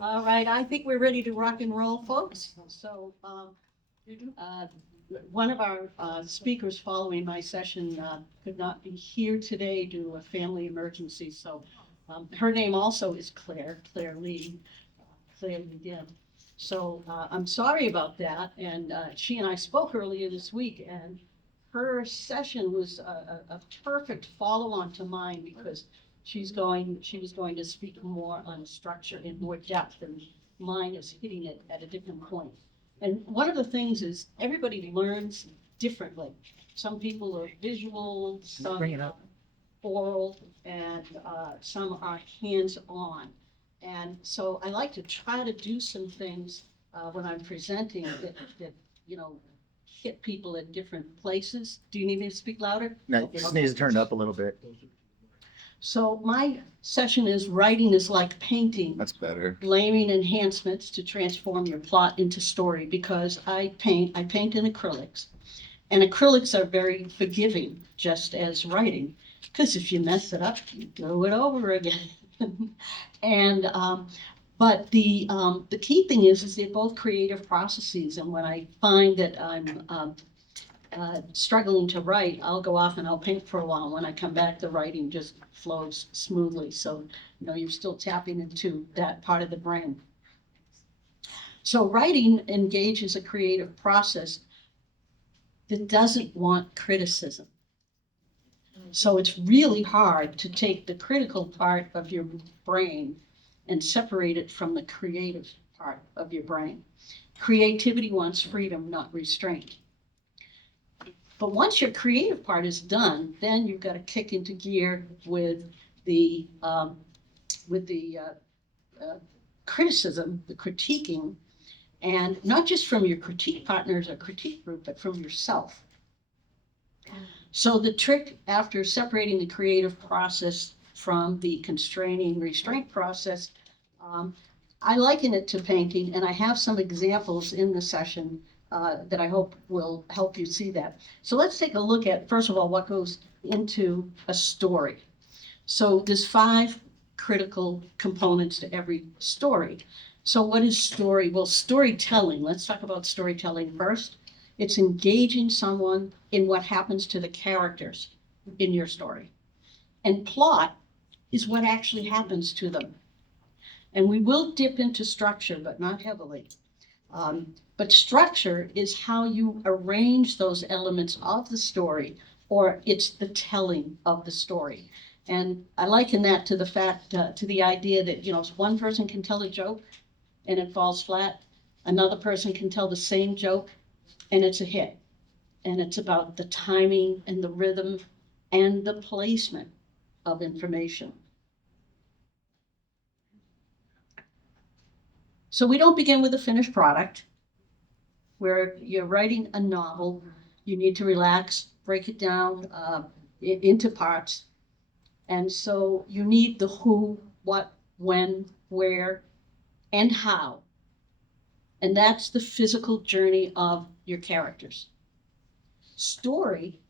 All right, I think we're ready to rock and roll, folks. So, uh, one of our speakers following my session could not be here today due to a family emergency. So, her name also is Claire Lee, Claire Lee Gibb. So, I'm sorry about that. And she and I spoke earlier this week, and her session was a perfect follow-on to mine because she was going to speak more on structure in more depth, and mine is hitting it at a different point. And one of the things is everybody learns differently. Some people are visual, some are oral, and some are hands-on. And so I like to try to do some things when I'm presenting that you know hit people at different places. Do you need me to speak louder? No, Okay. just needs to turn it up a little bit. So my session is writing is like painting. That's better. Layering enhancements to transform your plot into story, because I paint in acrylics. And acrylics are very forgiving, just as writing, because if you mess it up, you do it over again. And but the key thing is they're both creative processes. And when I find that I'm struggling to write, I'll go off and I'll paint for a while. When I come back, the writing just flows smoothly. So, you're still tapping into that part of the brain. So writing engages a creative process that doesn't want criticism. So it's really hard to take the critical part of your brain and separate it from the creative part of your brain. Creativity wants freedom, not restraint. But once your creative part is done, then you've got to kick into gear with the criticism, the critiquing, and not just from your critique partners or critique group, but from yourself. So the trick after separating the creative process from the constraining restraint process, I liken it to painting, and I have some examples in the session that I hope will help you see that. So let's take a look at, first of all, what goes into a story. So there's 5 critical components to every story. So what is story? Well, storytelling, let's talk about storytelling first. It's engaging someone in what happens to the characters in your story. And plot is what actually happens to them. And we will dip into structure, but not heavily. But structure is how you arrange those elements of the story, or it's the telling of the story. And I liken that to the fact, to the idea that, one person can tell a joke and it falls flat. Another person can tell the same joke and it's a hit. And it's about the timing and the rhythm and the placement of information. So we don't begin with a finished product. Where you're writing a novel, you need to relax, break it down into parts. And so you need the who, what, when, where, and how. And that's the physical journey of your characters. Story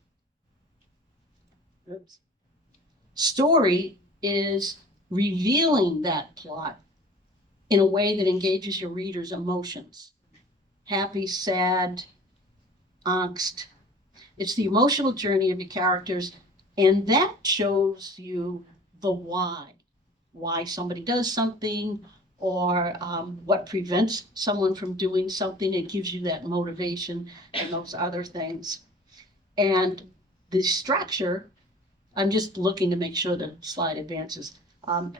is revealing that plot in a way that engages your reader's emotions. Happy, sad, angst. It's the emotional journey of your characters, and that shows you the why somebody does something, or what prevents someone from doing something. It gives you that motivation and those other things. And the structure, I'm just looking to make sure the slide advances.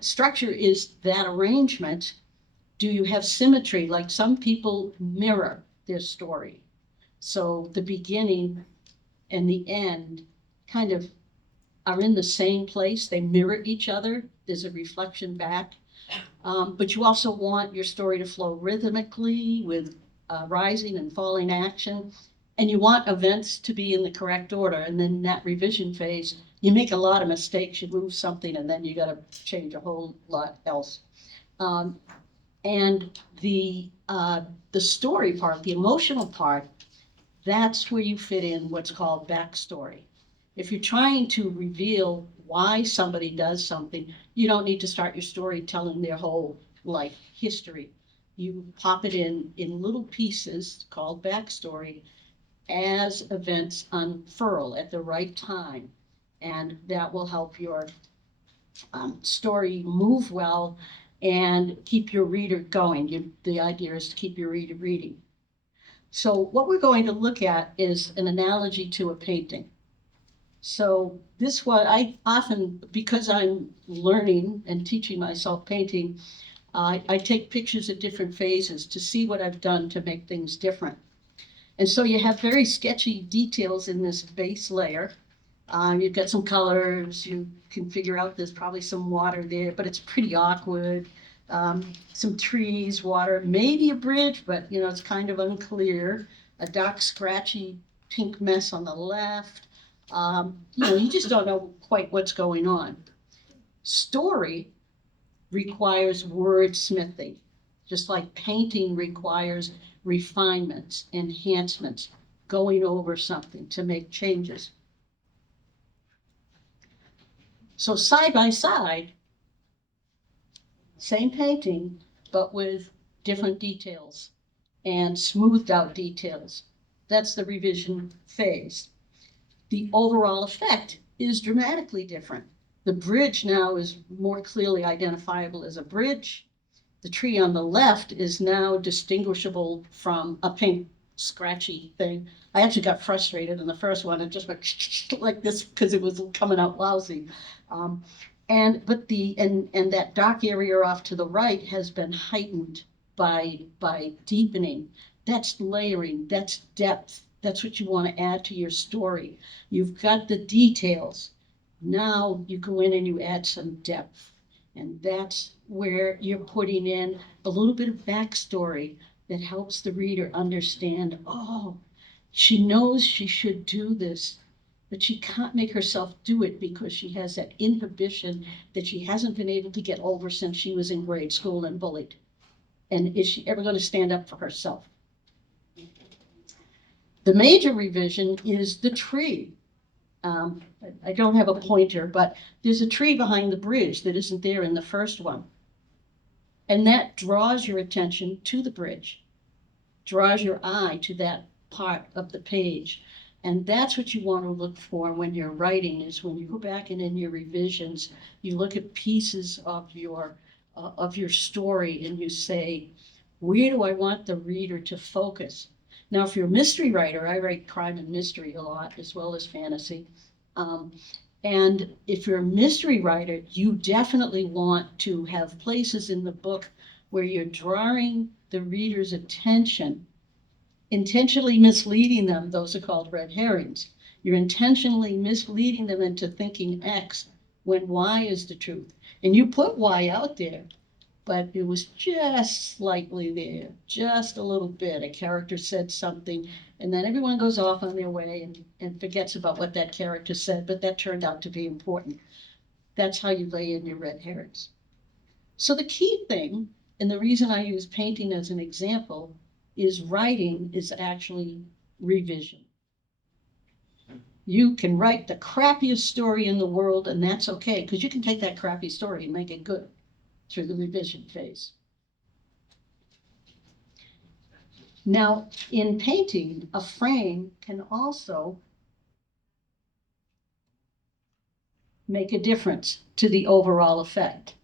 Structure is that arrangement. Do you have symmetry? Like some people mirror their story. So the beginning and the end kind of are in the same place. They mirror each other. There's a reflection back. But you also want your story to flow rhythmically with rising and falling action. And you want events to be in the correct order. And then in that revision phase, you make a lot of mistakes. You move something and then you got to change a whole lot else. And the story part, the emotional part, That's where you fit in what's called backstory. If you're trying to reveal why somebody does something, you don't need to start your story telling their whole life history. You pop it in little pieces called backstory as events unfurl at the right time. And that will help your story move well and keep your reader going. The idea is to keep your reader reading. So what we're going to look at is an analogy to a painting. So this one, I often, because I'm learning and teaching myself painting, I take pictures at different phases to see what I've done to make things different. And so you have very sketchy details in this base layer. You've got some colors, you can figure out there's probably some water there, but it's pretty awkward. Some trees, water, maybe a bridge, but it's kind of unclear. A dark, scratchy pink mess on the left. You just don't know quite what's going on. Story requires wordsmithing, just like painting requires refinements, enhancements, going over something to make changes. So side by side, same painting, but with different details and smoothed out details. That's the revision phase. The overall effect is dramatically different. The bridge now is more clearly identifiable as a bridge. The tree on the left is now distinguishable from a pink scratchy thing. I actually got frustrated in the first one and just went like this because it was coming out lousy. And that dark area off to the right has been heightened by deepening. That's layering, that's depth. That's what you want to add to your story. You've got the details. Now you go in and you add some depth. And that's where you're putting in a little bit of backstory that helps the reader understand, oh, she knows she should do this, but she can't make herself do it because she has that inhibition that she hasn't been able to get over since she was in grade school and bullied. And is she ever going to stand up for herself? The major revision is the tree. I don't have a pointer, but there's a tree behind the bridge that isn't there in the first one. And that draws your attention to the bridge, draws your eye to that part of the page. And that's what you want to look for when you're writing, is when you go back and in your revisions, you look at pieces of your story and you say, where do I want the reader to focus? Now, if you're a mystery writer, I write crime and mystery a lot, as well as fantasy. And if you're a mystery writer, you definitely want to have places in the book where you're drawing the reader's attention, intentionally misleading them. Those are called red herrings. You're intentionally misleading them into thinking X when Y is the truth. And you put Y out there, but it was just slightly there, just a little bit. A character said something, and then everyone goes off on their way and forgets about what that character said, but that turned out to be important. That's how you lay in your red herrings. So the key thing, and the reason I use painting as an example, is writing is actually revision. You can write the crappiest story in the world, and that's okay, because you can take that crappy story and make it good through the revision phase. Now, in painting, a frame can also make a difference to the overall effect.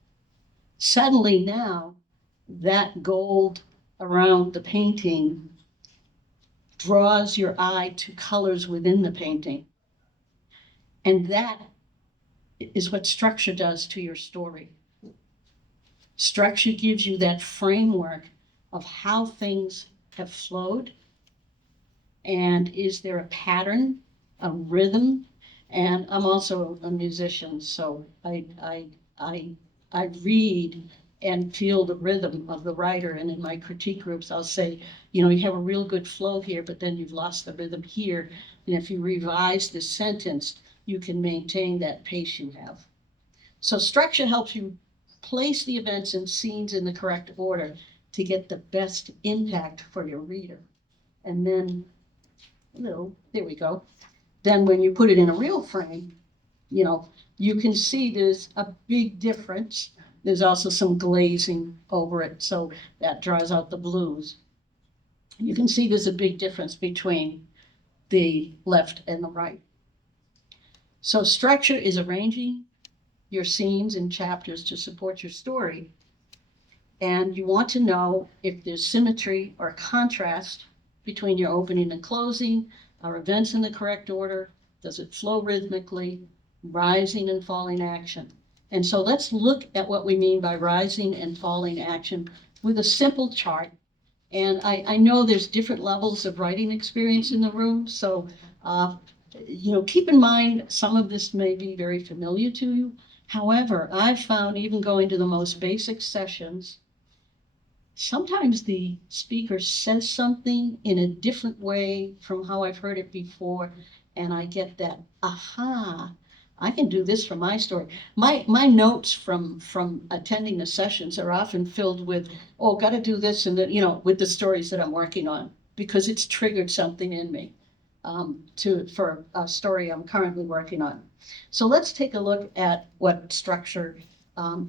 Suddenly now, that gold around the painting draws your eye to colors within the painting. And that is what structure does to your story. Structure gives you that framework of how things have flowed, and is there a pattern, a rhythm? And I'm also a musician, so I read and feel the rhythm of the writer. And in my critique groups, I'll say, you have a real good flow here, but then you've lost the rhythm here. And if you revise this sentence, you can maintain that pace you have. So structure helps you place the events and scenes in the correct order to get the best impact for your reader. And then No, there we go. Then when you put it in a real frame, you know, you can see there's a big difference. There's also some glazing over it, so that draws out the blues. You can see there's a big difference between the left and the right. So structure is arranging your scenes and chapters to support your story. And you want to know if there's symmetry or contrast between your opening and closing. Are events in the correct order? Does it flow rhythmically? Rising and falling action. And so let's look at what we mean by rising and falling action with a simple chart. And I know there's different levels of writing experience in the room, so keep in mind some of this may be very familiar to you. However, I've found even going to the most basic sessions, sometimes the speaker says something in a different way from how I've heard it before, and I get that, aha, I can do this for my story. My notes from attending the sessions are often filled with, oh, got to do this, and then, with the stories that I'm working on, because it's triggered something in me for a story I'm currently working on. So let's take a look at what structure,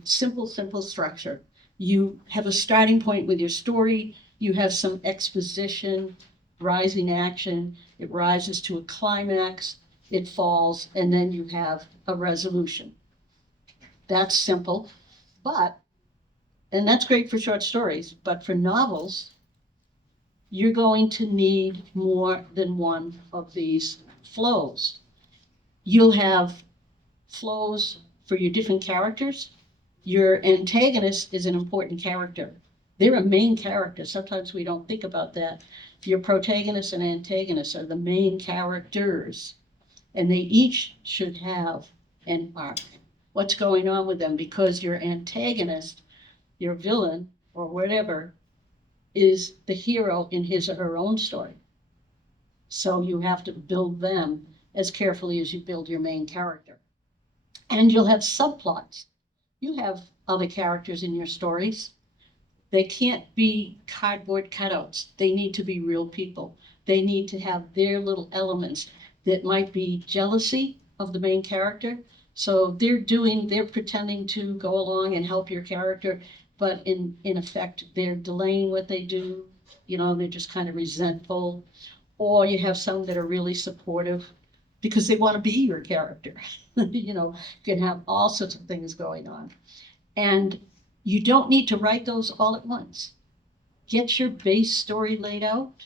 simple structure. You have a starting point with your story. You have some exposition, rising action. It rises to a climax, it falls, and then you have a resolution. That's simple, and that's great for short stories, but for novels, you're going to need more than one of these flows. You'll have flows for your different characters. Your antagonist is an important character. They're a main character. Sometimes we don't think about that. Your protagonist and antagonist are the main characters, and they each should have an arc. What's going on with them? Because your antagonist, your villain, or whatever, is the hero in his or her own story. So you have to build them as carefully as you build your main character. And you'll have subplots. You have other characters in your stories. They can't be cardboard cutouts. They need to be real people. They need to have their little elements that might be jealousy of the main character. So they're pretending to go along and help your character, but in effect, they're delaying what they do. They're just kind of resentful. Or you have some that are really supportive because they want to be your character. You can have all sorts of things going on. And you don't need to write those all at once. Get your base story laid out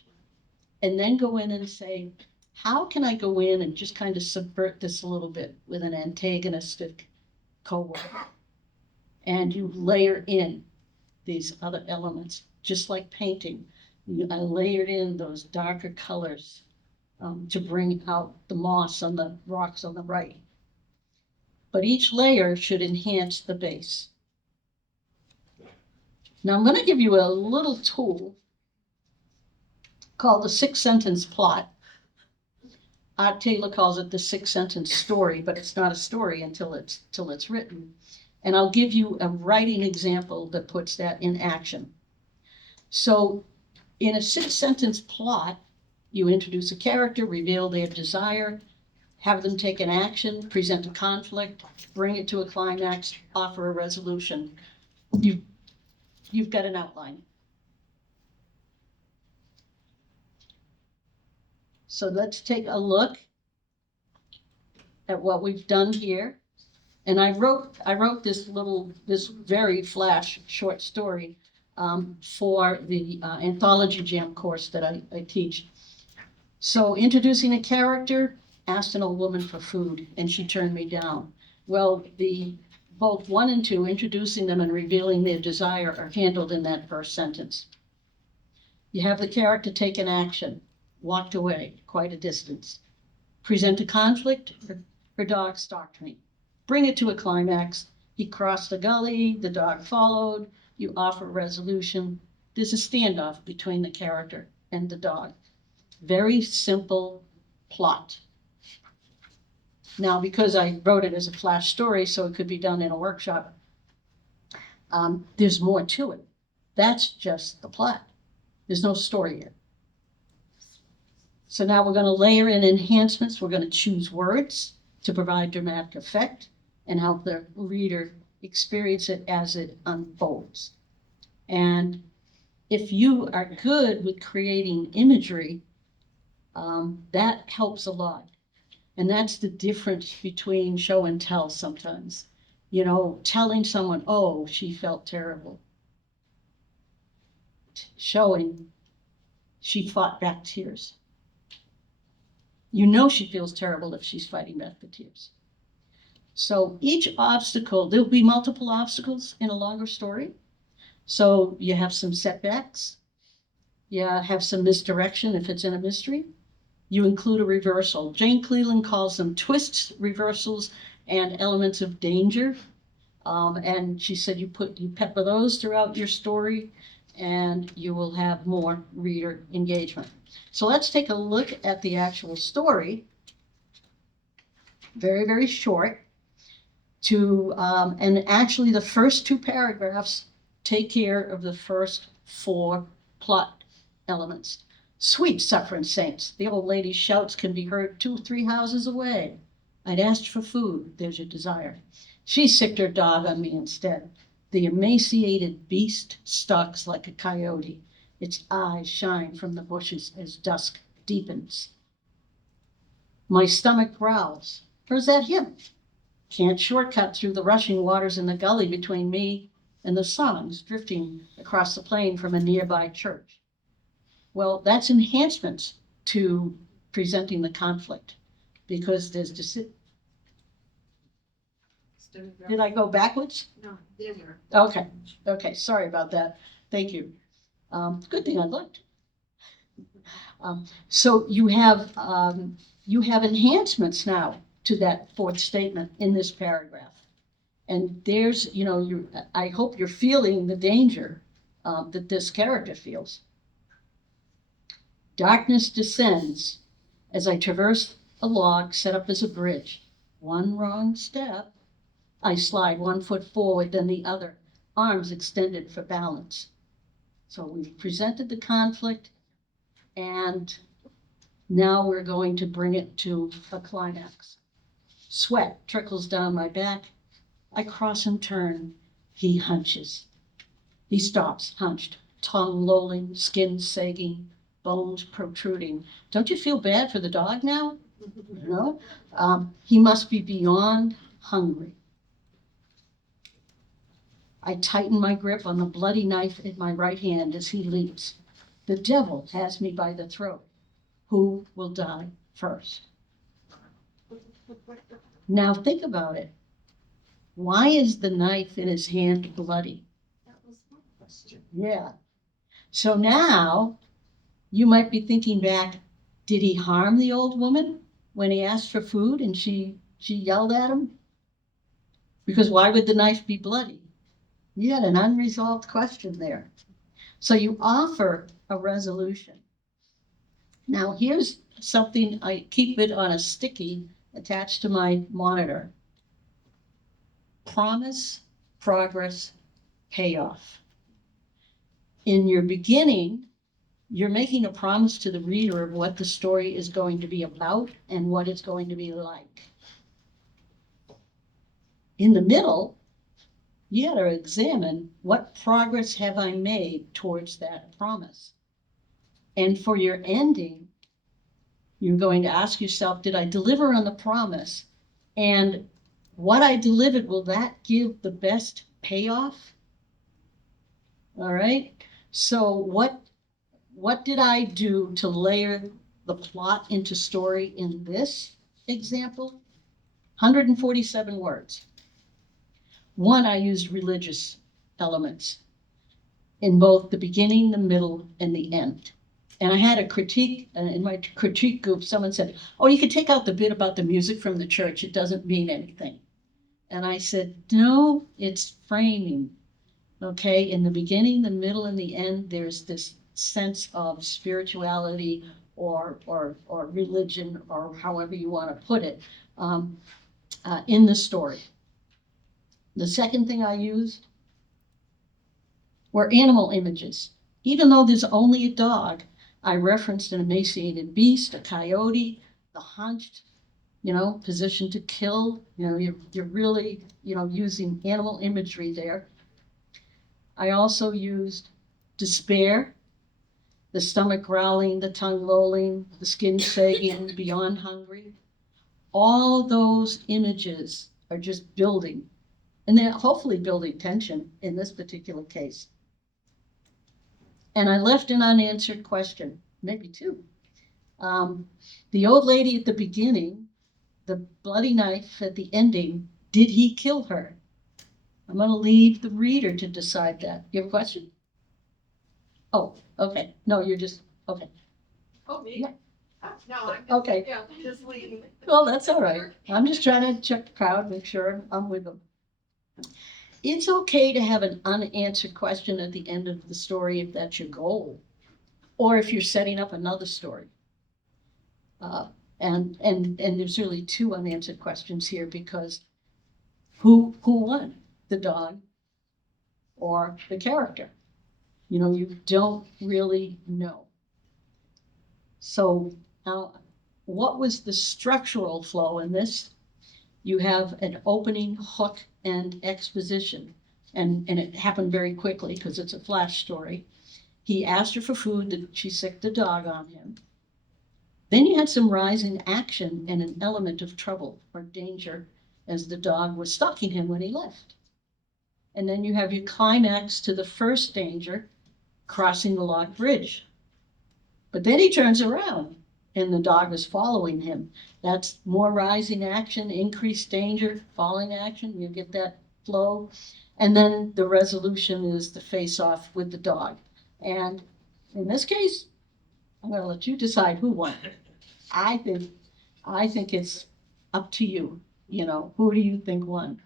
and then go in and say, how can I go in and just kind of subvert this a little bit with an antagonistic coworker? And you layer in these other elements, just like painting. I layered in those darker colors to bring out the moss on the rocks on the right. But each layer should enhance the base. Now I'm going to give you a little tool called the 6-sentence plot. Art Taylor calls it the 6-sentence story, but it's not a story until it's written. And I'll give you a writing example that puts that in action. So in a 6-sentence plot, you introduce a character, reveal their desire, have them take an action, present a conflict, bring it to a climax, offer a resolution. You've got an outline. So let's take a look at what we've done here. And I wrote this very flash short story for the Anthology Jam course that I teach. So introducing a character, asked an old woman for food, and she turned me down. Well, both 1 and 2, introducing them and revealing their desire, are handled in that first sentence. You have the character take an action, walked away quite a distance. Present a conflict, her dog stalked me. Bring it to a climax. He crossed the gully, the dog followed, you offer resolution. There's a standoff between the character and the dog. Very simple plot. Now, because I wrote it as a flash story, so it could be done in a workshop, there's more to it. That's just the plot. There's no story yet. So now we're going to layer in enhancements. We're going to choose words to provide dramatic effect and help the reader experience it as it unfolds. And if you are good with creating imagery, that helps a lot. And that's the difference between show and tell sometimes. You know, telling someone, oh, she felt terrible. Showing, she fought back tears. You know she feels terrible if she's fighting back the tears. So each obstacle, there'll be multiple obstacles in a longer story. So you have some setbacks. You have some misdirection if it's in a mystery. You include a reversal. Jane Cleland calls them twists, reversals, and elements of danger. And she said you pepper those throughout your story and you will have more reader engagement. So let's take a look at the actual story. Very, very short. And actually the first 2 paragraphs take care of the first 4 plot elements. Sweet suffering saints, the old lady's shouts can be heard 2 or 3 houses away. I'd asked for food, there's your desire. She sicked her dog on me instead. The emaciated beast stalks like a coyote. Its eyes shine from the bushes as dusk deepens. My stomach growls. Or is that him? Can't shortcut through the rushing waters in the gully between me and the songs drifting across the plain from a nearby church. Well, that's enhancements to presenting the conflict because there's Did I go backwards? No, there. Okay, sorry about that. Thank you. Good thing I looked. So you have enhancements now to that 4th statement in this paragraph. And there's, I hope you're feeling the danger that this character feels. Darkness descends as I traverse a log set up as a bridge. One wrong step, I slide 1 foot forward, then the other, arms extended for balance. So we've presented the conflict, and now we're going to bring it to a climax. Sweat trickles down my back. I cross and turn. He hunches. He stops, hunched, tongue lolling, skin sagging, bones protruding. Don't you feel bad for the dog now? No? He must be beyond hungry. I tighten my grip on the bloody knife in my right hand as he leaps. The devil has me by the throat. Who will die first? Now think about it. Why is the knife in his hand bloody? That was my question. Yeah. So now you might be thinking back, did he harm the old woman when he asked for food and she yelled at him? Because why would the knife be bloody? You had an unresolved question there. So you offer a resolution. Now here's something, I keep it on a sticky attached to my monitor. Promise, progress, payoff. In your beginning, you're making a promise to the reader of what the story is going to be about and what it's going to be like. In the middle, you got to examine what progress have I made towards that promise. And for your ending, you're going to ask yourself, did I deliver on the promise? And what I delivered, will that give the best payoff? All right. So what did I do to layer the plot into story in this example? 147 words. 1, I used religious elements in both the beginning, the middle, and the end. And I had a critique, in my critique group, someone said, oh, you could take out the bit about the music from the church. It doesn't mean anything. And I said, no, it's framing. Okay, in the beginning, the middle, and the end, there's this sense of spirituality or religion, or however you want to put it, in the story. The second thing I used were animal images. Even though there's only a dog, I referenced an emaciated beast, a coyote, the hunched, position to kill. You're really, using animal imagery there. I also used despair, the stomach growling, the tongue lolling, the skin sagging, beyond hungry. All those images are just building, and they're hopefully building tension in this particular case. And I left an unanswered question, maybe two. The old lady at the beginning, the bloody knife at the ending, did he kill her? I'm going to leave the reader to decide that. You have a question? Oh, okay. No, you're just, okay. Oh, me? Yeah. No, I'm just, Okay. yeah, just leaving. Well, that's all right. I'm just trying to check the crowd, make sure I'm with them. It's okay to have an unanswered question at the end of the story if that's your goal, or if you're setting up another story. And there's really two unanswered questions here because who won, the dog or the character? You don't really know. So now, what was the structural flow in this? You have an opening, hook, and exposition. And it happened very quickly because it's a flash story. He asked her for food, she sicked the dog on him. Then you had some rising action and an element of trouble or danger as the dog was stalking him when he left. And then you have your climax to the first danger, crossing the log bridge. But then he turns around and the dog is following him. That's more rising action, increased danger, falling action. You get that flow. And then the resolution is the face off with the dog. And in this case, I'm going to let you decide who won. I think it's up to you. Who do you think won?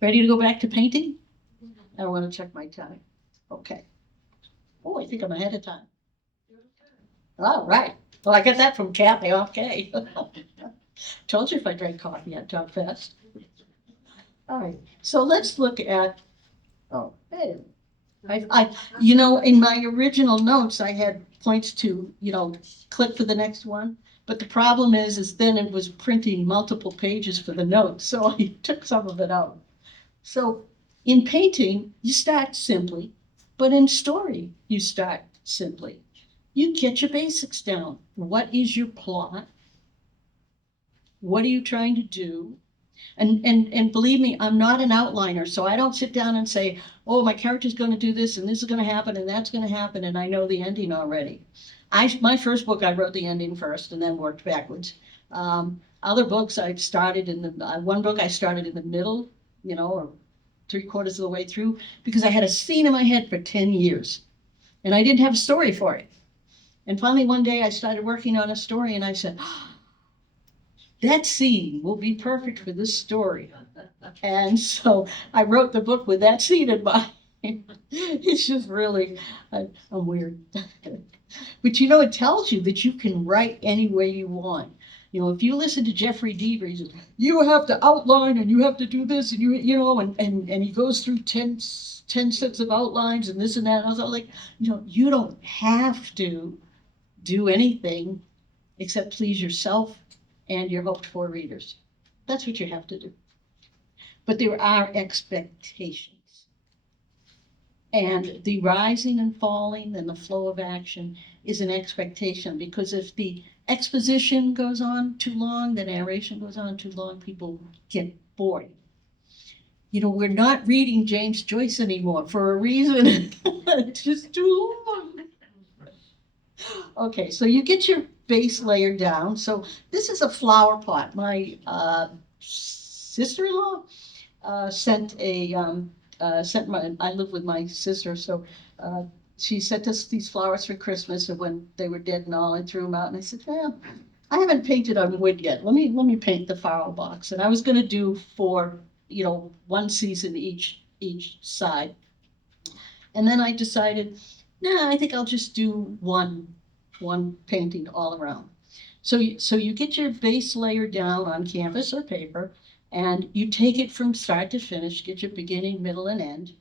Ready to go back to painting? I want to check my time. Okay. Oh, I think I'm ahead of time. All right. Well, I got that from Kathy. Okay. Told you if I drank coffee, I'd talk fast. All right. So let's look at. Oh, hey. In my original notes, I had points to, click for the next one. But the problem is then it was printing multiple pages for the notes, so I took some of it out. So in painting, you start simply, but in story, you start simply. You get your basics down. What is your plot? What are you trying to do? And believe me, I'm not an outliner, so I don't sit down and say, oh, my character's going to do this, and this is going to happen, and that's going to happen, and I know the ending already. My first book, I wrote the ending first and then worked backwards. Other books, I started in one book I started in the middle, or 3/4 of the way through, because I had a scene in my head for 10 years, and I didn't have a story for it. And finally, one day, I started working on a story, and I said, that scene will be perfect for this story. And so I wrote the book with that scene in mind. It's just really, I'm weird. But it tells you that you can write any way you want. If you listen to Jeffrey Deaver, he says, you have to outline and you have to do this and and he goes through 10 sets of outlines and this and that. And I was like, you don't have to do anything except please yourself and your hoped for readers. That's what you have to do. But there are expectations. And the rising and falling and the flow of action is an expectation, because if the exposition goes on too long, the narration goes on too long, people get bored. We're not reading James Joyce anymore for a reason. It's just too long. Okay, so you get your base layer down. So this is a flower pot. My sister-in-law sent I live with my sister, so she sent us these flowers for Christmas, and when they were dead and all, I threw them out, and I said, well, I haven't painted on wood yet. Let me paint the flower box. And I was going to do one season each side. And then I decided, I think I'll just do one painting all around. So you get your base layer down on canvas or paper, and you take it from start to finish, get your beginning, middle, and end.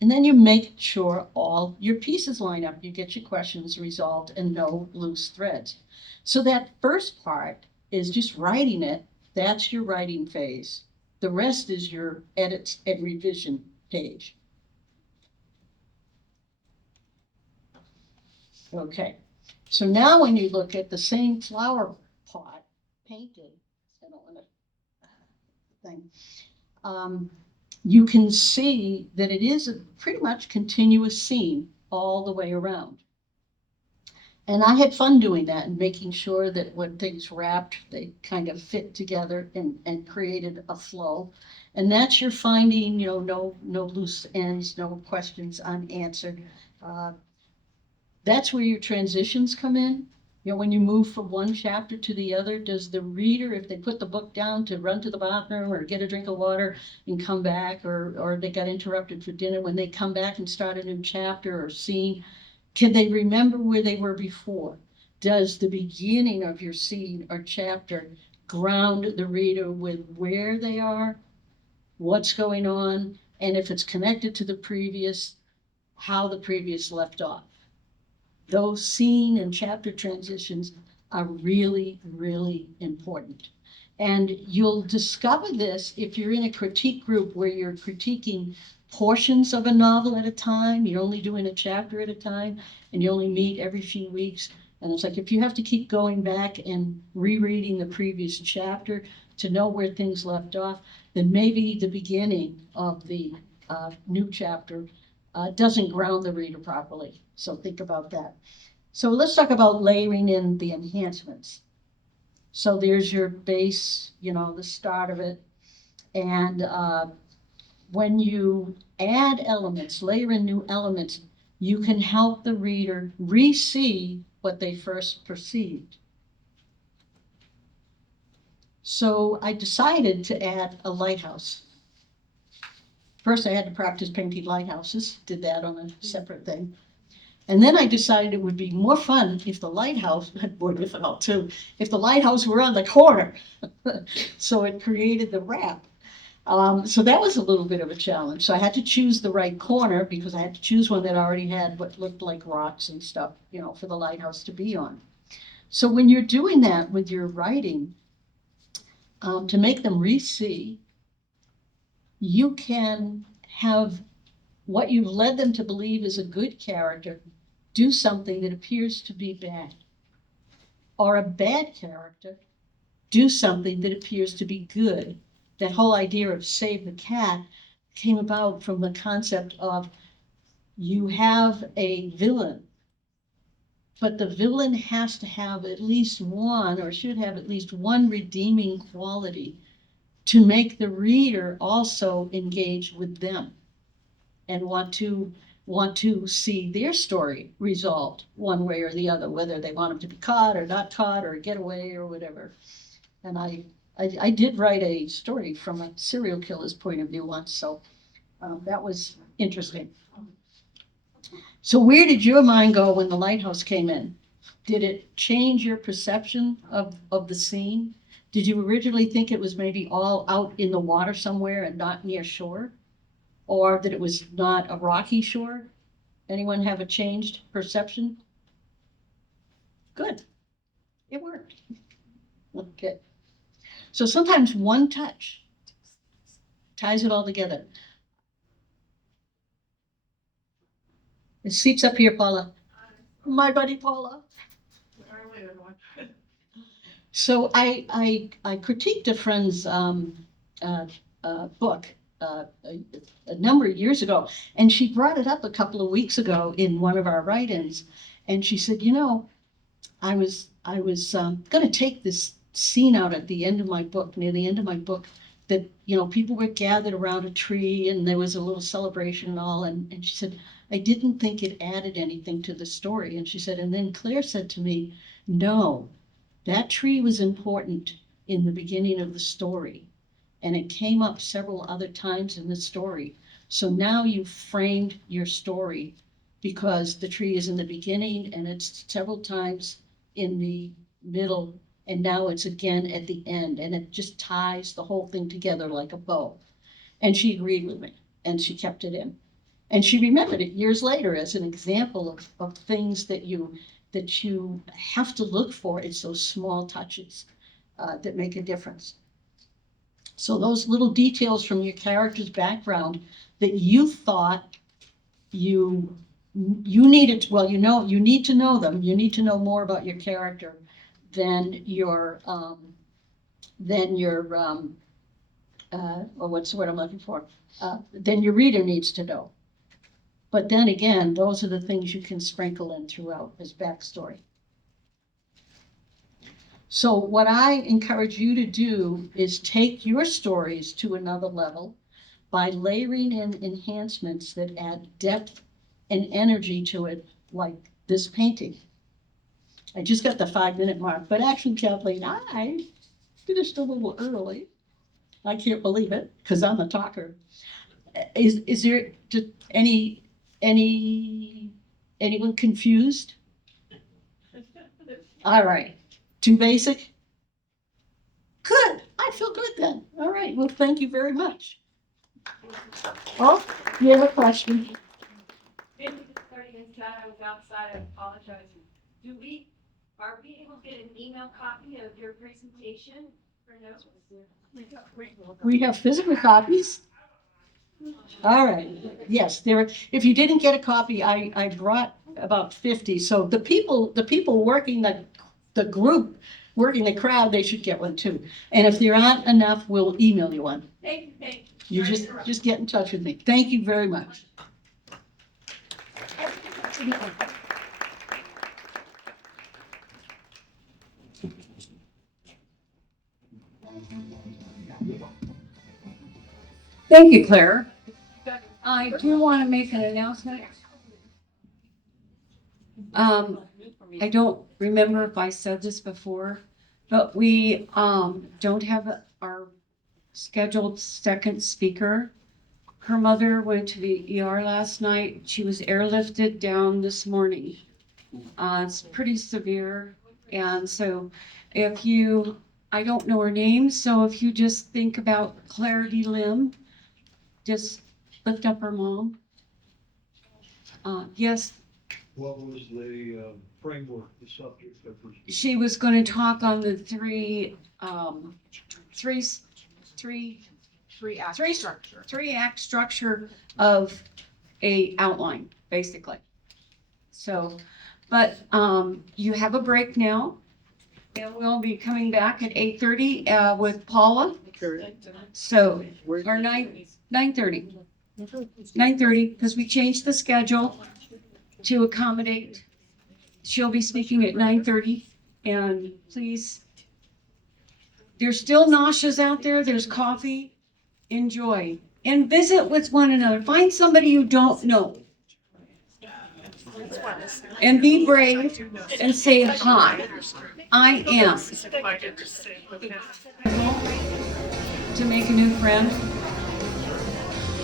And then you make sure all your pieces line up. You get your questions resolved and no loose threads. So that first part is just writing it. That's your writing phase. The rest is your edits and revision page. Okay. So now when you look at the same flower pot painted, I don't want to thing, you can see that it is a pretty much continuous scene all the way around. And I had fun doing that and making sure that when things wrapped, they kind of fit together and created a flow. And that's your finding, no loose ends, no questions unanswered. That's where your transitions come in. When you move from one chapter to the other, does the reader, if they put the book down to run to the bathroom or get a drink of water and come back, or they got interrupted for dinner, when they come back and start a new chapter or scene, can they remember where they were before? Does the beginning of your scene or chapter ground the reader with where they are, what's going on, and if it's connected to the previous, how the previous left off? Those scene and chapter transitions are really, really important. And you'll discover this if you're in a critique group where you're critiquing portions of a novel at a time. You're only doing a chapter at a time, and you only meet every few weeks. And it's like if you have to keep going back and rereading the previous chapter to know where things left off, then maybe the beginning of the new chapter doesn't ground the reader properly. So think about that. So let's talk about layering in the enhancements. So there's your base, the start of it. And when you add elements, layer in new elements, you can help the reader re-see what they first perceived. So I decided to add a lighthouse. First, I had to practice painting lighthouses, did that on a separate thing. And then I decided it would be more fun if the lighthouse, more difficult too, if the lighthouse were on the corner. So it created the wrap. So that was a little bit of a challenge. So I had to choose the right corner because I had to choose one that already had what looked like rocks and stuff, for the lighthouse to be on. So when you're doing that with your writing, to make them re-see, you can have what you've led them to believe is a good character do something that appears to be bad, or a bad character do something that appears to be good. That whole idea of save the cat came about from the concept of you have a villain, but the villain has to have at least one, or should have at least one redeeming quality to make the reader also engage with them and want to see their story resolved one way or the other, whether they want them to be caught or not caught or get away or whatever. And I did write a story from a serial killer's point of view once, so that was interesting. So where did your mind go when the lighthouse came in? Did it change your perception of the scene? Did you originally think it was maybe all out in the water somewhere and not near shore? Or that it was not a rocky shore? Anyone have a changed perception? Good. It worked. Okay. So sometimes one touch ties it all together. The seat's up here, Paula. My buddy Paula. So I critiqued a friend's book a number of years ago, and she brought it up a couple of weeks ago in one of our write-ins, and she said, I was going to take this scene out at the end of my book, near the end of my book, that people were gathered around a tree and there was a little celebration and all, and she said, I didn't think it added anything to the story. And she said, and then Claire said to me, no, that tree was important in the beginning of the story, and it came up several other times in the story. So now you've framed your story because the tree is in the beginning and it's several times in the middle, and now it's again at the end, and it just ties the whole thing together like a bow. And she agreed with me, and she kept it in. And she remembered it years later as an example of things that you have to look for. It's those small touches that make a difference. So those little details from your character's background that you thought you needed, well, you need to know them. You need to know more about your character than your well, what's the word I'm looking for? Than your reader needs to know. But then again, those are the things you can sprinkle in throughout as backstory. So what I encourage you to do is take your stories to another level by layering in enhancements that add depth and energy to it, like this painting. I just got the 5-minute mark, but actually, Kathleen, I finished a little early. I can't believe it, because I'm a talker. Is there just anyone confused? All right. Too basic? Good. I feel good then. All right. Well, thank you very much. Oh, you have a question? Maybe the 30 minutes that I was outside, I apologize. Are we able to get an email copy of your presentation for notes? We have physical copies? All right. Yes, if you didn't get a copy, I brought about 50. So the people working the group, working the crowd, they should get one too. And if there aren't enough, we'll email you one. Thank you. You just get in touch with me. Thank you very much. Thank you, Claire. I do want to make an announcement. I don't remember if I said this before, but we don't have our scheduled second speaker. Her mother went to the ER last night. She was airlifted down this morning. It's pretty severe. And so I don't know her name, so if you just think about Clarity Lim, just lift up her mom. Yes. What was the framework, the subject of her? She was going to talk on the three act structure of a outline, basically. So, but you have a break now, and we'll be coming back at 8:30 with Paula. So, or 9:30. 9:30, because we changed the schedule to accommodate. She'll be speaking at 9:30, and please, there's still nauseous out there. There's coffee. Enjoy and visit with one another. Find somebody you don't know and be brave and say hi. I am. To make a new friend.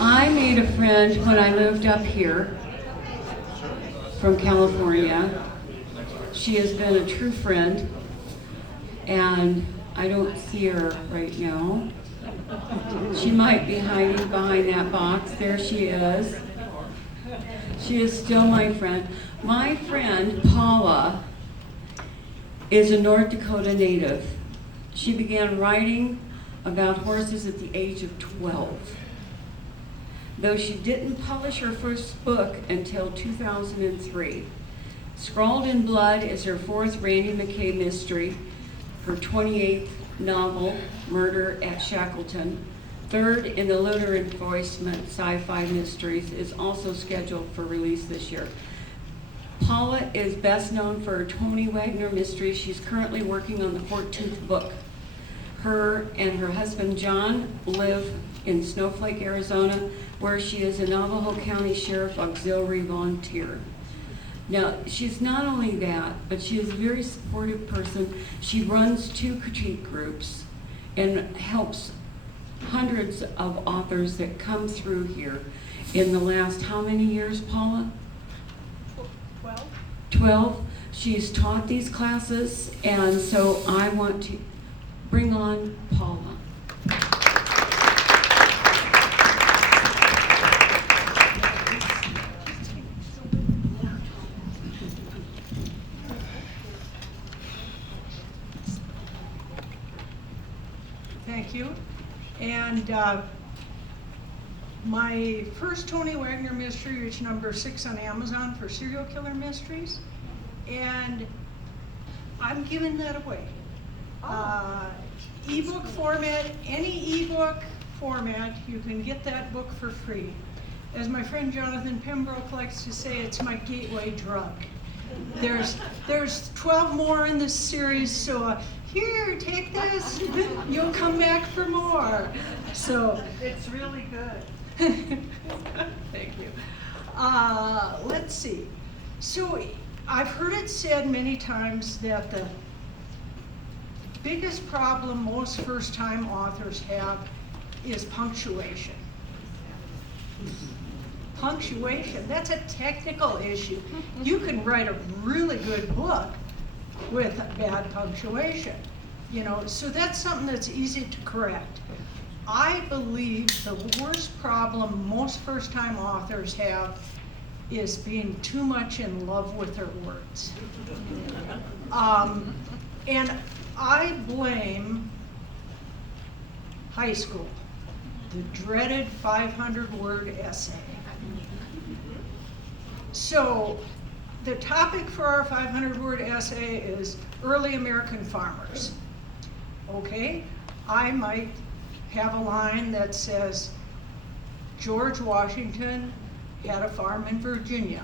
I made a friend when I moved up here from California. She has been a true friend, and I don't see her right now. She might be hiding behind that box. There she is. She is still my friend. My friend, Paula, is a North Dakota native. She began writing about horses at the age of 12. Though she didn't publish her first book until 2003. Scrawled in Blood is her fourth Randy McKay mystery, her 28th novel, Murder at Shackleton, third in the Lunar Enforcement sci-fi mysteries, is also scheduled for release this year. Paula is best known for her Tony Wagner mystery. She's currently working on the 14th book. Her and her husband John live in Snowflake, Arizona, where she is a Navajo County Sheriff Auxiliary Volunteer. Now, she's not only that, but she is a very supportive person. She runs 2 critique groups and helps hundreds of authors that come through here in the last, how many years, Paula? 12. She's taught these classes, and so I want to bring on Paula. thank you. And my first Tony Wagner mystery is number 6 on Amazon for serial killer mysteries. And I'm giving that away. Ebook format, any ebook format, you can get that book for free. As my friend Jonathan Pembroke likes to say, it's my gateway drug. There's 12 more in this series, so here, take this, you'll come back for more. So It's really good. thank you. Let's see. So I've heard it said many times that the biggest problem most first-time authors have is punctuation. Punctuation, that's a technical issue. You can write a really good book with bad punctuation, you know, so that's something that's easy to correct. I believe the worst problem most first-time authors have is being too much in love with their words. And I blame high school, the dreaded 500-word essay. So the topic for our 500-word essay is early American farmers. Okay, I might have a line that says, George Washington had a farm in Virginia.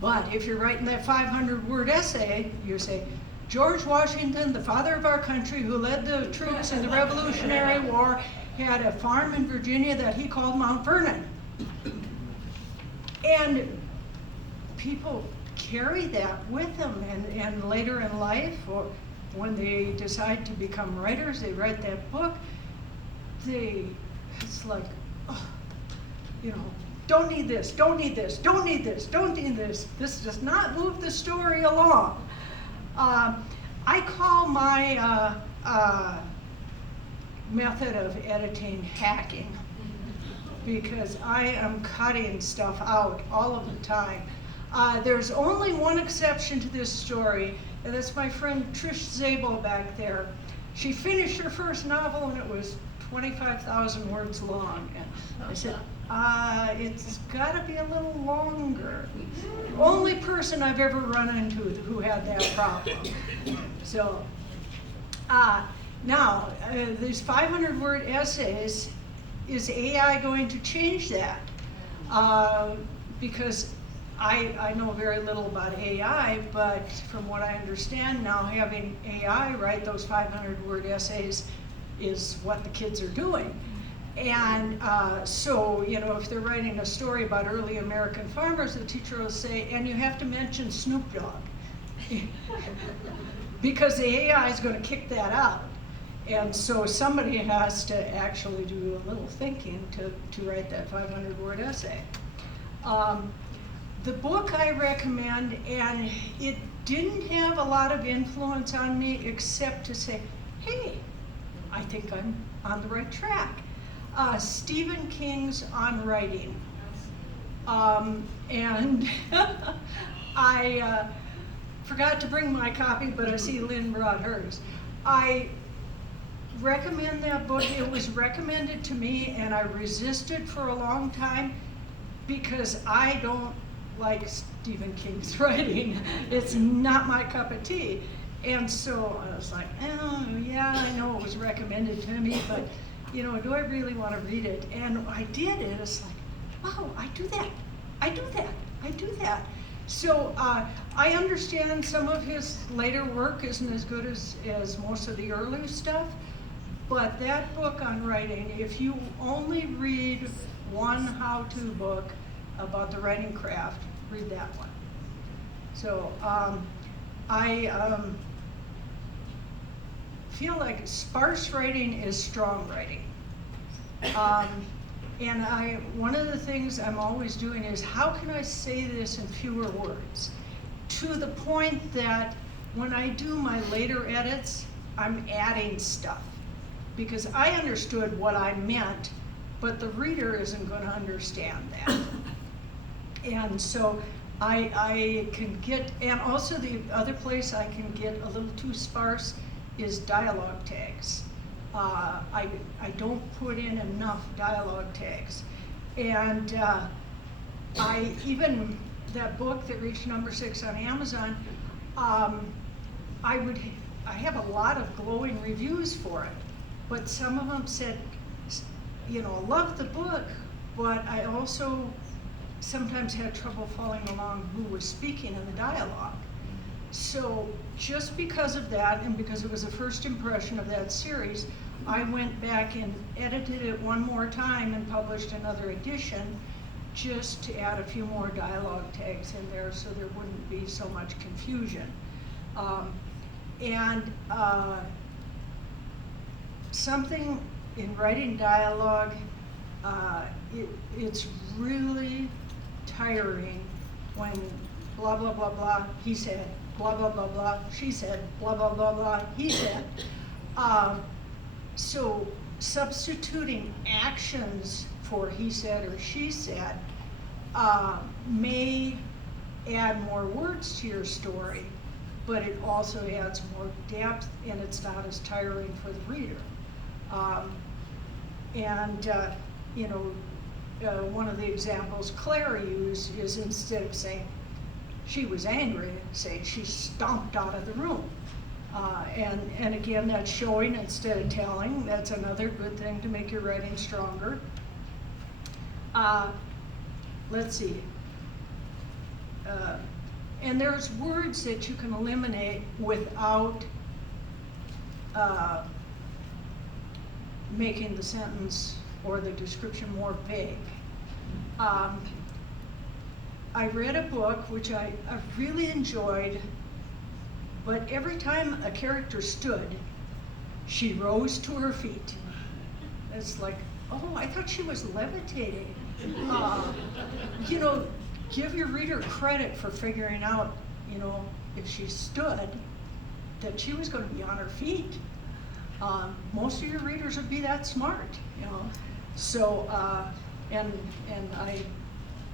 But if you're writing that 500-word essay, you say, George Washington, the father of our country who led the troops in the Revolutionary War, had a farm in Virginia that he called Mount Vernon. And people carry that with them, and later in life, or when they decide to become writers, they write that book, it's like, oh, you know, don't need this, don't need this, don't need this, don't need this. This does not move the story along. I call my method of editing hacking, because I am cutting stuff out all of the time. There's only one exception to this story, and that's my friend Trish Zabel back there. She finished her first novel and it was 25,000 words long. And I said, it's gotta be a little longer. Only person I've ever run into who had that problem. So, now, these 500-word essays, is AI going to change that? Because I know very little about AI, but from what I understand now, having AI write those 500-word essays is what the kids are doing. And so, you know, if they're writing a story about early American farmers, the teacher will say, and you have to mention Snoop Dogg. Because the AI is going to kick that out. And so somebody has to actually do a little thinking to write that 500-word essay. The book I recommend, and it didn't have a lot of influence on me except to say, hey, I think I'm on the right track. Stephen King's On Writing. And I forgot to bring my copy, but I see Lynn brought hers. I recommend that book. It was recommended to me and I resisted for a long time because I don't like Stephen King's writing. It's not my cup of tea. And so I was like, oh yeah, I know it was recommended to me, but you know, do I really want to read it? And I did it. It's like, wow, I do that. I do that. I do that. So I understand some of his later work isn't as good as most of the earlier stuff, but that book on writing, if you only read one how-to book about the writing craft, read that one. So I feel like sparse writing is strong writing. And one of the things I'm always doing is, how can I say this in fewer words? To the point that when I do my later edits, I'm adding stuff. Because I understood what I meant, but the reader isn't going to understand that. And so I can get, and also the other place I can get a little too sparse is dialogue tags. I don't put in enough dialogue tags. And that book that reached number 6 on Amazon, I have a lot of glowing reviews for it, but some of them said, love the book, but I also sometimes had trouble following along who was speaking in the dialogue. So just because of that, and because it was the first impression of that series, I went back and edited it one more time and published another edition just to add a few more dialogue tags in there so there wouldn't be so much confusion. Something in writing dialogue, it's really tiring when blah, blah, blah, blah, he said, blah, blah, blah, blah, she said, blah, blah, blah, blah, he said. So substituting actions for he said or she said may add more words to your story, but it also adds more depth and it's not as tiring for the reader. One of the examples Claire used is instead of saying she was angry, say she stomped out of the room. And again, that's showing instead of telling. That's another good thing to make your writing stronger. Let's see. And there's words that you can eliminate without making the sentence or the description more vague. I read a book which I really enjoyed, but every time a character stood, she rose to her feet. It's like, oh, I thought she was levitating. Give your reader credit for figuring out, if she stood, that she was going to be on her feet. Most of your readers would be that smart, So, and I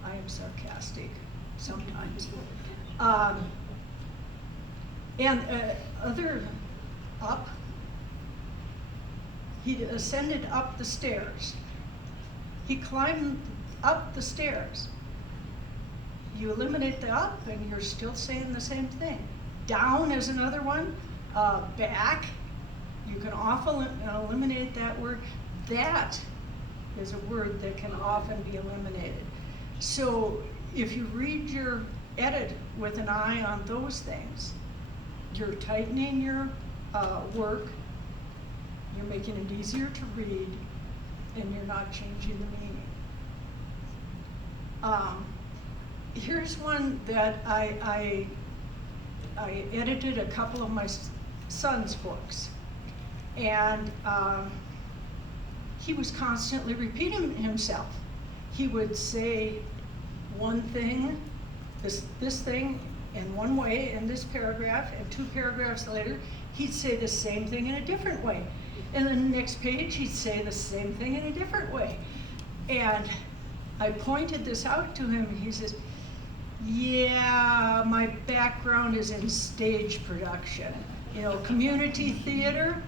am sarcastic sometimes. He ascended up the stairs. He climbed up the stairs. You eliminate the up and you're still saying the same thing. Down is another one. Back, you can often eliminate that word. That is a word that can often be eliminated. So if you read your edit with an eye on those things, you're tightening your work, you're making it easier to read, and you're not changing the meaning. Here's one that I edited a couple of my son's books, and he was constantly repeating himself. He would say one thing, this thing, in one way in this paragraph, and 2 paragraphs later, he'd say the same thing in a different way. And then the next page, he'd say the same thing in a different way. And I pointed this out to him, and he says, yeah, my background is in stage production, community theater.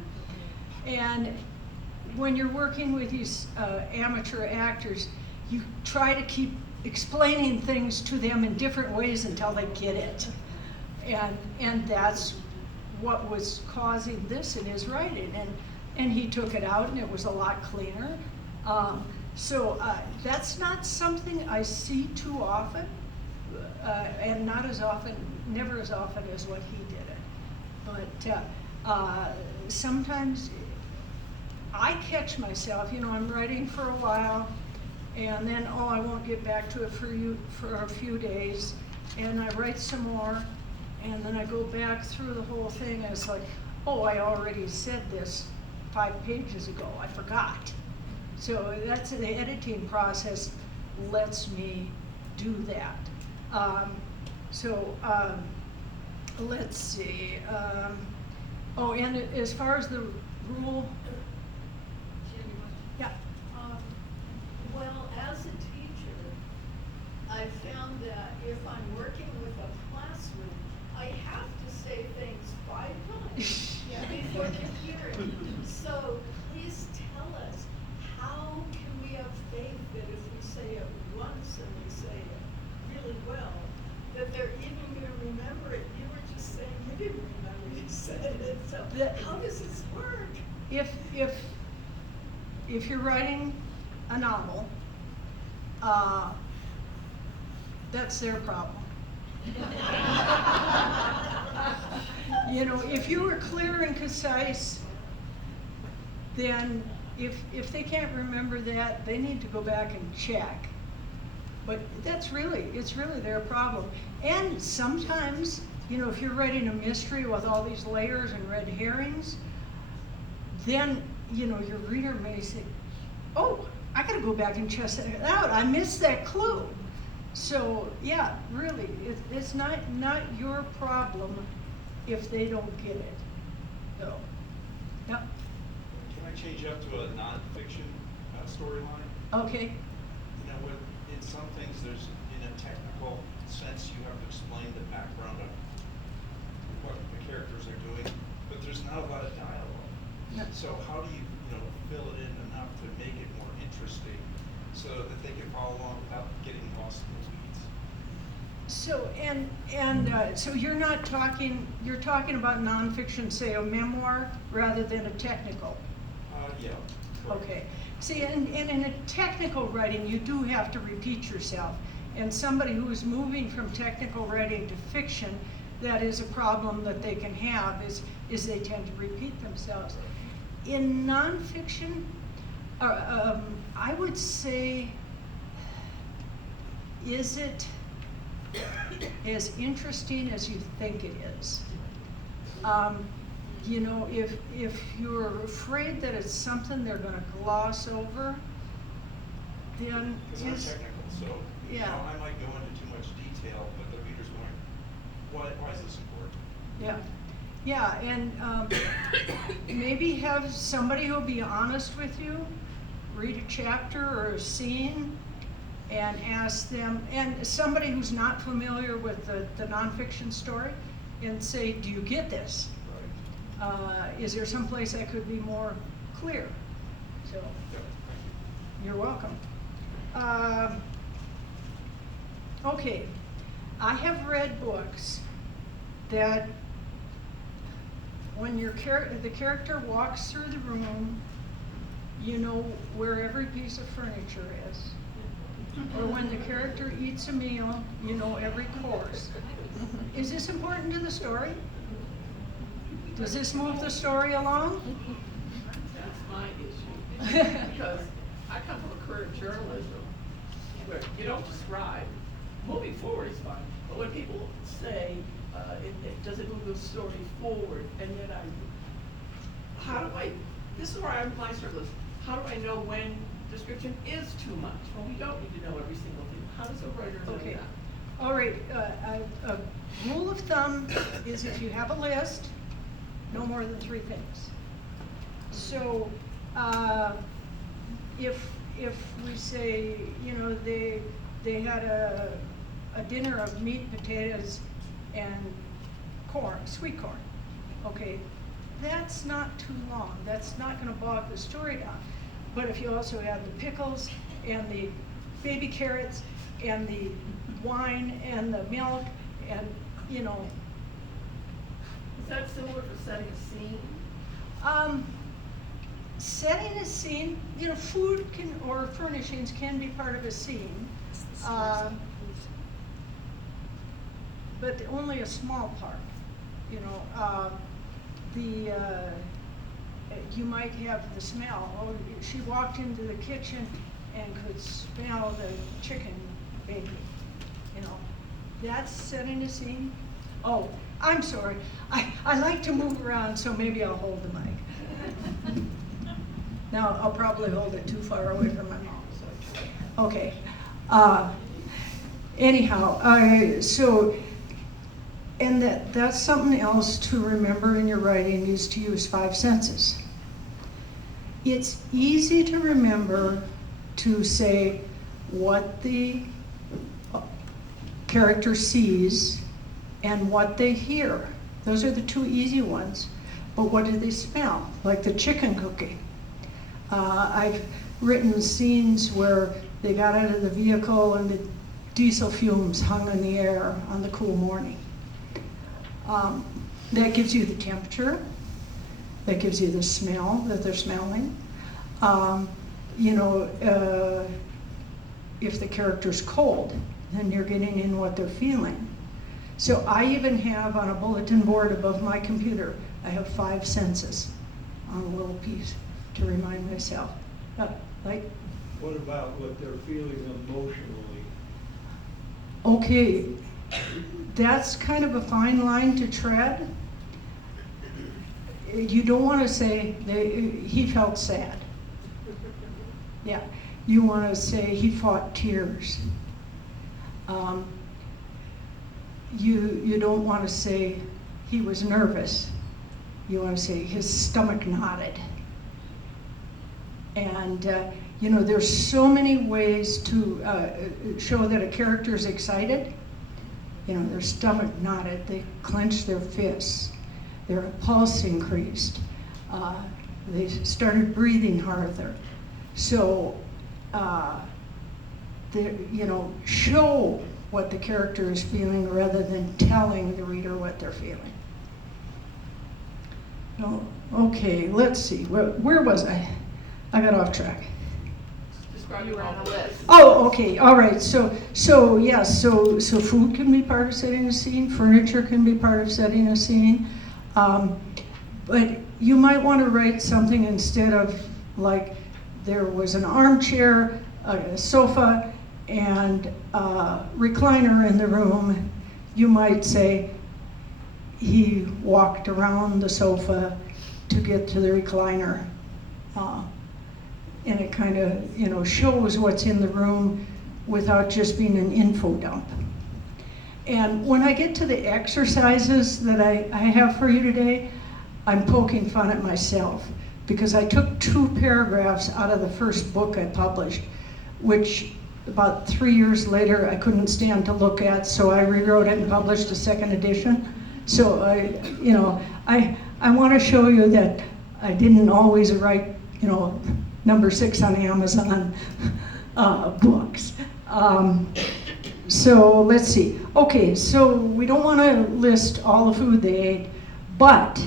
And when you're working with these amateur actors, you try to keep explaining things to them in different ways until they get it. And that's what was causing this in his writing. And he took it out and it was a lot cleaner. So that's not something I see too often, and not as often, never as often as what he did it. But sometimes I catch myself, I'm writing for a while, and then, I won't get back to it for a few days, and I write some more, and then I go back through the whole thing, and it's like, I already said this 5 pages ago, I forgot. So that's the editing process lets me do that. Let's see. And as far as the rule, yeah. Well, as a teacher, I found that if I'm working with a classroom, I have to say things 5 times before they hear it. So So That- how does this work? if you're writing a novel, that's their problem. You know, if you were clear and concise, then if they can't remember that, they need to go back and check. But it's really their problem. And sometimes, you know, if you're writing a mystery with all these layers and red herrings, then, you know, your reader may say, oh, I gotta go back and check that out, I missed that clue. So, yeah, really, it's not your problem if they don't get it, so, yeah, Can I change up to a nonfiction storyline? okay, You know, in some things, there's, in a technical sense, you have to explain the background of what the characters are doing, but there's not a lot of dialogue. Yeah. So how do you, fill it in enough to make it more interesting so that they can follow along without getting lost in the weeds? so, so you're talking about nonfiction, say a memoir, rather than a technical? Yeah. correct. Okay, see, and in a technical writing, you do have to repeat yourself. And somebody who is moving from technical writing to fiction, that is a problem that they can have, is they tend to repeat themselves. In nonfiction, I would say, is it as interesting as you think it is? You know, if you're afraid that it's something they're gonna gloss over, then Because I'm technical, so, Yeah. I might go into too much detail, but the reader's going, why is this important? yeah, yeah, and maybe have somebody who'll be honest with you, read a chapter or a scene, and ask them, and somebody who's not familiar with the nonfiction story, and say, do you get this? Right. Is there some place I could be more clear? So, Yeah, thank you. you're welcome. Okay, I have read books that when the character walks through the room, you know where every piece of furniture is. Or when the character eats a meal, you know every course. Is this important to the story? Does this move the story along? That's my issue, because I come from a career in journalism where you don't describe, moving forward is fine, but when people say, does it move the story forward, and then this is where I'm my struggle is, how do I know when description is too much? Well, we don't need to know every single thing. How does a writer know Okay, that? all right, a rule of thumb is if you have a list, no more than 3 things. So, if we say, you know, they had a dinner of meat, potatoes, and corn, sweet corn, okay, that's not too long. That's not gonna bog the story down. But if you also add the pickles and the baby carrots and the wine and the milk and, you know. Is that similar for setting a scene? Setting a scene, you know, food or furnishings can be part of a scene. But only a small part, you know. You might have the smell. Oh, she walked into the kitchen and could smell the chicken baking, you know. That's setting a scene. Oh, I'm sorry. I like to move around, so maybe I'll hold the mic. Now, I'll probably hold it too far away from my mouth, so. Okay. Anyhow, so, and that's something else to remember in your writing is to use 5 senses. It's easy to remember to say what the character sees and what they hear. Those are the 2 easy ones. But what do they smell? Like the chicken cooking. I've written scenes where they got out of the vehicle and the diesel fumes hung in the air on the cool morning. That gives you the temperature. that gives you the smell that they're smelling. You know, if the character's cold, then you're getting in what they're feeling. So I even have on a bulletin board above my computer, I have 5 senses on a little piece to remind myself. Like, What about what they're feeling emotionally? okay, that's kind of a fine line to tread. You don't want to say he felt sad. Yeah, you want to say he fought tears. You don't want to say he was nervous. You want to say his stomach knotted. And you know, there's so many ways to show that a character is excited. You know, their stomach knotted, they clench their fists, their pulse increased, they started breathing harder. So, you know, show what the character is feeling rather than telling the reader what they're feeling. Oh, okay, let's see, where was I? I got off track. Describing all the list. Oh, okay, all right, so food can be part of setting a scene, furniture can be part of setting a scene, but you might want to write something instead of like there was an armchair, a sofa, and a recliner in the room. You might say he walked around the sofa to get to the recliner. And it kind of, you know, shows what's in the room without just being an info dump. And when I get to the exercises that I have for you today, I'm poking fun at myself because I took 2 paragraphs out of the first book I published, which about 3 years later I couldn't stand to look at, so I rewrote it and published a 2nd edition. So I want to show you that I didn't always write, you know, number 6 on Amazon books. So let's see. Okay, so we don't want to list all the food they ate, but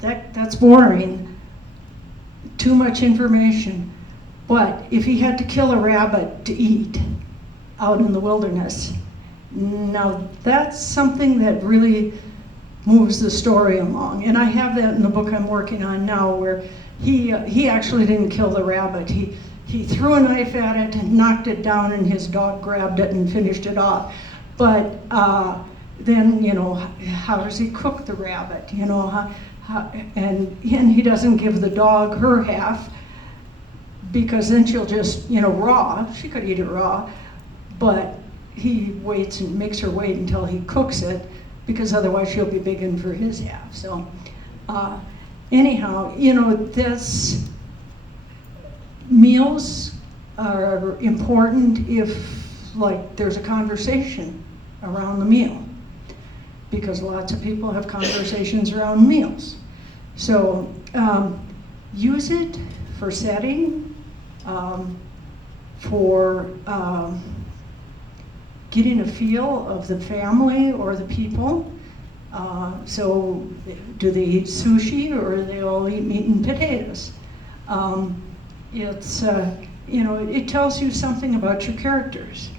that's boring. Too much information. But if he had to kill a rabbit to eat out in the wilderness, now that's something that really moves the story along. And I have that in the book I'm working on now, where he actually didn't kill the rabbit. He threw a knife at it and knocked it down, and his dog grabbed it and finished it off. But then, you know, how does he cook the rabbit? You know, and he doesn't give the dog her half, because then she'll just, you know, raw. She could eat it raw, but he waits and makes her wait until he cooks it, because otherwise she'll be begging for his half. So anyhow, you know, this meals are important if, like, there's a conversation around the meal, because lots of people have conversations around meals. So use it for setting, for getting a feel of the family or the people. So do they eat sushi, or do they all eat meat and potatoes? It's, you know, it tells you something about your characters.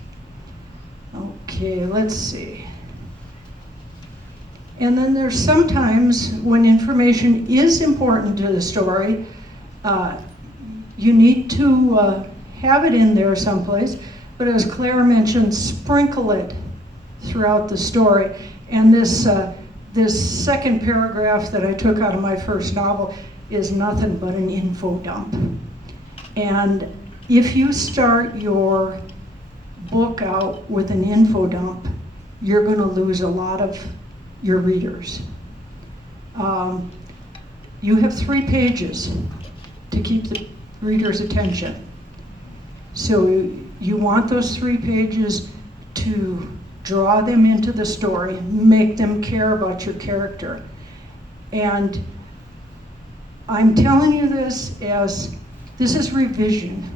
Okay, let's see. And then there's sometimes when information is important to the story, you need to have it in there someplace, but as Claire mentioned, sprinkle it throughout the story. And this 2nd paragraph that I took out of my first novel is nothing but an info dump. And if you start your book out with an info dump, you're going to lose a lot of your readers. You have 3 pages to keep the reader's attention. So you want those 3 pages to draw them into the story, make them care about your character. And I'm telling you this as, this is revision.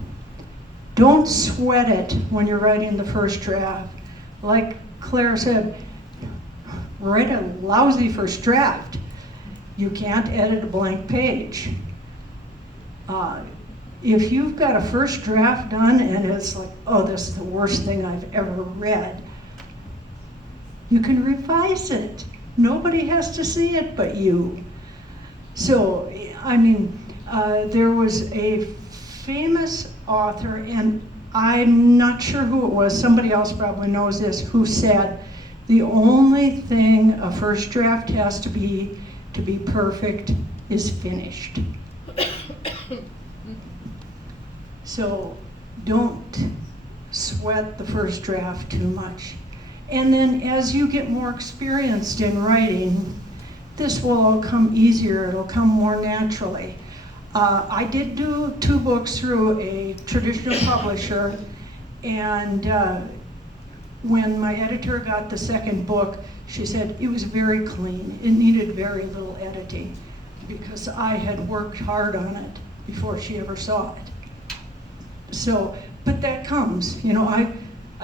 Don't sweat it when you're writing the first draft. Like Claire said, write a lousy first draft. You can't edit a blank page. If you've got a first draft done and it's like, oh, this is the worst thing I've ever read, you can revise it. Nobody has to see it but you. So, I mean, there was a famous author, and I'm not sure who it was, somebody else probably knows this, who said, the only thing a first draft has to be perfect is finished. So don't sweat the first draft too much. And then as you get more experienced in writing, this will all come easier, it'll come more naturally. I did do 2 books through a traditional publisher, and when my editor got the second book, she said it was very clean. It needed very little editing because I had worked hard on it before she ever saw it. So, but that comes, you know, I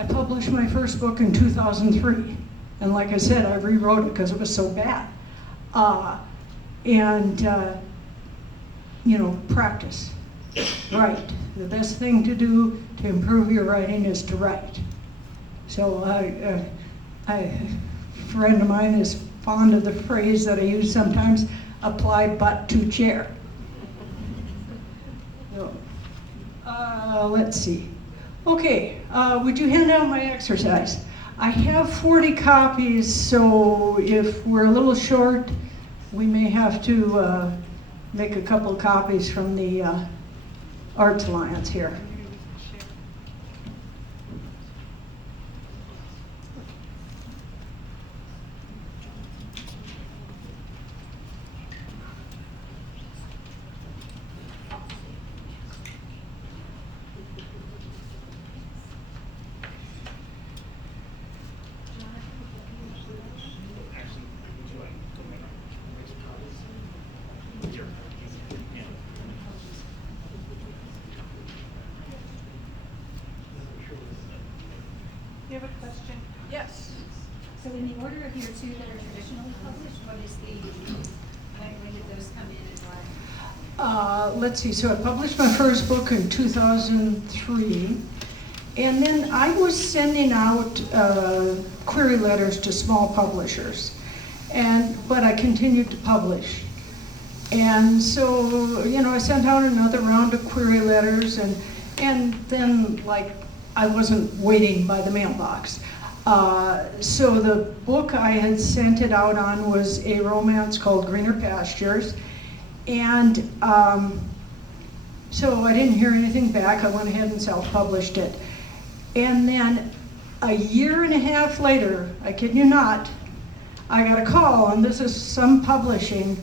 published my first book in 2003, and like I said, I rewrote it because it was so bad. You know, practice. Write. The best thing to do to improve your writing is to write. So a friend of mine is fond of the phrase that I use sometimes, apply butt to chair. So, let's see. Okay, would you hand out my exercise? I have 40 copies, so if we're a little short, we may have to make a couple copies from the Arts Alliance here. You have a question? Yes. So in the order of your 2 that are traditionally published, what is when did those come in and why? Let's see, so I published my first book in 2003, and then I was sending out query letters to small publishers, but I continued to publish. And so, you know, I sent out another round of query letters, and then, like, I wasn't waiting by the mailbox. So the book I had sent it out on was a romance called Greener Pastures. And so I didn't hear anything back. I went ahead and self-published it. And then a year and a half later, I kid you not, I got a call, and this is some publishing,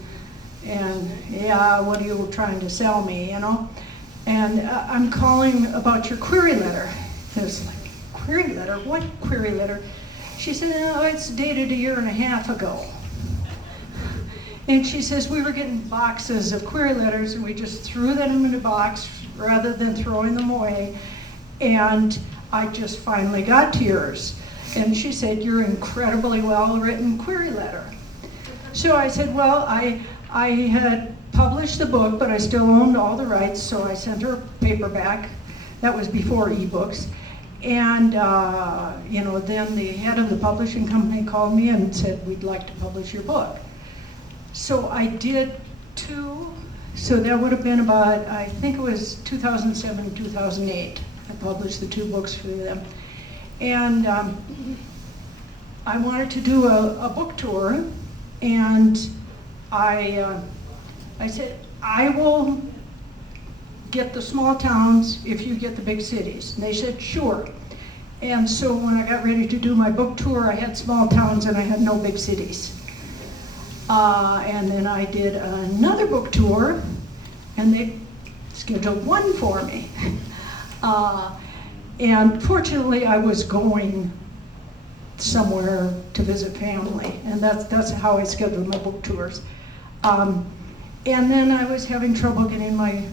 and yeah, what are you trying to sell me, you know? And I'm calling about your query letter. And it's like, query letter? What query letter? She said, oh, it's dated a year and a half ago. And she says, we were getting boxes of query letters, and we just threw them in a box rather than throwing them away. And I just finally got to yours. And she said, you're incredibly well-written query letter. So I said, well, I had published the book, but I still owned all the rights, so I sent her a paperback. That was before ebooks. And, you know, then the head of the publishing company called me and said, we'd like to publish your book. So I did 2, so that would have been about, I think it was 2007, 2008. I published the 2 books for them. And I wanted to do a book tour, and I said, I will get the small towns if you get the big cities. And they said, sure. And so when I got ready to do my book tour, I had small towns and I had no big cities. And then I did another book tour, and they scheduled 1 for me. And fortunately, I was going somewhere to visit family, and that's how I scheduled my book tours. And then I was having trouble getting my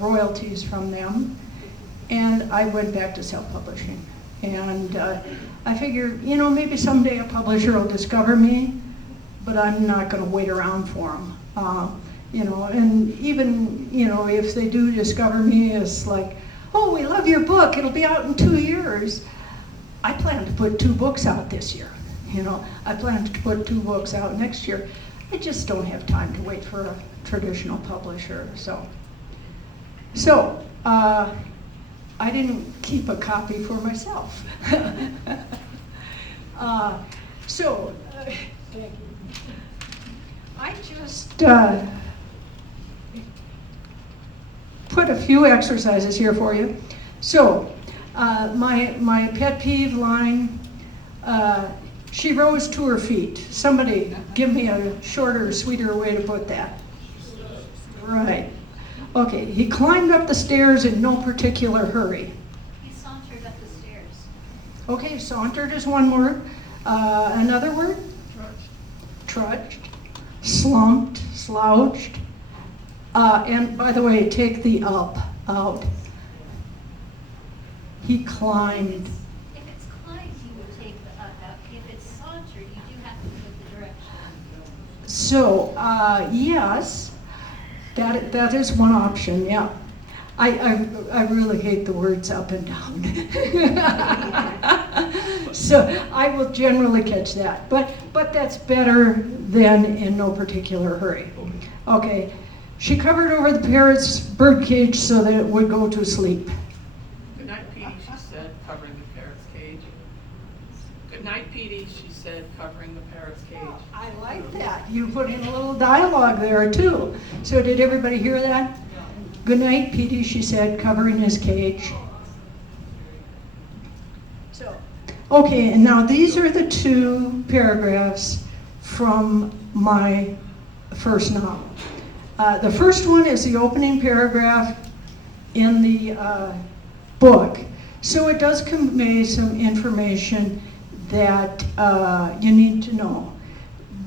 royalties from them, and I went back to self-publishing. And I figured, you know, maybe someday a publisher will discover me, but I'm not gonna wait around for them. You know, and even, you know, if they do discover me as like, oh, we love your book, it'll be out in 2 years. I plan to put 2 books out this year. You know, I plan to put 2 books out next year. I just don't have time to wait for a traditional publisher, so. So, I didn't keep a copy for myself. Thank you. I just put a few exercises here for you. So, my pet peeve line, she rose to her feet. Somebody give me a shorter, sweeter way to put that. Right. Okay, he climbed up the stairs in no particular hurry. He sauntered up the stairs. Okay, sauntered is one word. Another word? Trudged. Slumped, slouched. And by the way, take the up out. He climbed. If it's climbed, you would take the up out. If it's sauntered, you do have to put the direction. So, yes, that is one option, yeah. I really hate the words up and down. So I will generally catch that, but that's better than in no particular hurry. Okay, she covered over the parrot's birdcage so that it would go to sleep. Good night, Petey, she said, covering the parrot's cage. Good night, Petey, she said, covering the parrot's cage. I like that. You put in a little dialogue there too. So did everybody hear that? Good night, Petey, she said, covering his cage. So, okay, and now these are the 2 paragraphs from my first novel. The first one is the opening paragraph in the book. So it does convey some information that you need to know.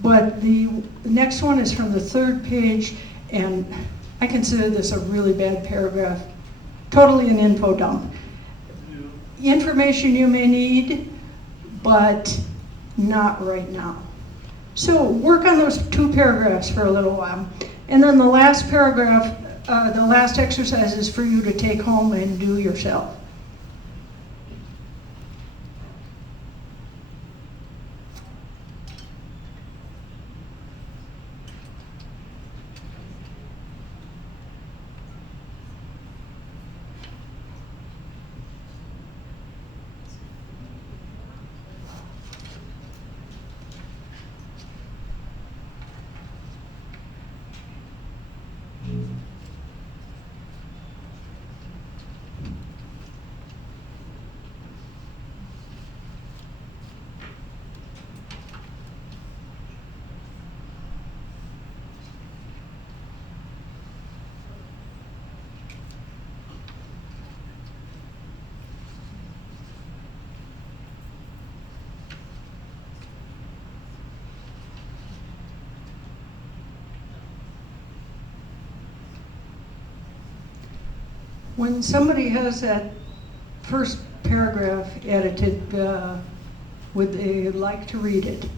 But the next one is from the 3rd page, and I consider this a really bad paragraph. Totally an info dump. Information you may need, but not right now. So work on those 2 paragraphs for a little while. And then the last paragraph, the last exercise is for you to take home and do yourself. When somebody has that first paragraph edited, would they like to read it?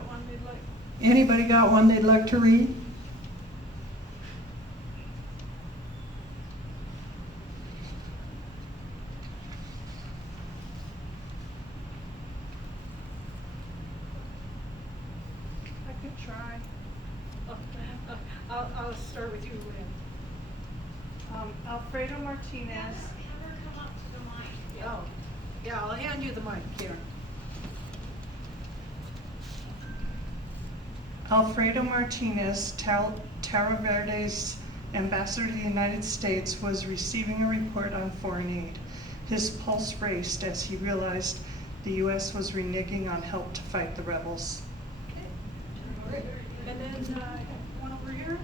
got one they'd like? Anybody got one they'd like to read? I could try. I'll start with you, Lynn. Alfredo Martinez. Have her come up to the mic. Oh, yeah, I'll hand you the mic, Karen. Alfredo Martinez, Terra Verde's ambassador to the United States, was receiving a report on foreign aid. His pulse raced as he realized the U.S. was reneging on help to fight the rebels. Okay. And then, one over here.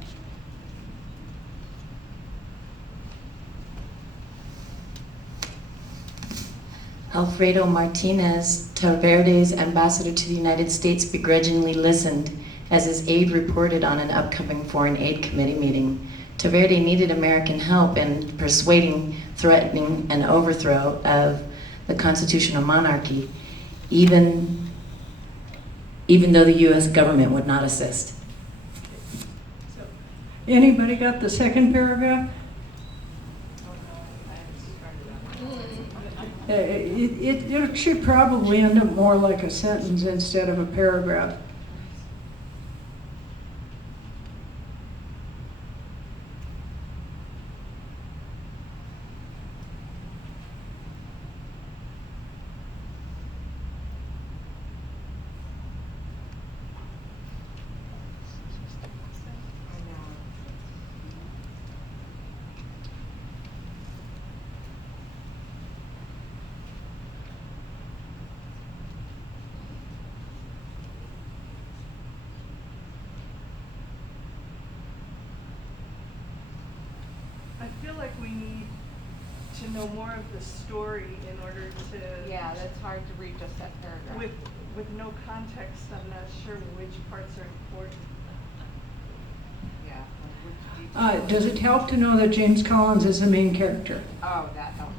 Alfredo Martinez, Valverde's ambassador to the United States, begrudgingly listened as his aide reported on an upcoming Foreign Aid Committee meeting. Valverde needed American help in persuading, threatening an overthrow of the constitutional monarchy, even though the U.S. government would not assist. Anybody got the second paragraph? It should probably end up more like a sentence instead of a paragraph. I feel like we need to know more of the story in order to. Yeah, that's hard to read just that paragraph. With no context, I'm not sure which parts are important. Yeah. Does it help to know that James Collins is the main character? Oh, that helps.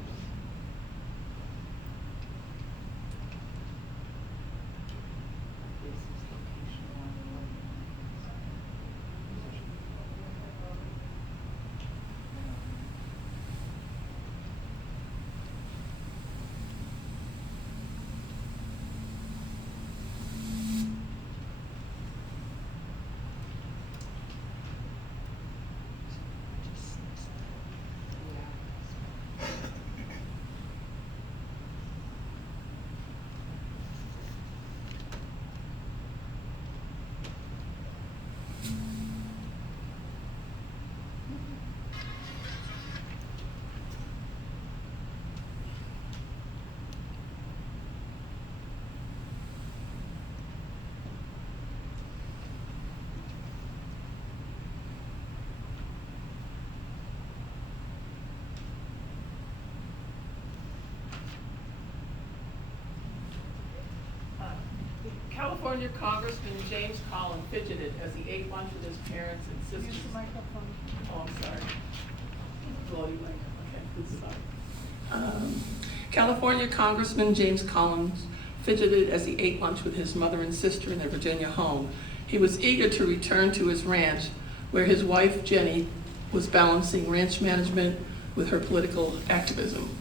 California Congressman James Collins fidgeted as he ate lunch with his parents and sisters. Use the microphone. Oh, I'm sorry. Bloody mic. Okay, sorry. California Congressman James Collins fidgeted as he ate lunch with his mother and sister in their Virginia home. He was eager to return to his ranch, where his wife, Jenny, was balancing ranch management with her political activism.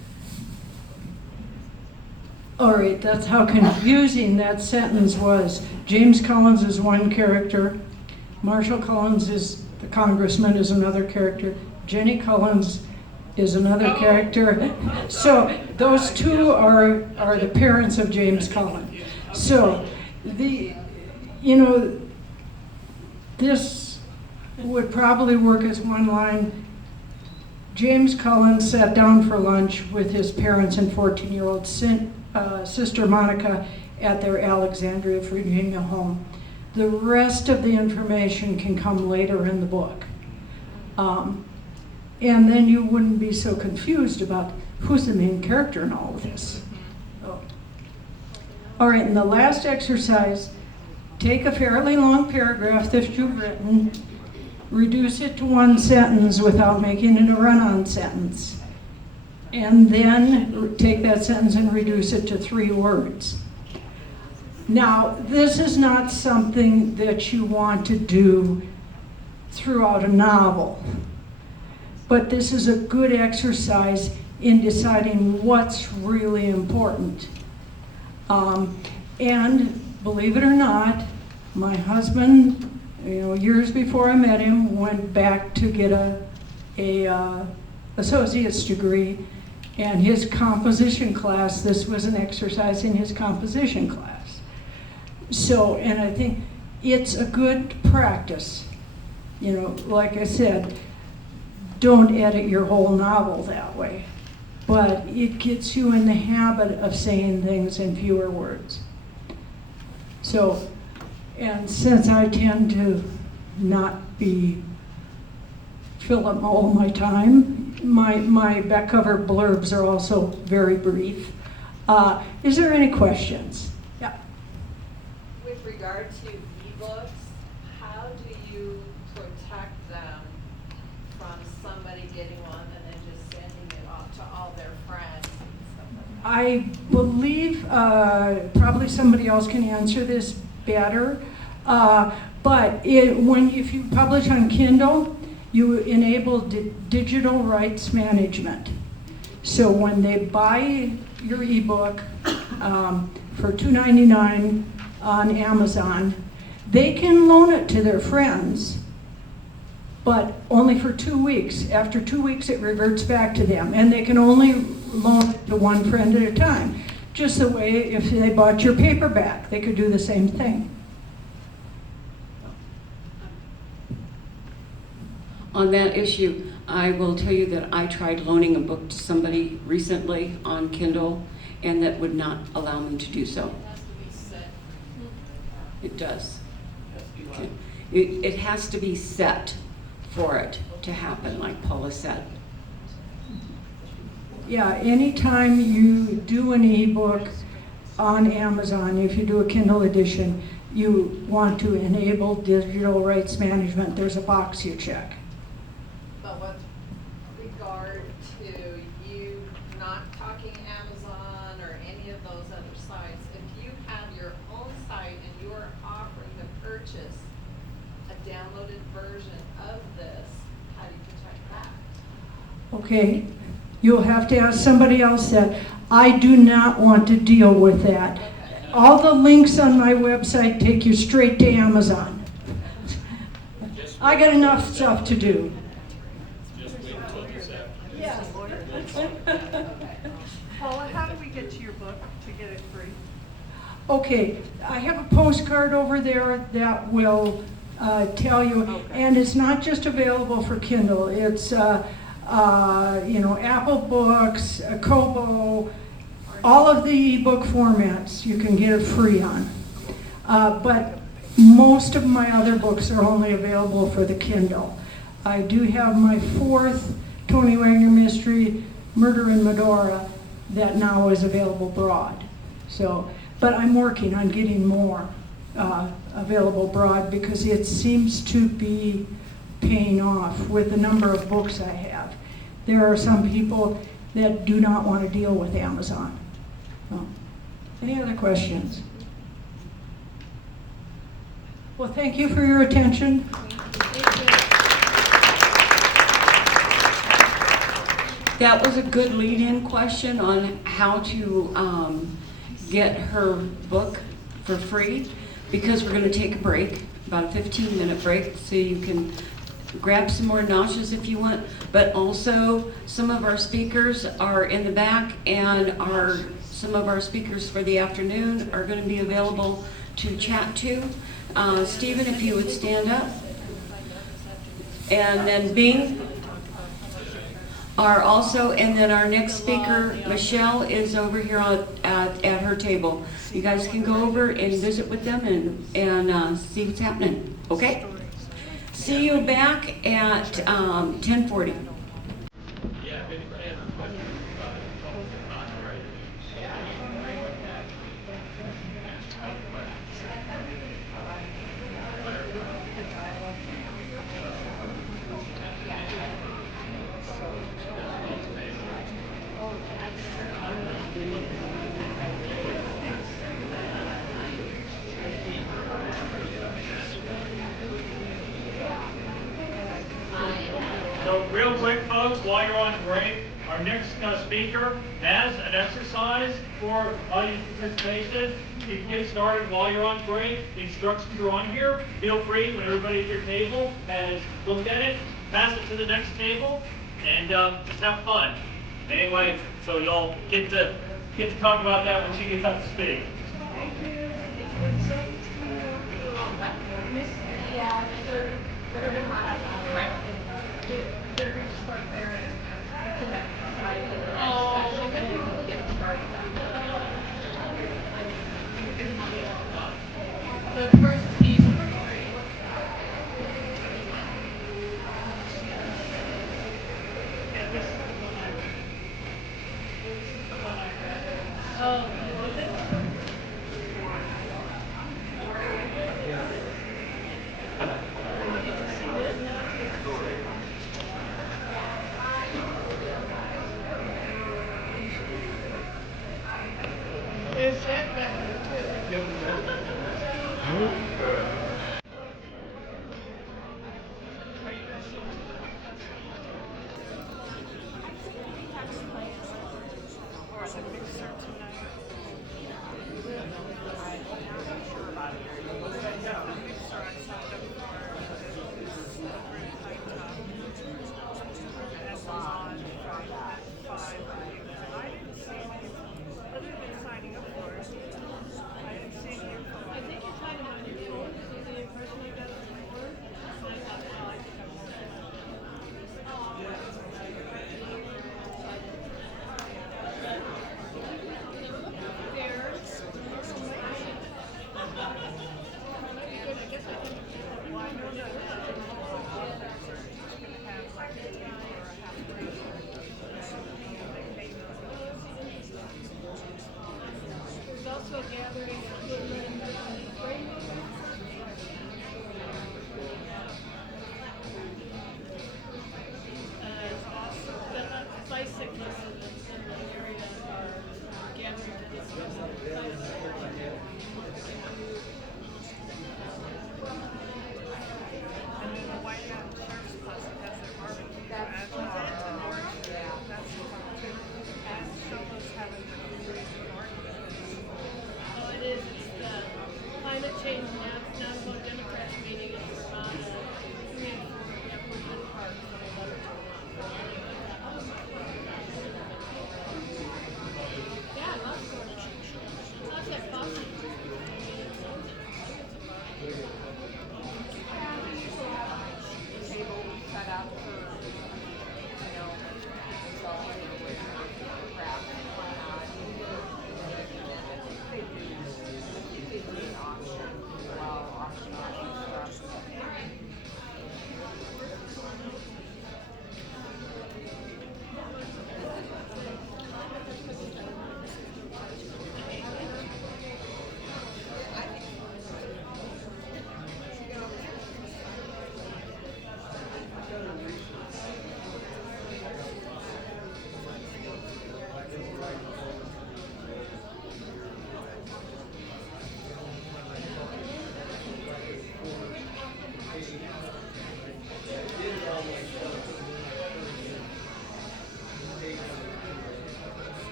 All right, that's how confusing that sentence was. James Collins is one character. Marshall Collins is the congressman is another character. Jenny Collins is another character. So those two are the parents of James Collins. So this would probably work as one line. James Collins sat down for lunch with his parents and 14-year-old sister Monica at their Alexandria, Virginia home. The rest of the information can come later in the book. And then you wouldn't be so confused about who's the main character in all of this. Oh. All right, in the last exercise, take a fairly long paragraph that you've written, reduce it to one sentence without making it a run-on sentence. And then take that sentence and reduce it to 3 words. Now, this is not something that you want to do throughout a novel, but this is a good exercise in deciding what's really important. And believe it or not, my husband, years before I met him, went back to get a associate's degree, and his composition class, this was an exercise in his composition class. So, and I think it's a good practice. Like I said, don't edit your whole novel that way, but it gets you in the habit of saying things in fewer words. So, and since I tend to not fill up all my time, my back cover blurbs are also very brief. Is there any questions? Yeah. With regard to ebooks, how do you protect them from somebody getting one and then just sending it off to all their friends and stuff like that? I believe probably somebody else can answer this better, but if you publish on Kindle, you enable digital rights management. So when they buy your ebook for $2.99 on Amazon, they can loan it to their friends, but only for 2 weeks. After 2 weeks, it reverts back to them, and they can only loan it to one friend at a time. Just the way if they bought your paperback, they could do the same thing. On that issue, I will tell you that I tried loaning a book to somebody recently on Kindle, and that would not allow me to do so. It does. Okay. It has to be set for it to happen, like Paula said. Yeah, anytime you do an ebook on Amazon, if you do a Kindle edition, you want to enable digital rights management. There's a box you check. But with regard to you not talking Amazon or any of those other sites, if you have your own site and you are offering to purchase a downloaded version of this, how do you protect that? Okay, you'll have to ask somebody else that. I do not want to deal with that. All the links on my website take you straight to Amazon. I got enough stuff to do. Paula, how do we get to your book to get it free? Okay, I have a postcard over there that will tell you, and it's not just available for Kindle. It's Apple Books, Kobo, all of the ebook formats you can get it free on. But most of my other books are only available for the Kindle. I do have my 4th Tony Wagner mystery, Murder in Medora, that now is available broad. So, but I'm working on getting more available broad because it seems to be paying off with the number of books I have. There are some people that do not want to deal with Amazon. Any other questions? Well, thank you for your attention. That was a good lead-in question on how to get her book for free, because we're going to take a break, about a 15-minute break, so you can grab some more nauseous if you want, but also some of our speakers are in the back, and some of our speakers for the afternoon are going to be available to chat to. Stephen, if you would stand up. And then Bing are also, and then our next speaker, Michelle, is over here at her table. You guys can go over and visit with them and see what's happening, okay? See you back at 10:40. notes while you're on break. Our next speaker has an exercise for audience participation. You can get started while you're on break. The instructions are on here. Feel free, when everybody at your table has looked at it, pass it to the next table, and just have fun. Anyway, so you'll get to talk about that when she gets up to speak. The first piece. Oh, is it? Is that better too?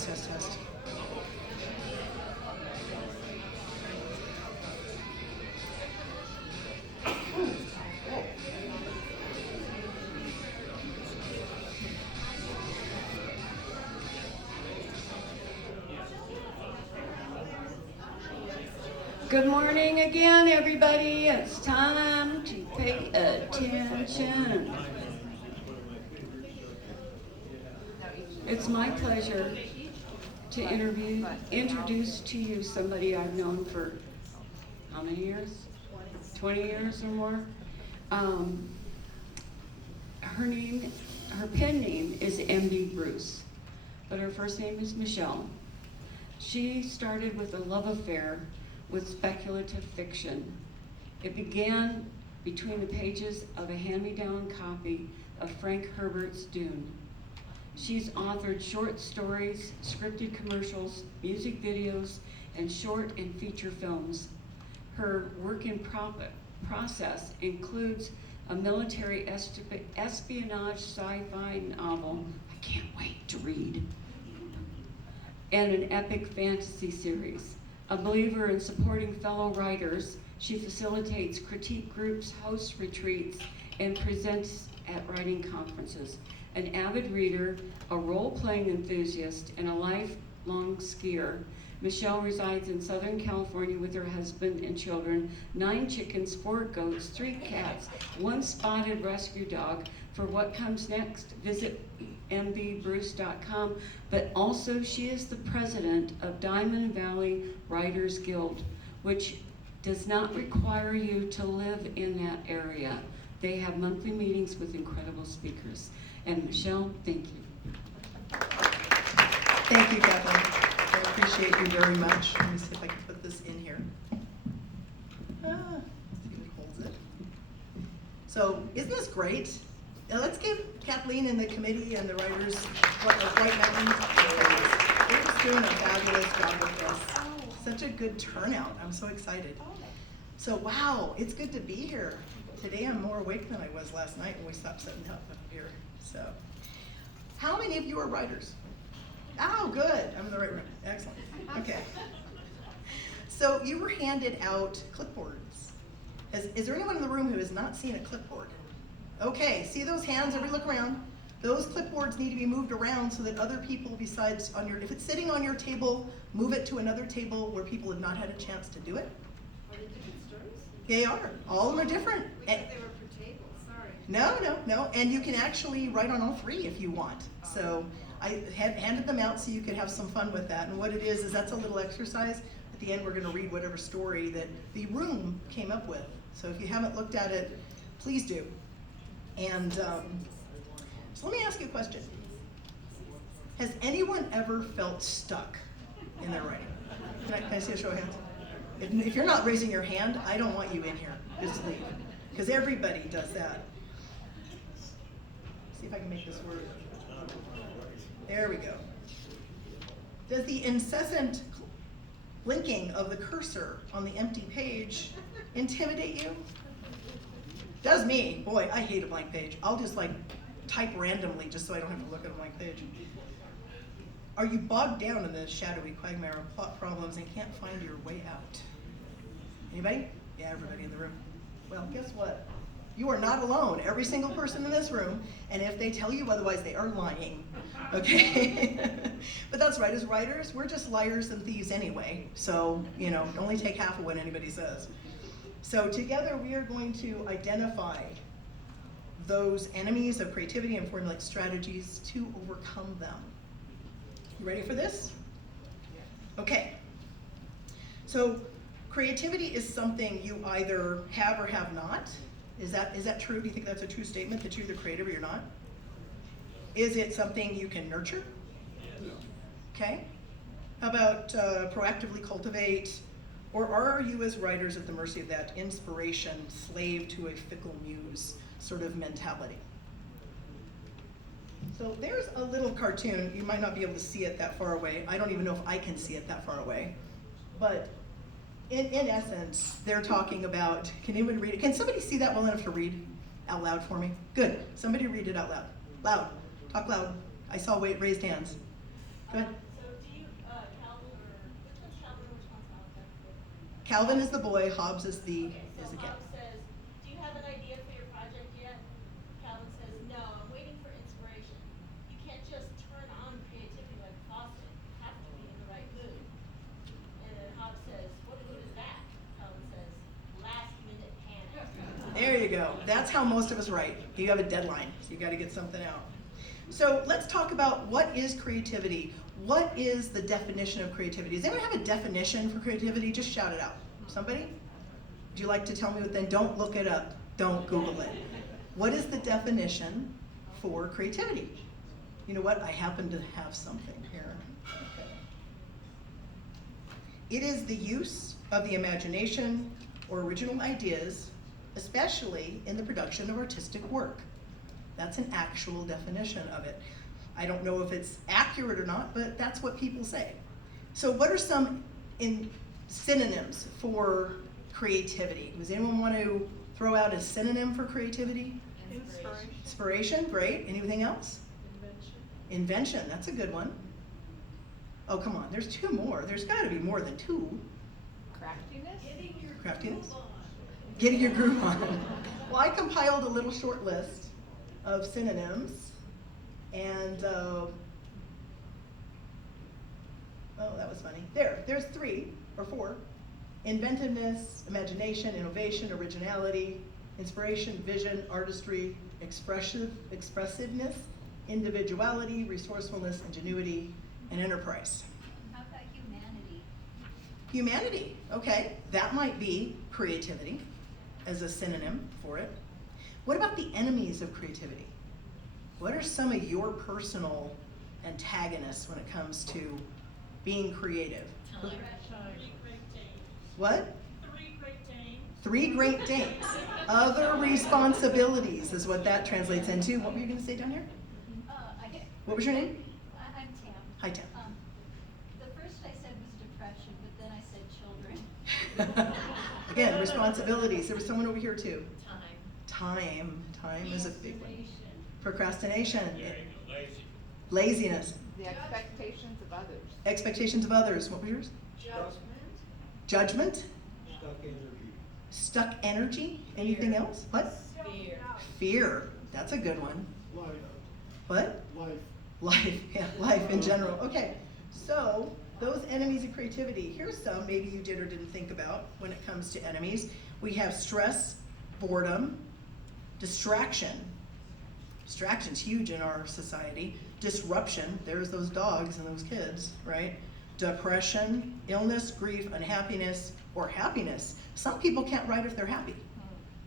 Test, test, test. Good morning again, everybody. It's time to pay attention. It's my pleasure to introduce to you somebody I've known for how many years? 20 years or more. Her pen name is MB Bruce, but her first name is Michelle. She started with a love affair with speculative fiction. It began between the pages of a hand-me-down copy of Frank Herbert's Dune. She's authored short stories, scripted commercials, music videos, and short and feature films. Her work in process includes a military espionage sci-fi novel I can't wait to read, and an epic fantasy series. A believer in supporting fellow writers, she facilitates critique groups, hosts retreats, and presents at writing conferences. An avid reader, a role-playing enthusiast, and a lifelong skier, Michelle resides in Southern California with her husband and children, 9 chickens, 4 goats, 3 cats, 1 spotted rescue dog. For what comes next, visit mbruce.com, but also she is the president of Diamond Valley Writers Guild, which does not require you to live in that area. They have monthly meetings with incredible speakers. And Michelle, thank you. Thank you, Kathleen. I appreciate you very much. Let me see if I can put this in here. See who holds it. So, isn't this great? Now let's give Kathleen and the committee and the writers White Mountain. They're just doing a fabulous job with this. Such a good turnout. I'm so excited. So, wow, it's good to be here. Today I'm more awake than I was last night when we stopped setting up here. So, how many of you are writers? Oh, good. I'm in the right room. Excellent. Okay. So you were handed out clipboards. Is there anyone in the room who has not seen a clipboard? Okay, see those hands? Everybody look around. Those clipboards need to be moved around so that other people besides if it's sitting on your table, move it to another table where people have not had a chance to do it. Are they different stories? They are. All of them are different. I thought they were per table, sorry. No. And you can actually write on all 3 if you want. So I handed them out so you could have some fun with that. And what it is that's a little exercise. At the end, we're going to read whatever story that the room came up with. So if you haven't looked at it, please do. And so let me ask you a question. Has anyone ever felt stuck in their writing? Can I see a show of hands? If you're not raising your hand, I don't want you in here. Just leave. Because everybody does that. See if I can make this work. There we go. Does the incessant blinking of the cursor on the empty page intimidate you? Does me. Boy, I hate a blank page. I'll just type randomly just so I don't have to look at a blank page. Are you bogged down in the shadowy quagmire of plot problems and can't find your way out? Anybody? Yeah, everybody in the room. Well, guess what? You are not alone. Every single person in this room, and if they tell you otherwise, they are lying. Okay? But that's right. As writers, we're just liars and thieves anyway. So, only take half of what anybody says. So together we are going to identify those enemies of creativity and formulate strategies to overcome them. You ready for this? Okay. So creativity is something you either have or have not. Is that true? Do you think that's a true statement, that you're either creative or you're not? Is it something you can nurture? Okay. How about proactively cultivate? Or are you as writers at the mercy of that inspiration, slave to a fickle muse sort of mentality? So there's a little cartoon. You might not be able to see it that far away. I don't even know if I can see it that far away. But in essence, they're talking about, can anyone read it? Can somebody see that well enough to read out loud for me? Good. Somebody read it out loud. Loud. Talk loud. I saw raised hands. Go ahead. So Calvin is the boy, Hobbs is the Okay, so cat. Hobbs says, do you have an idea for your project yet? Calvin says, no, I'm waiting for inspiration. You can't just turn on creativity like a faucet. You have to be in the right mood. And then Hobbs says, what mood is that? Calvin says, last minute panic. There you go. That's how most of us write. You have a deadline, so you got to get something out. So let's talk about what is creativity. What is the definition of creativity? Does anyone have a definition for creativity? Just shout it out. Somebody? Would you like to tell me what then? Don't look it up. Don't Google it. What is the definition for creativity? You know what? I happen to have something here. Okay. It is the use of the imagination or original ideas, especially in the production of artistic work. That's an actual definition of it. I don't know if it's accurate or not, but that's what people say. So what are some synonyms for creativity? Does anyone want to throw out a synonym for creativity? Inspiration. Inspiration, great. Anything else? Invention, that's a good one. Oh, come on, there's two more. There's got to be more than two. Craftiness? Craftiness? Getting your groove on. Well, I compiled a little short list of synonyms, and oh, that was funny. There's 3 or 4. Inventiveness, imagination, innovation, originality, inspiration, vision, artistry, expressiveness, individuality, resourcefulness, ingenuity, and enterprise. How about humanity? Humanity, okay, that might be creativity as a synonym for it. What about the enemies of creativity? What are some of your personal antagonists when it comes to being creative? What? 3 Great Danes. Other responsibilities is what that translates into. What were you going to say down here? What was your name? I'm Tam. Hi, Tam. The first I said was depression, but then I said children. Again, responsibilities. There was someone over here too. Time is a big one. Procrastination. Laziness. The expectations of others. Expectations of others. What was yours? Judgment. Stuck energy. Anything else? What? Fear. That's a good one. Life. What? Life. Yeah, life in general. Okay, so those enemies of creativity. Here's some maybe you did or didn't think about when it comes to enemies. We have stress, boredom, distraction. Distraction's huge in our society. Disruption, there's those dogs and those kids, right? Depression, illness, grief, unhappiness, or happiness. Some people can't write if they're happy. Do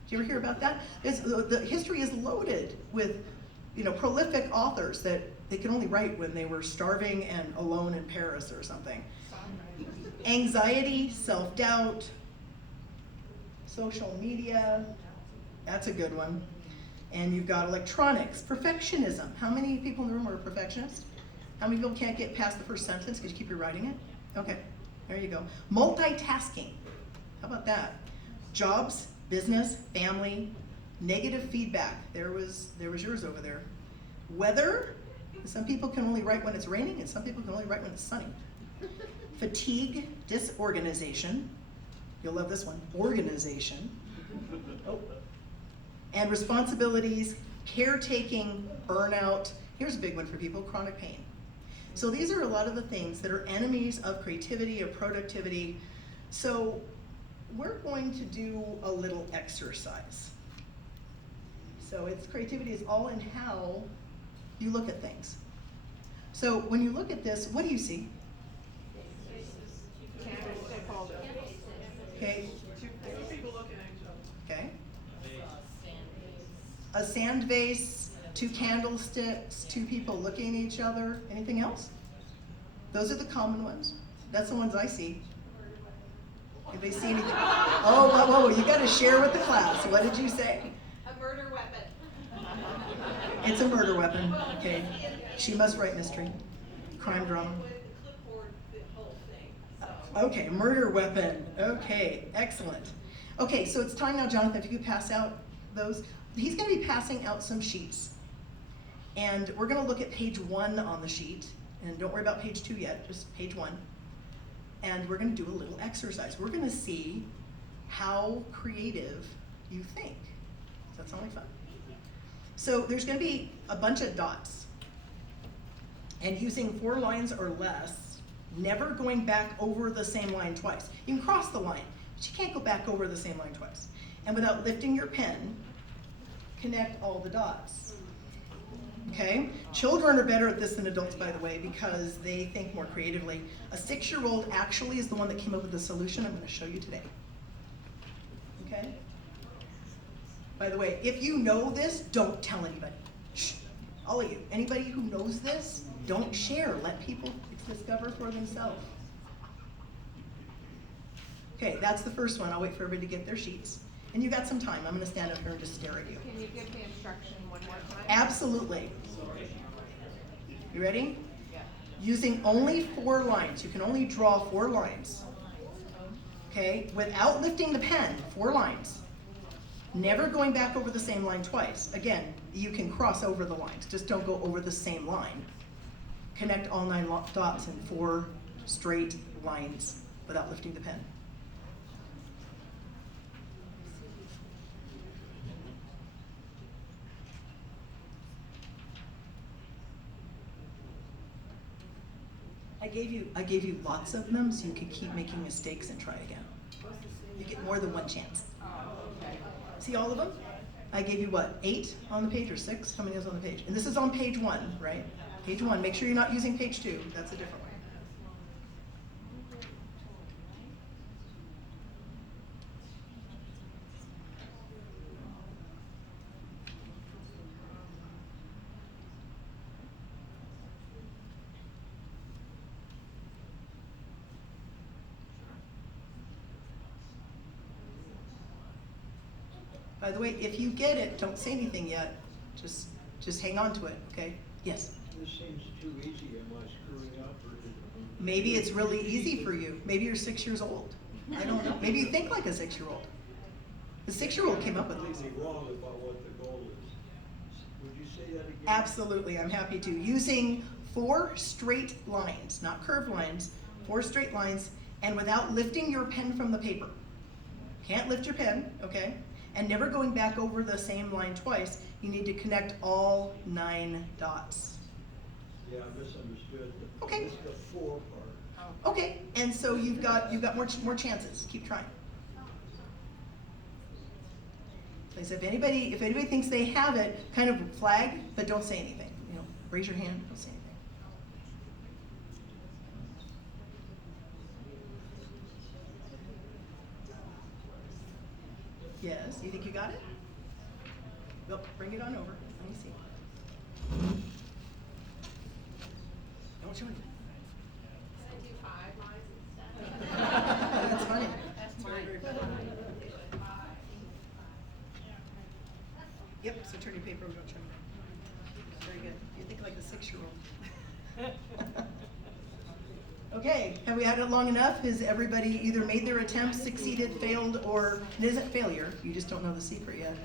you ever hear about that? The history is loaded with, prolific authors that they could only write when they were starving and alone in Paris or something. Anxiety, self-doubt, social media, that's a good one. And you've got electronics, perfectionism. How many people in the room are perfectionists? How many people can't get past the first sentence because you keep rewriting it? Okay, there you go. Multitasking, how about that? Jobs, business, family, negative feedback. There was yours over there. Weather, some people can only write when it's raining and some people can only write when it's sunny. Fatigue, disorganization. You'll love this one, organization. Oh. And responsibilities, caretaking, burnout. Here's a big one for people, chronic pain. So these are a lot of the things that are enemies of creativity, of productivity. So we're going to do a little exercise. So creativity is all in how you look at things. So when you look at this, what do you see? Okay. Two people looking at each other. Okay. A sand vase, 2 candlesticks, 2 people looking at each other. Anything else? Those are the common ones. That's the ones I see. Anybody see anything? Oh, whoa, you got to share with the class. What did you say? A murder weapon. It's a murder weapon. Okay. She must write mystery. Crime drama. Okay, murder weapon. Okay, excellent. Okay, so it's time now, Jonathan, if you could pass out those. He's going to be passing out some sheets. And we're going to look at page 1 on the sheet. And don't worry about page 2 yet, just page 1. and we're gonna do a little exercise. We're gonna see how creative you think. Does that sound like fun? So there's gonna be a bunch of dots. And using 4 lines or less, never going back over the same line twice. You can cross the line, but you can't go back over the same line twice. And without lifting your pen, connect all the dots. Okay? Children are better at this than adults, by the way, because they think more creatively. A 6-year-old actually is the one that came up with the solution I'm gonna show you today. Okay? By the way, if you know this, don't tell anybody. Shh. All of you. Anybody who knows this, don't share. Let people discover for themselves. Okay, that's the first one. I'll wait for everybody to get their sheets. And you got some time. I'm gonna stand up here and just stare at you. Can you give the instruction one more time? Absolutely. You ready? Yeah. Using only 4 lines. You can only draw 4 lines. Okay, without lifting the pen, 4 lines. Never going back over the same line twice. Again, you can cross over the lines, just don't go over the same line. Connect all 9 dots in 4 straight lines without lifting the pen. I gave you lots of them so you could keep making mistakes and try again. You get more than 1 chance. See all of them? I gave you what, 8 on the page or 6? How many is on the page? And this is on page 1, right? Page 1, make sure you're not using page 2, that's a different one. By the way, if you get it, don't say anything yet. Just hang on to it, okay? Yes? This seems too easy. Am I screwing up or is it? Maybe it's really easy for you. Maybe you're 6 years old. I don't know. Maybe you think like a 6-year-old. The 6-year-old came up with it. Completely wrong about what the goal is. Would you say that again? Absolutely, I'm happy to. Using 4 straight lines, not curved lines, 4 straight lines, and without lifting your pen from the paper. Can't lift your pen, okay? And never going back over the same line twice. You need to connect all 9 dots. Yeah, I misunderstood. Okay. It's the 4 part. Okay, and so you've got more chances. Keep trying. Like I said, if anybody thinks they have it, kind of flag, but don't say anything. You know, raise your hand, don't say anything. Yes, you think you got it? Well, bring it on over. Let me see. Don't show anything. Can I do 5 lines instead? That's funny. That's Very, very fine. funny. Yep, so turn your paper over, don't show me. Very good. You think like the 6-year-old. Okay, have we had it long enough? Has everybody either made their attempts, succeeded, failed, or it isn't failure, you just don't know the secret yet.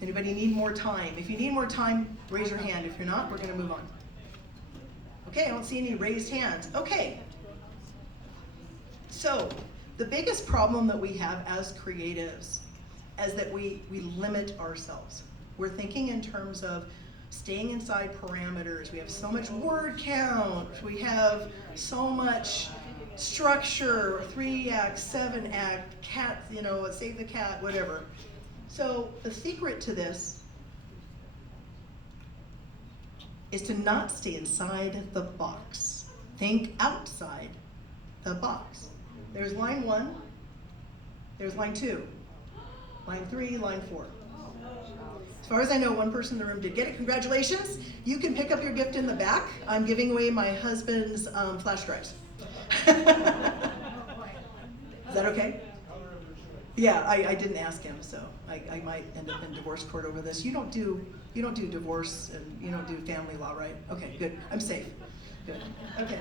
Anybody need more time? If you need more time, raise your hand. If you're not, we're gonna move on. Okay, I don't see any raised hands. Okay. So, the biggest problem that we have as creatives is that we limit ourselves. We're thinking in terms of staying inside parameters. We have so much word count. We have so much structure, 3-act, 7-act, cat, you know, save the cat, whatever. So the secret to this is to not stay inside the box. Think outside the box. There's line 1, there's line 2, line 3, line 4. As far as I know, 1 person in the room did get it. Congratulations. You can pick up your gift in the back. I'm giving away my husband's flash drives. Is that okay? Yeah, I didn't ask him, so I might end up in divorce court over this. You don't do divorce and you don't do family law, right? Okay, good. I'm safe. Good. Okay.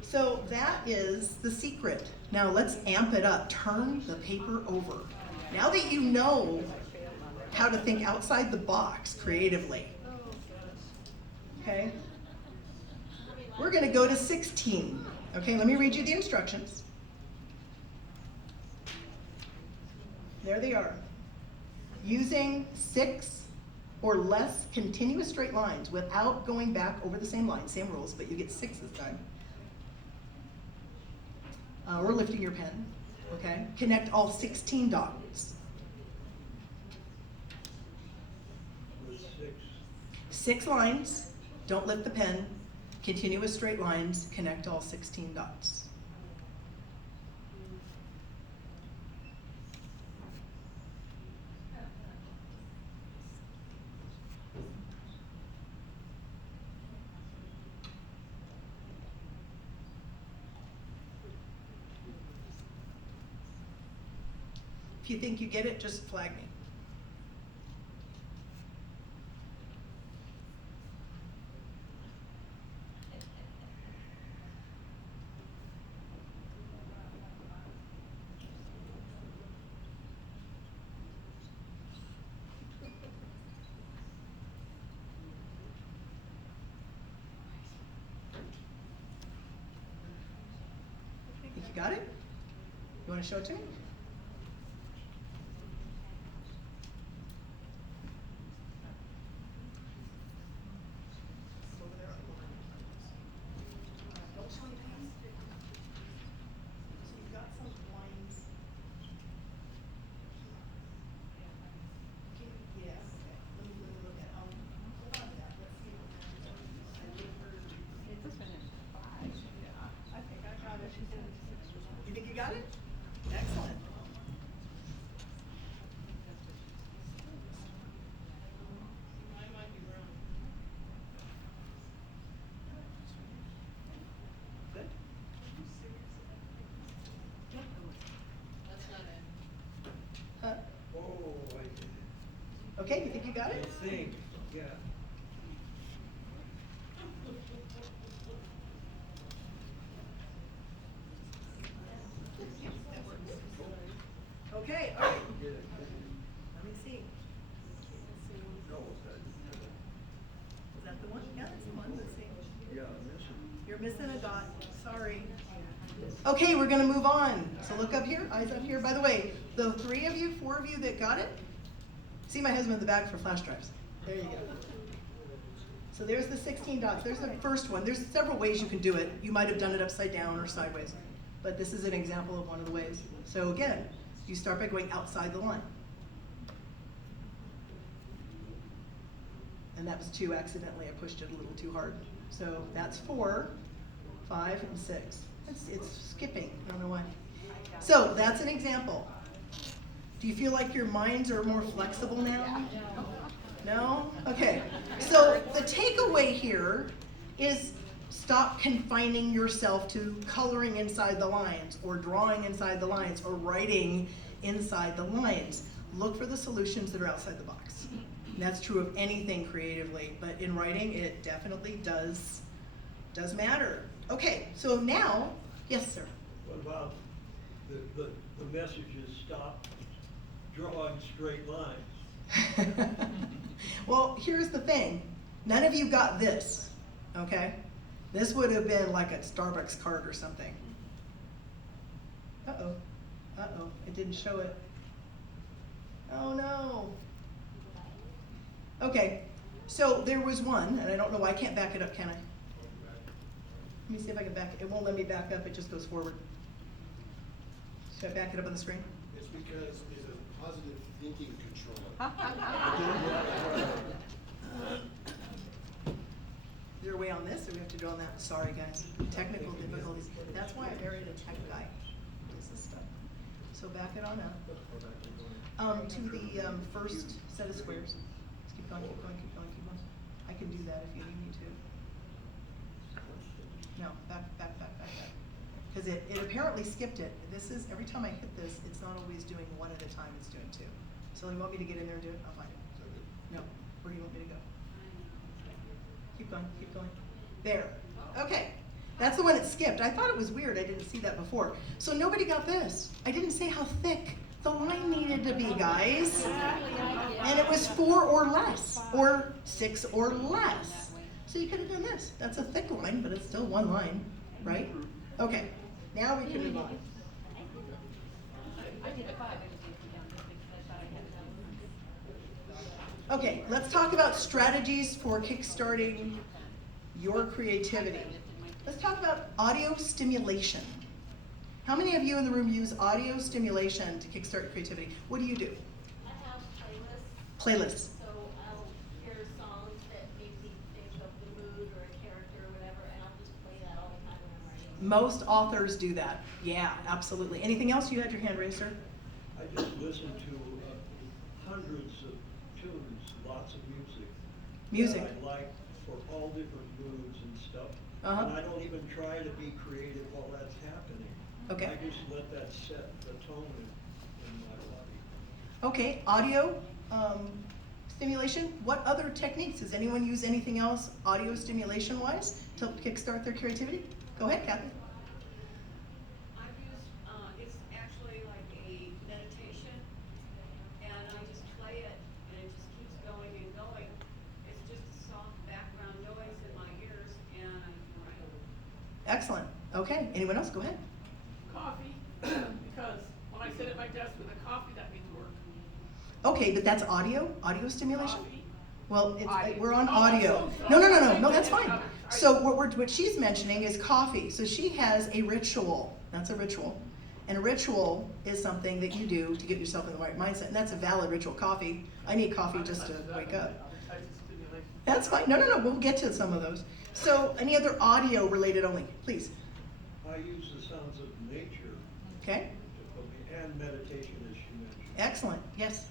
So that is the secret. Now let's amp it up. Turn the paper over. Now that you know how to think outside the box creatively. Okay? We're gonna go to 16. Okay, let me read you the instructions. There they are. Using 6 or less continuous straight lines without going back over the same line, same rules, but you get 6 this time. Or lifting your pen, okay? Connect all 16 dots. With 6. 6 lines, don't lift the pen, continuous straight lines, connect all 16 dots. If you think you get it, just flag me. Think you got it? You want to show it to me? You think you got it? Excellent. Good. That's not it. Huh? Oh, Okay, you think you got it? I think, yeah. Okay, all right. Let me see. Is that the one? Yeah, that's the one. Let's see. Yeah, I'm missing. You're missing a dot. Sorry. Okay, we're gonna move on. So look up here, eyes up here. By the way, the 3 of you, 4 of you that got it, see my husband in the back for flash drives. There you go. So there's the 16 dots. There's the first one. There's several ways you can do it. You might have done it upside down or sideways, but this is an example of one of the ways. So again, you start by going outside the line. And that was 2 accidentally. I pushed it a little too hard. So that's 4, 5, and 6. It's skipping. I don't know why. So that's an example. Do you feel like your minds are more flexible now? No? Okay. So the takeaway here is stop confining yourself to coloring inside the lines or drawing inside the lines or writing inside the lines. Look for the solutions that are outside the box. And that's true of anything creatively, but in writing it definitely does matter. Okay, so now, yes, sir. What about the message is stop drawing straight lines? Well, here's the thing. None of you got this, okay? This would have been like a Starbucks card or something. Uh-oh, uh-oh, it didn't show it. Oh no. Okay, so there was one, and I don't know why I can't back it up, can I? Let me see if I can back it. It won't let me back up, it just goes forward. Should I back it up on the screen? It's because it's a positive thinking controller. Is there a way on this, or we have to do on that? Sorry, guys. Technical difficulties. That's why I married a tech guy. This is stuff. So back it on up. To the first set of squares. Let's keep going, keep going, keep going, keep going. I can do that if you need me to. No, back. Because it apparently skipped it. This is, every time I hit this, it's not always doing 1 at a time, it's doing 2. So you want me to get in there and do it? I'll find it. No, where do you want me to go? Keep going, keep going. There, okay. That's the one that skipped. I thought it was weird, I didn't see that before. So nobody got this. I didn't say how thick the line needed to be, guys. And it was 4 or less, or 6 or less. So you could have done this. That's a thick line, but it's still 1 line, right? Okay, now we can move on. I did 5. Okay, let's talk about strategies for kickstarting your creativity. Let's talk about audio stimulation. How many of you in the room use audio stimulation to kickstart creativity? What do you do? I have playlists. Playlists. So I'll hear songs that make me think of the mood or a character or whatever, and I'll just play that all the time when I'm writing. Most authors do that. Yeah, absolutely. Anything else? You had your hand raised, sir? I just listen to hundreds of tunes, lots of music. Music. That I like for all different moods and stuff. Uh-huh. And I don't even try to be creative while that's happening. Okay. I just let that set the tone in my body. Okay, audio stimulation. What other techniques? Does anyone use anything else audio stimulation wise to kickstart their creativity? Go ahead, Kathy. I've used, it's actually like a meditation, and I just play it, and it just keeps going and going. It's just a soft background noise in my ears, and I can write. Excellent. Okay, anyone else? Go ahead. Coffee, because when I sit at my desk with a coffee, that means work. Okay, but that's audio stimulation? Coffee. Well, it's, Audio. we're on Oh, audio. I'm so sorry. No, that's fine. Sorry. So what she's mentioning is coffee. So she has a ritual. That's a ritual. And a ritual is something that you do to get yourself in the right mindset. And that's a valid ritual. Coffee. I need coffee just to wake up. That's fine. No, we'll get to some of those. So any other audio related only, please. I use the sounds of nature Okay, to put me, and meditation as she mentioned. excellent. Yes.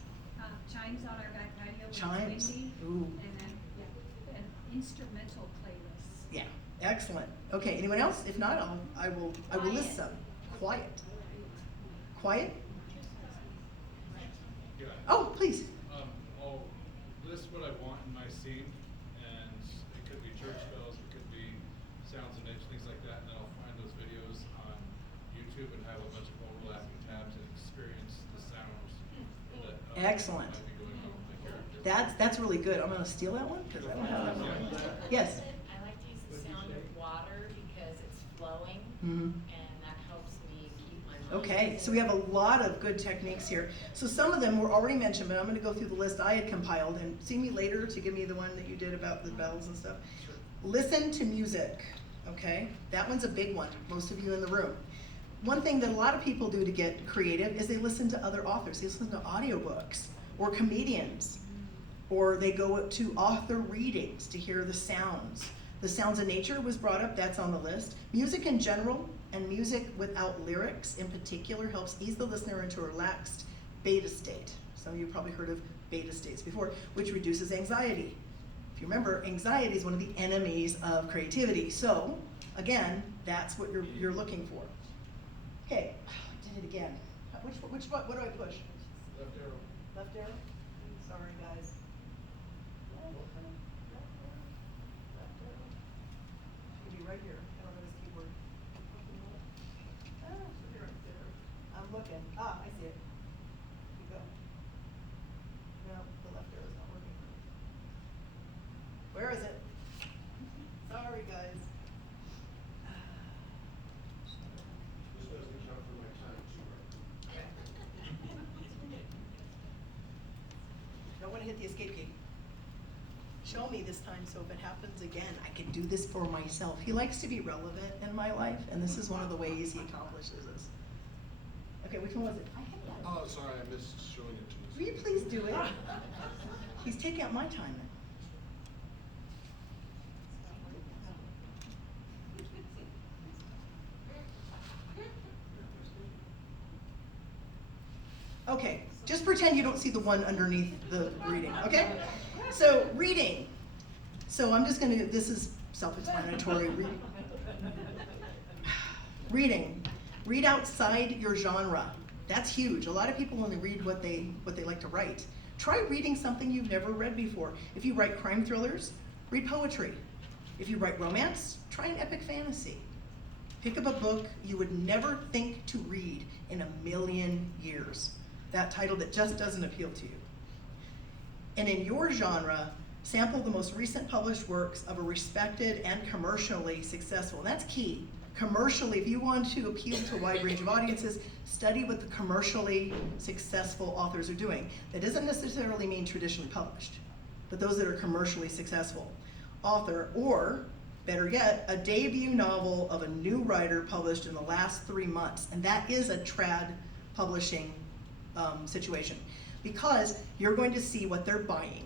Chimes on our back patio when Chimes. it's windy. Ooh. And then, yeah, and instrumental playlists. Yeah, excellent. Okay, anyone else? If not, I will list some. Quiet. Quiet? Yeah. Oh, please. I'll list what I want in my scene, and it could be church bells, it could be sounds and nature, things like that, and then I'll find those videos on YouTube and have a bunch of overlapping tabs and experience the sounds that Excellent. might be going on with my character. That's really good. I'm gonna steal that one because I don't have that one. Yes. I like to use the sound of water because it's flowing, Mhm. and that helps me keep my mind. Okay, so we have a lot of good techniques here. So some of them were already mentioned, but I'm gonna go through the list I had compiled, and see me later to give me the one that you did about the bells and stuff. Listen to music, okay? That one's a big one, most of you in the room. One thing that a lot of people do to get creative is they listen to other authors. They listen to audiobooks or comedians, or they go to author readings to hear the sounds. The sounds of nature was brought up, that's on the list. Music in general, and music without lyrics in particular, helps ease the listener into a relaxed beta state. Some of you probably heard of beta states before, which reduces anxiety. If you remember, anxiety is one of the enemies of creativity. So, again, that's what you're looking for. Okay, did it again. What do I push? Left arrow. Left arrow? Sorry, guys. Should be right here. I don't know this keyboard. Oh, it should be right there. I'm looking. Ah, I see it. Here you go. No, the left arrow's not working. Where is it? Sorry, guys. This doesn't count for my time, Don't want to hit the escape key. Show me this time so if it happens again, I can do this for myself. He likes to be relevant in my life, and this is one of the ways he accomplishes this. Okay, which one was it? Oh, sorry, I missed showing it to us. Will you please do it? He's taking up my time then. Okay, just pretend you don't see the one underneath the reading, okay? So, reading. So I'm just gonna, this is self-explanatory. Reading. Read outside your genre. That's huge. A lot of people only read what they like to write. Try reading something you've never read before. If you write crime thrillers, read poetry. If you write romance, try an epic fantasy. Pick up a book you would never think to read in a million years. That title that just doesn't appeal to you. And in your genre, sample the most recent published works of a respected and commercially successful, and that's key, Commercially, if you want to appeal to a wide range of audiences, study what the commercially successful authors are doing. That doesn't necessarily mean traditionally published, but those that are commercially successful author, or better yet, a debut novel of a new writer published in the last 3 months. And that is a trad publishing situation, because you're going to see what they're buying.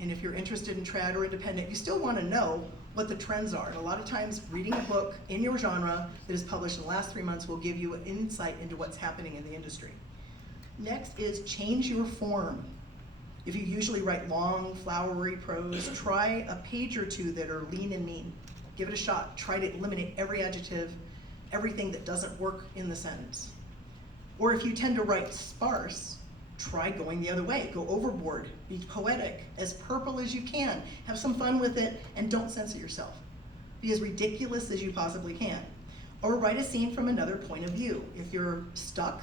And if you're interested in trad or independent, you still want to know what the trends are. And a lot of times, reading a book in your genre that is published in the last 3 months will give you an insight into what's happening in the industry. Next is change your form. If you usually write long, flowery prose, try a page or two that are lean and mean. Give it a shot. Try to eliminate every adjective, everything that doesn't work in the sentence. Or if you tend to write sparse, try going the other way. Go overboard. Be poetic, as purple as you can. Have some fun with it, and don't censor yourself. Be as ridiculous as you possibly can. Or write a scene from another point of view. If you're stuck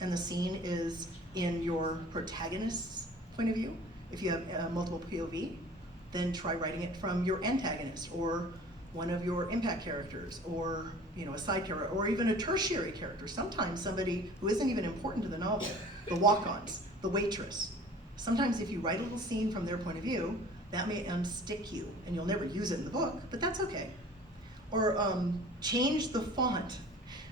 and the scene is in your protagonist's point of view, if you have multiple POV, then try writing it from your antagonist or one of your impact characters, or a side character, or even a tertiary character. Sometimes somebody who isn't even important to the novel, the walk-ons, the waitress. Sometimes if you write a little scene from their point of view, that may unstick you, and you'll never use it in the book, but that's okay. Or change the font.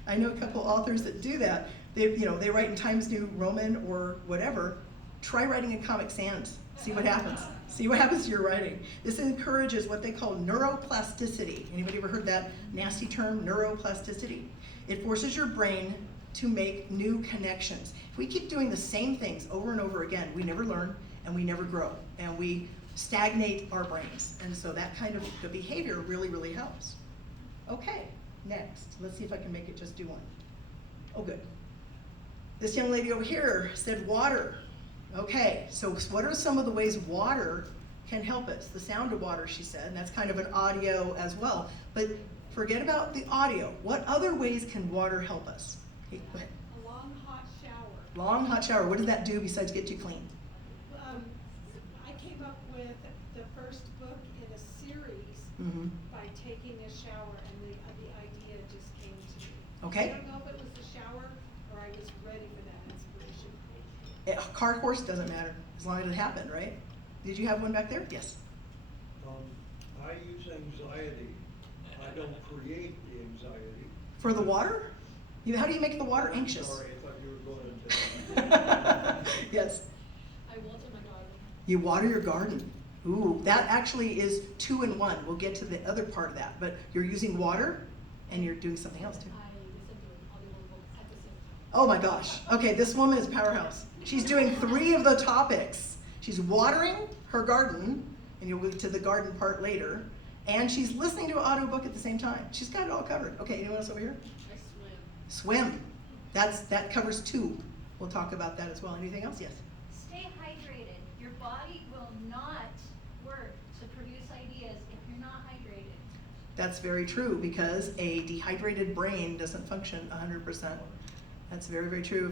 I know a couple authors that do that. They write in Times New Roman or whatever. Try writing in Comic Sans. See what happens. See what happens to your writing. This encourages what they call neuroplasticity. Anybody ever heard that nasty term, neuroplasticity? It forces your brain to make new connections. If we keep doing the same things over and over again, we never learn and we never grow, and we stagnate our brains. And so that kind of behavior really, really helps. Okay, next. Let's see if I can make it just do one. Oh, good. This young lady over here said water. Okay, so what are some of the ways water can help us? The sound of water, she said, and that's kind of an audio as well. But forget about the audio. What other ways can water help us? Okay, go ahead. A long hot shower. Long hot shower. What does that do besides get you clean? I came up with the first book in a series by taking a shower, and the idea just came to me. Okay. I don't know if it was the shower or I was ready for that inspiration. A cart horse doesn't matter, as long as it happened, right? Did you have one back there? Yes. I use anxiety. I don't create the anxiety. For the water? How do you make the water anxious? Sorry, I thought you were going to. Yes. I water my garden. You water your garden. Ooh, that actually is 2 in 1. We'll get to the other part of that. But you're using water and you're doing something else too. I listen to audiobooks at the same time. Oh my gosh. Okay, this woman is a powerhouse. She's doing 3 of the topics. She's watering her garden, and you'll get to the garden part later, and she's listening to an audiobook at the same time. She's got it all covered. Okay, anyone else over here? I Swim. That covers 2. We'll talk about that as well. Anything else? Yes. Stay hydrated. Your body will not work to produce ideas if you're not hydrated. That's very true, because a dehydrated brain doesn't function 100%. That's very, very true.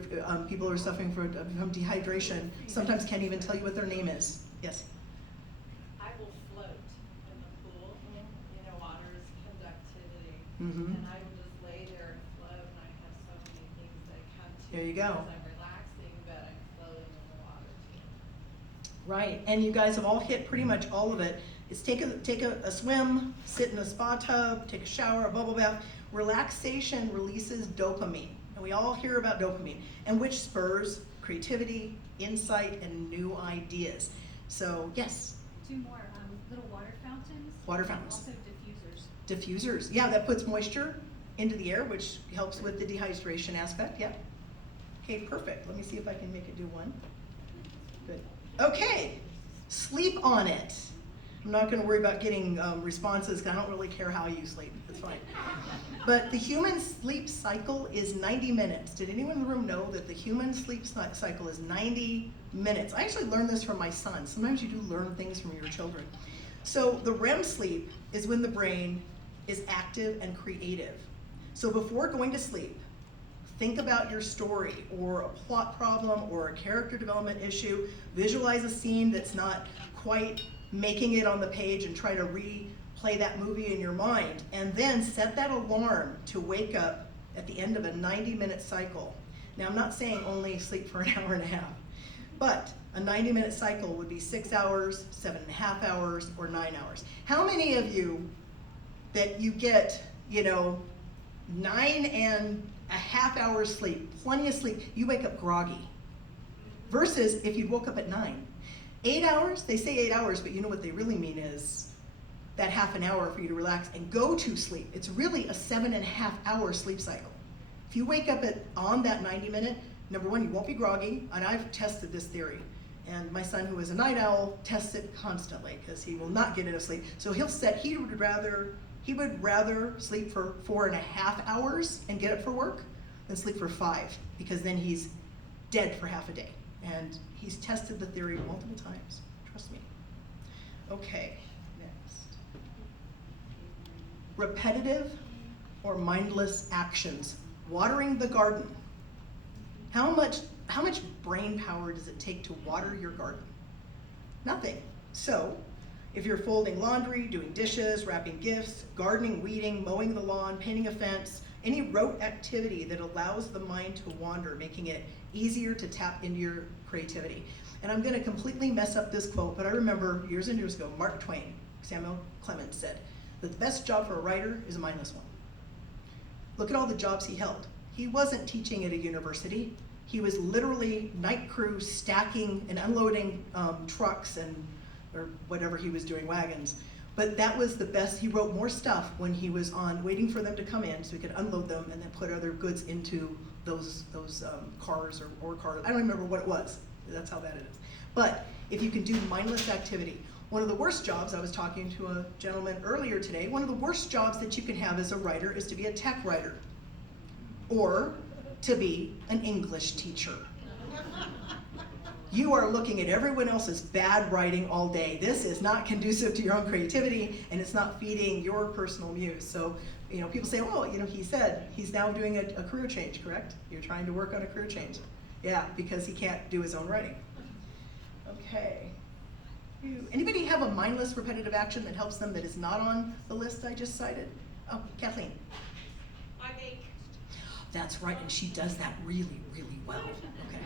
People who are suffering from dehydration sometimes can't even tell you what their name is. Yes? I will float in the pool. Water is conductivity. Mm-hmm. And I will just lay there and float, and I have so many things that come to There you me go. because I'm relaxing, but I'm floating in the water too. Right, and you guys have all hit pretty much all of it. It's take a swim, sit in a spa tub, take a shower, a bubble bath. Relaxation releases dopamine, and we all hear about dopamine, and which spurs creativity, insight, and new ideas. So, yes? 2 more, little water fountains. Water fountains. Also diffusers. Diffusers, yeah, that puts moisture into the air, which helps with the dehydration aspect, yeah. Okay, perfect. Let me see if I can make it do one. Good. Okay, sleep on it. I'm not going to worry about getting responses, because I don't really care how you sleep. It's fine. But the human sleep cycle is 90 minutes. Did anyone in the room know that the human sleep cycle is 90 minutes? I actually learned this from my son. Sometimes you do learn things from your children. So the REM sleep is when the brain is active and creative. So before going to sleep, think about your story or a plot problem or a character development issue. Visualize a scene that's not quite making it on the page and try to play that movie in your mind, and then set that alarm to wake up at the end of a 90-minute cycle. Now, I'm not saying only sleep for an hour and a half, but a 90-minute cycle would be 6 hours, 7.5 hours, or 9 hours. How many of you that you get, 9.5 hours sleep, plenty of sleep, you wake up groggy? Versus if you woke up at 9. 8 hours, they say 8 hours, but you know what they really mean is that half an hour for you to relax and go to sleep. It's really a 7.5 hour sleep cycle. If you wake up on that 90-minute, number one, you won't be groggy, and I've tested this theory. And my son, who is a night owl, tests it constantly because he will not get enough sleep. So he would rather sleep for 4.5 hours and get up for work than sleep for 5, because then he's dead for half a day. And he's tested the theory multiple times, trust me. Okay, next. Repetitive or mindless actions. Watering the garden. How much brain power does it take to water your garden? Nothing. So, if you're folding laundry, doing dishes, wrapping gifts, gardening, weeding, mowing the lawn, painting a fence, any rote activity that allows the mind to wander, making it easier to tap into your creativity. And I'm going to completely mess up this quote, but I remember years and years ago, Mark Twain, Samuel Clemens said, that the best job for a writer is a mindless one. Look at all the jobs he held. He wasn't teaching at a university. He was literally night crew stacking and unloading trucks or whatever he was doing, wagons. But that was the best. He wrote more stuff when he was on waiting for them to come in so he could unload them and then put other goods into those cars or cars. I don't remember what it was. That's how bad it is. But if you can do mindless activity, one of the worst jobs, I was talking to a gentleman earlier today, one of the worst jobs that you can have as a writer is to be a tech writer or to be an English teacher. You are looking at everyone else's bad writing all day. This is not conducive to your own creativity, and it's not feeding your personal muse. So, people say, well, he said he's now doing a career change, correct? You're trying to work on a career change. Yeah, because he can't do his own writing. Okay. Anybody have a mindless repetitive action that helps them that is not on the list I just cited? Oh, Kathleen. I make That's right, and she does that really, really well. Okay.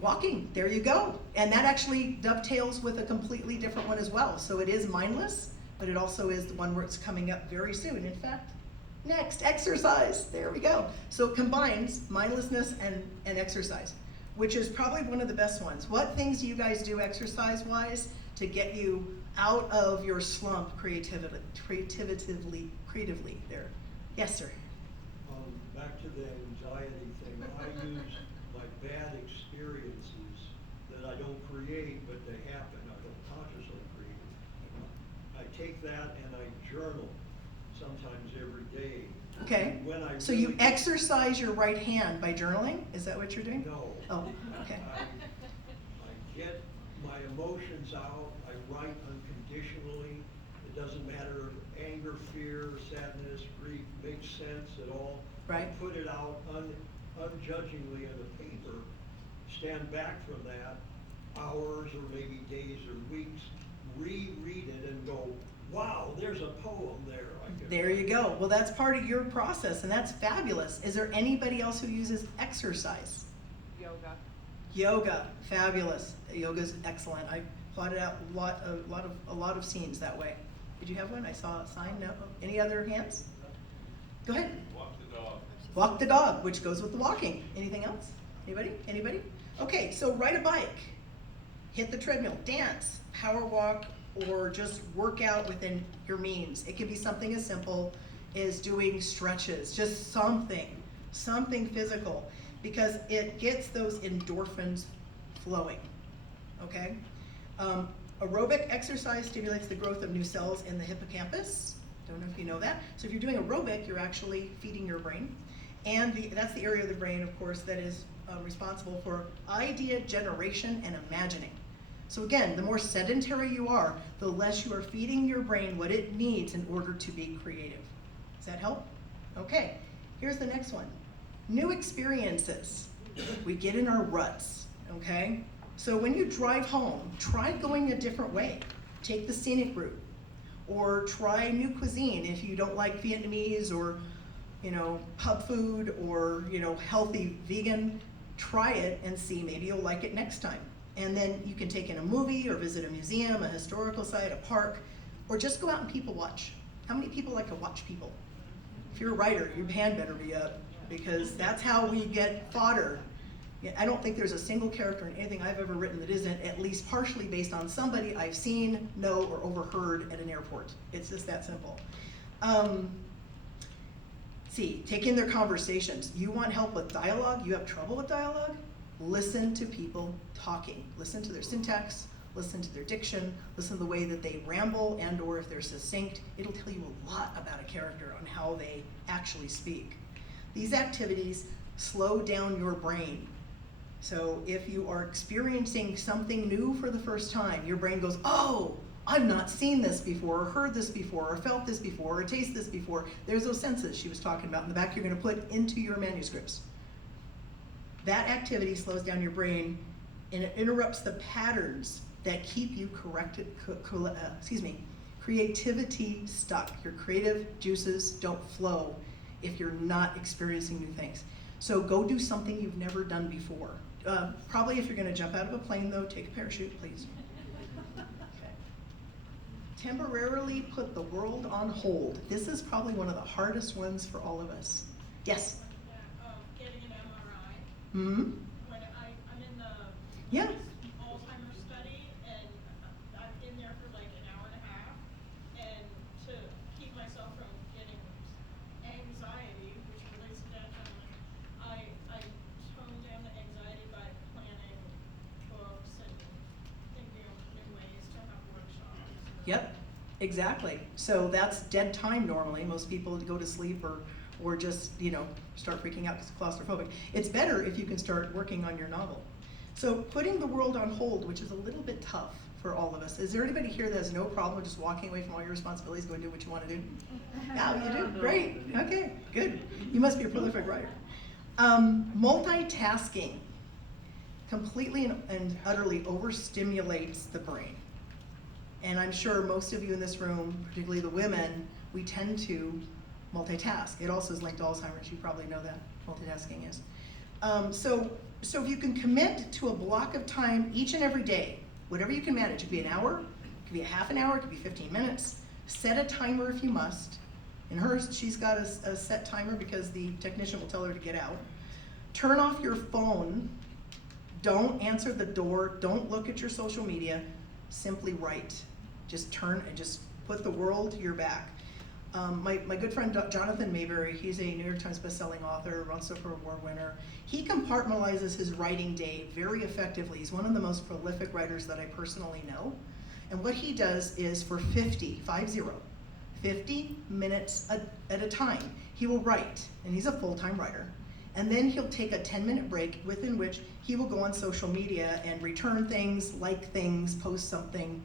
walking. There you go. And that actually dovetails with a completely different one as well. So it is mindless, but it also is the one where it's coming up very soon. In fact, next, exercise. There we go. So it combines mindlessness and exercise, which is probably one of the best ones. What things do you guys do exercise-wise to get you out of your slump creatively there? Yes, sir. Back to the anxiety thing, I use my bad experiences that I don't create, but they happen, I don't consciously create. I take that and I journal, sometimes every day. Okay, When I so you really- exercise your right hand by journaling? Is that what you're doing? No. Oh, okay. I get my emotions out, I write unconditionally. It doesn't matter if anger, fear, sadness, grief makes sense at all. Right. I put it out unjudgingly in the paper, stand back from that, hours or maybe days or weeks, reread it and go, wow, there's a poem there. There you go. Well, that's part of your process, and that's fabulous. Is there anybody else who uses exercise? Yoga, fabulous. Yoga's excellent. I plotted out a lot of scenes that way. Did you have one? I saw a sign. No. Any other hands? Go ahead. Walk the dog. Walk the dog, which goes with the walking. Anything else? Anybody? Okay, so ride a bike, hit the treadmill, dance, power walk, or just work out within your means. It can be something as simple as doing stretches, just something physical, because it gets those endorphins flowing, okay? Aerobic exercise stimulates the growth of new cells in the hippocampus. Don't know if you know that. So if you're doing aerobic, you're actually feeding your brain. And that's the area of the brain, of course, that is responsible for idea generation and imagining. So again, the more sedentary you are, the less you are feeding your brain what it needs in order to be creative. Does that help? Okay, here's the next one. New experiences. We get in our ruts, okay? So when you drive home, try going a different way. Take the scenic route. or try new cuisine if you don't like Vietnamese or, pub food or, healthy vegan. Try it and see, maybe you'll like it next time. And then you can take in a movie or visit a museum, a historical site, a park, or just go out and people watch. How many people like to watch people? If you're a writer, your hand better be up, because that's how we get fodder. I don't think there's a single character in anything I've ever written that isn't at least partially based on somebody I've seen, know, or overheard at an airport. It's just that simple. Take in their conversations. You want help with dialogue? You have trouble with dialogue? Listen to people talking. Listen to their syntax, listen to their diction, listen to the way that they ramble and or if they're succinct. It'll tell you a lot about a character on how they actually speak. These activities slow down your brain. So if you are experiencing something new for the first time, your brain goes, oh, I've not seen this before, or heard this before, or felt this before, or tasted this before. There's those senses she was talking about in the back you're gonna put into your manuscripts. That activity slows down your brain and it interrupts the patterns that keep you creativity stuck. Your creative juices don't flow if you're not experiencing new things. So go do something you've never done before. Probably if you're gonna jump out of a plane though, take a parachute, please. Okay. Temporarily put the world on hold. This is probably one of the hardest ones for all of us. Yes? Getting an MRI. Mm-hmm. When I'm in the Yeah. Alzheimer's study, and I'm in there for like an hour and a half, and to keep myself from getting anxiety, which relates to that, I tone down the anxiety by planning books and thinking of new ways to have workshops. Yep, exactly. So that's dead time normally. Most people go to sleep or just, start freaking out because it's claustrophobic. It's better if you can start working on your novel. So putting the world on hold, which is a little bit tough for all of us. Is there anybody here that has no problem with just walking away from all your responsibilities, going to do what you want to do? Yeah, you do? Great. Okay, good. You must be a prolific writer. Multitasking completely and utterly overstimulates the brain. And I'm sure most of you in this room, particularly the women, we tend to multitask. It also is linked to Alzheimer's. You probably know that multitasking is. So if you can commit to a block of time each and every day, whatever you can manage, it could be an hour, it could be a half an hour, it could be 15 minutes. Set a timer if you must. In hers, she's got a set timer because the technician will tell her to get out. Turn off your phone. Don't answer the door. Don't look at your social media. Simply write. Just turn and just put the world to your back. My good friend Jonathan Mayberry, he's a New York Times bestselling author, Runcifer Award winner. He compartmentalizes his writing day very effectively. He's one of the most prolific writers that I personally know. And what he does is for 50 minutes at a time, he will write, and he's a full-time writer. And then he'll take a 10-minute break within which he will go on social media and return things, like things, post something.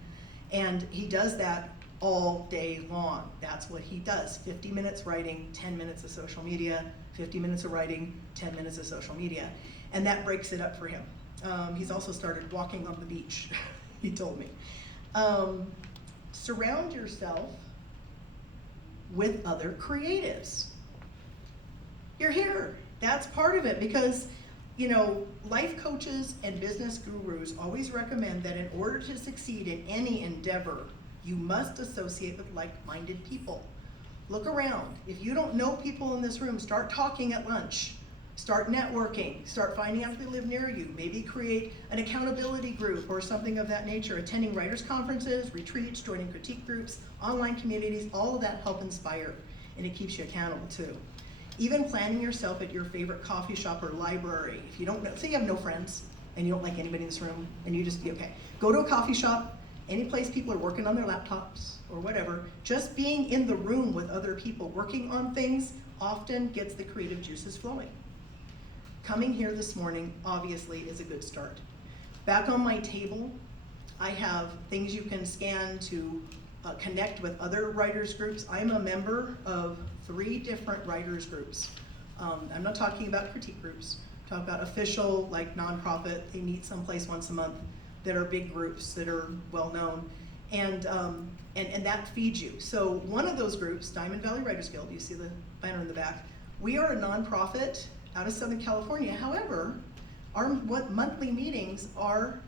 And he does that all day long. That's what he does. 50 minutes writing, 10 minutes of social media, 50 minutes of writing, 10 minutes of social media. And that breaks it up for him. He's also started walking on the beach, he told me. Surround yourself with other creatives. You're here. That's part of it because, life coaches and business gurus always recommend that in order to succeed in any endeavor, you must associate with like-minded people. Look around. If you don't know people in this room, start talking at lunch. Start networking. Start finding out if they live near you. Maybe create an accountability group or something of that nature. Attending writers' conferences, retreats, joining critique groups, online communities, all of that help inspire, and it keeps you accountable too. Even planning yourself at your favorite coffee shop or library. If you don't know, say you have no friends and you don't like anybody in this room and you just be okay. Go to a coffee shop, any place people are working on their laptops or whatever. Just being in the room with other people working on things often gets the creative juices flowing. Coming here this morning obviously is a good start. Back on my table, I have things you can scan to connect with other writers groups. I'm a member of 3 different writers groups. I'm not talking about critique groups. I'm talking about official, like nonprofit. They meet someplace once a month that are big groups that are well known. And that feeds you. So one of those groups, Diamond Valley Writers Guild, you see the banner in the back, we are a nonprofit out of Southern California. However, our monthly meetings are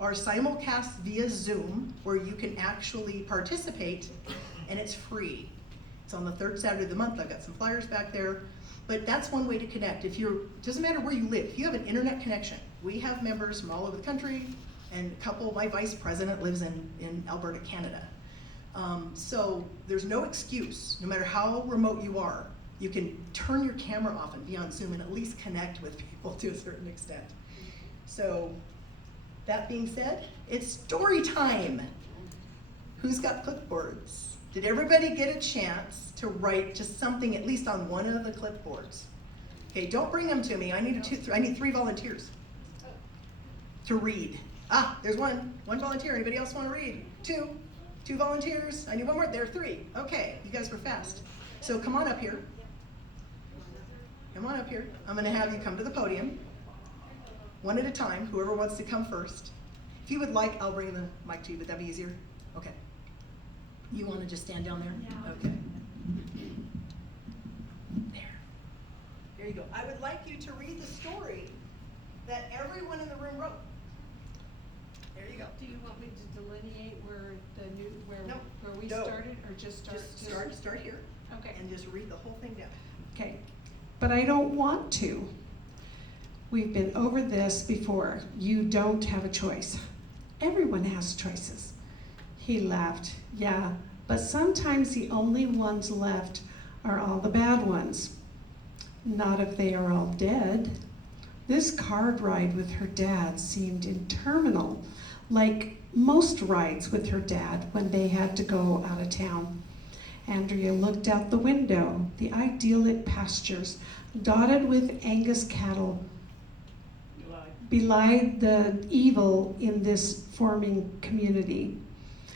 simulcast via Zoom, where you can actually participate, and it's free. It's on the third Saturday of the month. I've got some flyers back there. But that's one way to connect. Doesn't matter where you live, if you have an internet connection. We have members from all over the country, and my vice president lives in Alberta, Canada. So there's no excuse, no matter how remote you are, you can turn your camera off and be on Zoom and at least connect with people to a certain extent. So that being said, it's story time. Who's got clipboards? Did everybody get a chance to write just something at least on one of the clipboards? Okay, don't bring them to me. I need 3 volunteers to read. There's one volunteer. Anybody else want to read? 2 volunteers. I need 1 more. There are 3. Okay, you guys were fast. So come on up here. Come on up here. I'm going to have you come to the podium, one at a time, whoever wants to come first. If you would like, I'll bring the mic to you. Would that be easier? Okay. You want to just stand down there? Yeah. Okay. There you go. I would like you to read the story that everyone in the room wrote. There you go. Do you want me to delineate where Nope. where we No. started, or just start? Start here. Okay. And just read the whole thing down. Okay, but I don't want to. We've been over this before. You don't have a choice. Everyone has choices. He laughed. Yeah, but sometimes the only ones left are all the bad ones. Not if they are all dead. This car ride with her dad seemed interminable, like most rides with her dad when they had to go out of town. Andrea looked out the window. The idyllic pastures, dotted with Angus cattle, belied the evil in this forming community.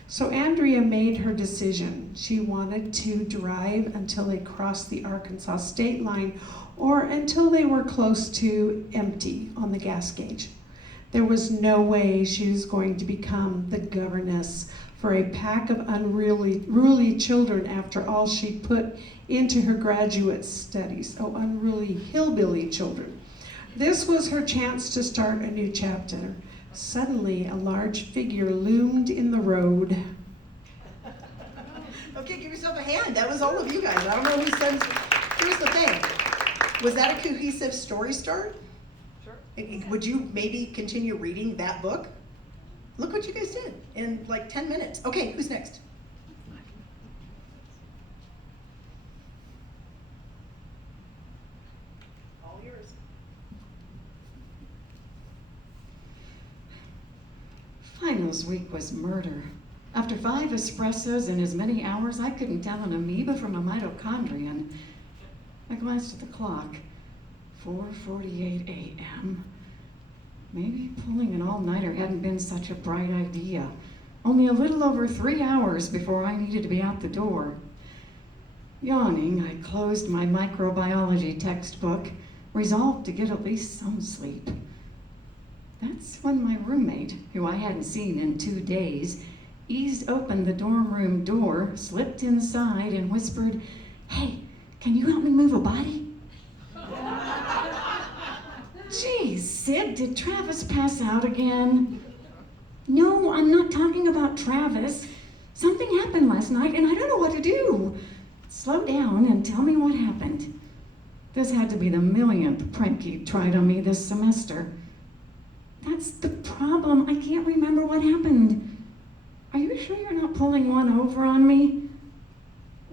So Andrea made her decision. She wanted to drive until they crossed the Arkansas state line, or until they were close to empty on the gas gauge. There was no way she was going to become the governess for a pack of unruly children after all she put into her graduate studies. Oh, unruly hillbilly children. This was her chance to start a new chapter. Suddenly, a large figure loomed in the road. Okay, give yourself a hand. That was all of you guys. I don't know who said. Here's the thing. Was that a cohesive story start? Sure. Would you maybe continue reading that book? Look what you guys did in like 10 minutes. Okay, who's next? All yours. Finals week was murder. After 5 espressos in as many hours, I couldn't tell an amoeba from a mitochondrion. I glanced at the clock. 4:48 a.m. Maybe pulling an all-nighter hadn't been such a bright idea. Only a little over 3 hours before I needed to be out the door. Yawning, I closed my microbiology textbook, resolved to get at least some sleep. That's when my roommate, who I hadn't seen in 2 days, eased open the dorm room door, slipped inside, and whispered, "Hey, can you help me move a body?" Geez, Sid, did Travis pass out again? No, I'm not talking about Travis. Something happened last night, and I don't know what to do. Slow down and tell me what happened. This had to be the millionth prank he tried on me this semester. That's the problem. I can't remember what happened. Are you sure you're not pulling one over on me?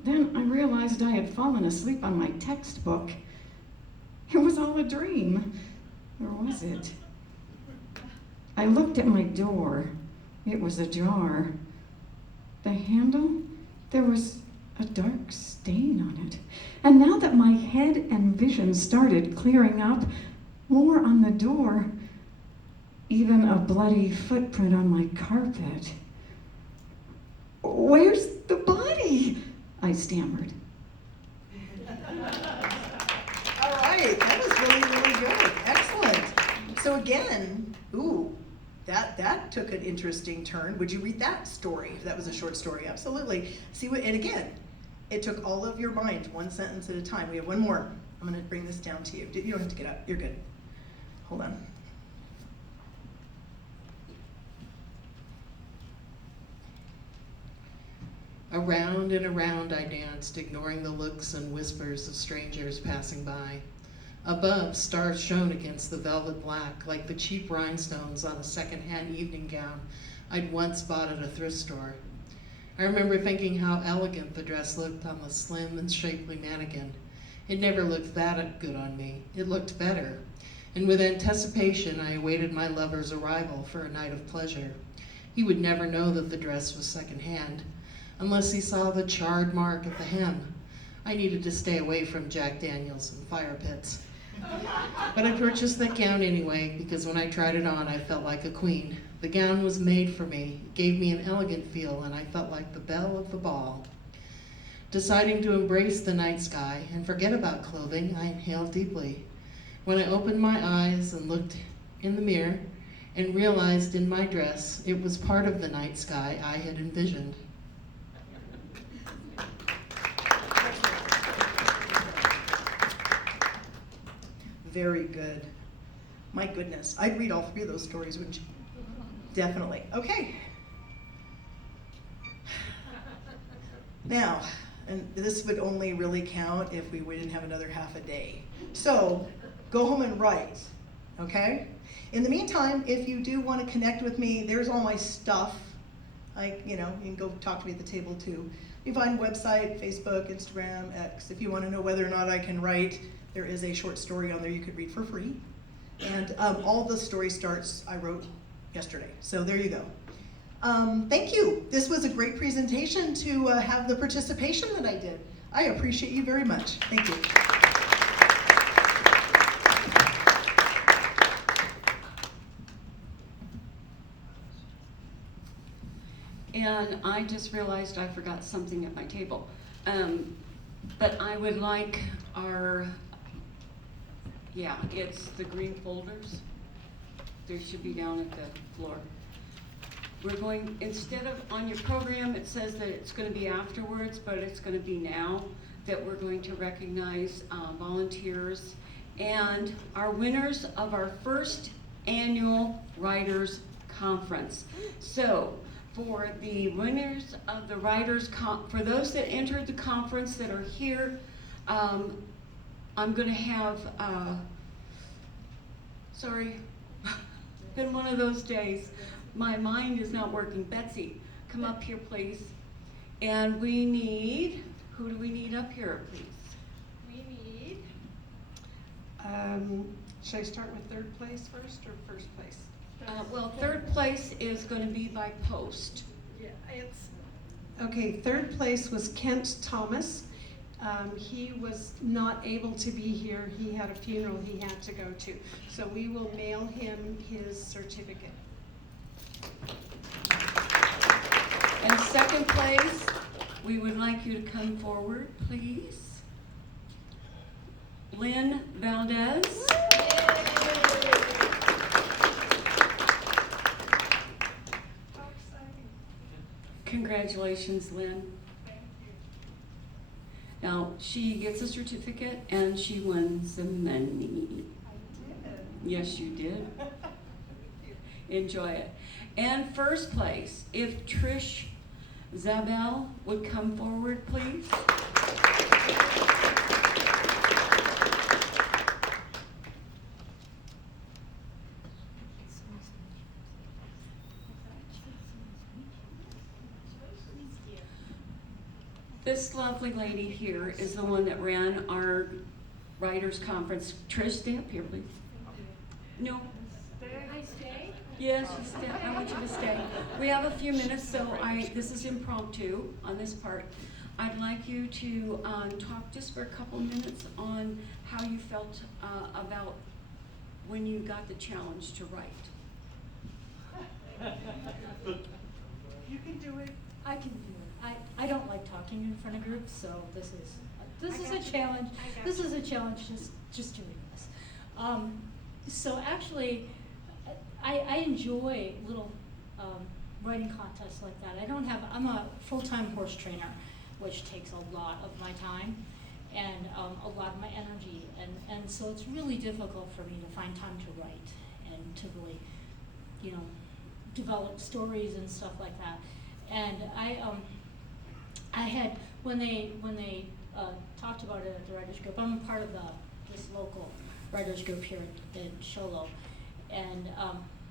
Then I realized I had fallen asleep on my textbook. It was all a dream. Or was it? I looked at my door. It was ajar. The handle? There was a dark stain on it. And now that my head and vision started clearing up, more on the door, even a bloody footprint on my carpet. Where's the body? I stammered. All right, that was really, really good. Excellent. So again, that took an interesting turn. Would you read that story if that was a short story? Absolutely. See what, and again, it took all of your mind, one sentence at a time. We have one more. I'm gonna bring this down to you. You don't have to get up, you're good. Hold on. Around and around I danced, ignoring the looks and whispers of strangers passing by. Above, stars shone against the velvet black, like the cheap rhinestones on a second-hand evening gown I'd once bought at a thrift store. I remember thinking how elegant the dress looked on the slim and shapely mannequin. It never looked that good on me. It looked better. And with anticipation, I awaited my lover's arrival for a night of pleasure. He would never know that the dress was second-hand, unless he saw the charred mark at the hem. I needed to stay away from Jack Daniels and fire pits. But I purchased that gown anyway, because when I tried it on, I felt like a queen. The gown was made for me. It gave me an elegant feel, and I felt like the belle of the ball. Deciding to embrace the night sky and forget about clothing, I inhaled deeply. When I opened my eyes and looked in the mirror and realized in my dress it was part of the night sky I had envisioned. Very good. My goodness, I'd read all three of those stories, wouldn't you? Definitely. Okay. Now, and this would only really count if we didn't have another half a day. So, go home and write, okay? In the meantime, if you do want to connect with me, there's all my stuff. Like, you can go talk to me at the table too. You find website, Facebook, Instagram, X. If you want to know whether or not I can write, there is a short story on there you could read for free. And all the story starts I wrote yesterday. So there you go. Thank you. This was a great presentation to have the participation that I did. I appreciate you very much. Thank you. And I just realized I forgot something at my table. But I would like it's the green folders. They should be down at the floor. We're going, instead of on your program, it says that it's going to be afterwards, but it's going to be now that we're going to recognize volunteers and our winners of our first annual Writers Conference. So, for the winners of the for those that entered the conference that are here, I'm going to have, been one of those days. My mind is not working. Betsy, come up here, please. And we need, who do we need up here, please? We need, should I start with third place first or first place? Well, third place is going to be by post. Yeah, okay, third place was Kent Thomas. He was not able to be here. He had a funeral he had to go to. So we will mail him his certificate. And second place, we would like you to come forward, please. Lynn Valdez. Congratulations, Lynn. Thank you. Now, she gets a certificate and she won some money. I did. Yes, you did. Enjoy it. And first place, if Trish Zabel would come forward, please. This lovely lady here is the one that ran our writers conference. Trish, stay up here, please. No. I stay? Yes, you stay. I want you to stay. We have a few minutes, so this is impromptu on this part. I'd like you to talk just for a couple minutes on how you felt about when you got the challenge to write. You can do it. I can do it. I don't like talking in front of groups, so this is a challenge. This is a challenge just to read this. So actually, I enjoy little writing contests like that. I'm a full-time horse trainer, which takes a lot of my time and a lot of my energy, and so it's really difficult for me to find time to write and to really, you know, develop stories and stuff like that. And I had, when they talked about it at the writers group, I'm a part of this local writers group here in Sholo, and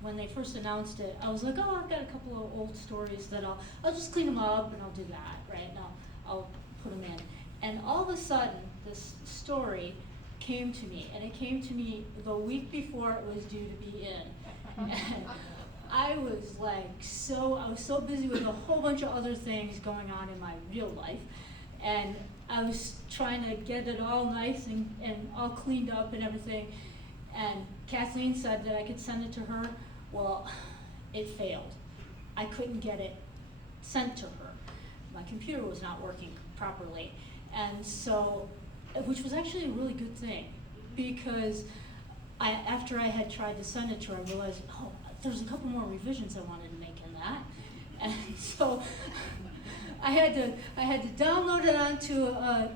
when they first announced it, I was like, oh, I've got a couple of old stories that I'll just clean them up and I'll do that, right? And I'll put them in. And all of a sudden, this story came to me, and it came to me the week before it was due to be in. And I was so busy with a whole bunch of other things going on in my real life, and I was trying to get it all nice and all cleaned up and everything. And Kathleen said that I could send it to her. Well, it failed. I couldn't get it sent to her. My computer was not working properly. And so, which was actually a really good thing, because after I had tried to send it to her, I realized, oh, there's a couple more revisions I wanted to make in that. And so I had to download it onto a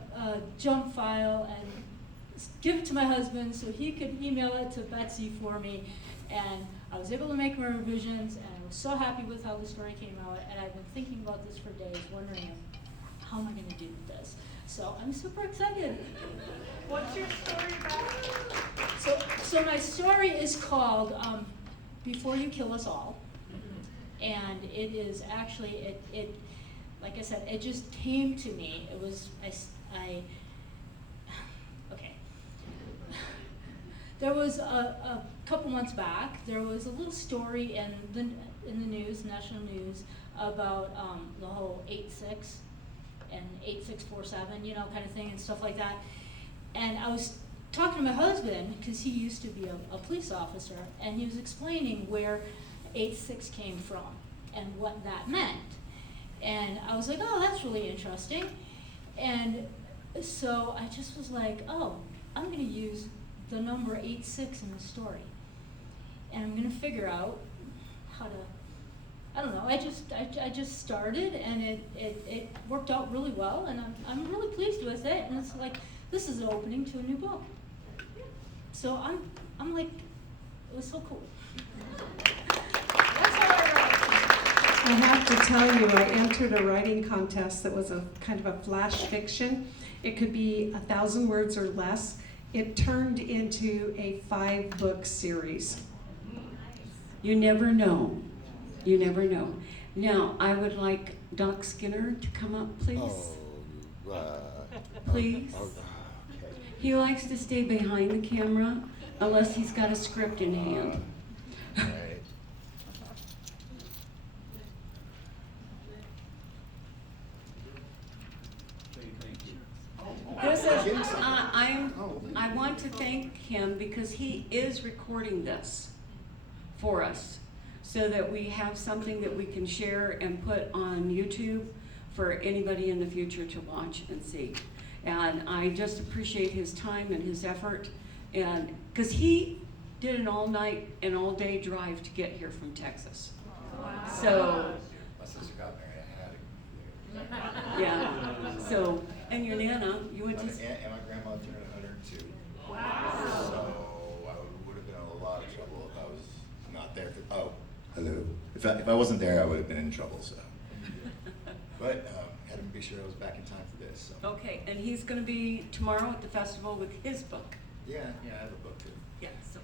jump file and give it to my husband so he could email it to Betsy for me. And I was able to make my revisions, and I was so happy with how the story came out. And I've been thinking about this for days, wondering how am I going to do this. So I'm super excited. What's your story about? So my story is called Before You Kill Us All. And it is actually, it like I said, it just came to me. It was, okay. There was a couple months back, there was a little story in the news, national news, about the whole 8-6 and 8647, you know, kind of thing and stuff like that. And I was talking to my husband, because he used to be a police officer, and he was explaining where 8-6 came from and what that meant. And I was like, oh, that's really interesting. And so I just was like, oh, I'm going to use the number 8-6 in the story. And I'm going to figure out how to, I don't know, I just started, and it worked out really well, and I'm really pleased with it. And it's like, this is the opening to a new book. So I'm like, it was so cool. That's how I write. I have to tell you, I entered a writing contest that was a kind of a flash fiction. It could be 1,000 words or less. It turned into a 5-book series. You never know. You never know. Now, I would like Doc Skinner to come up, please. Please. Okay. He likes to stay behind the camera unless he's got a script in hand. Right. This is, I want to thank him because he is recording this for us so that we have something that we can share and put on YouTube for anybody in the future to watch and see. And I just appreciate his time and his effort, and because he did an all night and all day drive to get here from Texas. Wow. So My sister got married. I had to. yeah. So, and your Nana, you went to. And my grandma turned 102. Wow. So I would have been in a lot of trouble if I was not there. Oh, hello. If I wasn't there, I would have been in trouble. So, but had to be sure I was back in time for this. So. Okay, and he's going to be tomorrow at the festival with his book. Yeah, I have a book too. Yeah. So.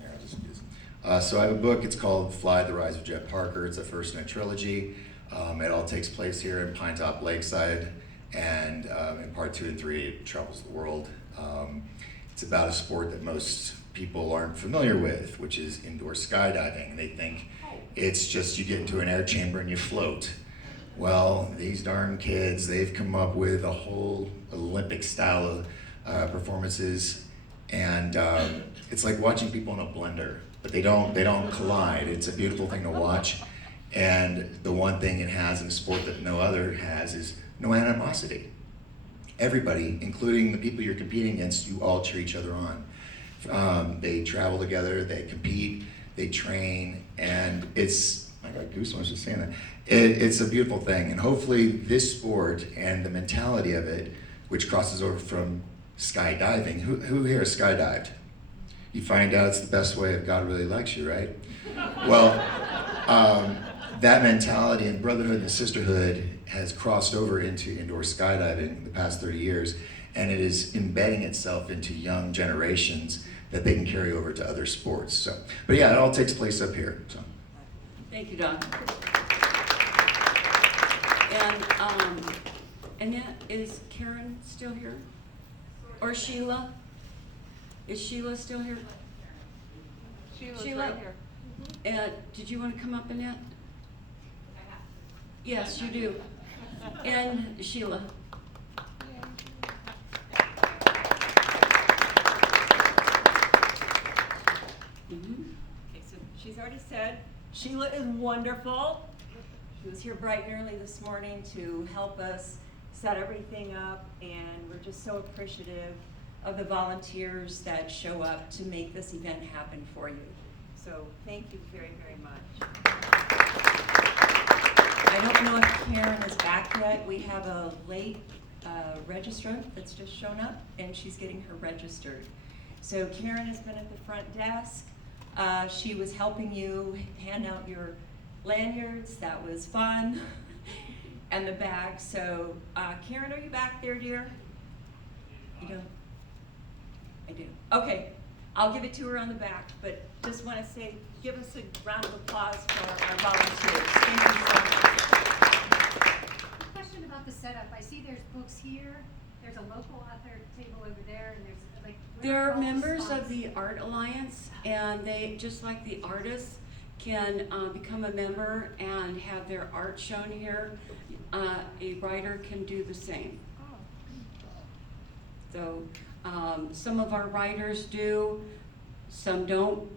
Here, I'll just use it. So I have a book. It's called Fly: The Rise of Jet Parker. It's the first in a trilogy. It all takes place here in Pinetop Lakeside, and in part 2 and 3, it travels the world. It's about a sport that most people aren't familiar with, which is indoor skydiving. They think it's just you get into an air chamber and you float. Well, these darn kids, they've come up with a whole Olympic style of performances, and it's like watching people in a blender, but they don't collide. It's a beautiful thing to watch. And the one thing it has in a sport that no other has is no animosity. Everybody, including the people you're competing against, you all cheer each other on. They travel together, they compete, they train, and I got goosebumps just saying that. It's a beautiful thing, and hopefully this sport and the mentality of it, which crosses over from skydiving. Who here has skydived? You find out it's the best way if God really likes you, right? Well, that mentality and brotherhood and sisterhood has crossed over into indoor skydiving in the past 30 years, and it is embedding itself into young generations that they can carry over to other sports. So, but yeah, it all takes place up here. So. Thank you, Don. And Annette, is Karen still here? Or Sheila? Is Sheila still here? Sheila's right here. And did you want to come up, Annette? Yes, you do. And Sheila. Okay, so she's already said Sheila is wonderful. She was here bright and early this morning to help us set everything up, and we're just so appreciative of the volunteers that show up to make this event happen for you. So thank you very, very much. I don't know if Karen is back yet. We have a late registrant that's just shown up, and she's getting her registered. So Karen has been at the front desk. She was helping you hand out your lanyards. That was fun. And the bag. So Karen, are you back there, dear? You don't? I do. Okay, I'll give it to her on the back, but just want to say, give us a round of applause for our volunteers. Thank you so much. Question about the setup. I see there's books here, there's a local author table over there, and there's like. They're members of the Art Alliance, and they, just like the artists, can become a member and have their art shown here. A writer can do the same. So some of our writers do, some don't,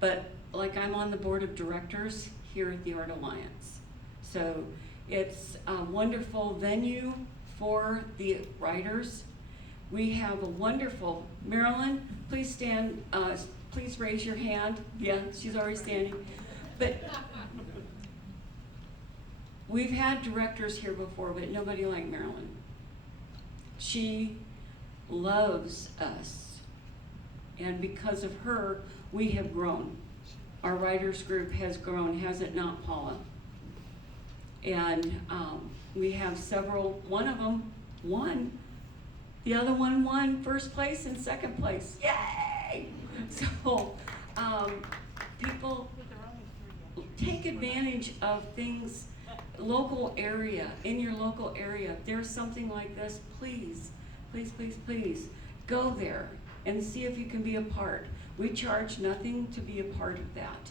but like I'm on the board of directors here at the Art Alliance. So it's a wonderful venue for the writers. We have a wonderful, Marilyn, please stand, please raise your hand. Yeah, she's already standing. But we've had directors here before, but nobody like Marilyn. She loves us, and because of her, we have grown. Our writers group has grown, has it not, Paula? And we have several, one of them won. The other one won first place and second place. Yay! So people take advantage of things, local area, in your local area. If there's something like this, please, please, please, please, go there and see if you can be a part. We charge nothing to be a part of that.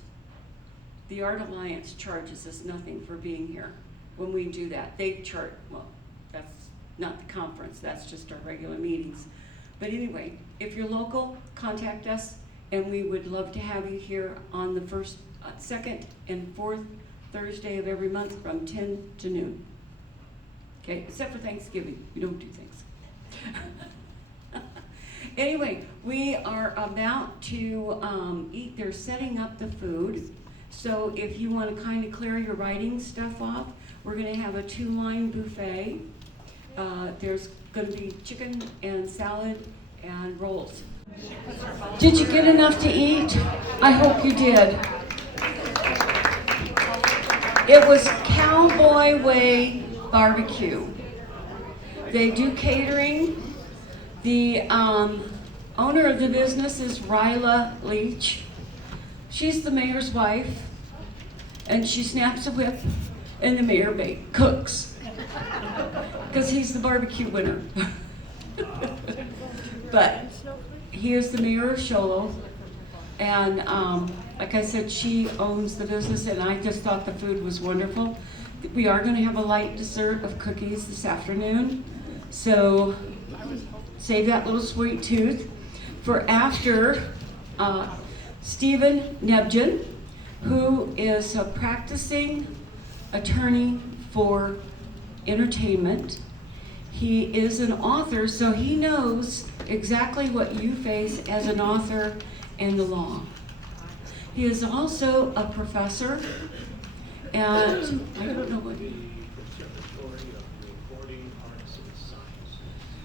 The Art Alliance charges us nothing for being here when we do that. They charge, well, that's not the conference, that's just our regular meetings. But anyway, if you're local, contact us, and we would love to have you here on the first, second, and fourth Thursday of every month from 10 to noon. Okay, except for Thanksgiving, we don't do things. Anyway, we are about to eat. They're setting up the food. So if you want to kind of clear your writing stuff off, we're going to have a 2-line buffet. There's going to be chicken and salad and rolls. Did you get enough to eat? I hope you did. It was Cowboy Way Barbecue. They do catering. The owner of the business is Ryla Leach. She's the mayor's wife, and she snaps a whip, and the mayor cooks, because he's the barbecue winner. But he is the mayor of Sholo, and like I said, she owns the business, and I just thought the food was wonderful. We are going to have a light dessert of cookies this afternoon, so save that little sweet tooth for after. Stephen Nebgen, who is a practicing attorney for entertainment. He is an author, so he knows exactly what you face as an author and the law. He is also a professor at, I don't know what,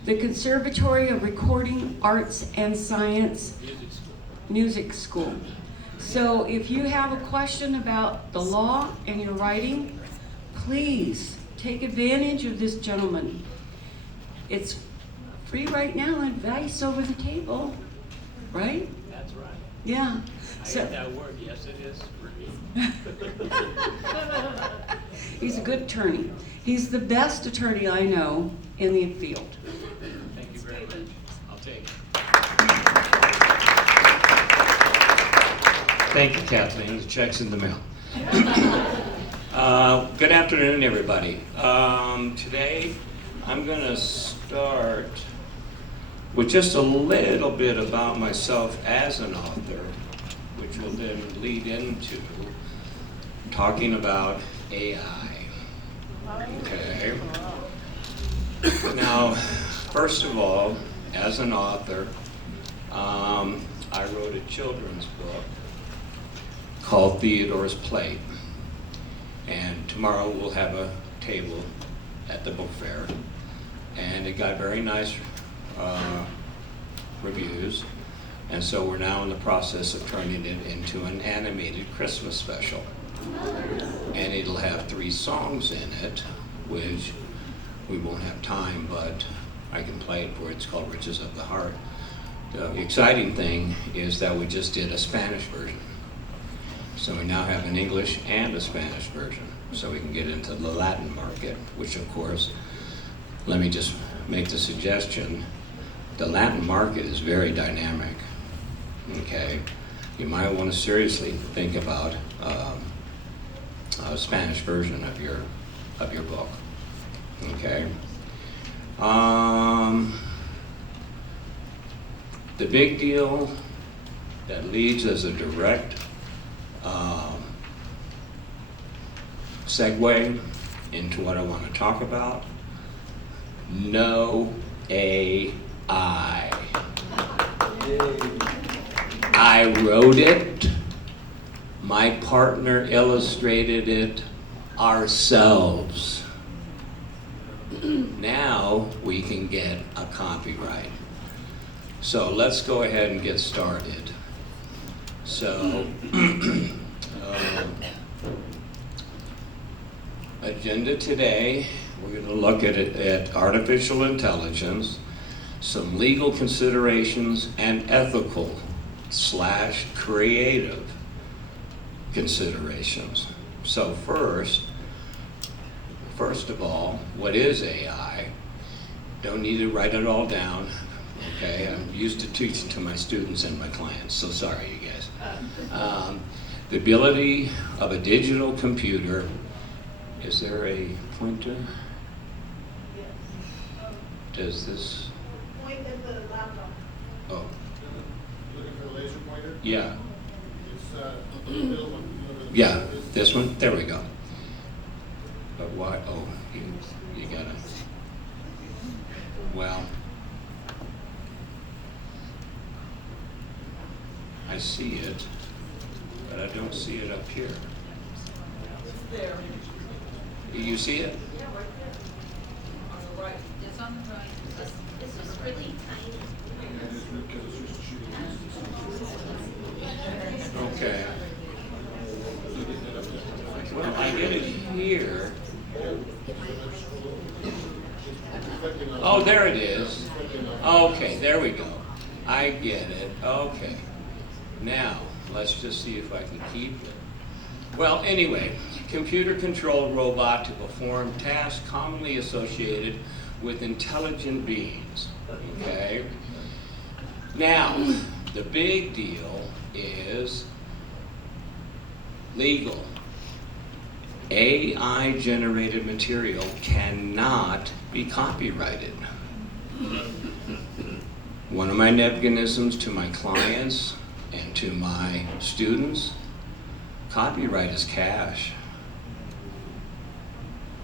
the Conservatory of Recording Arts and Science Music School. So if you have a question about the law and your writing, please take advantage of this gentleman. It's free right now, advice over the table, right? That's right. Yeah. I So, hate that word, yes it is free. he's a good attorney. He's the best attorney I know in the field. Thank you very much. I'll take it. Thank you, Kathleen. The check's in the mail. Good afternoon, everybody. Today, I'm going to start with just a little bit about myself as an author, which will then lead into talking about AI. Okay. Now, first of all, as an author, I wrote a children's book called Theodore's Plate. And tomorrow we'll have a table at the book fair. And it got very nice reviews. And so we're now in the process of turning it into an animated Christmas special. And it'll have 3 songs in it, which we won't have time, but I can play it for you. It's called Riches of the Heart. The exciting thing is that we just did a Spanish version. So we now have an English and a Spanish version. So we can get into the Latin market, which of course, let me just make the suggestion, the Latin market is very dynamic, okay? You might want to seriously think about a Spanish version of your book, okay? The big deal that leads as a direct segue into what I want to talk about, no AI. I wrote it, my partner illustrated it, ourselves. Now we can get a copyright. So let's go ahead and get started. So, agenda today, we're going to look at artificial intelligence, some legal considerations, and ethical / creative considerations. So first of all, what is AI? Don't need to write it all down. Okay, I'm used to teaching to my students and my clients, so sorry, you guys. The ability of a digital computer, is there a pointer? Does this? Point at the laptop. Oh. Looking for the laser pointer? Yeah. It's the middle one. Yeah, this one? There we go. But why? Oh, you gotta. Well, I see it, but I don't see it up here. It's there. You see it? Yeah, right there. On the right. It's on the right. It's just really tiny. Okay. Well, I get it here. Oh, there it is. Okay, there we go. I get it. Okay. Now, let's just see if I can keep it. Well, anyway, computer-controlled robot to perform tasks commonly associated with intelligent beings. Okay? Now, the big deal is legal. AI-generated material cannot be copyrighted. One of my nebulonisms to my clients and to my students, copyright is cash.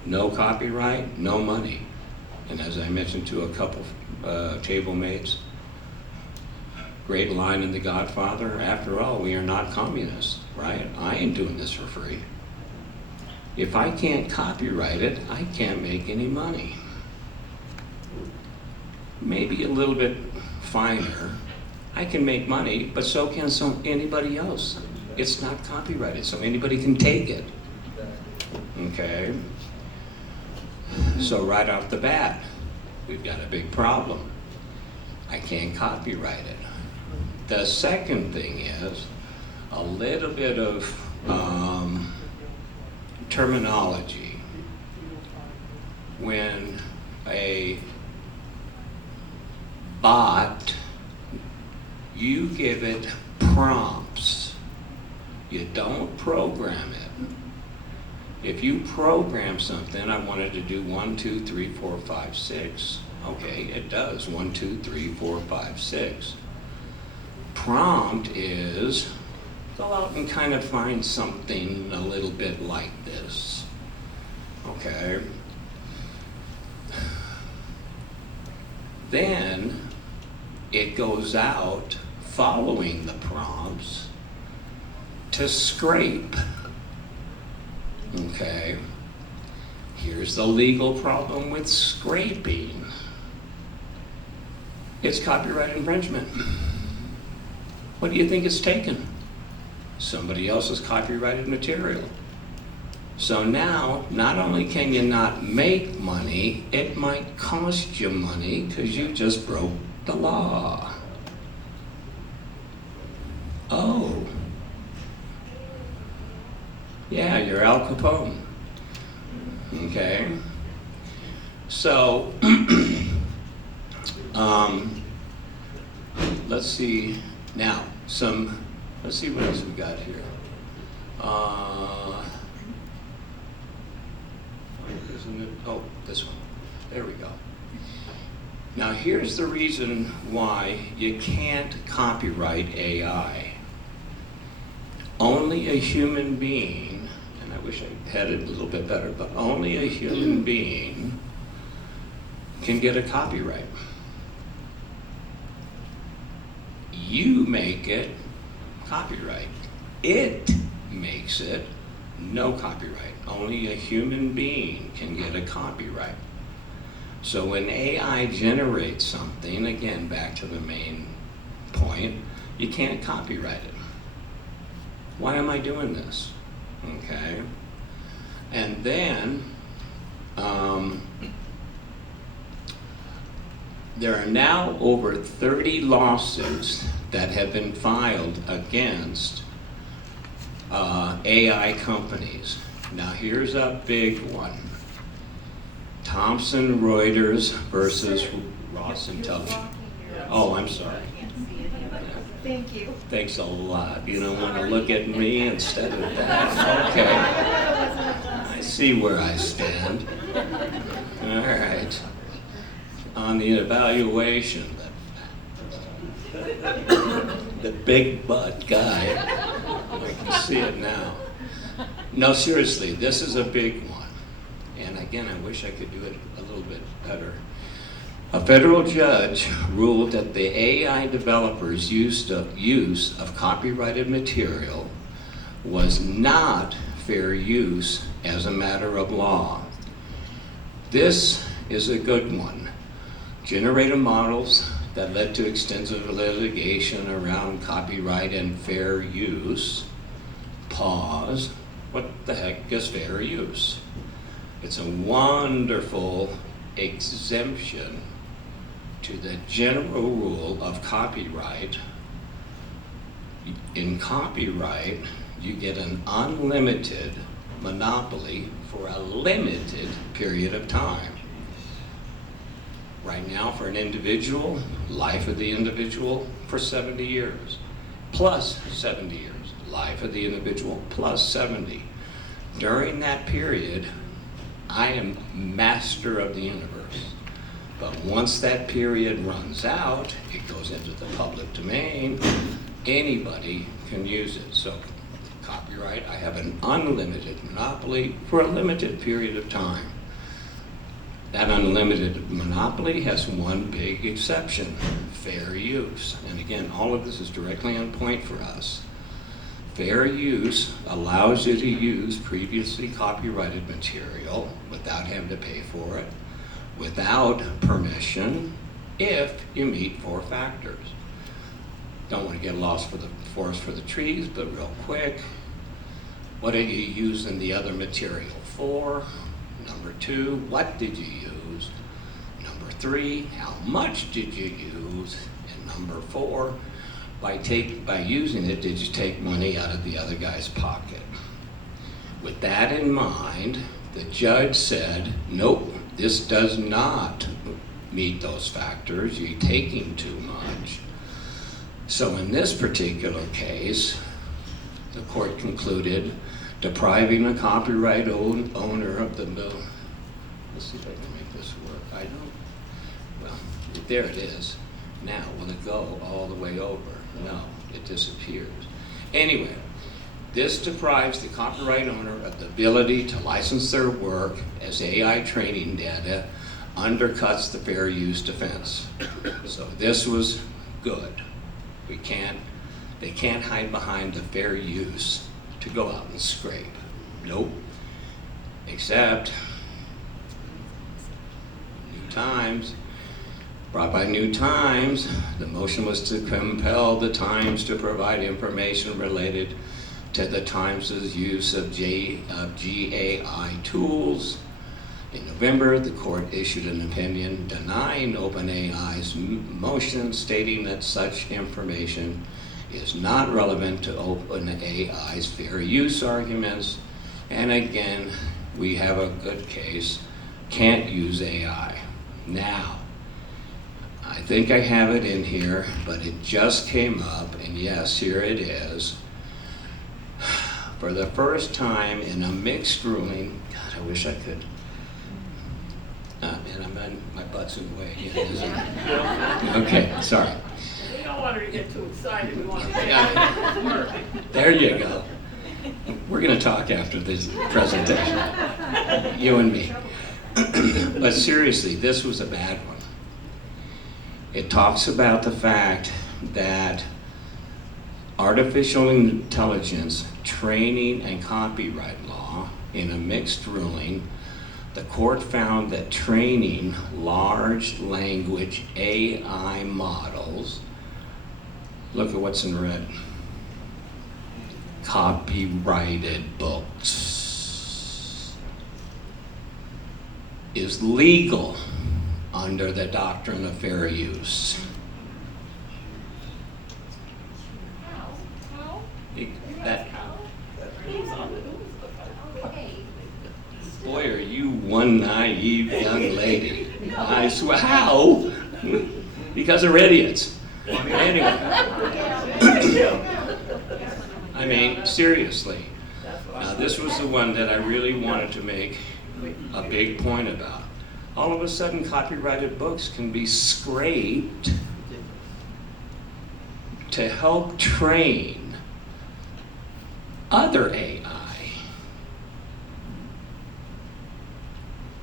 No copyright, no money. And as I mentioned to a couple table mates great line in The Godfather, after all, we are not communists, right? I ain't doing this for free. If I can't copyright it, I can't make any money. Maybe a little bit finer, I can make money, but so can anybody else. It's not copyrighted, so anybody can take it. Okay? So right off the bat, we've got a big problem. I can't copyright it. The second thing is a little bit of terminology. When a bot, you give it prompts. You don't program it. If you program something, I wanted to do 1, 2, 3, 4, 5, 6. Okay, it does 1, 2, 3, 4, 5, 6. Prompt is go out and kind of find something a little bit like this. Okay. Then it goes out following the prompts to scrape. Okay. Here's the legal problem with scraping. It's copyright infringement. What do you think it's taken? Somebody else's copyrighted material. So now, not only can you not make money, it might cost you money because you just broke the law. Oh. Yeah, you're Al Capone. Okay. So, let's see now. Let's see what else we got here. Isn't it? Oh, this one. There we go. Now here's the reason why you can't copyright AI. Only a human being, and I wish I had it a little bit better, but only a human being can get a copyright. You make it copyright. It makes it no copyright. Only a human being can get a copyright. So when AI generates something, again, back to the main point, you can't copyright it. Why am I doing this? Okay. And then, there are now over 30 lawsuits that have been filed against AI companies. Now here's a big one. Thomson Reuters versus Ross Intelligence. Oh, I'm sorry. Thank you. Thanks a lot. You don't want to look at me instead of that. Okay. I see where I stand. All right. On the evaluation, the big butt guy. I can see it now. No, seriously, this is a big one. And again, I wish I could do it a little bit better. A federal judge ruled that the AI developers' use of copyrighted material was not fair use as a matter of law. This is a good one. Generated models that led to extensive litigation around copyright and fair use. Pause. What the heck is fair use? It's a wonderful exemption to the general rule of copyright. In copyright, you get an unlimited monopoly for a limited period of time. Right now, for an individual, life of the individual for 70 years, plus 70 years, life of the individual plus 70. During that period, I am master of the universe. But once that period runs out, it goes into the public domain, anybody can use it. So copyright, I have an unlimited monopoly for a limited period of time. That unlimited monopoly has one big exception, fair use. And again, all of this is directly on point for us. Fair use allows you to use previously copyrighted material without having to pay for it, without permission, if you meet 4 factors. Don't want to get lost for the forest for the trees, but real quick, what are you using the other material for? Number 2, what did you use? Number 3, how much did you use? And number 4, by using it, did you take money out of the other guy's pocket? With that in mind, the judge said, nope, this does not meet those factors. You're taking too much. So in this particular case, the court concluded depriving a copyright owner of the bill. Let's see if I can make this work. I don't. Well, there it is. Now, will it go all the way over? No, it disappears. Anyway, this deprives the copyright owner of the ability to license their work as AI training data, undercuts the fair use defense. So this was good. They can't hide behind the fair use to go out and scrape. Nope. Except New Times, brought by New Times, the motion was to compel the Times to provide information related to the Times' use of GAI tools. In November, the court issued an opinion denying OpenAI's motion, stating that such information is not relevant to OpenAI's fair use arguments. And again, we have a good case, can't use AI. Now, I think I have it in here, but it just came up, and yes, here it is. For the first time in a mixed ruling, God, I wish I could. And my butt's in the way. Yeah, okay, sorry. We don't want her to get too excited. We want her to work. There you go. We're going to talk after this presentation, you and me. But seriously, this was a bad one. It talks about the fact that artificial intelligence training and copyright law in a mixed ruling, the court found that training large language AI models, look at what's in red, copyrighted books, is legal under the doctrine of fair use. Boy, are you one naive young lady. I swear, how? Because they're idiots. Anyway. I mean, seriously. Now, this was the one that I really wanted to make a big point about. All of a sudden, copyrighted books can be scraped to help train other AI.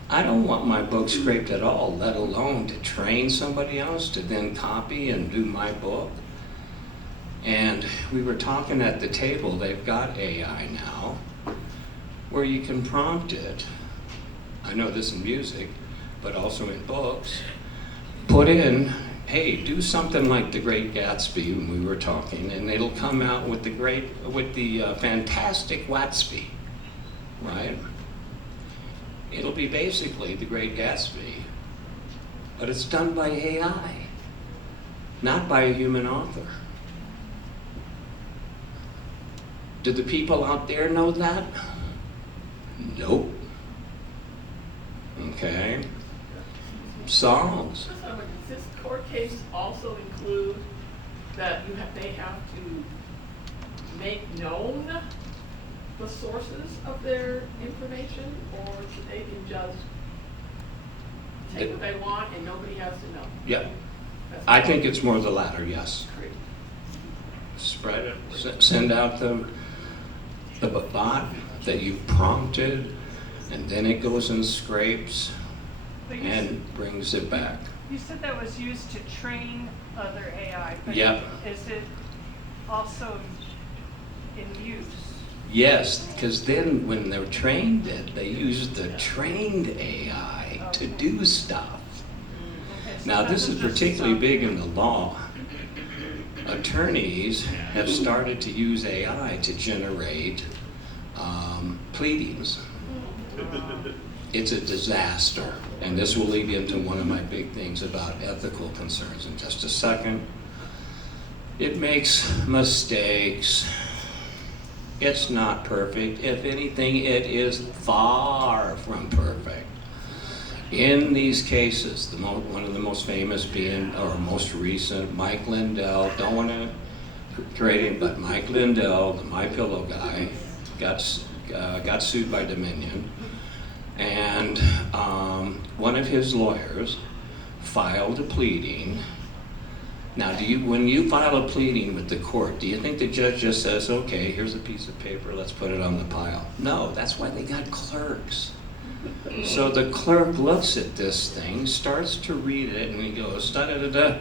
I don't want my book scraped at all, let alone to train somebody else to then copy and do my book. And we were talking at the table, they've got AI now, where you can prompt it. I know this in music, but also in books. Put in, hey, do something like The Great Gatsby when we were talking, and it'll come out with the fantastic Watsby, right? It'll be basically The Great Gatsby, but it's done by AI, not by a human author. Do the people out there know that? Nope. Okay. Songs. Does this court case also include that they have to make known the sources of their information, or they can just take what they want and nobody has to know? Yeah. I think it's more the latter, yes. Great. Spread it, send out the bot that you prompted, and then it goes and scrapes. But you and brings it back. You said that was used to train other AI, but Yep. is it also in use? Yes, because then when they're trained it, they use the trained AI to do stuff. Now, this is particularly big in the law. Attorneys have started to use AI to generate pleadings. It's a disaster, and this will lead into one of my big things about ethical concerns in just a second. It makes mistakes. It's not perfect. If anything, it is far from perfect. In these cases, one of the most famous being, or most recent, Mike Lindell, don't want to create him, but Mike Lindell, the MyPillow guy, got sued by Dominion, and one of his lawyers filed a pleading. Now, when you file a pleading with the court, do you think the judge just says, okay, here's a piece of paper, let's put it on the pile? No, that's why they got clerks. So the clerk looks at this thing, starts to read it, and he goes, da-da-da-da.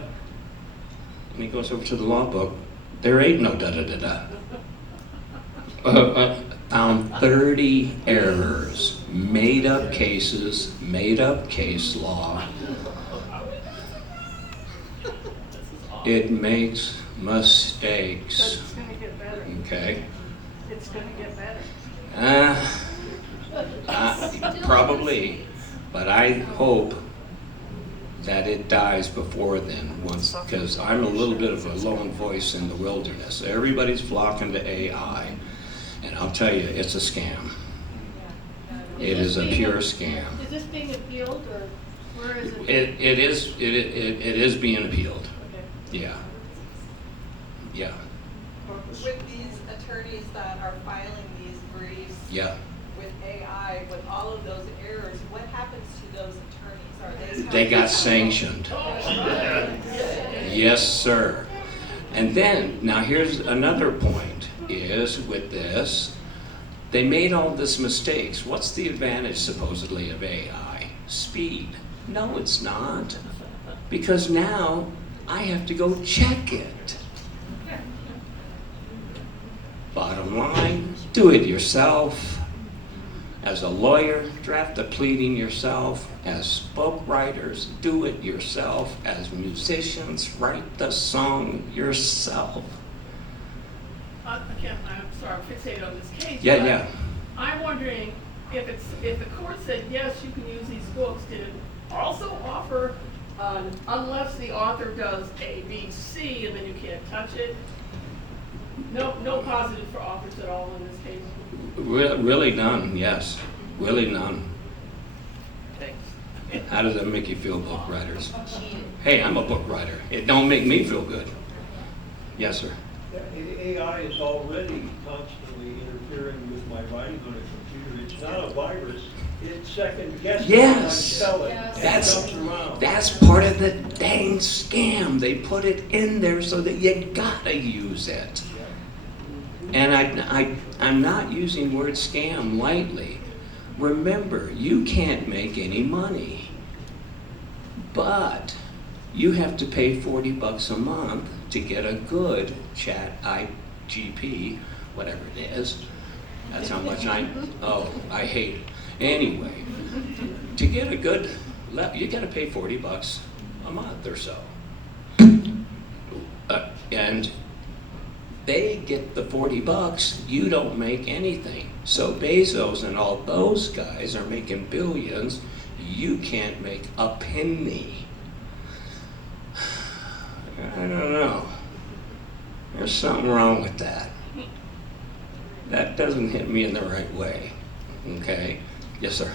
And he goes over to the law book. There ain't no da-da-da-da. Found 30 errors, made up cases, made up case law. It makes mistakes. But it's going to get better. Okay. It's going to get better. Probably, but I hope that it dies before then, because I'm a little bit of a lone voice in the wilderness. Everybody's flocking to AI, and I'll tell you, it's a scam. It is a pure scam. Is this being appealed, or where is it? It is being appealed. Okay. Yeah. Yeah. With these attorneys that are filing these briefs Yeah. with AI, with all of those errors, what happens to those attorneys? Are They got sanctioned. Yes, sir. And then, now here's another point, is with this, they made all this mistakes. What's the advantage, supposedly, of AI? Speed. No, it's not. Because now, I have to go check it. Bottom line, do it yourself. As a lawyer, draft the pleading yourself. As book writers, do it yourself. As musicians, write the song yourself. Again, I'm sorry, I'm fixated on this case. Yeah, but yeah. I'm wondering if the court said, yes, you can use these books, did it also offer, unless the author does A, B, C, and then you can't touch it? No positive for authors at all in this case? Really none, yes. Really none. Thanks. How does that make you feel, book writers? Hey, I'm a book writer. It don't make me feel good. Yes, sir. AI is already constantly interfering with my writing on a computer. It's not a virus. It's second guessing Yes. what I'm telling. That's part of the dang scam. They put it in there so that you gotta use it. And I'm not using word scam lightly. Remember, you can't make any money, but you have to pay $40 a month to get a good chat IGP, whatever it is. That's how much I hate it. Anyway, to get a good, you gotta pay $40 a month or so. And they get the $40, you don't make anything. So Bezos and all those guys are making billions, you can't make a penny. I don't know. There's something wrong with that. That doesn't hit me in the right way. Okay? Yes, sir.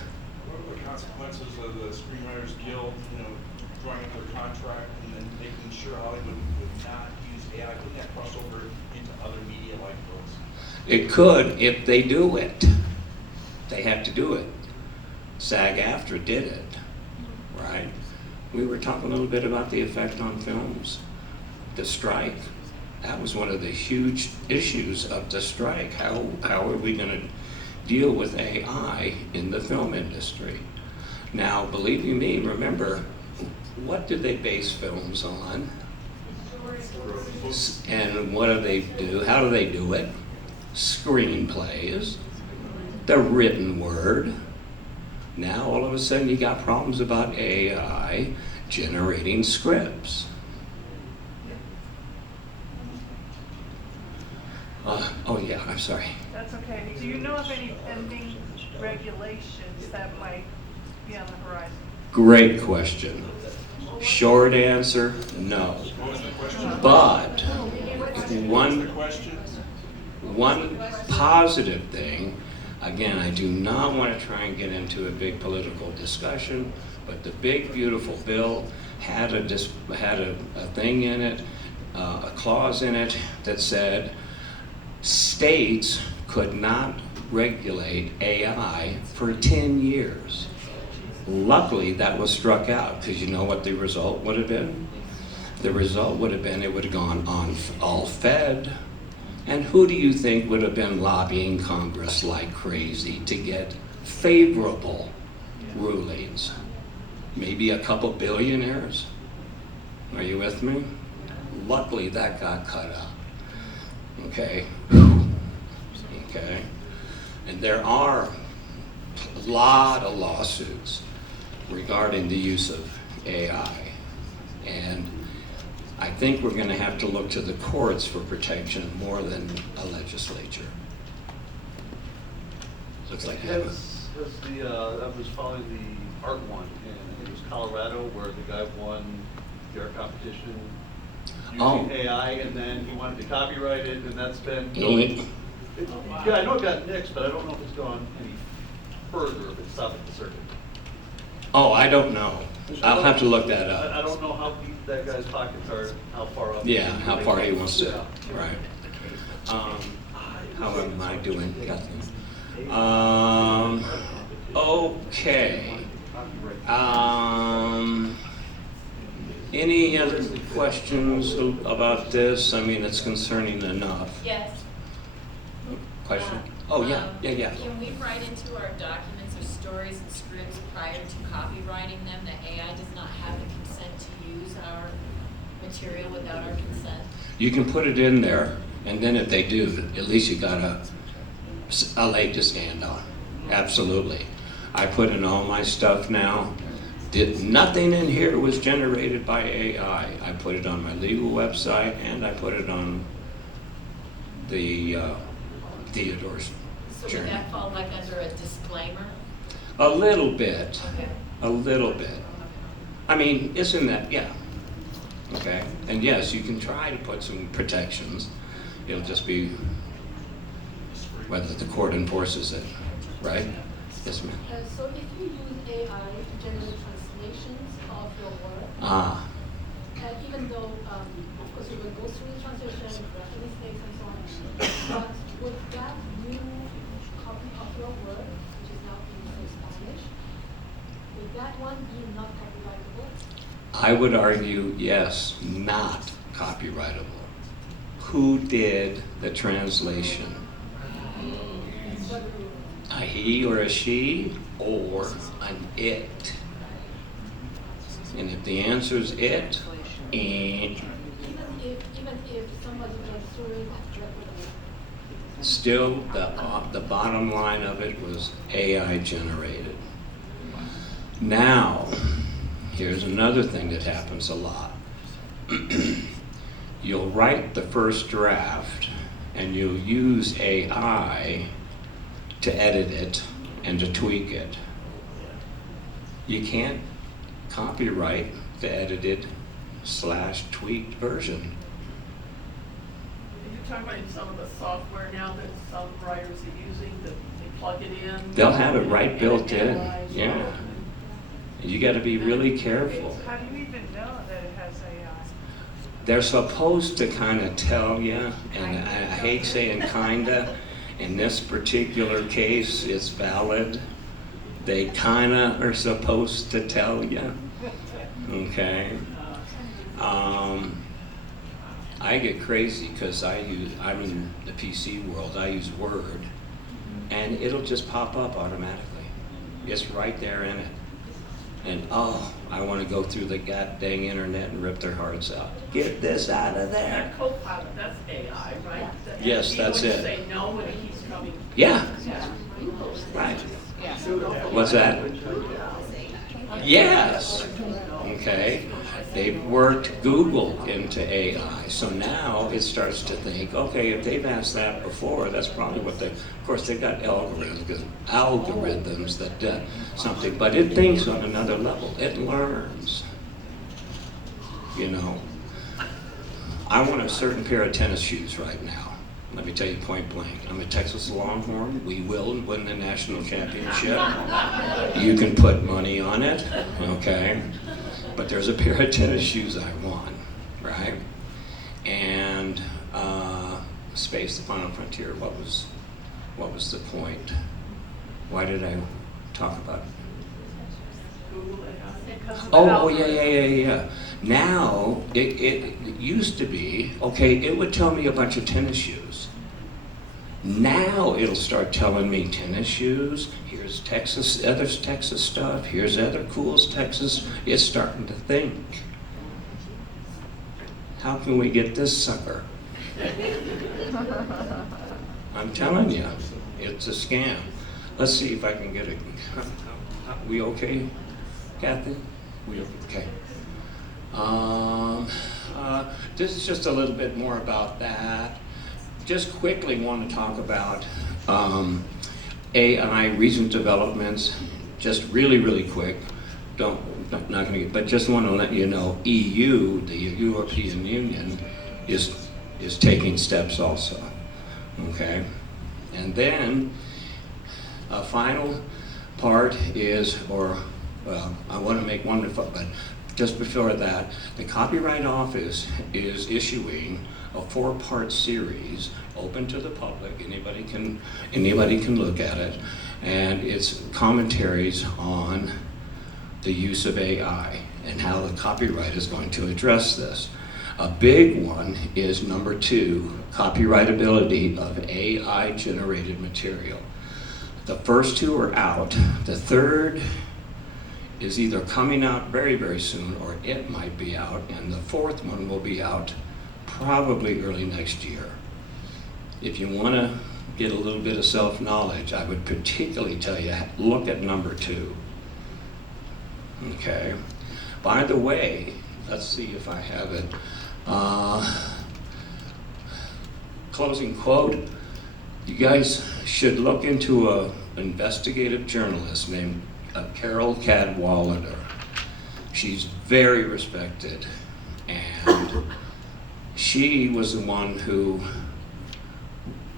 What are the consequences of the Screenwriters Guild, drawing up their contract and then making sure Hollywood would not use AI, putting that crossover into other media like books? It could if they do it. They have to do it. SAG-AFTRA did it, right? We were talking a little bit about the effect on films. The strike, that was one of the huge issues of the strike. How are we going to deal with AI in the film industry? Now, believe you me, remember, what do they base films on? And what do they do? How do they do it? Screenplays, the written word. Now, all of a sudden, you got problems about AI generating scripts. Oh yeah, I'm sorry. That's okay. Do you know of any pending regulations that might be on the horizon? Great question. Short answer, no. But one positive thing, again, I do not want to try and get into a big political discussion, but the big beautiful bill had a thing in it, a clause in it that said states could not regulate AI for 10 years. Luckily, that was struck out, because you know what the result would have been? The result would have been it would have gone on all fed. And who do you think would have been lobbying Congress like crazy to get favorable rulings? Maybe a couple billionaires? Are you with me? Luckily, that got cut out. Okay? Okay? And there are a lot of lawsuits regarding the use of AI. And I think we're going to have to look to the courts for protection more than a legislature. Looks like that was following the art one in, I think it was Colorado, where the guy won the art competition using AI, and then he wanted to copyright it, and that's been yeah, I know it got nixed, but I don't know if it's gone any further, if it's stopped at the circuit. Oh, I don't know. I'll have to look that up. I don't know how deep that guy's pockets are, how far up. Yeah, how far he wants to. Right. How am I doing, Kathleen? Okay. Any other questions about this? I mean, it's concerning enough. Yes. Question? Oh, yeah. Can we write into our documents or stories and scripts prior to copywriting them that AI does not have the consent to use our material without our consent? You can put it in there, and then if they do, at least you got a leg to stand on. Absolutely. I put in all my stuff now. Nothing in here was generated by AI. I put it on my legal website, and I put it on the Theodore's So would that fall like under a disclaimer? A little bit. Okay. A little bit. I mean, isn't that, yeah. Okay. And yes, you can try to put some protections. It'll just be whether the court enforces it, right? Yes, ma'am. So if you use AI to generate translations of your work, even though, of course, you will go through the translation, correct mistakes and so on, but would that new copy of your work, which is now in Spanish, would that one be not copyrightable? I would argue, yes, not copyrightable. Who did the translation? A he or a she or an it? And if the answer is it, Even if somebody went through it, still the bottom line of it was AI generated. Now, here's another thing that happens a lot. You'll write the first draft and you'll use AI to edit it and to tweak it. You can't copyright the edited / tweaked version. You're talking about some of the software now that some writers are using, that they plug it in. They'll have it right built in, yeah. You gotta be really careful. How do you even know that it has AI? They're supposed to kind of tell you, and I hate saying kinda, in this particular case, it's valid. They kind of are supposed to tell you, okay? I get crazy because I'm in the PC world, I use Word, and it'll just pop up automatically. It's right there in it. And oh, I want to go through the goddamn internet and rip their hearts out. Get this out of there. That co-pilot, that's AI, right? Yes, that's it. You say no when it keeps coming. Yeah. Yeah. Right. Yeah. What's that? Yes. Okay. They've worked Google into AI. So now it starts to think, okay, if they've asked that before, that's probably what they, of course, they've got algorithms that do something, but it thinks on another level. It learns. You know, I want a certain pair of tennis shoes right now. Let me tell you point blank. I'm a Texas Longhorn. We will win the national championship. You can put money on it, okay? But there's a pair of tennis shoes I want, right? And Space, the Final Frontier, what was the point? Why did I talk about it? Oh, yeah. Now, it used to be, okay, it would tell me a bunch of tennis shoes. Now it'll start telling me tennis shoes, here's Texas, other Texas stuff, here's other cool Texas. It's starting to think. How can we get this sucker? I'm telling you, it's a scam. Let's see if I can get it. We okay, Kathy? We okay? This is just a little bit more about that. Just quickly want to talk about AI recent developments. Just really quick. Not going to get, but just want to let you know, EU, the European Union, is taking steps also. Okay, and then a final part is, I want to make one, but just before that, the Copyright Office is issuing a 4-part series open to the public. Anybody can look at it, and it's commentaries on the use of AI and how the copyright is going to address this. A big one is number 2, copyrightability of AI-generated material. The first 2 are out. The third is either coming out very soon, or it might be out, and the 4th one will be out probably early next year. If you want to get a little bit of self-knowledge, I would particularly tell you, look at number 2. Okay. By the way, let's see if I have it. Closing quote, you guys should look into an investigative journalist named Carol Cadwalader. She's very respected, and she was the one who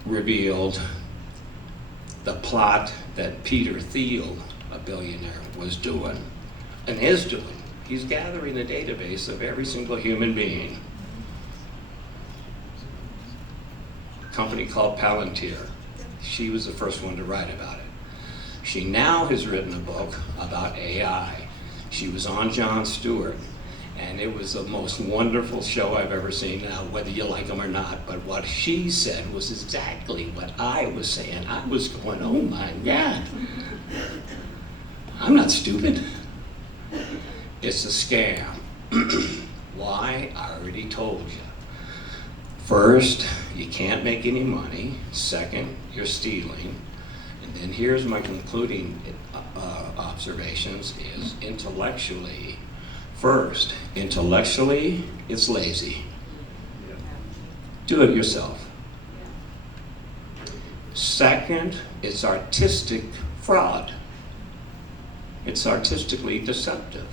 revealed the plot that Peter Thiel, a billionaire, was doing and is doing. He's gathering a database of every single human being. A company called Palantir. She was the first one to write about it. She now has written a book about AI. She was on Jon Stewart, and it was the most wonderful show I've ever seen, now whether you like them or not, but what she said was exactly what I was saying. I was going, oh my God. I'm not stupid. It's a scam. Why? I already told you. First, you can't make any money. Second, you're stealing. And then here's my concluding observations is intellectually. First, intellectually, it's lazy. Do it yourself. Second, it's artistic fraud. It's artistically deceptive.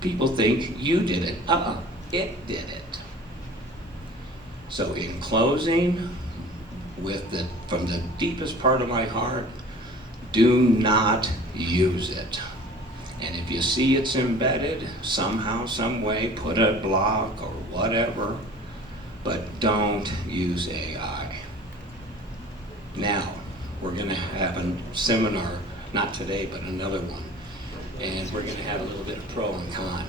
People think you did it. It did it. So in closing, from the deepest part of my heart, do not use it. And if you see it's embedded, somehow, some way, put a block or whatever, but don't use AI. Now, we're gonna have a seminar, not today, but another one. And we're gonna have a little bit of pro and con.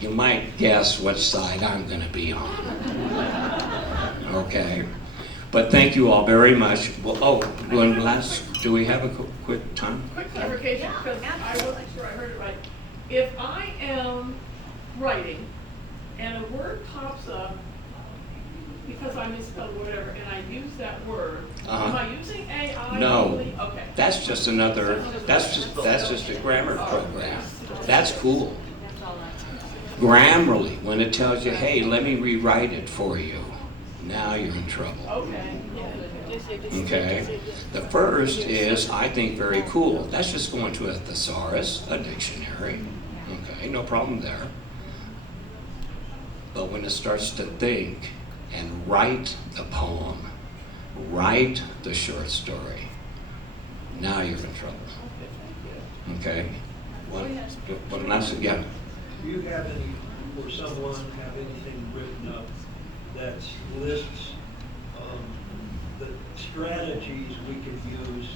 You might guess which side I'm gonna be on. Okay? But thank you all very much. Well, one last, do we have a quick time? Quick clarification, because I wasn't sure I heard it right. if I am writing and a word pops up because I misspelled whatever, and I use that word, am I using AI? No, only? Okay. that's just a grammar program. That's cool. Grammarly, when it tells you, hey, let me rewrite it for you, now you're in trouble. Okay. Okay? The first is, I think, very cool. That's just going to a thesaurus, a dictionary. Okay, no problem there. But when it starts to think and write the poem, write the short story, now you're in trouble. Okay? What else? Yeah. Do you have any, or someone have anything written up that lists the strategies we can use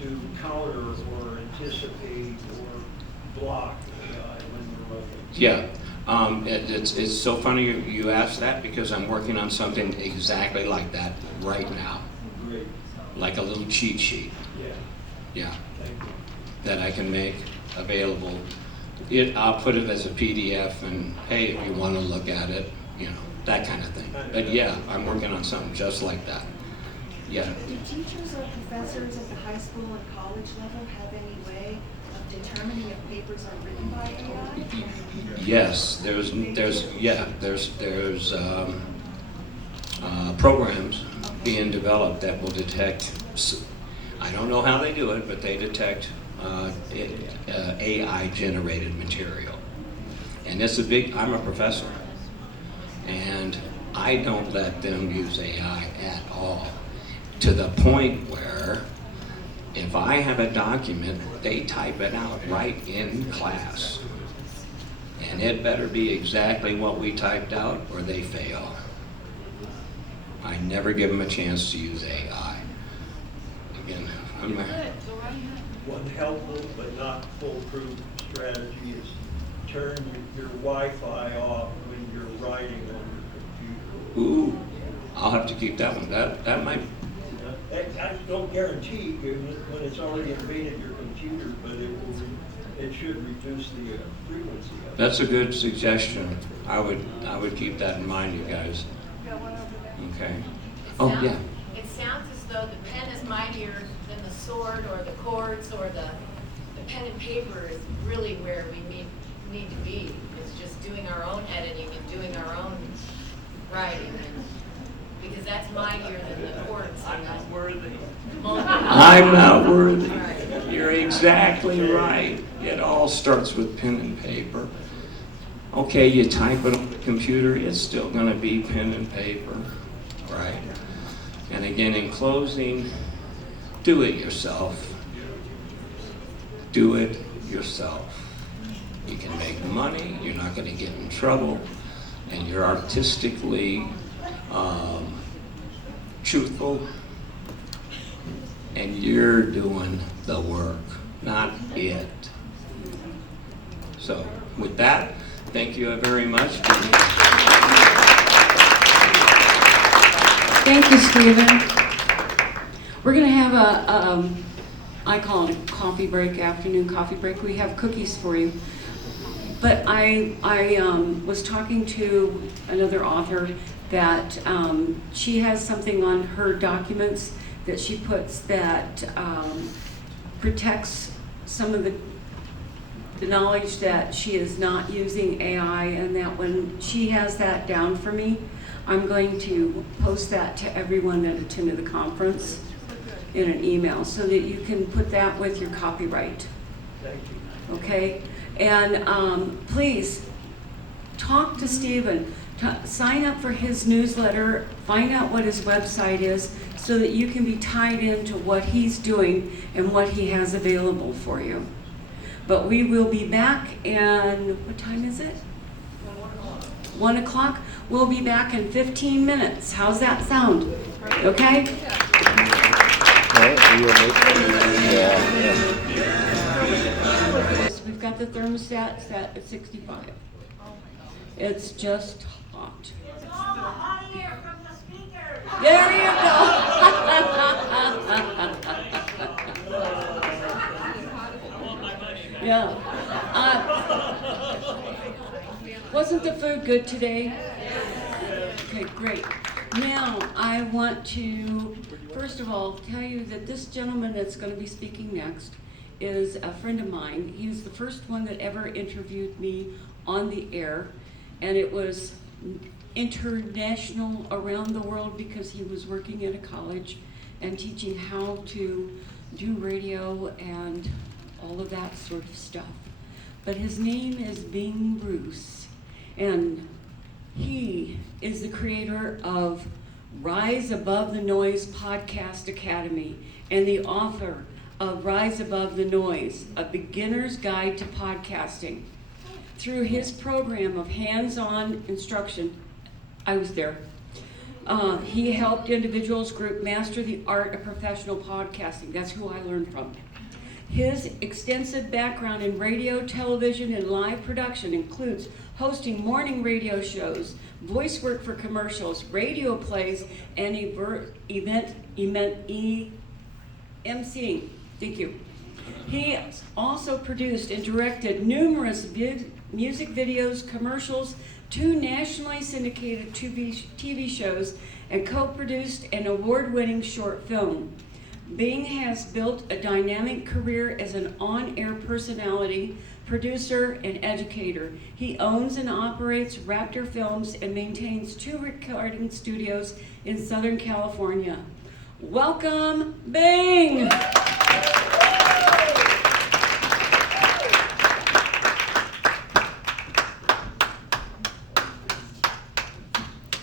to counter or anticipate or block AI when we're writing? Yeah. It's so funny you asked that because I'm working on something exactly like that right now. Great. Like a little cheat sheet. Yeah. Yeah. Thank you. That I can make available. I'll put it as a PDF and hey, if you want to look at it, that kind of thing. But yeah, I'm working on something just like that. Yeah. Do teachers or professors at the high school and college level have any way of determining if papers are written by AI? Yes, there's programs being developed that will detect. I don't know how they do it, but they detect AI generated material. And it's I'm a professor, and I don't let them use AI at all, to the point where if I have a document, they type it out right in class. And it better be exactly what we typed out or they fail. I never give them a chance to use AI. Again, One helpful but not foolproof strategy is turn your Wi-Fi off when you're writing on your computer. Ooh, I'll have to keep that one. That might. I don't guarantee when it's already invaded your computer, but it should reduce the frequency of it. That's a good suggestion. I would keep that in mind, you guys. Okay. Oh yeah. It sounds as though the pen is mightier than the sword or the chords or the pen and paper is really where we need to be. It's just doing our own editing and doing our own writing, because that's mightier than the chords. I'm not worthy. I'm not worthy. You're exactly right. It all starts with pen and paper. Okay, you type it on the computer, it's still going to be pen and paper, right? And again, in closing, do it yourself. Do it yourself. You can make money, you're not going to get in trouble, and you're artistically truthful, and you're doing the work, not it. So with that, thank you very much. Thank you, Stephen. We're going to have I call it a coffee break, afternoon coffee break. We have cookies for you. But I was talking to another author that she has something on her documents that she puts that protects some of the knowledge that she is not using AI, and that when she has that down for me, I'm going to post that to everyone that attended the conference in an email so that you can put that with your copyright. Thank you. Okay? And please talk to Stephen. Sign up for his newsletter, find out what his website is so that you can be tied into what he's doing and what he has available for you. But we will be back in, what time is it? 1 o'clock. We'll be back in 15 minutes. How's that sound? Okay? We've got the thermostat set at 65. It's just hot. It's all the hot air from the speakers. There you go. Yeah. Wasn't the food good today? Okay, great. Now, I want to, first of all, tell you that this gentleman that's going to be speaking next is a friend of mine. He was the first one that ever interviewed me on the air, and it was international around the world because he was working at a college and teaching how to do radio and all of that sort of stuff. But his name is Bing Bruce, and he is the creator of Rise Above the Noise Podcast Academy and the author of Rise Above the Noise, A Beginner's Guide to Podcasting. Through his program of hands-on instruction, I was there. He helped individuals group master the art of professional podcasting. That's who I learned from. His extensive background in radio, television, and live production includes hosting morning radio shows, voice work for commercials, radio plays, and emceeing. Thank you. He also produced and directed numerous music videos, commercials, 2 nationally syndicated TV shows, and co-produced an award-winning short film. Bing has built a dynamic career as an on-air personality, producer, and educator. He owns and operates Raptor Films and maintains 2 recording studios in Southern California. Welcome, Bing!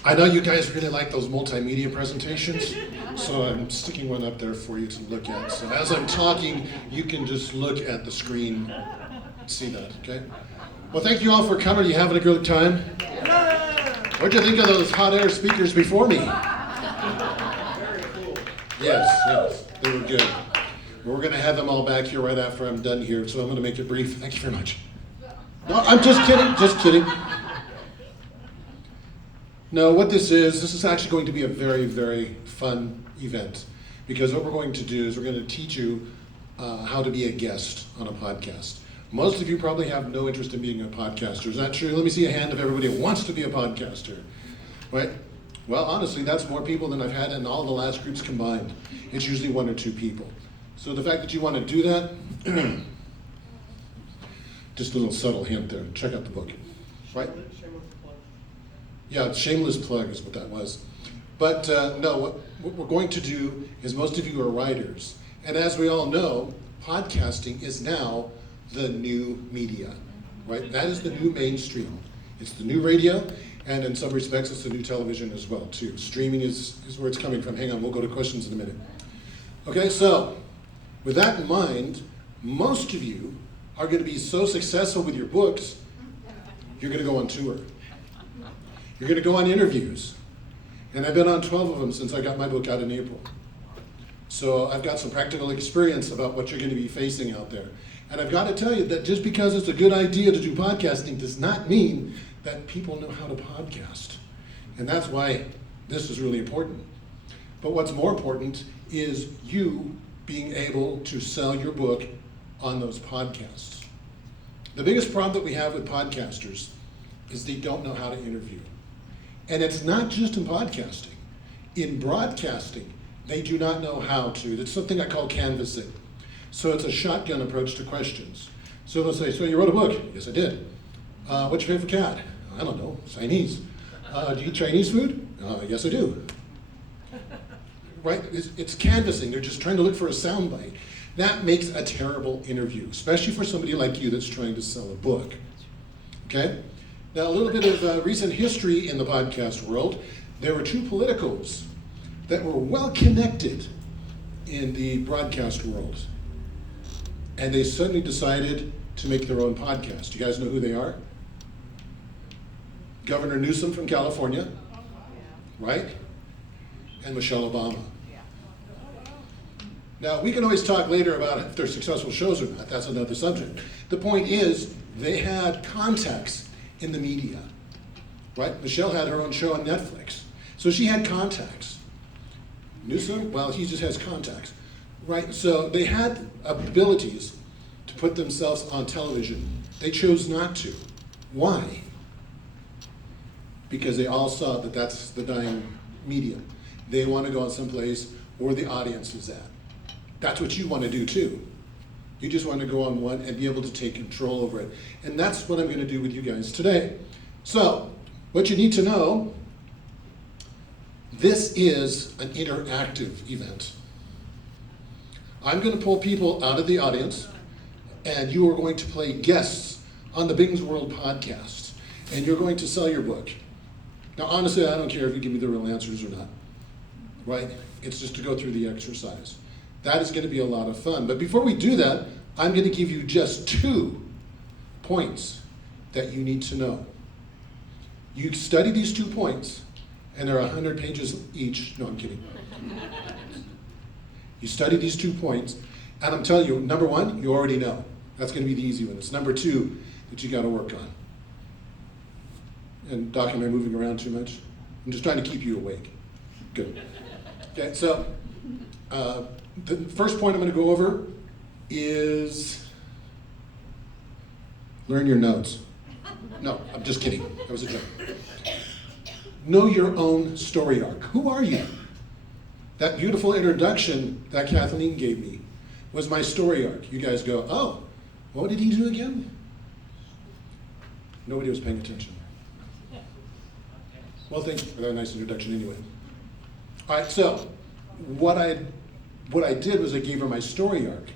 I know you guys really like those multimedia presentations, so I'm sticking one up there for you to look at. So as I'm talking, you can just look at the screen, see that, okay? Well, thank you all for coming. Are you having a good time? What'd you think of those hot air speakers before me? Yes, they were good. We're gonna have them all back here right after I'm done here, so I'm gonna make it brief. Thank you very much. No, I'm just kidding. No, what this is actually going to be a very, very fun event, because what we're going to do is we're going to teach you how to be a guest on a podcast. Most of you probably have no interest in being a podcaster. Is that true? Let me see a hand of everybody who wants to be a podcaster. Right? Well, honestly, that's more people than I've had in all the last groups combined. It's usually 1 or 2 people. So the fact that you want to do that, just a little subtle hint there. Check out the book. Right? Yeah, shameless plug is what that was. But no, what we're going to do is, most of you are writers. And as we all know, podcasting is now the new media, right? That is the new mainstream. It's the new radio, and in some respects, it's the new television as well, too. Streaming is where it's coming from. Hang on, we'll go to questions in a minute. Okay, so with that in mind, most of you are going to be so successful with your books, you're going to go on tour. You're going to go on interviews. And I've been on 12 of them since I got my book out in April. So I've got some practical experience about what you're going to be facing out there. And I've got to tell you that just because it's a good idea to do podcasting does not mean that people know how to podcast. And that's why this is really important. But what's more important is you being able to sell your book on those podcasts. The biggest problem that we have with podcasters is they don't know how to interview. And it's not just in podcasting. In broadcasting, they do not know how to. It's something I call canvassing. So it's a shotgun approach to questions. So they'll say, so you wrote a book? Yes, I did. What's your favorite cat? I don't know, Chinese. Do you eat Chinese food? Yes, I do. Right? It's canvassing. They're just trying to look for a soundbite. That makes a terrible interview, especially for somebody like you that's trying to sell a book. Okay? Now, a little bit of recent history in the podcast world. There were 2 politicos that were well connected in the broadcast world. And they suddenly decided to make their own podcast. You guys know who they are? Governor Newsom from California, right? And Michelle Obama. Now, we can always talk later about if they're successful shows or not. That's another subject. The point is, they had contacts in the media, right? Michelle had her own show on Netflix. So she had contacts. Newsom, well, he just has contacts, right? So they had abilities to put themselves on television They chose not to. Why? Because they all saw that that's the dying medium. They want to go someplace where the audience is at. That's what you want to do too. You just want to go on one and be able to take control over it. And that's what I'm going to do with you guys today. So, what you need to know, this is an interactive event. I'm going to pull people out of the audience, and you are going to play guests on the Bing's World podcast, and you're going to sell your book. Now, honestly, I don't care if you give me the real answers or not, right? It's just to go through the exercise. That is going to be a lot of fun. But before we do that, I'm going to give you just 2 points that you need to know. You study these 2 points, and they're 100 pages each. No, I'm kidding. You study these 2 points, and I'm telling you, number 1, you already know. That's going to be the easy one. It's number 2 that you got to work on. And Doc, am I moving around too much? I'm just trying to keep you awake. Good. Okay, so the first point I'm going to go over is learn your notes. No, I'm just kidding. That was a joke. Know your own story arc. Who are you? That beautiful introduction that Kathleen gave me was my story arc. You guys go, oh, what did he do again? Nobody was paying attention. Well, thank you for that nice introduction anyway. All right, so what I did was I gave her my story arc.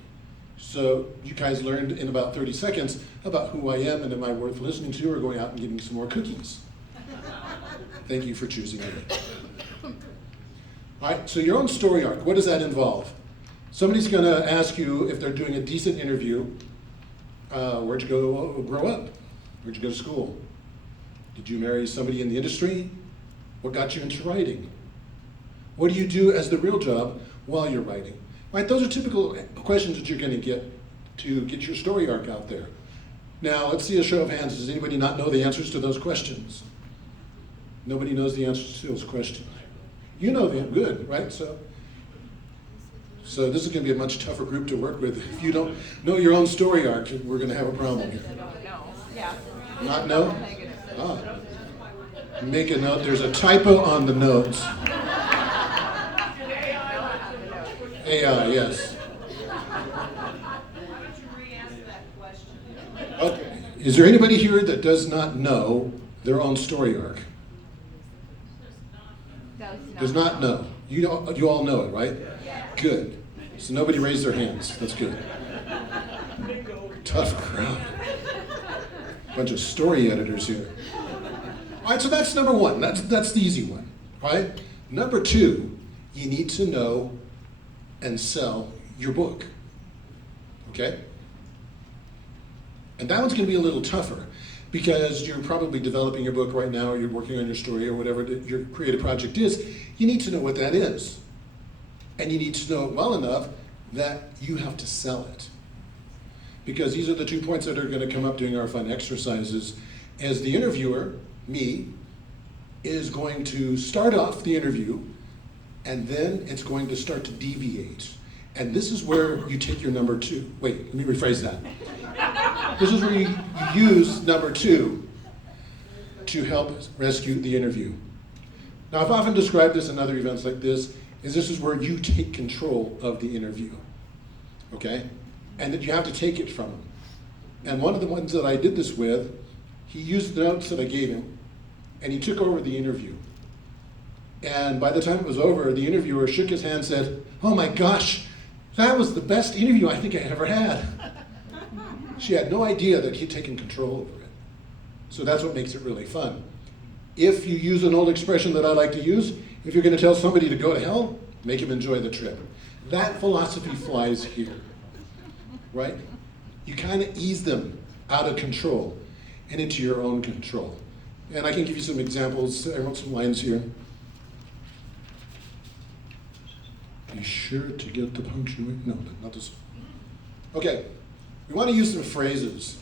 So you guys learned in about 30 seconds about who I am and am I worth listening to, or going out and getting some more cookies. Thank you for choosing me. All right, so your own story arc, what does that involve? Somebody's going to ask you if they're doing a decent interview, where'd you go grow up? Where'd you go to school? Did you marry somebody in the industry? What got you into writing? What do you do as the real job while you're writing? Right, those are typical questions that you're going to get your story arc out there. Now, let's see a show of hands. Does anybody not know the answers to those questions? Nobody knows the answers to those questions. You know them, good, right? So this is going to be a much tougher group to work with. If you don't know your own story arc, we're going to have a problem here. Not know? Ah. Make a note. There's a typo on the notes. AI, yes. Okay. Is there anybody here that does not know their own story arc? Does not know. You all know it, right? Good. So nobody raised their hands. That's good. Tough crowd. Bunch of story editors here. All right, so that's number 1. That's the easy one. All right. Number 2, you need to know and sell your book. Okay? And that one's going to be a little tougher because you're probably developing your book right now, or you're working on your story, or whatever your creative project is. You need to know what that is. And you need to know it well enough that you have to sell it. Because these are the 2 points that are going to come up during our fun exercises. As the interviewer, me, is going to start off the interview, and then it's going to start to deviate. And this is where you take your number 2. Wait, let me rephrase that. This is where you use number 2 to help rescue the interview. Now, I've often described this in other events like this is where you take control of the interview, okay? And that you have to take it from him. And one of the ones that I did this with, he used the notes that I gave him, and he took over the interview. And by the time it was over, the interviewer shook his hand and said, "Oh my gosh, that was the best interview I think I ever had." She had no idea that he'd taken control over it. So that's what makes it really fun. If you use an old expression that I like to use, if you're going to tell somebody to go to hell, make him enjoy the trip. That philosophy flies here, right? You kind of ease them out of control and into your own control. And I can give you some examples. I wrote some lines here. Be sure to get the punctuation. No, not this one. Okay, we want to use some phrases.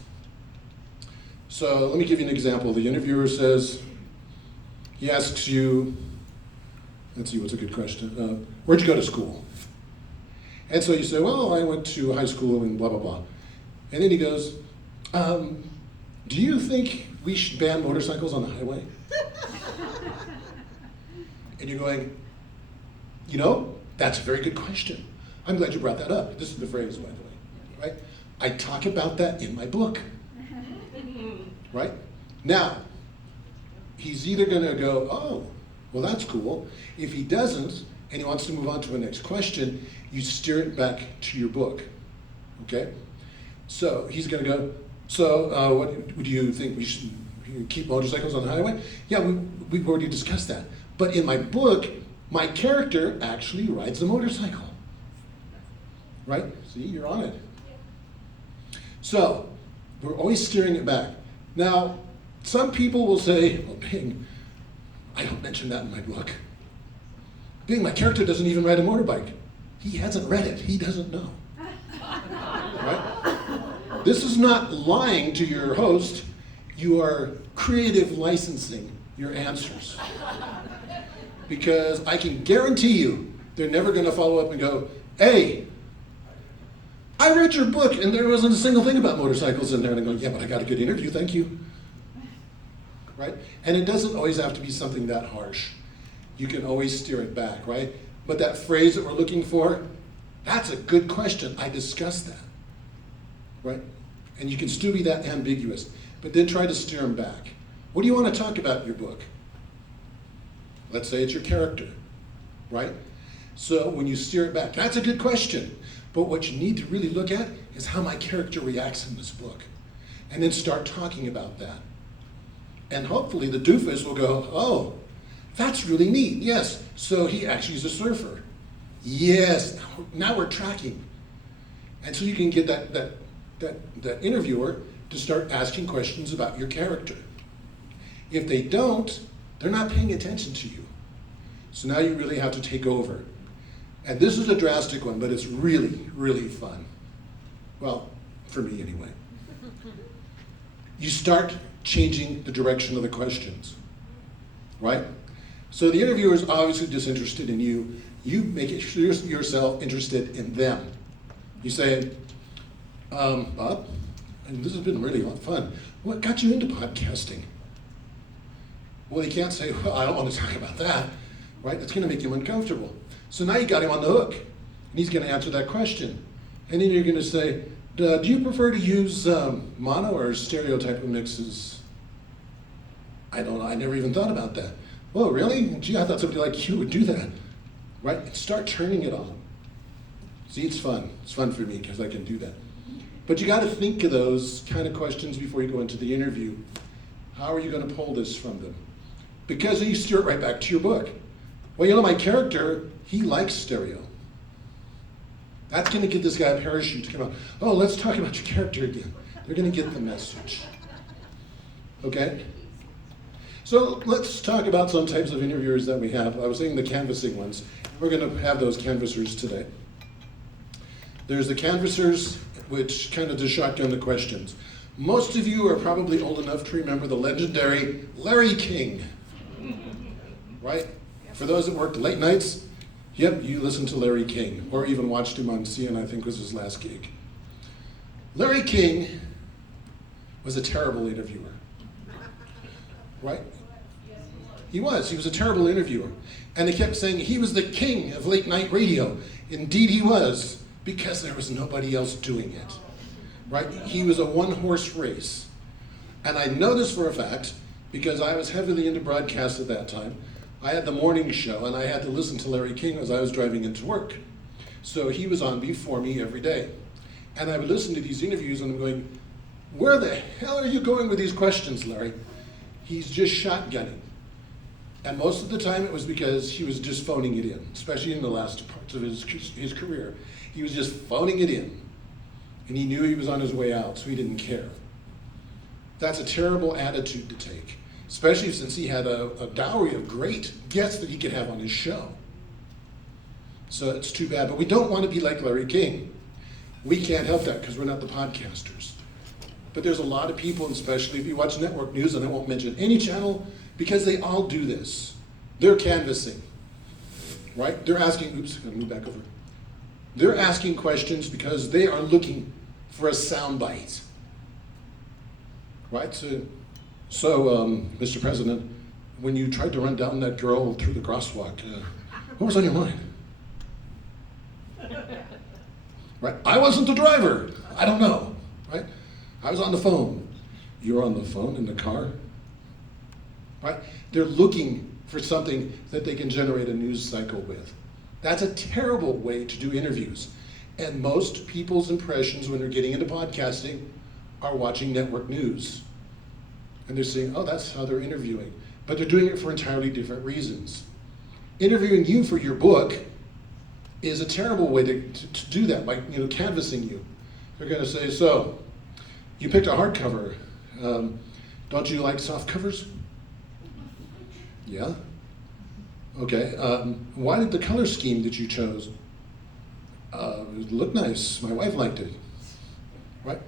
So let me give you an example. The interviewer says, he asks you, let's see, what's a good question? Where'd you go to school? And so you say, well, I went to high school and blah, blah, blah. And then he goes, Do you think we should ban motorcycles on the highway? And you're going, that's a very good question. I'm glad you brought that up. This is the phrase, by the way, right? I talk about that in my book, right? Now, he's either gonna go, oh, well, that's cool. If he doesn't, and he wants to move on to the next question, you steer it back to your book, okay? So he's gonna go, so what do you think we should keep motorcycles on the highway? Yeah, we've already discussed that. But in my book, my character actually rides a motorcycle, right? See, you're on it. So we're always steering it back. Now, some people will say, well, Bing, I don't mention that in my book. Bing, my character doesn't even ride a motorbike. He hasn't read it. He doesn't know. Right? This is not lying to your host. You are creative licensing your answers. Because I can guarantee you, they're never going to follow up and go, hey, I read your book and there wasn't a single thing about motorcycles in there. And I go, yeah, but I got a good interview, thank you. Right? And it doesn't always have to be something that harsh. You can always steer it back, right? But that phrase that we're looking for, that's a good question. I discussed that, right? And you can still be that ambiguous, but then try to steer them back. What do you want to talk about in your book? Let's say it's your character, right? So when you steer it back, that's a good question. But what you need to really look at is how my character reacts in this book. And then start talking about that. And hopefully the doofus will go, oh, that's really neat. Yes, so he actually is a surfer. Yes, now we're tracking. And so you can get that interviewer to start asking questions about your character. If they don't, they're not paying attention to you. So now you really have to take over. And this is a drastic one, but it's really, really fun. Well, for me anyway. You start changing the direction of the questions, right? So the interviewer is obviously disinterested in you. You make it yourself interested in them. You say, Bob, and this has been really a lot of fun. What got you into podcasting? Well, he can't say, well, I don't want to talk about that, right? That's going to make him uncomfortable. So now you got him on the hook, and he's going to answer that question. And then you're going to say, do you prefer to use mono or stereo type of mixes? I don't know, I never even thought about that. Whoa, really? Gee, I thought somebody like you would do that, right? And start turning it on. See, it's fun. It's fun for me because I can do that. But you got to think of those kind of questions before you go into the interview. How are you going to pull this from them? Because you steer it right back to your book. Well, my character, he likes stereo. That's going to give this guy a parachute to come out. Oh, let's talk about your character again. They're going to get the message. Okay? So let's talk about some types of interviewers that we have. I was saying the canvassing ones. We're going to have those canvassers today. There's the canvassers, which kind of just shotgun the questions. Most of you are probably old enough to remember the legendary Larry King, right? For those that worked late nights, yep, you listened to Larry King, or even watched him on CNN, I think was his last gig. Larry King was a terrible interviewer, right? He was a terrible interviewer. And they kept saying he was the king of late night radio. Indeed he was, because there was nobody else doing it, right? He was a one-horse race. And I know this for a fact, because I was heavily into broadcast at that time. I had the morning show, and I had to listen to Larry King as I was driving into work. So he was on before me every day. And I would listen to these interviews, and I'm going, where the hell are you going with these questions, Larry? He's just shotgunning. And most of the time it was because he was just phoning it in, especially in the last parts of his career. He was just phoning it in. And he knew he was on his way out, so he didn't care. That's a terrible attitude to take, especially since he had a dowry of great guests that he could have on his show. So it's too bad, but we don't want to be like Larry King. We can't help that because we're not the podcasters. But there's a lot of people, and especially if you watch network news, and I won't mention any channel, because they all do this. They're canvassing, right? They're asking, oops, I'm gonna move back over. They're asking questions because they are looking for a soundbite. Right, so Mr. President, when you tried to run down that girl through the crosswalk, what was on your mind? Right, I wasn't the driver. I don't know, right? I was on the phone. You were on the phone in the car, right? They're looking for something that they can generate a news cycle with. That's a terrible way to do interviews. And most people's impressions when they're getting into podcasting are watching network news. And they're saying, oh, that's how they're interviewing. But they're doing it for entirely different reasons. Interviewing you for your book is a terrible way to do that, by canvassing you. They're gonna say, so, you picked a hardcover. Don't you like soft covers? Yeah? Okay, why did the color scheme that you chose? It looked nice, my wife liked it, right?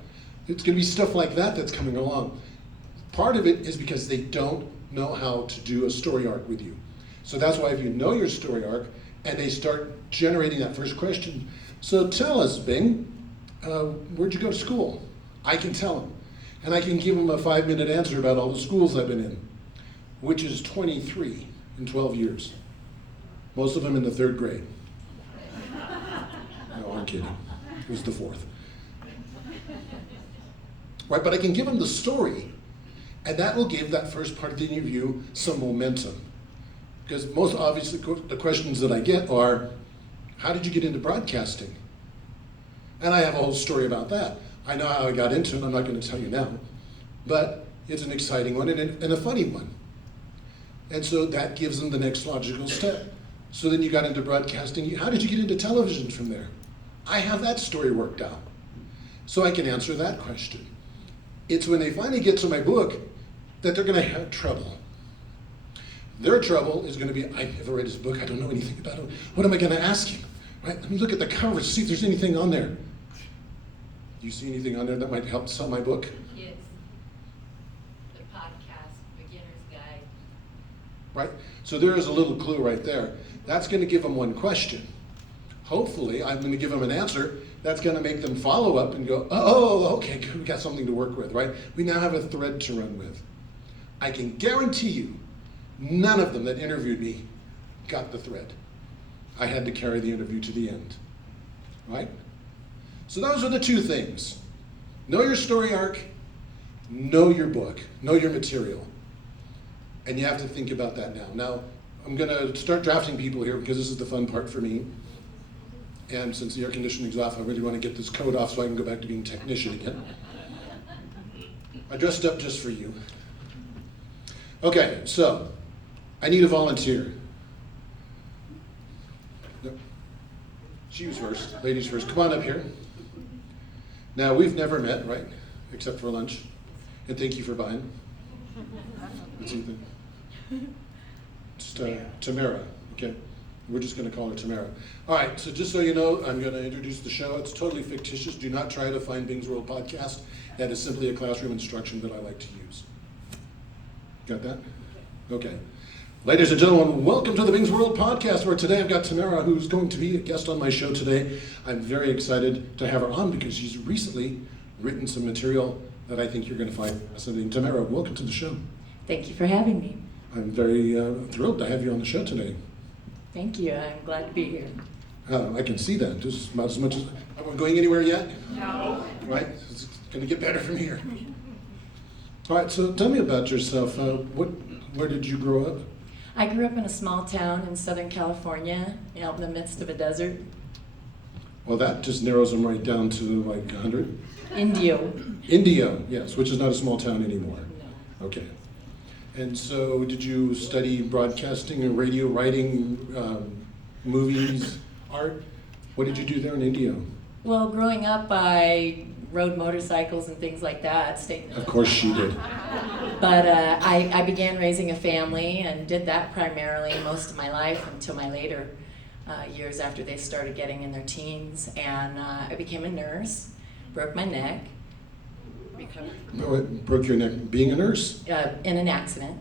It's gonna be stuff like that that's coming along. Part of it is because they don't know how to do a story arc with you. So that's why if you know your story arc and they start generating that first question, so tell us, Bing, where'd you go to school? I can tell them. And I can give them a 5-minute answer about all the schools I've been in, which is 23 in 12 years. Most of them in the 3rd grade. No, I'm kidding. It was the 4th. Right, but I can give them the story, and that will give that first part of the interview some momentum. Because most obviously the questions that I get are, how did you get into broadcasting? And I have a whole story about that. I know how I got into it, I'm not going to tell you now. But it's an exciting one and a funny one. And so that gives them the next logical step. So then you got into broadcasting. How did you get into television from there? I have that story worked out. So I can answer that question. It's when they finally get to my book that they're going to have trouble. Their trouble is going to be, I never read his book, I don't know anything about him. What am I going to ask him? Right? Let me look at the cover, see if there's anything on there. Do you see anything on there that might help sell my book? Kids, the podcast, beginner's guide. Right? So there is a little clue right there. That's going to give them one question. Hopefully, I'm going to give them an answer that's going to make them follow up and go, oh, okay, good, we got something to work with, right? We now have a thread to run with. I can guarantee you, none of them that interviewed me got the thread. I had to carry the interview to the end, right? So those are the 2 things. Know your story arc, know your book, know your material. And you have to think about that now. Now, I'm gonna start drafting people here because this is the fun part for me. And since the air conditioning's off, I really want to get this coat off so I can go back to being technician again. I dressed up just for you. Okay, so I need a volunteer. No. She was first, ladies first. Come on up here. Now, we've never met, right? Except for lunch. And thank you for buying. What's Ethan? Just Tamara, okay? We're just going to call her Tamara. All right, so just so you know, I'm going to introduce the show. It's totally fictitious. Do not try to find Bing's World Podcast. That is simply a classroom instruction that I like to use. Got that? Okay. Ladies and gentlemen, welcome to the Bing's World Podcast, where today I've got Tamara, who's going to be a guest on my show today. I'm very excited to have her on because she's recently written some material that I think you're going to find fascinating. Tamara, welcome to the show. Thank you for having me. I'm very thrilled to have you on the show today. Thank you. I'm glad to be here. I can see that, just about as much as, are we going anywhere yet? No. Right, it's gonna get better from here. All right, so tell me about yourself. Where did you grow up? I grew up in a small town in Southern California, out in the midst of a desert. Well, that just narrows them right down to like 100? Indio. Indio, yes, which is not a small town anymore. No. Okay. And so did you study broadcasting and radio writing, movies, art? What did you do there in Indio? Well, growing up, I rode motorcycles and things like that. Of course she did. But I began raising a family and did that primarily most of my life until my later years after they started getting in their teens. And I became a nurse, broke my neck. No, it broke your neck being a nurse? In an accident,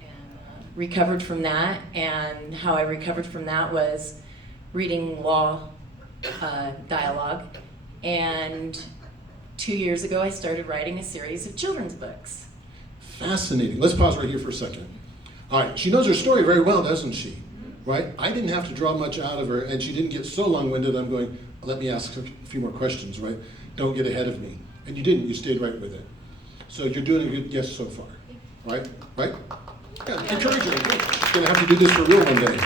and recovered from that. And how I recovered from that was reading law dialogue and 2 years ago, I started writing a series of children's books. Fascinating. Let's pause right here for a second. All right, she knows her story very well, doesn't she? Right? I didn't have to draw much out of her, and she didn't get so long-winded, I'm going, let me ask a few more questions, right? Don't get ahead of me. And you didn't, you stayed right with it. So you're doing a good guess so far, right? Right? Yeah, encourage her. She's gonna have to do this for real one day.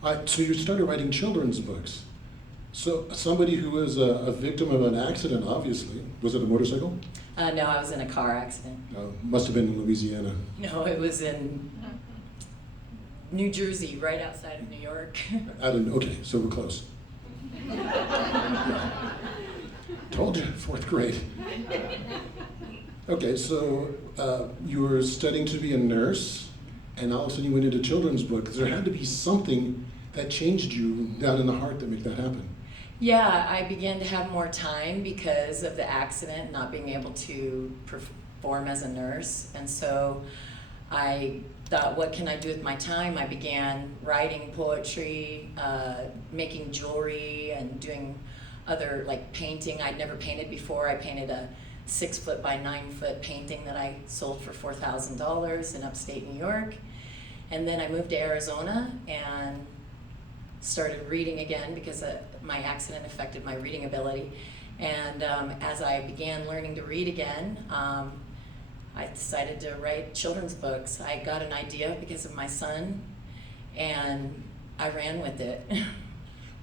All right, so you started writing children's books. So somebody who was a victim of an accident, obviously. Was it a motorcycle? No, I was in a car accident. Must have been in Louisiana. No, it was in New Jersey, right outside of New York. Okay, so we're close. Told you, 4th grade. Okay, so you were studying to be a nurse, and all of a sudden you went into children's books. There had to be something that changed you down in the heart that made that happen. Yeah, I began to have more time because of the accident, not being able to perform as a nurse. And so I thought, what can I do with my time? I began writing poetry, making jewelry, and doing other, like painting. I'd never painted before. I painted a 6-foot by 9-foot painting that I sold for $4,000 in upstate New York. And then I moved to Arizona and started reading again because my accident affected my reading ability. And as I began learning to read again, I decided to write children's books. I got an idea because of my son, and I ran with it.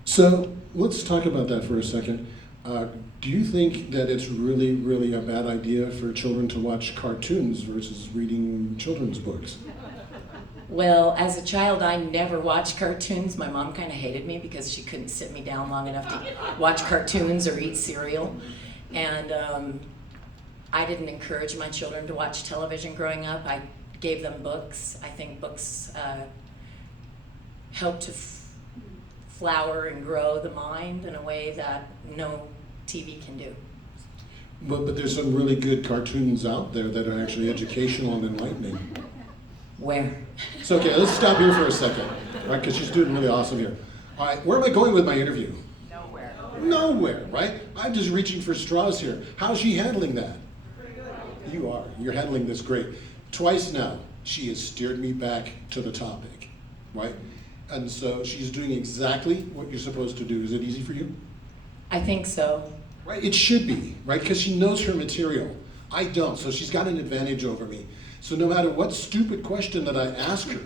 So let's talk about that for a second. Do you think that it's really, really a bad idea for children to watch cartoons versus reading children's books? Well, as a child, I never watched cartoons. My mom kind of hated me because she couldn't sit me down long enough to watch cartoons or eat cereal. And I didn't encourage my children to watch television growing up. I gave them books. I think books help to flower and grow the mind in a way that no TV can do. But there's some really good cartoons out there that are actually educational and enlightening. Where? So okay, let's stop here for a second, right? Because she's doing really awesome here. All right, where am I going with my interview? Nowhere. Nowhere, right? I'm just reaching for straws here. How's she handling that? You are. You're handling this great. Twice now, she has steered me back to the topic, right? And so she's doing exactly what you're supposed to do. Is it easy for you? I think so. Right, it should be, right? Because she knows her material. I don't, so she's got an advantage over me. So no matter what stupid question that I ask her,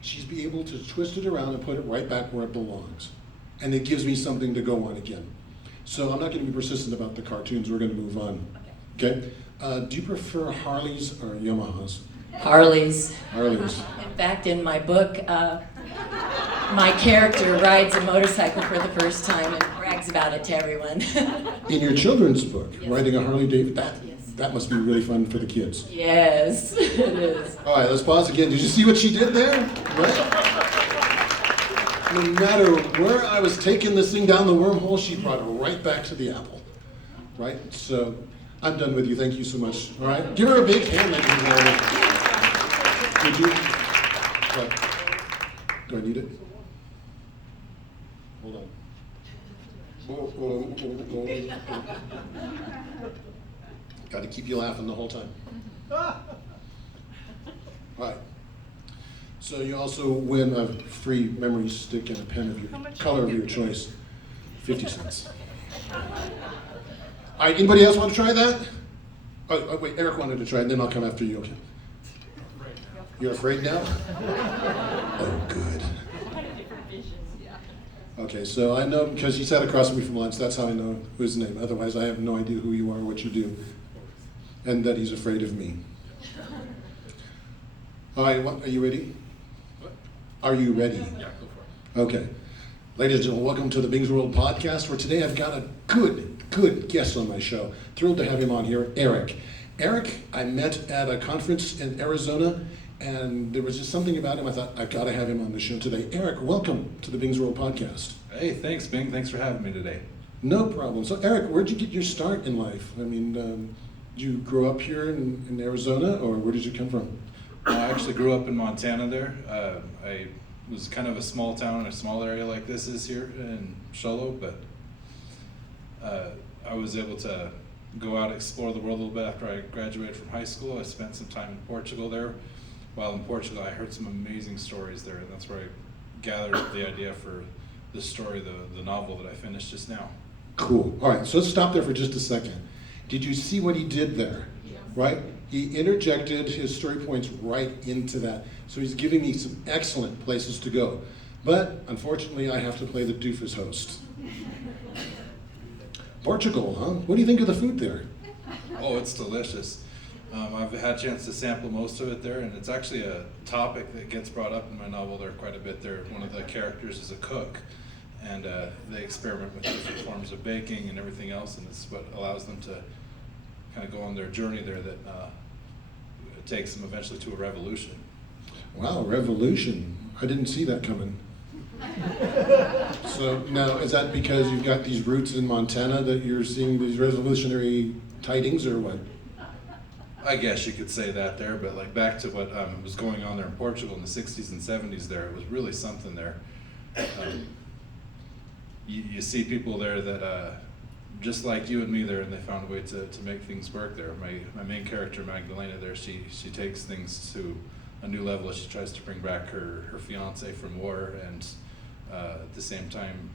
she's be able to twist it around and put it right back where it belongs. And it gives me something to go on again. So I'm not going to be persistent about the cartoons. We're going to move on. Okay? Do you prefer Harleys or Yamahas? Harleys. Harleys. In fact, in my book, my character rides a motorcycle for the first time and brags about it to everyone. In your children's book, Yes. riding a Harley Davidson, Yes. that must be really fun for the kids. Yes, it is. All right, let's pause again. Did you see what she did there? Right? No matter where I was taking this thing down the wormhole, she brought it right back to the apple. Right? So I'm done with you. Thank you so much. All right? Give her a big hand. Would you? What? Do I need it? Hold on. Got to keep you laughing the whole time. All right. So you also win a free memory stick and a pen of your color of your choice. 50 cents. All right, anybody else want to try that? Oh, wait, Eric wanted to try it, and then I'll come after you, okay? You're afraid now? Oh, good. Okay, so I know because he sat across from me from lunch, that's how I know his name. Otherwise, I have no idea who you are, what you do, and that he's afraid of me. All right, are you ready? Are you ready? Yeah, go for it. Okay. Ladies and gentlemen, welcome to the Bing's World Podcast, where today I've got a good guest on my show. Thrilled to have him on here, Eric. Eric, I met at a conference in Arizona, and there was just something about him. I thought, I've got to have him on the show today. Eric, welcome to the Bing's World Podcast. Hey, thanks, Bing. Thanks for having me today. No problem. So, Eric, where'd you get your start in life? I mean, did you grow up here in Arizona, or where did you come from? I actually grew up in Montana there. I was kind of a small town, a small area like this is here in Sholo, but I was able to go out and explore the world a little bit after I graduated from high school. I spent some time in Portugal there. While in Portugal, I heard some amazing stories there, and that's where I gathered the idea for the story, the novel that I finished just now. Cool. All right, so let's stop there for just a second. Did you see what he did there? Yes. Right? He interjected his story points right into that. So he's giving me some excellent places to go. But unfortunately, I have to play the doofus host. Portugal, huh? What do you think of the food there? Oh, it's delicious. I've had a chance to sample most of it there, and it's actually a topic that gets brought up in my novel there quite a bit there. One of the characters is a cook, and they experiment with different forms of baking and everything else, and it's what allows them to kind of go on their journey there that takes them eventually to a revolution. Wow, revolution. I didn't see that coming. So now, is that because you've got these roots in Montana that you're seeing these revolutionary tidings, or what? I guess you could say that there, but like back to what was going on there in Portugal in the 60s and 70s there, it was really something there. You see people there that, just like you and me there, and they found a way to make things work there. My main character, Magdalena there, she takes things to a new level. She tries to bring back her fiance from war, and at the same time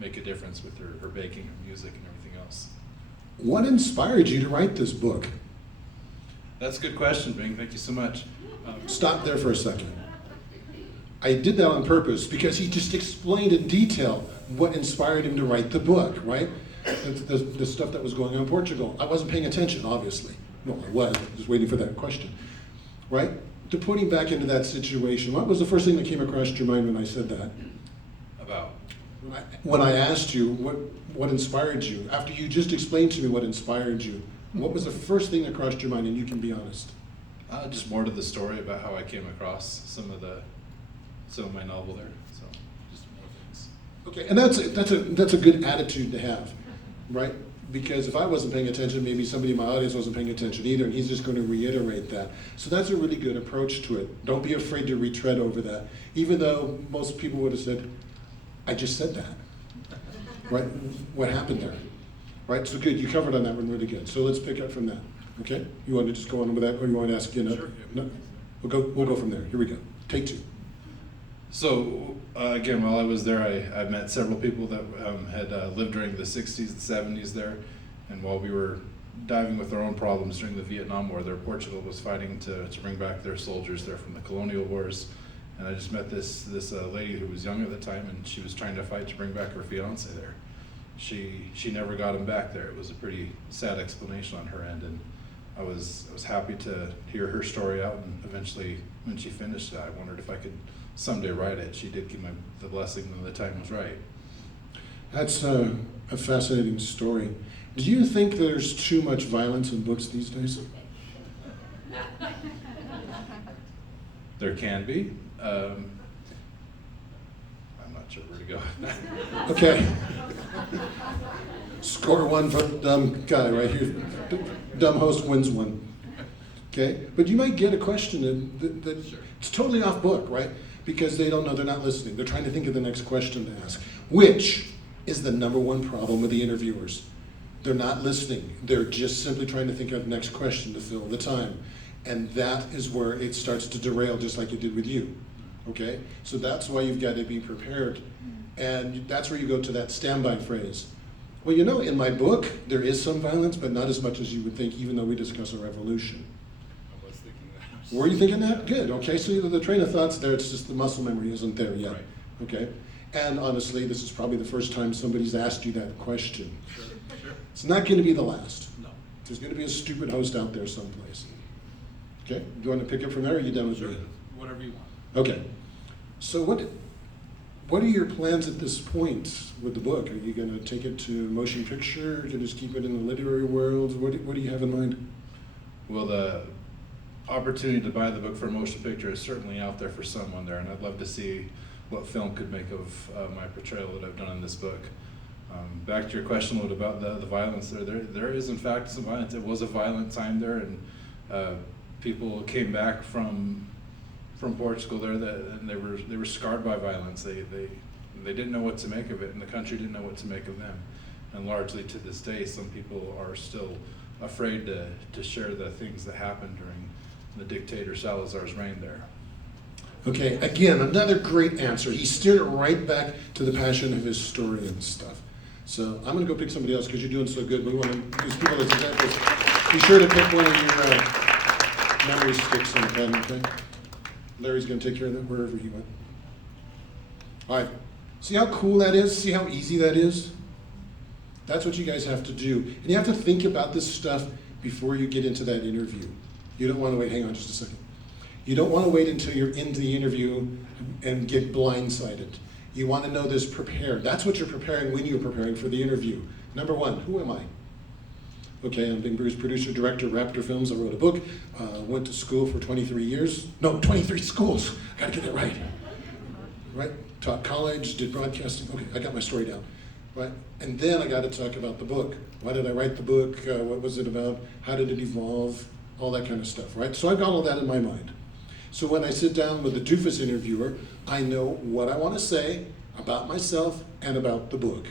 make a difference with her baking, her music, and everything else. What inspired you to write this book? That's a good question, Bing. Thank you so much. Stop there for a second. I did that on purpose because he just explained in detail what inspired him to write the book, right? The stuff that was going on in Portugal. I wasn't paying attention, obviously. No, I was just waiting for that question, right? To put him back into that situation, what was the first thing that came across your mind when I said that? About? When I asked you what inspired you, after you just explained to me what inspired you, what was the first thing that crossed your mind, and you can be honest? Just more to the story about how I came across some of my novel there. So just more things. Okay, and that's a good attitude to have, right? Because if I wasn't paying attention, maybe somebody in my audience wasn't paying attention either, and he's just going to reiterate that. So that's a really good approach to it. Don't be afraid to retread over that, even though most people would have said, I just said that, right? What happened there? Right, so good, you covered on that one really good. So let's pick up from that, okay? You want to just go on with that, or you want to ask again? Sure. No? We'll go from there. Here we go. Take two. So again, while I was there, I met several people that had lived during the 60s and 70s there, and while we were diving with our own problems during the Vietnam War there, Portugal was fighting to bring back their soldiers there from the colonial wars, and I just met this lady who was young at the time, and she was trying to fight to bring back her fiance there. She never got him back there. It was a pretty sad explanation on her end, and I was happy to hear her story out, and eventually when she finished it, I wondered if I could someday write it. She did give me the blessing when the time was right. That's a fascinating story. Do you think there's too much violence in books these days? There can be. I'm not sure where to go. Okay. Score one for the dumb guy right here. Dumb host wins one. Okay? But you might get a question that Sure. it's totally off book, right? Because they don't know, they're not listening. They're trying to think of the next question to ask, which is the number one problem with the interviewers. They're not listening. They're just simply trying to think of the next question to fill the time. And that is where it starts to derail, just like it did with you. Okay? So that's why you've got to be prepared. And that's where you go to that standby phrase. Well, you know, in my book, there is some violence, but not as much as you would think, even though we discuss a revolution. I was thinking that. Were you thinking that? Good. Okay, so the train of thought's there, it's just the muscle memory isn't there yet. Right. Okay? And honestly, this is probably the first time somebody's asked you that question. Sure. It's not going to be the last. No. There's going to be a stupid host out there someplace. Okay? Do you want to pick up from there, or are you done with Sure. me? Whatever you want. Okay. So what are your plans at this point with the book? Are you going to take it to motion picture? Are you going to just keep it in the literary world? What do you have in mind? Well, the opportunity to buy the book for a motion picture is certainly out there for someone there, and I'd love to see what film could make of my portrayal that I've done in this book. Back to your question a little about the violence there is in fact some violence. It was a violent time there, and people came back from Portugal there and they were scarred by violence. They didn't know what to make of it, and the country didn't know what to make of them. And largely to this day, some people are still afraid to share the things that happened during the dictator Salazar's reign there. Okay, again, another great answer. He steered it right back to the passion of his story and stuff. So I'm going to go pick somebody else because you're doing so good. We want to use people as examples. Be sure to pick one of your memory sticks on the pen, okay? Larry's going to take care of that wherever he went. All right. See how cool that is? See how easy that is? That's what you guys have to do. And you have to think about this stuff before you get into that interview. You don't want to wait. Hang on just a second. You don't want to wait until you're into the interview and get blindsided. You want to know this prepared. That's what you're preparing when you're preparing for the interview. Number one, who am I? Okay, I'm Big Bruce, producer, director, Raptor Films. I wrote a book, went to school for 23 years. No, 23 schools. Got to get that right. Right? Taught college, did broadcasting. Okay, I got my story down. Right? And then I got to talk about the book. Why did I write the book? What was it about? How did it evolve? All that kind of stuff, right? So I've got all that in my mind. So when I sit down with a doofus interviewer, I know what I want to say about myself and about the book.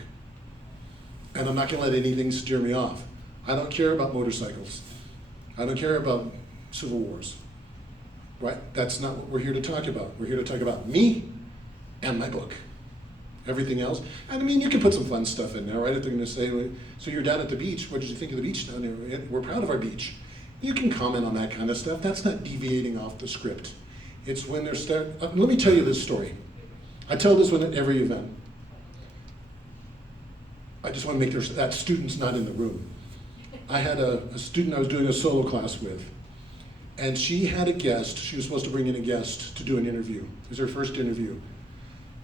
And I'm not going to let anything steer me off. I don't care about motorcycles. I don't care about civil wars. Right? That's not what we're here to talk about. We're here to talk about me and my book. Everything else. And I mean, you can put some fun stuff in there, right? If they're going to say, so you're down at the beach, what did you think of the beach down there? We're proud of our beach. You can comment on that kind of stuff. That's not deviating off the script. It's when they're let me tell you this story. I tell this one at every event. I just want to make sure that student's not in the room. I had a student I was doing a solo class with, and she had a guest. She was supposed to bring in a guest to do an interview. It was her first interview.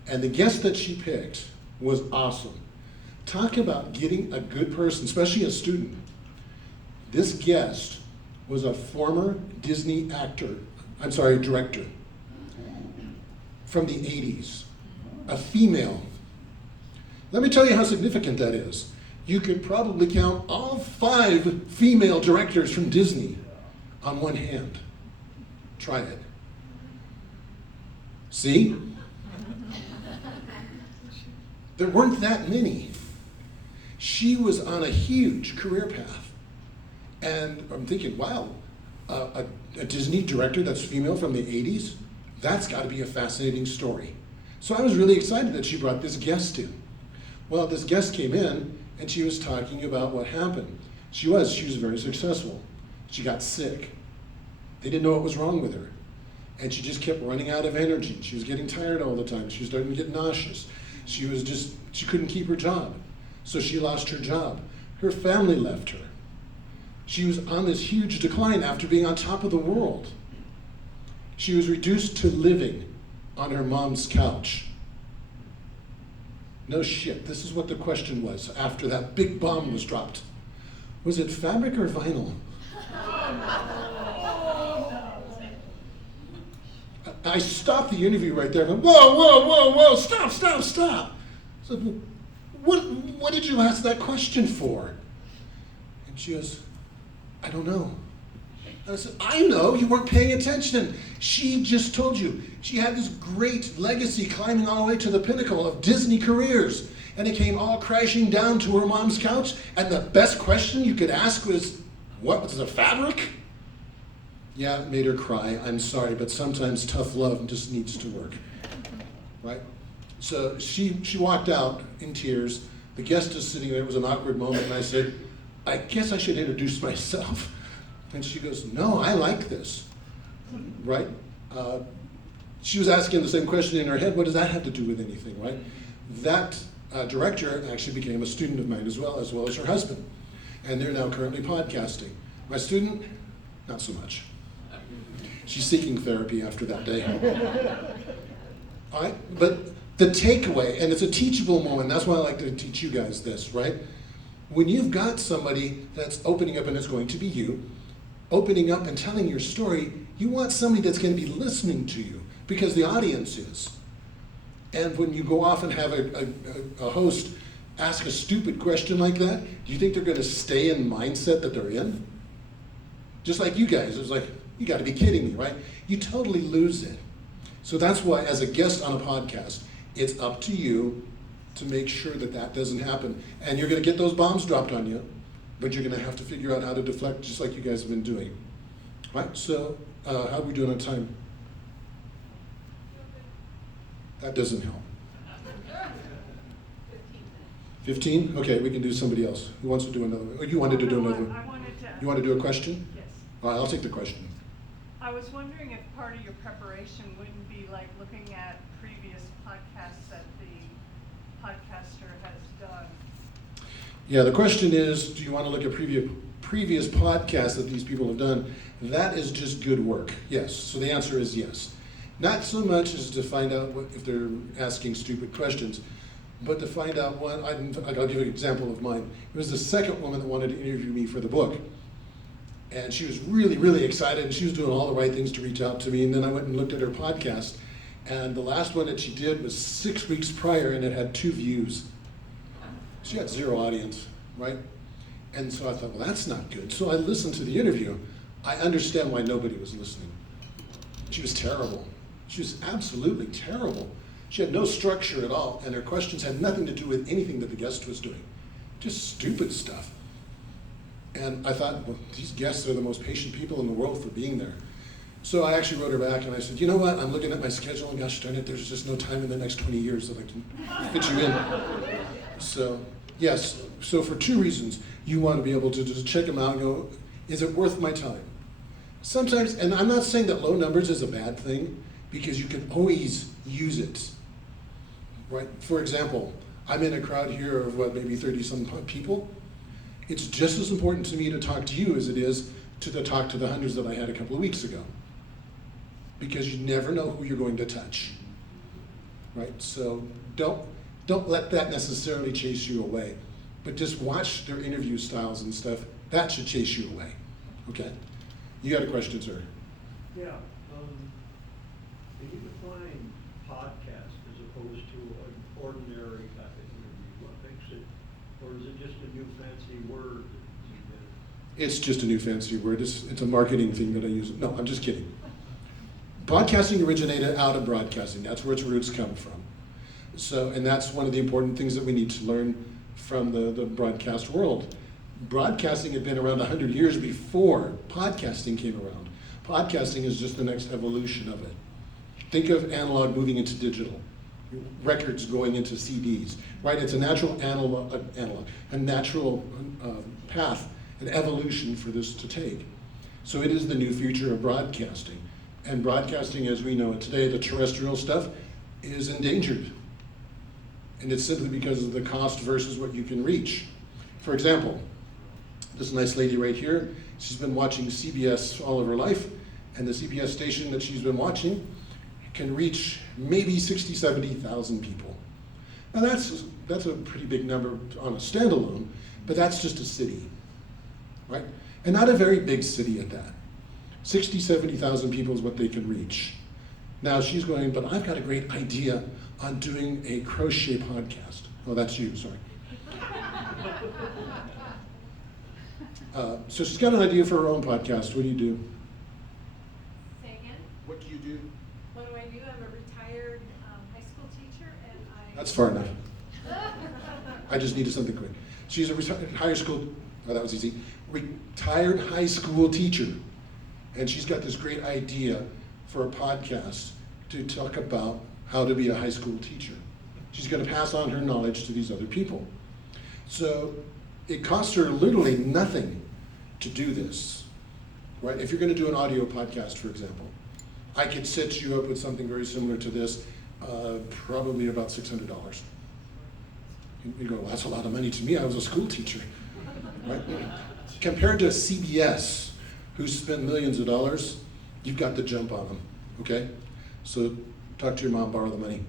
And the guest that she picked was awesome. Talk about getting a good person, especially a student. This guest was a former Disney director from the 80s, a female. Let me tell you how significant that is. You could probably count all 5 female directors from Disney on one hand. Try it. See? There weren't that many. She was on a huge career path. And I'm thinking, wow, a Disney director that's female from the 80s? That's got to be a fascinating story. So I was really excited that she brought this guest in. Well, this guest came in and she was talking about what happened. She was very successful. She got sick. They didn't know what was wrong with her. And she just kept running out of energy. She was getting tired all the time. She was starting to get nauseous. She couldn't keep her job. So she lost her job. Her family left her. She was on this huge decline after being on top of the world. She was reduced to living on her mom's couch. No shit, this is what the question was after that big bomb was dropped. Was it fabric or vinyl? I stopped the interview right there. And went, whoa, stop. So, what did you ask that question for? And she goes, I don't know. And I said, I know, you weren't paying attention. She just told you. She had this great legacy climbing all the way to the pinnacle of Disney careers. And it came all crashing down to her mom's couch. And the best question you could ask was, what was the fabric? Yeah, it made her cry. I'm sorry, but sometimes tough love just needs to work. Right? So she walked out in tears. The guest is sitting there. It was an awkward moment. And I said, I guess I should introduce myself. And she goes, no, I like this. Right? She was asking the same question in her head. What does that have to do with anything, right? That director actually became a student of mine as well as her husband. And they're now currently podcasting. My student, not so much. She's seeking therapy after that day. All right? But the takeaway, and it's a teachable moment, that's why I like to teach you guys this, right? When you've got somebody that's opening up, and it's going to be you, opening up and telling your story, you want somebody that's going to be listening to you, because the audience is. And when you go off and have a host ask a stupid question like that, do you think they're going to stay in mindset that they're in? Just like you guys, it was like, you got to be kidding me, right? You totally lose it. So that's why, as a guest on a podcast, it's up to you. to make sure that that doesn't happen. And you're gonna get those bombs dropped on you, but you're gonna have to figure out how to deflect just like you guys have been doing. Right, so how are we doing on time? That doesn't help. 15? Okay, we can do somebody else. Who wants to do another one? Oh, you wanted to do another one? I wanted to. You want to do a question? Yes. All right, I'll take the question. I was wondering if part of your preparation wouldn't be like looking at previous podcasts that the podcaster has done. Yeah, the question is, do you want to look at previous podcasts that these people have done? That is just good work, yes. So the answer is yes. Not so much as to find out if they're asking stupid questions, but to find out one. I'll give you an example of mine. It was the second woman that wanted to interview me for the book. And she was really, really excited, and she was doing all the right things to reach out to me. And then I went and looked at her podcast, and the last one that she did was 6 weeks prior, and it had 2 views. She had 0 audience, right? And so I thought, well, that's not good. So I listened to the interview. I understand why nobody was listening. She was terrible. She was absolutely terrible. She had no structure at all, and her questions had nothing to do with anything that the guest was doing. Just stupid stuff. And I thought, well, these guests are the most patient people in the world for being there. So I actually wrote her back and I said, you know what, I'm looking at my schedule and gosh darn it, there's just no time in the next 20 years that I can fit you in. So, yes, so for 2 reasons, you want to be able to just check them out and go, is it worth my time? Sometimes, and I'm not saying that low numbers is a bad thing, because you can always use it, right? For example, I'm in a crowd here of maybe 30-some people. It's just as important to me to talk to you as it is to talk to the hundreds that I had a couple of weeks ago. Because you never know who you're going to touch, right? So don't let that necessarily chase you away, but just watch their interview styles and stuff. That should chase you away, okay? You got a question, sir? Yeah, can you define podcast as opposed to an ordinary type of interview? What makes it, or is it just a new fancy word? It's just a new fancy word. It's a marketing thing that I use. No, I'm just kidding. Podcasting originated out of broadcasting. That's where its roots come from. So, and that's one of the important things that we need to learn from the broadcast world. Broadcasting had been around 100 years before podcasting came around. Podcasting is just the next evolution of it. Think of analog moving into digital, records going into CDs, right? It's a natural a natural path, an evolution for this to take. So it is the new future of broadcasting. And broadcasting as we know it today, the terrestrial stuff, is endangered. And it's simply because of the cost versus what you can reach. For example, this nice lady right here, she's been watching CBS all of her life, and the CBS station that she's been watching can reach maybe 60, 70,000 people. Now that's a pretty big number on a standalone, but that's just a city, right? And not a very big city at that. 60, 70,000 people is what they can reach. Now she's going, but I've got a great idea on doing a crochet podcast. Oh, that's you, sorry. So she's got an idea for her own podcast. What do you do? Say again? What do you do? What do? I'm a retired high school teacher, and I... That's far enough. I just needed something quick. She's a retired high school, oh, that was easy, retired high school teacher. And she's got this great idea for a podcast to talk about how to be a high school teacher. She's going to pass on her knowledge to these other people. So it costs her literally nothing to do this, right? If you're going to do an audio podcast, for example, I could set you up with something very similar to this, probably about $600. You go, well, that's a lot of money to me. I was a school teacher, right? Compared to CBS, who spent millions of dollars, you've got the jump on them, okay? So talk to your mom, borrow the money.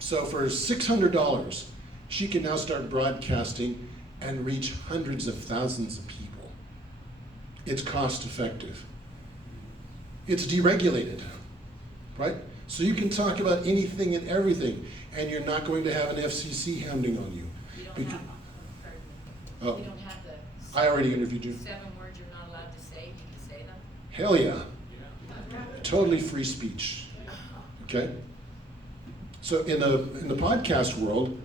So for $600, she can now start broadcasting and reach hundreds of thousands of people. It's cost effective. It's deregulated, right? So you can talk about anything and everything, and you're not going to have an FCC hounding on you. You don't have, oh, you don't have the I already interviewed you. 7 words you're not allowed to say, you can say them. Hell yeah. Totally free speech, okay? So in the podcast world,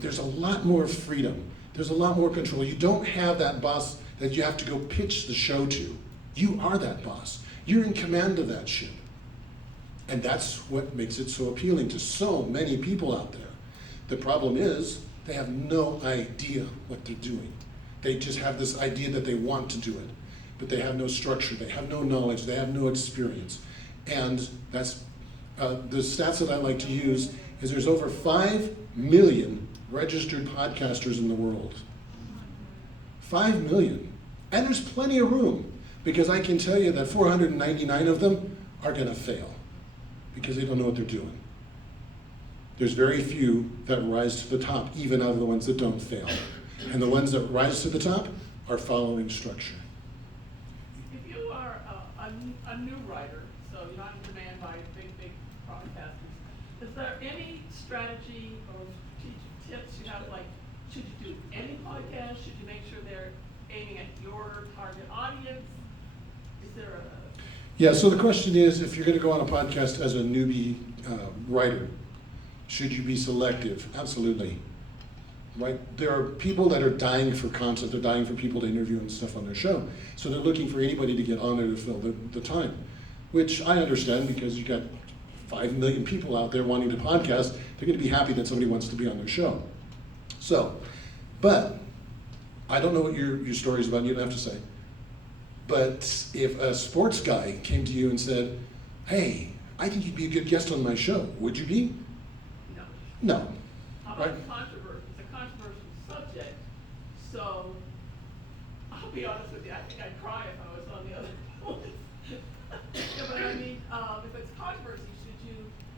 there's a lot more freedom. There's a lot more control. You don't have that boss that you have to go pitch the show to. You are that boss. You're in command of that ship. And that's what makes it so appealing to so many people out there. The problem is they have no idea what they're doing. They just have this idea that they want to do it, but they have no structure, they have no knowledge, they have no experience. And that's the stats that I like to use is there's over 5 million registered podcasters in the world. 5 million. And there's plenty of room, because I can tell you that 499 of them are gonna fail because they don't know what they're doing. There's very few that rise to the top, even out of the ones that don't fail. And the ones that rise to the top are following structure. If you are a new writer, so you're not in demand by big podcasters, is there any strategy or tips you have, like, should you do any podcast? Should you make sure they're aiming at your target audience? Is there a... Yeah, so the question is, if you're gonna go on a podcast as a newbie writer, should you be selective? Absolutely. Right? There are people that are dying for content, they're dying for people to interview and stuff on their show. So they're looking for anybody to get on there to fill the time, which I understand, because you got 5 million people out there wanting to podcast. They're gonna be happy that somebody wants to be on their show. So, but I don't know what your story's about, you don't have to say. But if a sports guy came to you and said, hey, I think you'd be a good guest on my show, would you be? No. No. How Right? about controversy? It's a controversial subject, so I'll be honest with you, I think I'd cry if I was on the other one. Yeah, but I mean, if it's controversy,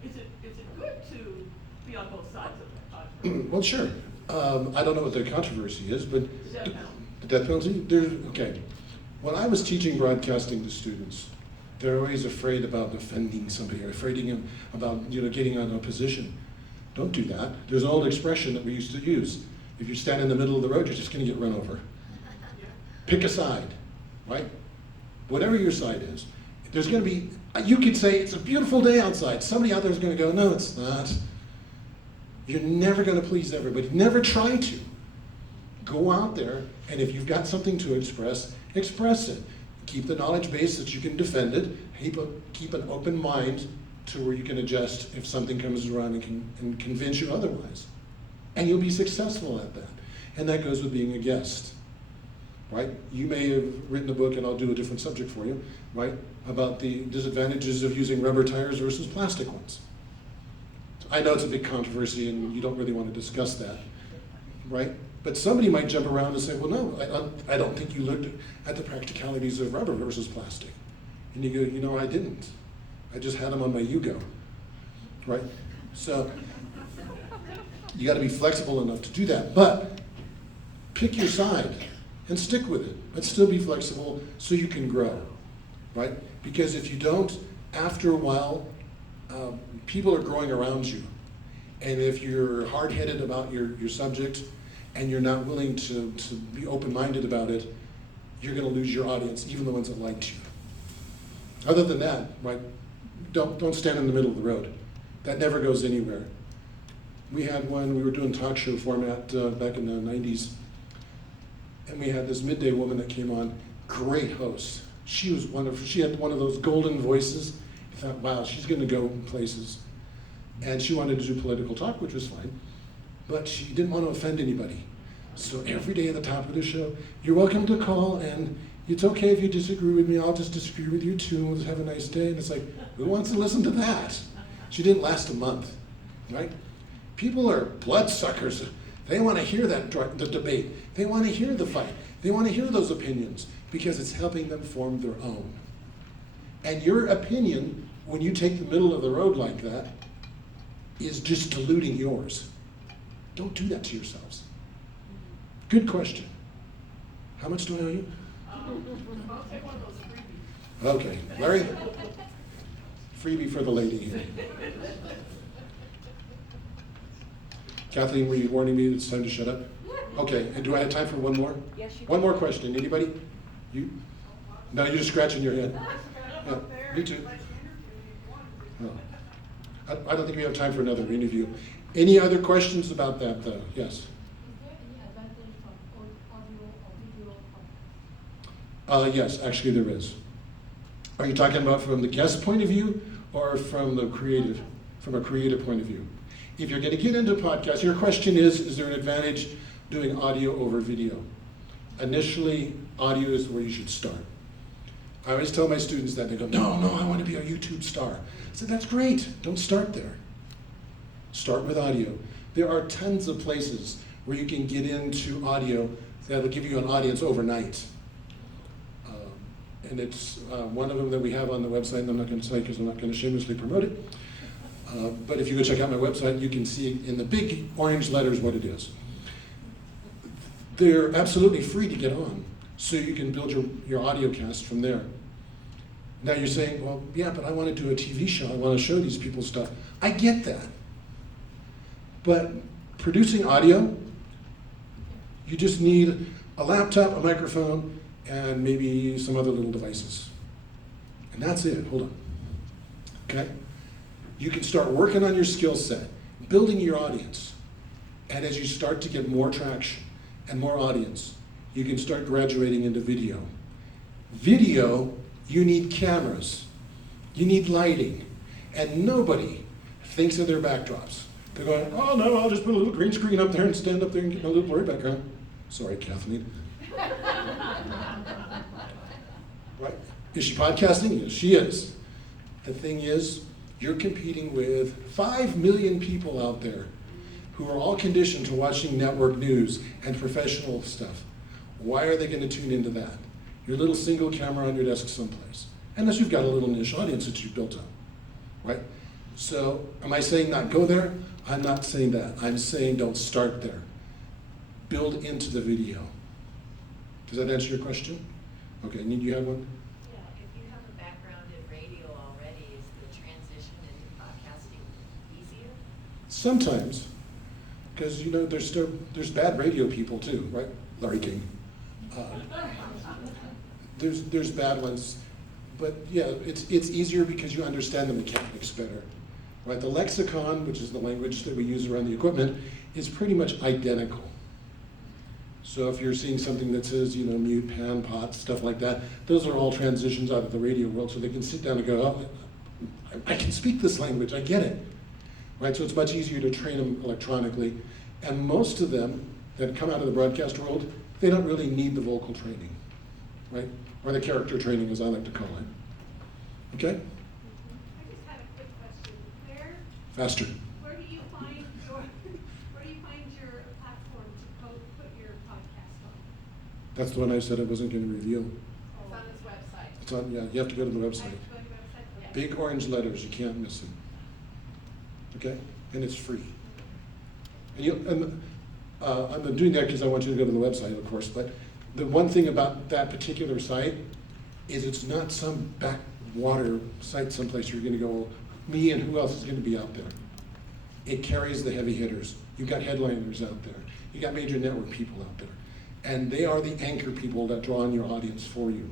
is it good to be on both sides of that controversy? Well, sure. I don't know what the controversy is, but The death penalty. the death penalty? Okay. When I was teaching broadcasting to students, they're always afraid about offending somebody, or afraid about getting on a position. Don't do that. There's an old expression that we used to use. If you stand in the middle of the road, you're just going to get run over. Pick a side, right? Whatever your side is. There's going to be, you could say it's a beautiful day outside. Somebody out there is going to go, no, it's not. You're never going to please everybody. Never try to. Go out there, and if you've got something to express it. Keep the knowledge base that you can defend it. Keep an open mind to where you can adjust if something comes around and convince you otherwise. And you'll be successful at that. And that goes with being a guest, right? You may have written a book, and I'll do a different subject for you, right? About the disadvantages of using rubber tires versus plastic ones. I know it's a big controversy and you don't really want to discuss that, right? But somebody might jump around and say, well, no, I don't think you looked at the practicalities of rubber versus plastic. And you go, I didn't. I just had them on my Yugo, right? So you got to be flexible enough to do that, but pick your side and stick with it, but still be flexible so you can grow, right? Because if you don't, after a while, people are growing around you. And if you're hard-headed about your subject and you're not willing to be open-minded about it, you're going to lose your audience, even the ones that liked you. Other than that, right, don't stand in the middle of the road. That never goes anywhere. We had one, we were doing talk show format back in the 90s, and we had this midday woman that came on, great host. She was wonderful. She had one of those golden voices. I thought, wow, she's going to go places. And she wanted to do political talk, which was fine, but she didn't want to offend anybody. So every day at the top of the show, you're welcome to call, and it's okay if you disagree with me, I'll just disagree with you too, we'll just have a nice day. And it's like, who wants to listen to that? She didn't last a month, right? People are bloodsuckers. They want to hear the debate. They want to hear the fight. They want to hear those opinions because it's helping them form their own. And your opinion, when you take the middle of the road like that, is just diluting yours. Don't do that to yourselves. Good question. How much do I owe you? I'll take one of those freebies. Okay, Larry? Freebie for the lady here. Kathleen, were you warning me it's time to shut up? Okay, and do I have time for one more? Yes, you do. One more question. Anybody? You? No, you're just scratching your head. Yeah, me too. Oh. I don't think we have time for another interview. Any other questions about that, though? Yes? Is there any advantage from audio or video? Yes, actually there is. Are you talking about from the guest point of view or from the creative, from a creative point of view? If you're going to get into podcasts, your question is there an advantage doing audio over video? Initially, audio is where you should start. I always tell my students that. They go, no, I want to be a YouTube star. I said, that's great. Don't start there. Start with audio. There are tons of places where you can get into audio that will give you an audience overnight. And it's one of them that we have on the website, and I'm not going to say because I'm not going to shamelessly promote it. But if you go check out my website, you can see in the big orange letters what it is. They're absolutely free to get on, so you can build your audio cast from there. Now you're saying, well, yeah, but I want to do a TV show. I want to show these people stuff. I get that. But producing audio, you just need a laptop, a microphone, and maybe some other little devices. And that's it. Hold on. Okay? You can start working on your skill set, building your audience. And as you start to get more traction and more audience, you can start graduating into video. Video, you need cameras. You need lighting. And nobody thinks of their backdrops. They're going, oh no, I'll just put a little green screen up there and stand up there and get my little blurry background. Sorry, Kathleen. Right? Is she podcasting? Yes, she is. The thing is, you're competing with 5 million people out there who are all conditioned to watching network news and professional stuff. Why are they going to tune into that? Your little single camera on your desk someplace. Unless you've got a little niche audience that you've built up. Right? So, am I saying not go there? I'm not saying that. I'm saying don't start there. Build into the video. Does that answer your question? Okay, Need you have one? Yeah, if you have a background in radio already, is the transition into podcasting easier? Sometimes, because there's bad radio people too, right? Larry King. There's bad ones, but yeah, it's easier because you understand the mechanics better, right? The lexicon, which is the language that we use around the equipment, is pretty much identical. So if you're seeing something that says, mute, pan, pot, stuff like that, those are all transitions out of the radio world, so they can sit down and go, oh, I can speak this language, I get it. Right, so it's much easier to train them electronically. And most of them that come out of the broadcast world, they don't really need the vocal training, right? Or the character training, as I like to call it. Okay? I just had a quick question. Faster. Where do you find your platform to put your podcast on? That's the one I said I wasn't going to reveal. It's on his website. It's on, yeah, you have to go to the website. I have to go to your website? Big orange letters, you can't miss them. Okay? And it's free. And I'm doing that because I want you to go to the website, of course, but the one thing about that particular site is it's not some backwater site someplace you're going to go, me and who else is going to be out there. It carries the heavy hitters. You've got headliners out there. You've got major network people out there. And they are the anchor people that draw in your audience for you.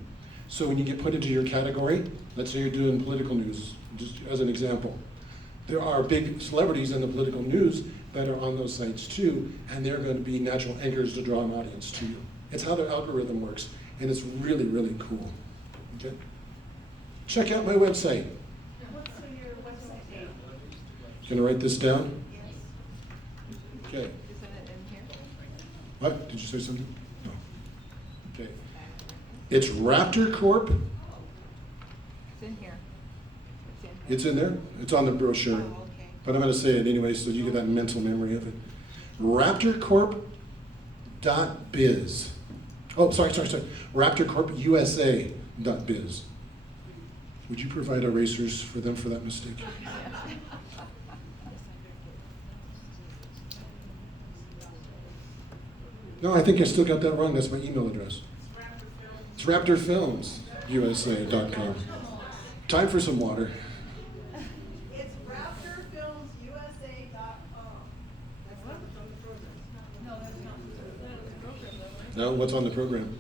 So when you get put into your category, let's say you're doing political news, just as an example, there are big celebrities in the political news that are on those sites too, and they're going to be natural anchors to draw an audience to you. It's how their algorithm works, and it's really, really cool. Okay? Check out my website. What's your website name? Gonna write this down? Okay. Isn't it in here? What? Did you say something? No. Okay. It's Raptor Corp. It's in here. It's in there? It's on the brochure. Oh, okay. But I'm going to say it anyway so you get that mental memory of it. RaptorCorp.biz. Oh, sorry. RaptorCorpUSA.biz. Would you provide erasers for them for that mistake? No, I think I still got that wrong. That's my email address. It's RaptorFilmsUSA.com. Time for some water. It's RaptorFilmsUSA.com. That's not what's on the program. No, that's not what's on the program. No, what's on the program?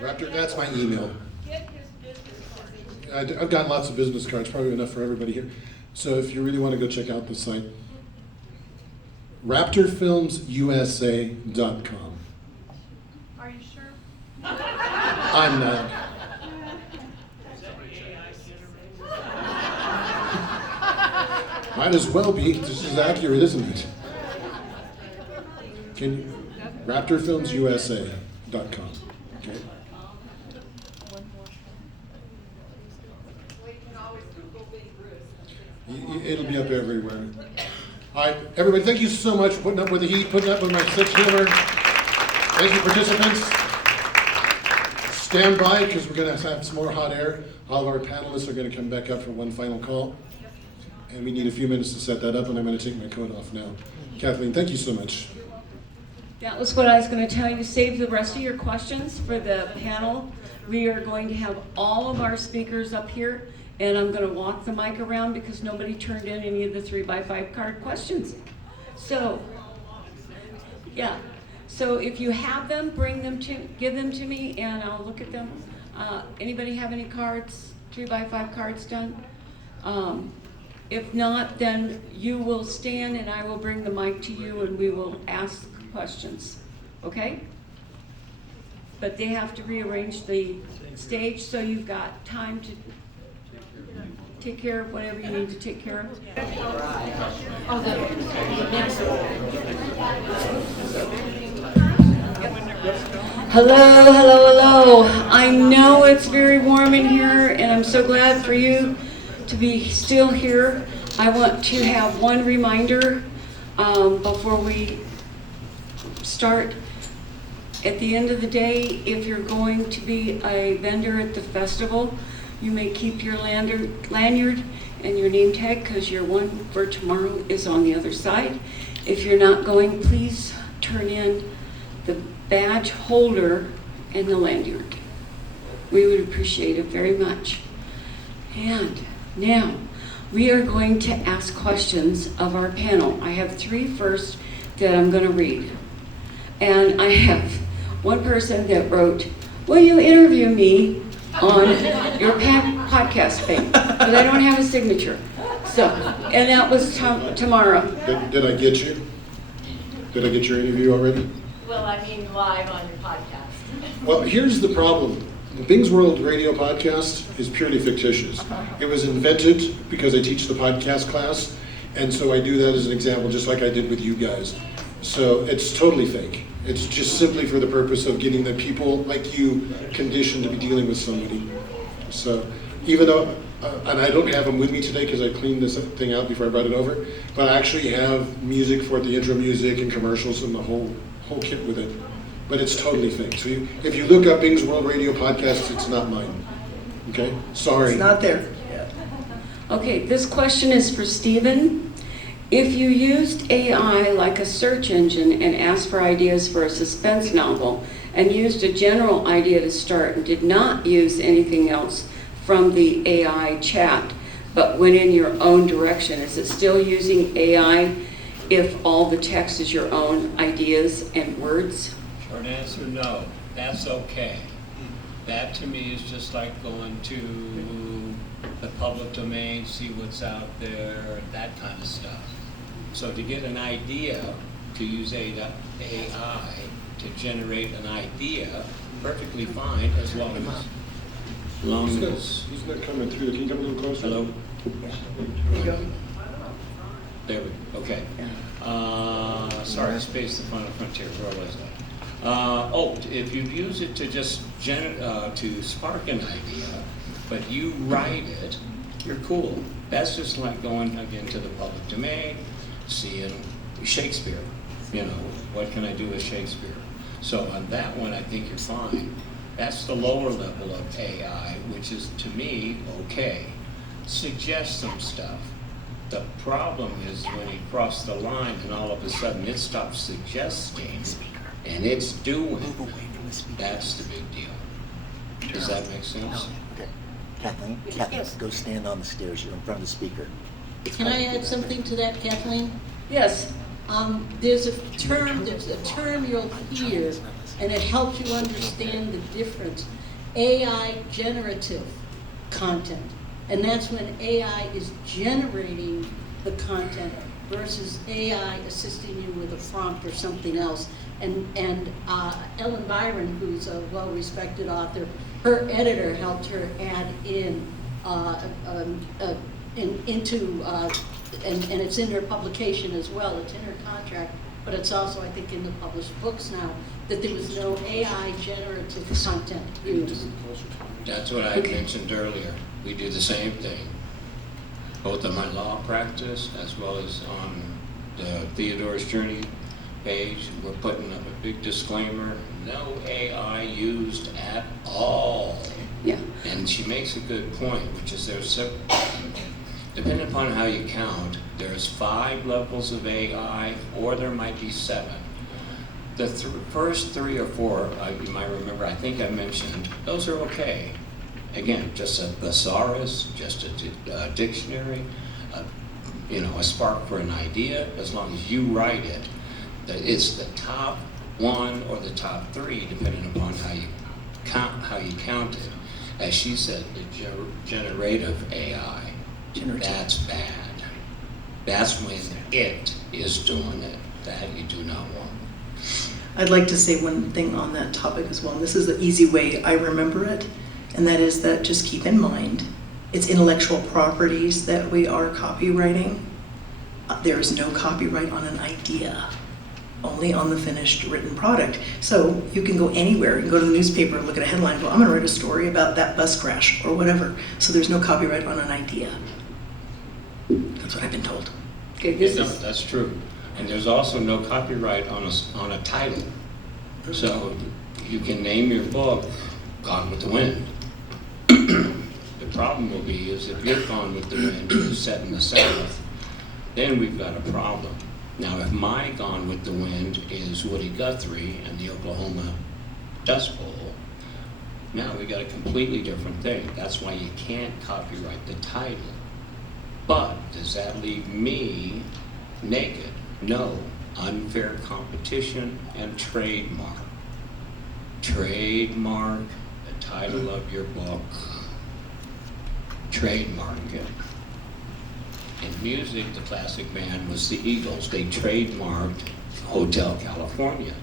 Raptor, that's my email. Get his business card. I've gotten lots of business cards, probably enough for everybody here. So if you really want to go check out the site, raptorfilmsusa.com. Are you sure? I'm not. Might as well be, just as accurate, isn't it? Can you, raptorfilmsusa.com, okay? It'll be up everywhere. All right, everybody, thank you so much for putting up with the heat, putting up with my sick humor. Thank you, participants. Stand by, because we're going to have some more hot air. All of our panelists are going to come back up for one final call. And we need a few minutes to set that up, and I'm going to take my coat off now. Kathleen, thank you so much. That was what I was going to tell you. Save the rest of your questions for the panel. We are going to have all of our speakers up here, and I'm going to walk the mic around because nobody turned in any of the 3x5 card questions. So, yeah. So if you have them, give them to me, and I'll look at them. Anybody have any cards, 3x5 cards done? If not, then you will stand and I will bring the mic to you and we will ask questions, okay? But they have to rearrange the stage so you've got time to take care of whatever you need to take care of. Hello, hello, hello. I know it's very warm in here and I'm so glad for you to be still here. I want to have one reminder before we start. At the end of the day, if you're going to be a vendor at the festival, you may keep your lanyard and your name tag because your one for tomorrow is on the other side. If you're not going, please turn in the badge holder and the lanyard. We would appreciate it very much. And now, we are going to ask questions of our panel. I have 3 first that I'm going to read. And I have one person that wrote, will you interview me on your podcast thing? But I don't have a signature. So, and that was Tamara. Did I get you? Did I get your interview already? Well, I mean live on your podcast. Well, here's the problem. The Bing's World Radio podcast is purely fictitious. It was invented because I teach the podcast class, and so I do that as an example, just like I did with you guys. So it's totally fake. It's just simply for the purpose of getting the people like you conditioned to be dealing with somebody. So even though, and I don't have them with me today because I cleaned this thing out before I brought it over, but I actually have music for the intro music and commercials and the whole kit with it. But it's totally fake. So if you look up Bing's World Radio Podcast, it's not mine. Okay? Sorry. It's not there. Okay, this question is for Stephen. If you used AI like a search engine and asked for ideas for a suspense novel and used a general idea to start and did not use anything else from the AI chat, but went in your own direction, is it still using AI if all the text is your own ideas and words? Short answer, no. That's okay. That to me is just like going to the public domain, see what's out there, that kind of stuff. So to get an idea, to use AI to generate an idea, perfectly fine as long as He's not coming through. Can you come a little closer? Hello? There we go. Okay. Sorry, I spaced the final frontier. Where was I? If you use it to just to spark an idea, but you write it, you're cool. That's just like going again to the public domain, seeing Shakespeare. You know, what can I do with Shakespeare? So on that one, I think you're fine. That's the lower level of AI, which is to me okay. Suggest some stuff. The problem is when you cross the line and all of a sudden it stops suggesting and it's doing. That's the big deal. Does that make sense? Okay. Kathleen, go stand on the stairs. You're in front of the speaker. Can I add something to that, Kathleen? Yes. There's a term you'll hear, and it helps you understand the difference. AI generative content. And that's when AI is generating the content versus AI assisting you with a prompt or something else. And Ellen Byron, who's a well-respected author, her editor helped her add in, and it's in her publication as well, it's in her contract, but it's also, I think, in the published books now, that there was no AI generative content used. That's what I mentioned earlier. We do the same thing, both on my law practice as well as on the Theodore's Journey page. We're putting up a big disclaimer, no AI used at all. Yeah. And she makes a good point, which is depending upon how you count, there's 5 levels of AI, or there might be 7. The first 3 or 4, you might remember, I think I mentioned, those are okay. Again, just a thesaurus, just a dictionary, a spark for an idea, as long as you write it. It's the top 1 or the top 3, depending upon how you count it. As she said, the generative AI, that's bad. That's when it is doing it. That you do not want. I'd like to say one thing on that topic as well, and this is the easy way I remember it, and that is that just keep in mind, it's intellectual properties that we are copywriting. There is no copyright on an idea, only on the finished written product. So you can go anywhere, you can go to the newspaper, look at a headline, go, I'm gonna write a story about that bus crash, or whatever. So there's no copyright on an idea. That's what I've been told. Okay, That's true. And there's also no copyright on a title. So you can name your book Gone with the Wind. The problem will be is if you're Gone with the Wind is set in the South, then we've got a problem. Now if my Gone with the Wind is Woody Guthrie and the Oklahoma Dust Bowl, now we got a completely different thing. That's why you can't copyright the title. But does that leave me naked? No. Unfair competition and trademark. Trademark the title of your book. Trademark it. In music, the classic band was the Eagles. They trademarked Hotel California.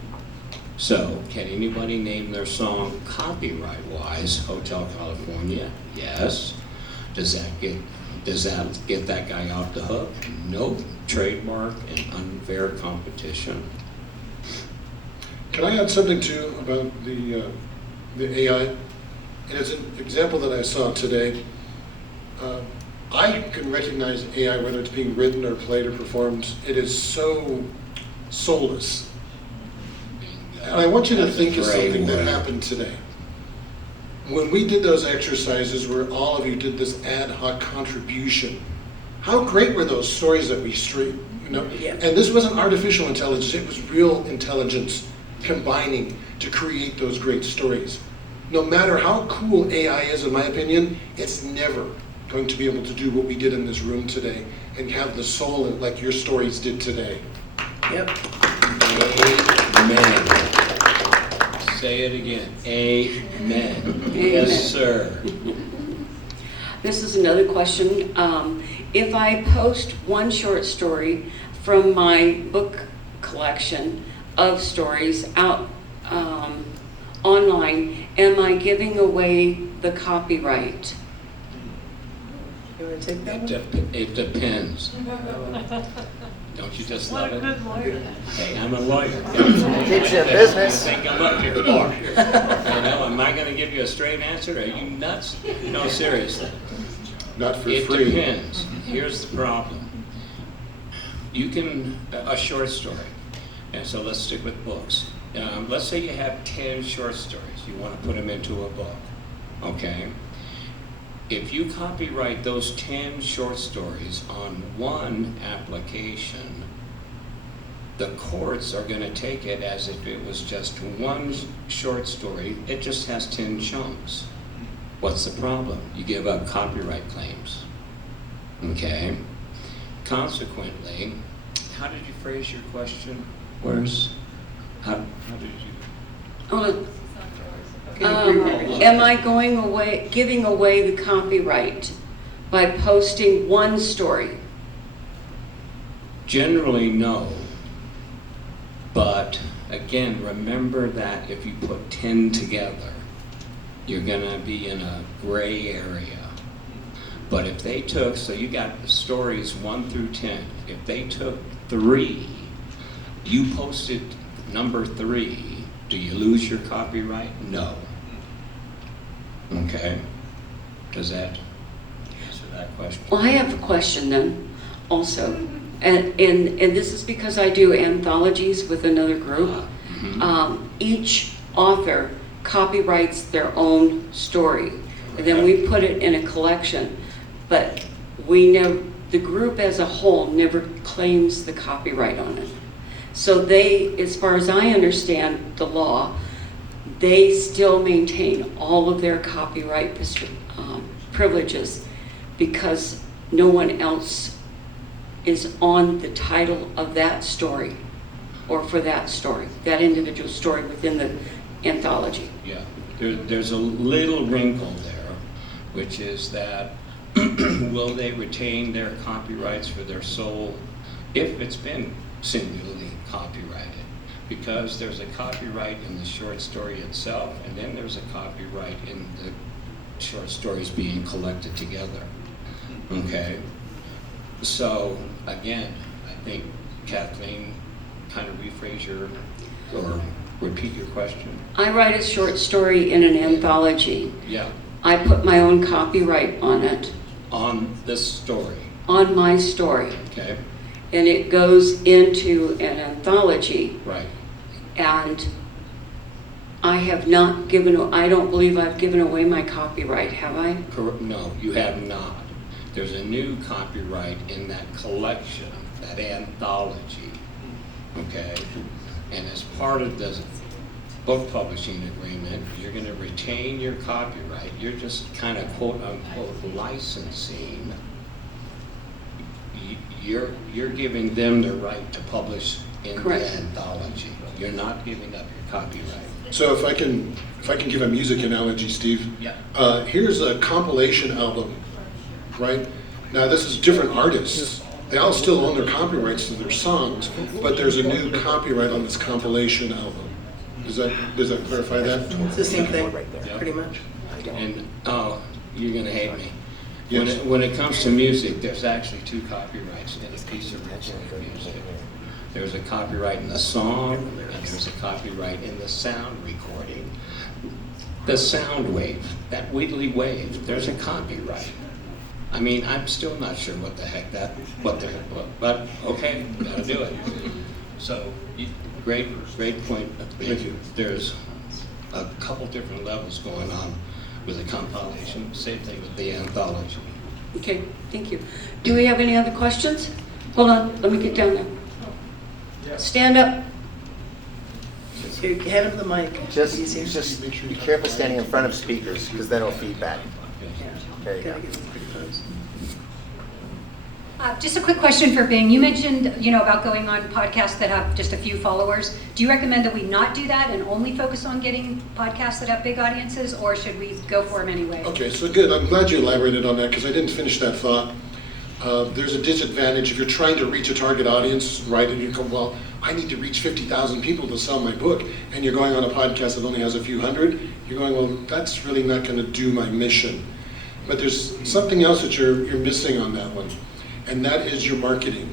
So, can anybody name their song copyright-wise Hotel California? Yes. Does that get that guy off the hook? Nope. Trademark and unfair competition. Can I add something too about the AI? And it's an example that I saw today. I can recognize AI, whether it's being written or played or performed. It is so soulless. And I want you to think of something that happened today. When we did those exercises where all of you did this ad hoc contribution, how great were those stories that we streamed? Yeah. And this wasn't artificial intelligence, it was real intelligence combining to create those great stories. No matter how cool AI is, in my opinion, it's never going to be able to do what we did in this room today and have the soul like your stories did today. Yep. Amen. Say it again. Amen. Yes, sir. This is another question. If I post one short story from my book collection of stories out online, am I giving away the copyright? You want to take that one? It depends. Don't you just love it? What a good lawyer. Hey, I'm a lawyer. Keeps you in business. I think I'm up here for. Am I going to give you a straight answer? Are you nuts? No, seriously. Not for It free. depends. Here's the problem. You can, a short story, and so let's stick with books. Let's say you have 10 short stories. You want to put them into a book, okay? If you copyright those 10 short stories on one application, the courts are going to take it as if it was just one short story. It just has 10 chunks. What's the problem? You give up copyright claims. Okay? Consequently, how did you phrase your question? Worse? How did you? Oh, Am I giving away the copyright by posting one story? Generally, no. But again, remember that if you put 10 together, you're gonna be in a gray area. But if they took, so you got stories 1 through 10, if they took 3, you posted number 3, do you lose your copyright? No. Okay. Does that answer that question? Well, I have a question then, also. And this is because I do anthologies with another group. Each author copyrights their own story. And then we put it in a collection. But the group as a whole never claims the copyright on it. So they, as far as I understand the law, they still maintain all of their copyright privileges because no one else is on the title of that story or for that story, that individual story within the anthology. Yeah, there's a little wrinkle there, which is that will they retain their copyrights for their sole, if it's been singularly copyrighted? Because there's a copyright in the short story itself, and then there's a copyright in the short stories being collected together. Okay? So, again, I think, Kathleen, kind of rephrase or repeat your question. I write a short story in an anthology. Yeah. I put my own copyright on it. On this story. On my story. Okay. And it goes into an anthology. Right. And I have not I don't believe I've given away my copyright, have I? No, you have not. There's a new copyright in that collection, that anthology, okay? And as part of the book publishing agreement, you're gonna retain your copyright. You're just kind of quote unquote licensing. You're giving them the right to publish in Correct. the anthology. You're not giving up your copyright. So if I can give a music analogy, Steve. Yeah. Here's a compilation album, right? Now this is different artists. They all still own their copyrights to their songs, but there's a new copyright on this compilation album. Does that clarify that? It's the same thing, Yeah. pretty much. And, you're gonna hate me. Yes. When it comes to music, there's actually 2 copyrights in a piece of recorded music. There's a copyright in the song, and there's a copyright in the sound recording. The sound wave, that wiggly wave, there's a copyright. I mean, I'm still not sure what the heck but okay, gotta do it. So, great point. Thank you. There's a couple different levels going on with the compilation, same thing with the anthology. Okay, thank you. Do we have any other questions? Hold on, let me get down there. Stand up. Head of the mic. Just be careful standing in front of speakers, because then it'll feedback. There you go. Just a quick question for Bing. You mentioned, about going on podcasts that have just a few followers. Do you recommend that we not do that and only focus on getting podcasts that have big audiences, or should we go for them anyway? Okay, so good. I'm glad you elaborated on that because I didn't finish that thought. There's a disadvantage if you're trying to reach a target audience, right? And you go, well, I need to reach 50,000 people to sell my book, and you're going on a podcast that only has a few hundred. You're going, well, that's really not going to do my mission. But there's something else that you're missing on that one, and that is your marketing,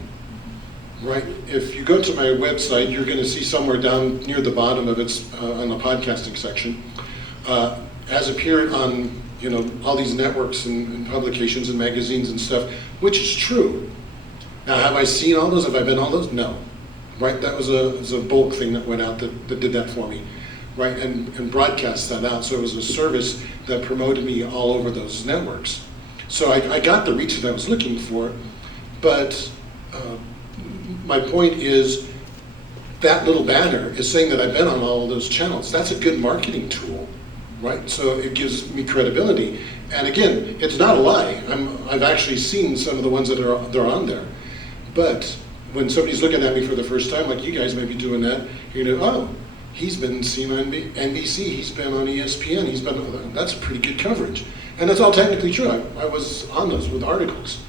right? If you go to my website, you're going to see somewhere down near the bottom of it, on the podcasting section, as appeared on all these networks and publications and magazines and stuff, which is true. Now, have I seen all those? Have I been on those? No. Right? That was a bulk thing that went out that did that for me, right? And broadcast that out. So it was a service that promoted me all over those networks. So I got the reach that I was looking for, but my point is that little banner is saying that I've been on all of those channels. That's a good marketing tool, right? So it gives me credibility. And again, it's not a lie. I've actually seen some of the ones that are on there. But when somebody's looking at me for the first time, like you guys may be doing that, you're gonna, oh, He's been seen on NBC, he's been on ESPN, that's pretty good coverage. And that's all technically true. I was on those with articles,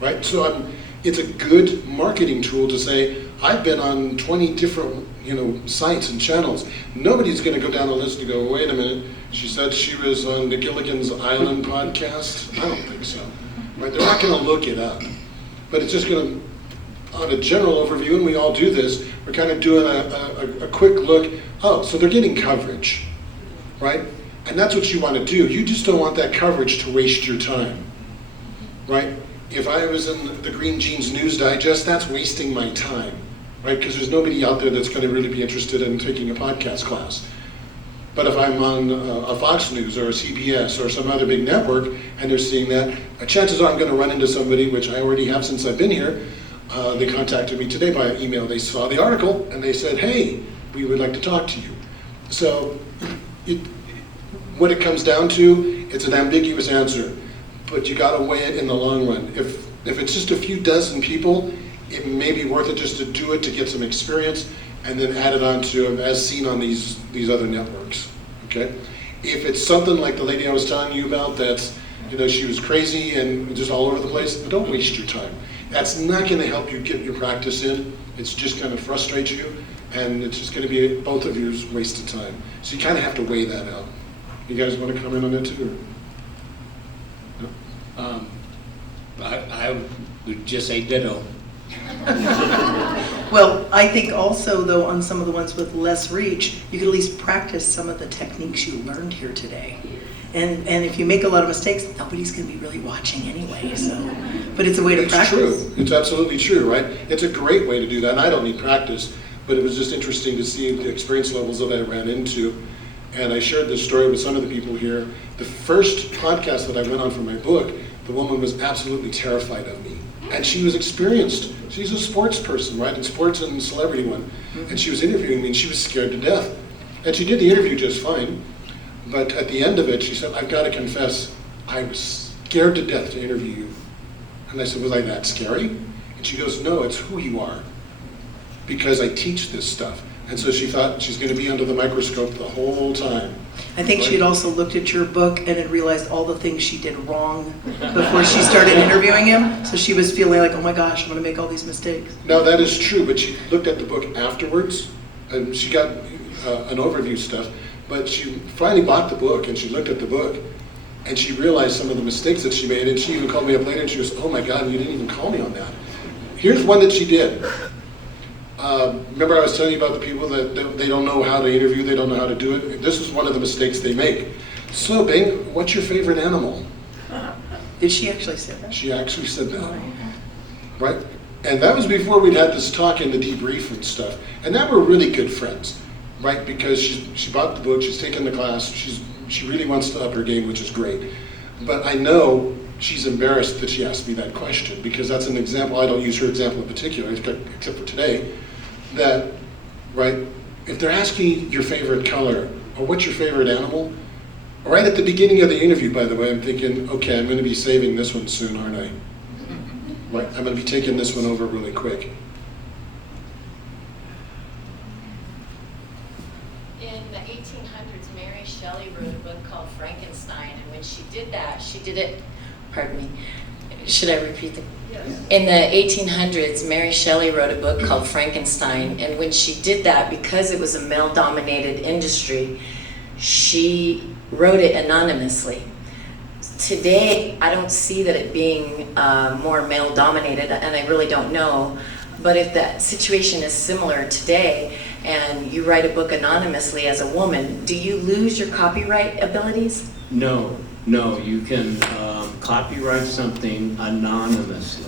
right? So it's a good marketing tool to say, I've been on 20 different sites and channels. Nobody's going to go down the list and go, wait a minute, she said she was on the Gilligan's Island podcast? I don't think so, right? They're not going to look it up. But it's just going to, on a general overview, and we all do this, we're kind of doing a quick look. Oh, so they're getting coverage, right? And that's what you want to do. You just don't want that coverage to waste your time, right? If I was in the Green Jeans News Digest, that's wasting my time, right? Because there's nobody out there that's going to really be interested in taking a podcast class. But if I'm on a Fox News or a CBS or some other big network and they're seeing that, chances are I'm going to run into somebody, which I already have since I've been here. They contacted me today by email. They saw the article and they said, hey, we would like to talk to you. So what it comes down to, it's an ambiguous answer, but you got to weigh it in the long run. If it's just a few dozen people, it may be worth it just to do it to get some experience and then add it on to as seen on these other networks, okay? If it's something like the lady I was telling you about that's, she was crazy and just all over the place, don't waste your time. That's not going to help you get your practice in. It's just going to frustrate you, and it's just going to be both of yours wasted time. So you kind of have to weigh that out. You guys want to comment on that too? Or? No? I would just say ditto. Well, I think also, though, on some of the ones with less reach, you could at least practice some of the techniques you learned here today. And if you make a lot of mistakes, nobody's going to be really watching anyway. So, but it's a way to practice. It's true. It's absolutely true, right? It's a great way to do that. And I don't need practice, but it was just interesting to see the experience levels that I ran into. And I shared this story with some of the people here. The first podcast that I went on for my book, the woman was absolutely terrified of me. And she was experienced. She's a sports person, right? And sports and celebrity one. And she was interviewing me and she was scared to death. And she did the interview just fine. But at the end of it, she said, I've got to confess, I was scared to death to interview you. And I said, was I that scary? And she goes, no, it's who you are. Because I teach this stuff. And so she thought she's going to be under the microscope the whole time. I think she'd also looked at your book and had realized all the things she did wrong before she started interviewing him. So she was feeling like, oh my gosh, I'm going to make all these mistakes. Now that is true, but she looked at the book afterwards, and she got an overview stuff, but she finally bought the book, and she looked at the book, and she realized some of the mistakes that she made, and she even called me up later, and she goes, oh my God, you didn't even call me on that. Here's one that she did. Remember I was telling you about the people that they don't know how to interview, they don't know how to do it? This is one of the mistakes they make. So, Bing, what's your favorite animal? Did she actually say that? She actually said that, right? And that was before we'd had this talk and the debrief and stuff. And now we're really good friends, right? Because she bought the book, she's taken the class, she really wants to up her game, which is great. But I know she's embarrassed that she asked me that question, because that's an example. I don't use her example in particular, except for today, that, right, if they're asking your favorite color or what's your favorite animal, right at the beginning of the interview, by the way, I'm thinking, okay, I'm going to be saving this one soon, aren't I? Right, I'm going to be taking this one over really quick. In the 1800s, Mary Shelley wrote a book called Frankenstein, and when she did that, she did it, pardon me, should I repeat the? Yes. In the 1800s, Mary Shelley wrote a book called Frankenstein, and when she did that, because it was a male-dominated industry, she wrote it anonymously. Today, I don't see that it being more male-dominated, and I really don't know, but if that situation is similar today, and you write a book anonymously as a woman, do you lose your copyright abilities? No, you can copyright something anonymously.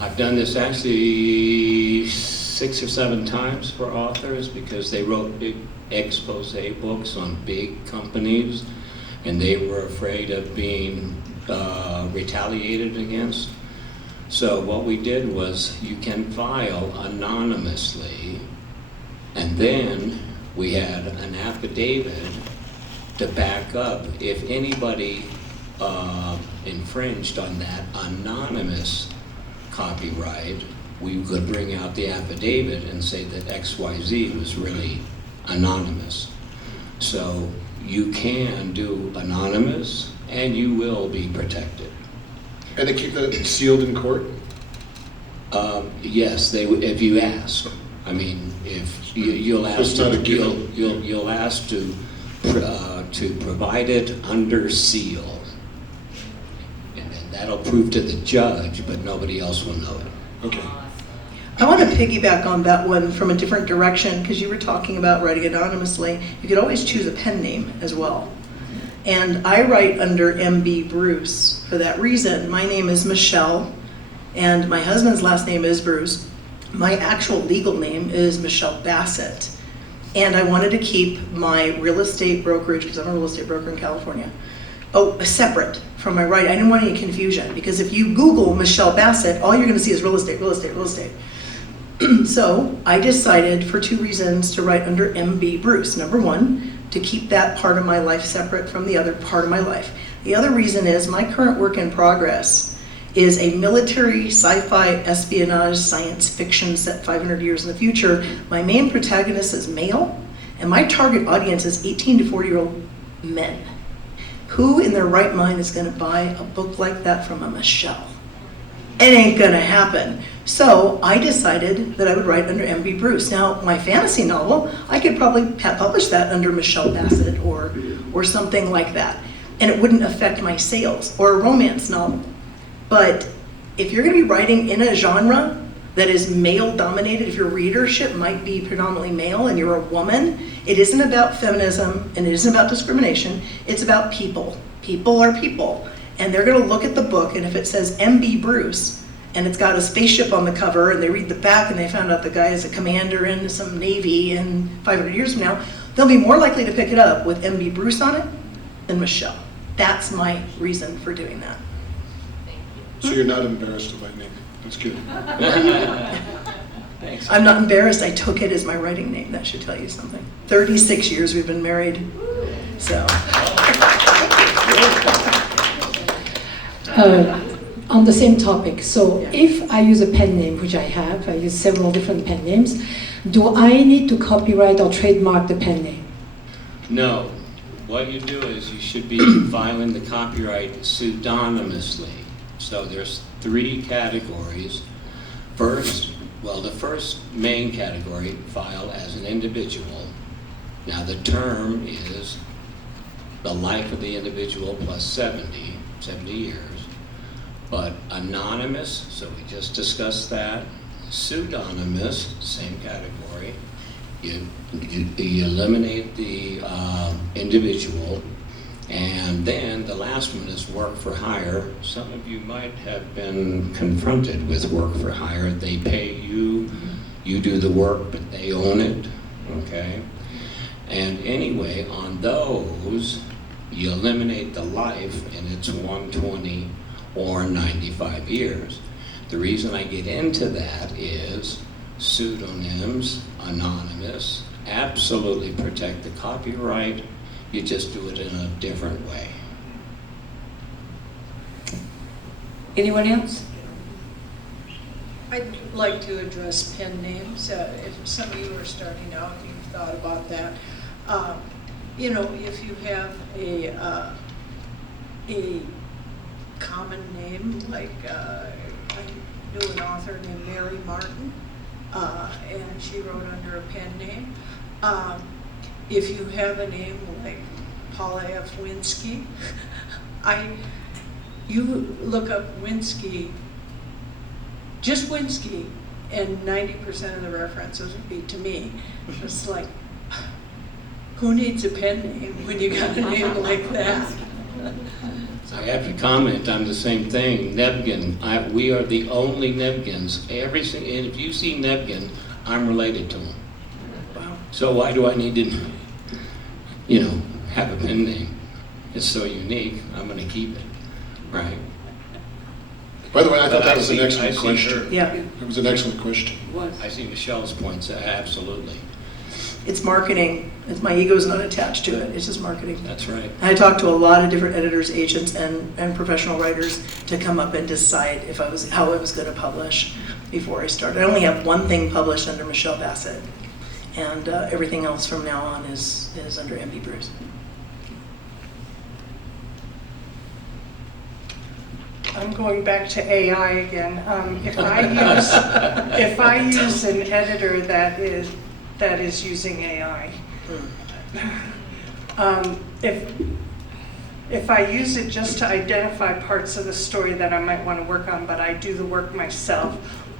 I've done this actually 6 or 7 times for authors because they wrote big expose books on big companies and they were afraid of being retaliated against. So what we did was you can file anonymously, and then we had an affidavit to back up if anybody infringed on that anonymous copyright, we could bring out the affidavit and say that XYZ was really anonymous. So you can do anonymous, and you will be protected. And they keep that sealed in court? Yes, they if you ask. I mean, if you'll ask, It's not a given. you'll ask to provide it under seal, and then that'll prove to the judge, but nobody else will know it. Okay. I want to piggyback on that one from a different direction, because you were talking about writing anonymously. You could always choose a pen name as well. And I write under MB Bruce for that reason. My name is Michelle, and my husband's last name is Bruce. My actual legal name is Michelle Bassett. And I wanted to keep my real estate brokerage, because I'm a real estate broker in California, separate from my writing. I didn't want any confusion, because if you Google Michelle Bassett, all you're going to see is real estate, real estate, real estate. So I decided for two reasons to write under MB Bruce. Number one, to keep that part of my life separate from the other part of my life. The other reason is my current work in progress is a military sci-fi espionage science fiction set 500 years in the future. My main protagonist is male, and my target audience is 18 to 40-year-old men. Who in their right mind is going to buy a book like that from a Michelle? It ain't gonna happen. So I decided that I would write under MB Bruce. Now, my fantasy novel, I could probably publish that under Michelle Bassett or something like that, and it wouldn't affect my sales, or a romance novel. But if you're gonna be writing in a genre that is male-dominated, if your readership might be predominantly male and you're a woman, it isn't about feminism and it isn't about discrimination, it's about people. People are people. And they're gonna look at the book, and if it says MB Bruce, and it's got a spaceship on the cover, and they read the back and they found out the guy is a commander in some Navy and 500 years from now, they'll be more likely to pick it up with MB Bruce on it than Michelle. That's my reason for doing that. So you're not embarrassed of my name? That's good. Thanks. I'm not embarrassed. I took it as my writing name. That should tell you something. 36 years we've been married, so. On the same topic, so if I use a pen name, which I have, I use several different pen names, do I need to copyright or trademark the pen name? No. What you do is you should be filing the copyright pseudonymously. So there's 3 categories. The first main category, file as an individual. Now the term is the life of the individual plus 70 years. But anonymous, so we just discussed that. Pseudonymous, same category. You eliminate the individual. And then the last one is work for hire. Some of you might have been confronted with work for hire. They pay you, you do the work, but they own it, okay? And anyway, on those, you eliminate the life, and it's 120 or 95 years. The reason I get into that is pseudonyms, anonymous, absolutely protect the copyright. You just do it in a different way. Anyone else? I'd like to address pen names. If some of you are starting out, you've thought about that. You know, if you have a common name, like I knew an author named Mary Martin, and she wrote under a pen name. If you have a name like Paula F. Winsky, you look up Winsky, just Winsky, and 90% of the references would be to me. It's like, who needs a pen name when you got a name like that? I have to comment on the same thing. Nebgen, we are the only Nebgens. And if you see Nebgen, I'm related to him. Wow. So why do I need to, have a pen name? It's so unique. I'm going to keep it, right? By the way, I thought that was an excellent question. Yeah. It was an excellent question. I see Michelle's points, absolutely. It's marketing. My ego's not attached to it. It's just marketing. That's right. I talked to a lot of different editors, agents, and professional writers to come up and decide how I was going to publish. before I started. I only have one thing published under Michelle Bassett, and everything else from now on is under MB Bruce. I'm going back to AI again. If I use an editor that is using AI, if I use it just to identify parts of the story that I might want to work on, but I do the work myself,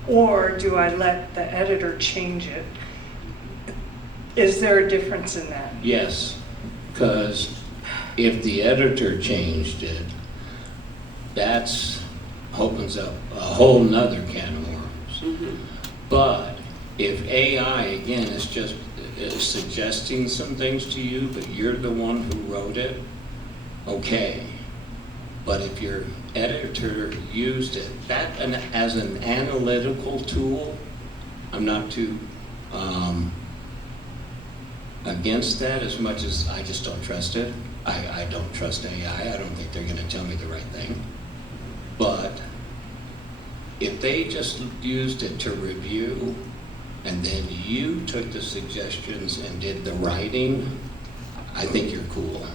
or do I let the editor change it? Is there a difference in that? Yes, because if the editor changed it, that's opens up a whole nother can of worms. But if AI, again, is just suggesting some things to you, but you're the one who wrote it, okay. But if your editor used it, as an analytical tool, I'm not too against that as much as I just don't trust it. I don't trust AI. I don't think they're going to tell me the right thing. But if they just used it to review and then you took the suggestions and did the writing, I think you're cool.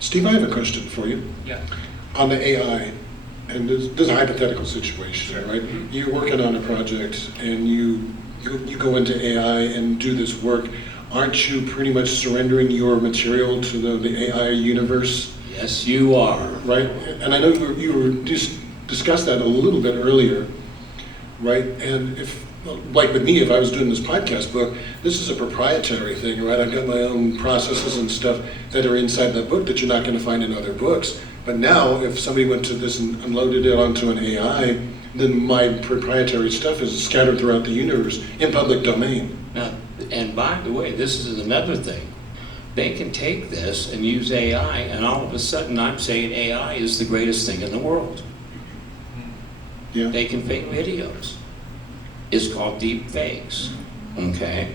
Steve, I have a question for you. Yeah. On the AI, and this is a hypothetical situation, right? You're working on a project and you go into AI and do this work. Aren't you pretty much surrendering your material to the AI universe? Yes, you are. Right? And I know you were discussed that a little bit earlier, right? And if, like with me, if I was doing this podcast book, this is a proprietary thing, right? I've got my own processes and stuff that are inside that book that you're not going to find in other books. But now, if somebody went to this and unloaded it onto an AI, then my proprietary stuff is scattered throughout the universe in public domain. Now, and by the way, this is another thing. They can take this and use AI, and all of a sudden I'm saying AI is the greatest thing in the world. Yeah. They can fake videos. It's called deep fakes, okay?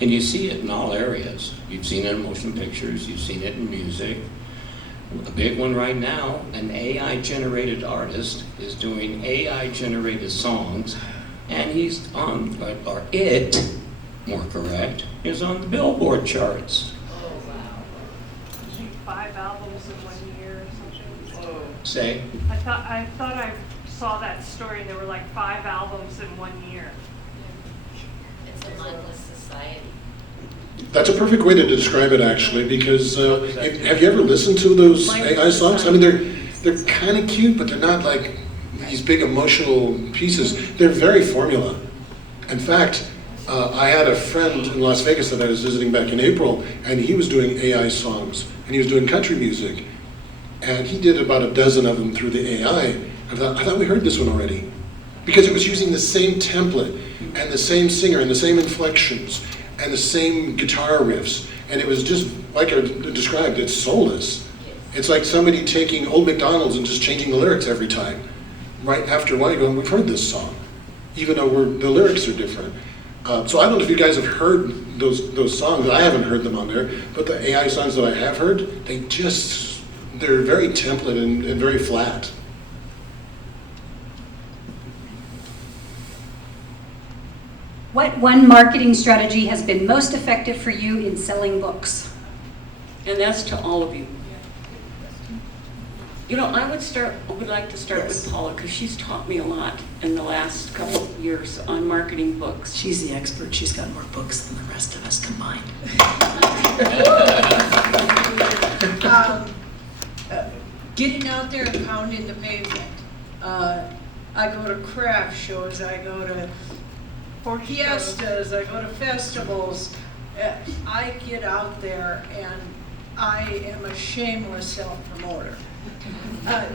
And you see it in all areas. You've seen it in motion pictures, you've seen it in music. A big one right now, an AI-generated artist is doing AI-generated songs, and he's on, or it, more correct, is on the Billboard charts. 5 albums in 1 year or something. Say? I thought I saw that story and there were like 5 albums in 1 year. It's a mindless society. That's a perfect way to describe it, actually, because have you ever listened to those AI songs? I mean, they're kind of cute, but they're not like these big emotional pieces. They're very formula. In fact, I had a friend in Las Vegas that I was visiting back in April, and he was doing AI songs, and he was doing country music, and he did about a dozen of them through the AI. I thought we heard this one already, because it was using the same template, and the same singer, and the same inflections, and the same guitar riffs, and it was just, like I described, it's soulless. It's like somebody taking Old McDonald's and just changing the lyrics every time. Right after a while, you go, we've heard this song, even though the lyrics are different. So I don't know if you guys have heard those songs. I haven't heard them on there, but the AI songs that I have heard, they're very template and very flat. What one marketing strategy has been most effective for you in selling books? And that's to all of you. You know, I would like to start with Paula, because she's taught me a lot in the last couple of years on marketing books. She's the expert. She's got more books than the rest of us combined. Getting out there and pounding the pavement. I go to craft shows, I go to fiestas, I go to festivals. I get out there and I am a shameless self-promoter.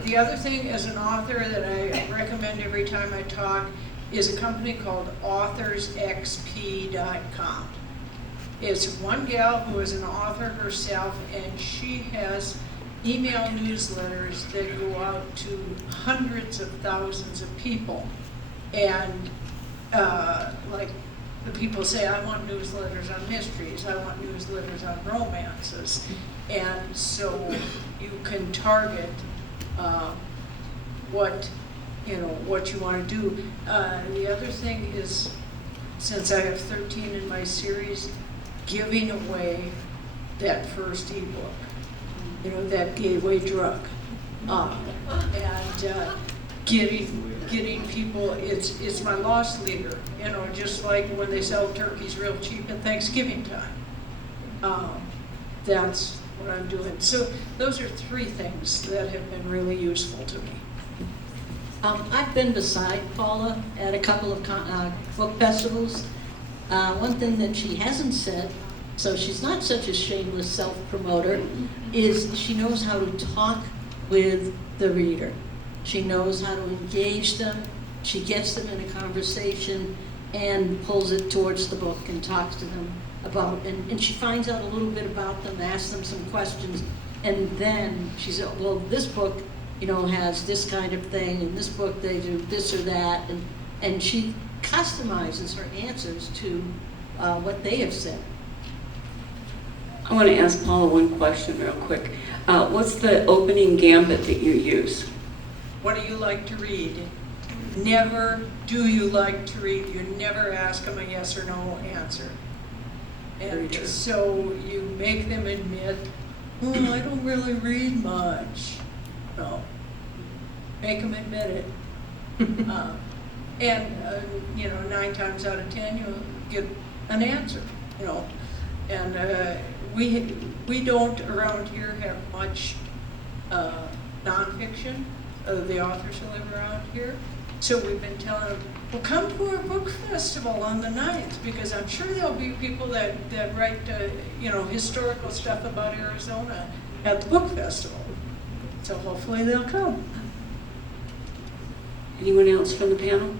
The other thing, as an author, that I recommend every time I talk is a company called AuthorsXP.com. It's one gal who is an author herself, and she has email newsletters that go out to hundreds of thousands of people. And like the people say, I want newsletters on mysteries, I want newsletters on romances. And so you can target what what you want to do. The other thing is, since I have 13 in my series, giving away that first ebook, that gateway drug. And getting people, it's my loss leader, just like when they sell turkeys real cheap at Thanksgiving time. That's what I'm doing. So those are 3 things that have been really useful to me. I've been beside Paula at a couple of book festivals. One thing that she hasn't said, so she's not such a shameless self-promoter, is she knows how to talk with the reader. She knows how to engage them. She gets them in a conversation and pulls it towards the book and talks to them about, and she finds out a little bit about them, asks them some questions, and then she said, well, this book, has this kind of thing, and this book they do this or that, and she customizes her answers to what they have said. I want to ask Paula one question real quick. What's the opening gambit that you use? What do you like to read? Never do you like to read. You never ask them a yes or no answer. And so you make them admit, I don't really read much. No. Make them admit it. And 9 times out of 10 you'll get an answer, And we don't around here have much nonfiction. The authors who live around here. So we've been telling them, well, come to our book festival on the 9th, because I'm sure there'll be people that write, historical stuff about Arizona at the book festival. So hopefully they'll come. Anyone else from the panel?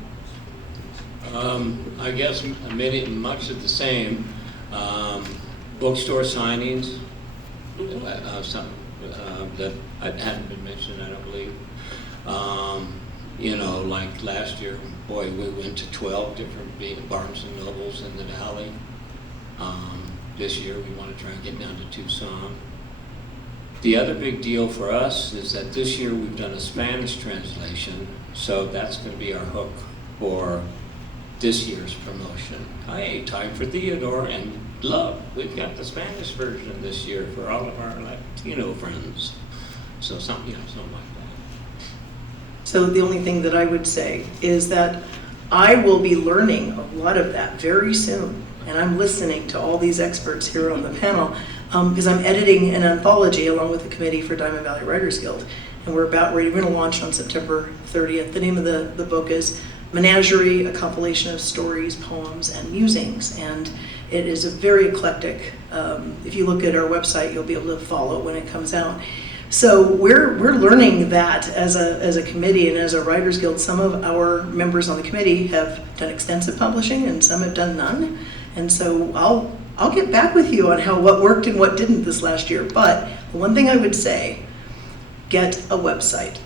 I guess I made it much of the same. Bookstore signings, some that hadn't been mentioned, I don't believe. Like last year, boy, we went to 12 different Barnes and Nobles in the Valley. This year, we want to try and get down to Tucson. The other big deal for us is that this year we've done a Spanish translation, so that's going to be our hook for this year's promotion. Hey, time for Theodore, and look, we've got the Spanish version this year for all of our Latino friends. So something like that. So the only thing that I would say is that I will be learning a lot of that very soon. And I'm listening to all these experts here on the panel because I'm editing an anthology along with the committee for Diamond Valley Writers Guild. And we're about ready. We're going to launch on September 30th. The name of the book is Menagerie, a compilation of stories, poems, and musings. And it is a very eclectic. If you look at our website, you'll be able to follow when it comes out. So we're learning that as a committee and as a Writers Guild. Some of our members on the committee have done extensive publishing and some have done none. And so I'll get back with you on what worked and what didn't this last year. But the one thing I would say, get a website.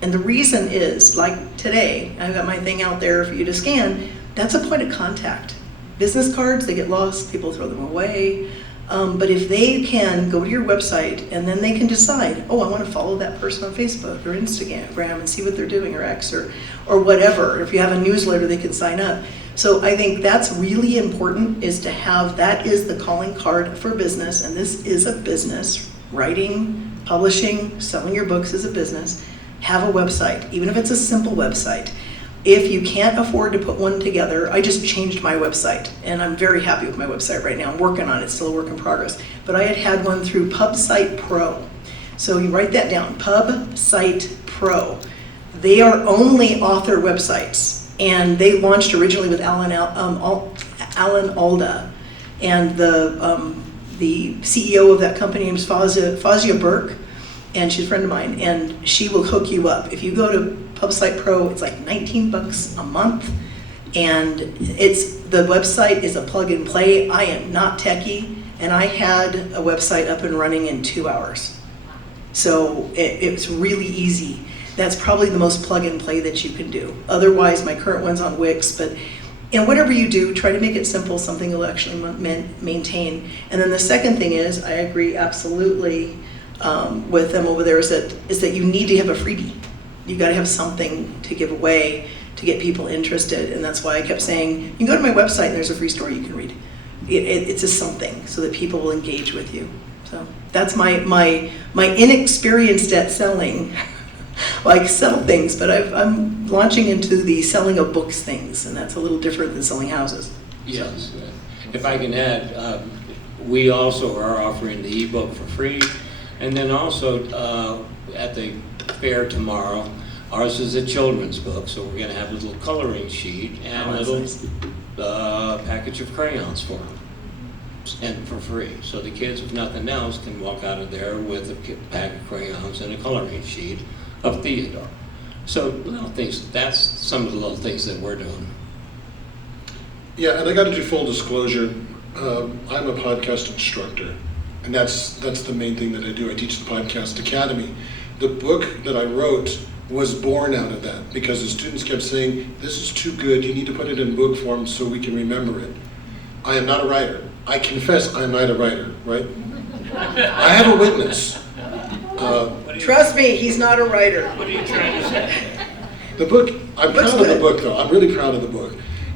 And the reason is, like today, I've got my thing out there for you to scan. That's a point of contact. Business cards, they get lost, people throw them away. But if they can go to your website and then they can decide, I want to follow that person on Facebook or Instagram and see what they're doing, or X or whatever. If you have a newsletter, they can sign up. So I think that's really important, is to have, that is the calling card for business, and this is a business. Writing, publishing, selling your books is a business. Have a website, even if it's a simple website. If you can't afford to put one together, I just changed my website, and I'm very happy with my website right now. I'm working on it, still a work in progress. But I had one through PubSite Pro. So you write that down, PubSite Pro. They are only author websites, and they launched originally with Alan Alda, and the CEO of that company is Fazia Burke, and she's a friend of mine, and she will hook you up. If you go to PubSite Pro, it's like $19 a month, and the website is a plug and play. I am not techie, and I had a website up and running in 2 hours. So it's really easy. That's probably the most plug and play that you can do. Otherwise, my current one's on Wix, but whatever you do, try to make it simple, something you'll actually maintain. And then the second thing is, I agree absolutely with them over there, is that you need to have a freebie. You got to have something to give away to get people interested, and that's why I kept saying, you can go to my website and there's a free story you can read. It's just something so that people will engage with you. So that's my inexperienced at selling. Well, I sell things, but I'm launching into the selling of books things, and that's a little different than selling houses. Yes. If I can add, we also are offering the ebook for free, and then also at the fair tomorrow, ours is a children's book, so we're going to have a little coloring sheet and a little package of crayons for them, and for free. So the kids, if nothing else, can walk out of there with a pack of crayons and a coloring sheet of Theodore. So little things, that's some of the little things that we're doing. Yeah, and I got to do full disclosure. I'm a podcast instructor, and that's the main thing that I do. I teach the Podcast Academy. The book that I wrote was born out of that because the students kept saying, this is too good, you need to put it in book form so we can remember it. I am not a writer. I confess I'm not a writer, right? I have a witness. Trust me, he's not a writer. What are you trying to say? The book, I'm proud of the book though. I'm really proud of the book.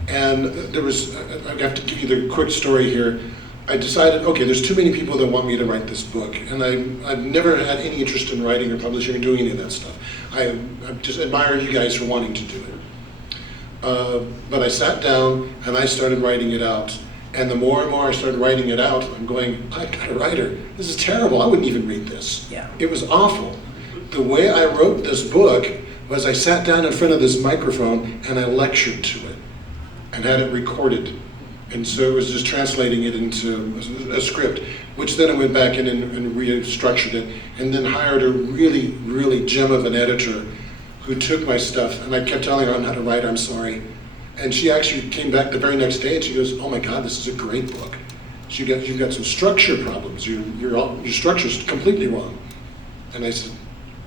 And there was, I have to give you the quick story here. I decided, okay, there's too many people that want me to write this book, and I've never had any interest in writing or publishing or doing any of that stuff. I just admire you guys for wanting to do it. But I sat down and I started writing it out, and the more and more I started writing it out, I'm going, I'm not a writer. This is terrible. I wouldn't even read this. Yeah. It was awful. The way I wrote this book was I sat down in front of this microphone and I lectured to it and had it recorded. And so it was just translating it into a script, which then I went back in and restructured it, and then hired a really, really gem of an editor who took my stuff, and I kept telling her I'm not a writer, I'm sorry. And she actually came back the very next day and she goes, oh my God, this is a great book. You've got some structure problems. Your structure's completely wrong. And I said,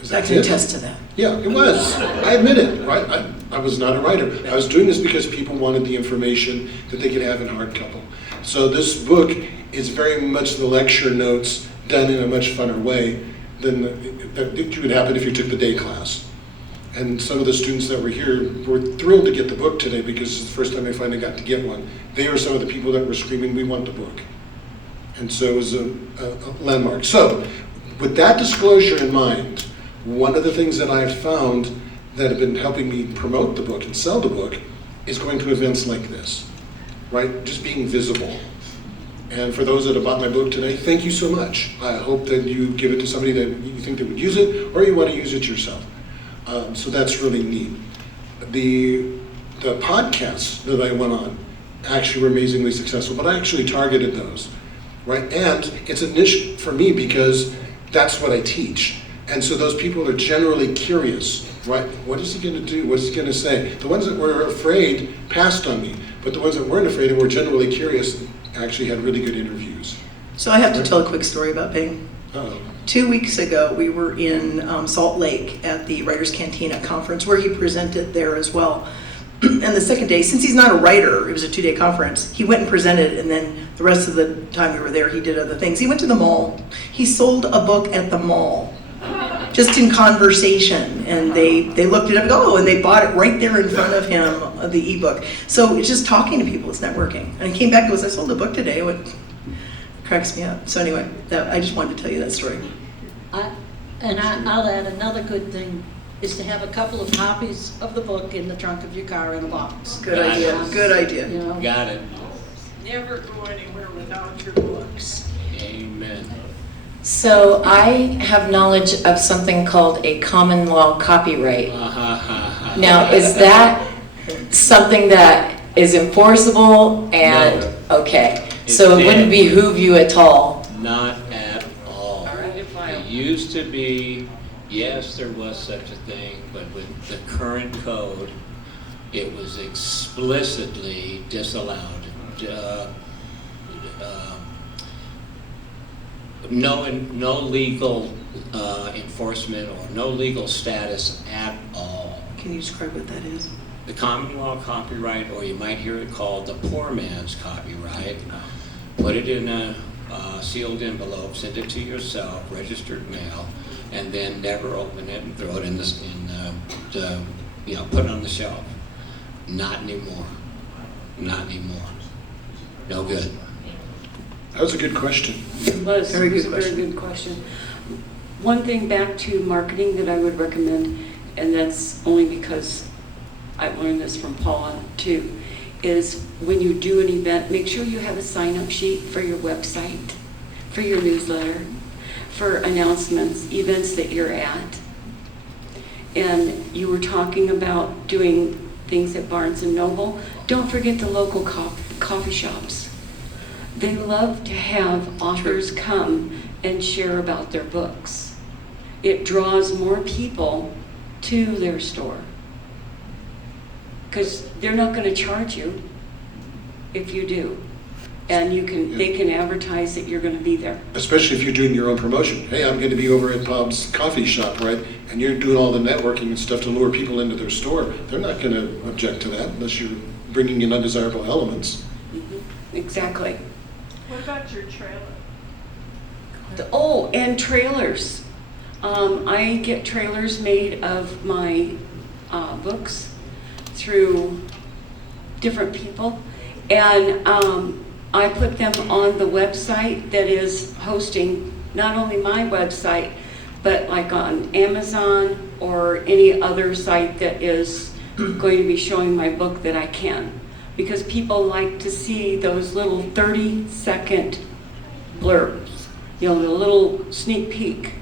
is that I can it? attest to that. Yeah, it was. I admit it, right? I was not a writer. I was doing this because people wanted the information that they could have in hardcover. So this book is very much the lecture notes done in a much funner way than that would happen if you took the day class. And some of the students that were here were thrilled to get the book today because it's the first time they finally got to get one. They were some of the people that were screaming, we want the book. And so it was a landmark. So with that disclosure in mind, one of the things that I've found that have been helping me promote the book and sell the book is going to events like this, right? Just being visible. And for those that have bought my book today, thank you so much. I hope that you give it to somebody that you think that would use it, or you want to use it yourself. So that's really neat. The podcasts that I went on actually were amazingly successful, but I actually targeted those, right? And it's a niche for me because that's what I teach. And so those people are generally curious, right? What is he going to do? What is he going to say? The ones that were afraid passed on me, but the ones that weren't afraid and were generally curious actually had really good interviews. So I have to tell a quick story about Bing. Uh-oh. 2 weeks ago, we were in Salt Lake at the Writers Cantina conference where he presented there as well. And the second day, since he's not a writer, it was a 2-day conference, he went and presented, and then the rest of the time we were there, he did other things. He went to the mall. He sold a book at the mall, just in conversation, and they looked it up and go, oh, and they bought it right there in front of him, the ebook. So it's just talking to people, it's networking. And he came back and goes, I sold a book today. It cracks me up. So anyway, I just wanted to tell you that story. I'll add another good thing is to have a couple of copies of the book in the trunk of your car in a box. Good idea. Good idea. You know? Got it. Never go anywhere without your books. Amen. So I have knowledge of something called a common law copyright. Now, is that something that is enforceable? And No. Okay, It's so it dead. wouldn't behoove you at all. Not at all. It used to be, yes, there was such a thing, but with the current code, it was explicitly disallowed. No legal enforcement or no legal status at all. Can you describe what that is? The common law copyright, or you might hear it called the poor man's copyright. Put it in a sealed envelope, send it to yourself, registered mail, and then never open it and throw it in the to, put it on the shelf. Not anymore. Not anymore. No good. That was a good question. It was. Very It was good a very question. good question. One thing back to marketing that I would recommend, and that's only because I've learned this from Paula too, is when you do an event, make sure you have a sign-up sheet for your website, for your newsletter, for announcements, events that you're at. And you were talking about doing things at Barnes & Noble. Don't forget the local coffee shops. They love to have authors come and share about their books. It draws more people to their store. Because they're not going to charge you if you do. And they can advertise that you're going to be there. Especially if you're doing your own promotion. Hey, I'm going to be over at Bob's coffee shop, right? And you're doing all the networking and stuff to lure people into their store. They're not going to object to that unless you're bringing in undesirable elements. Mm-hmm. Exactly. What about your trailer? Oh, and trailers. I get trailers made of my books through different people. And I put them on the website that is hosting not only my website, but like on Amazon or any other site that is going to be showing my book that I can. Because people like to see those little 30-second blurbs, the little sneak peek.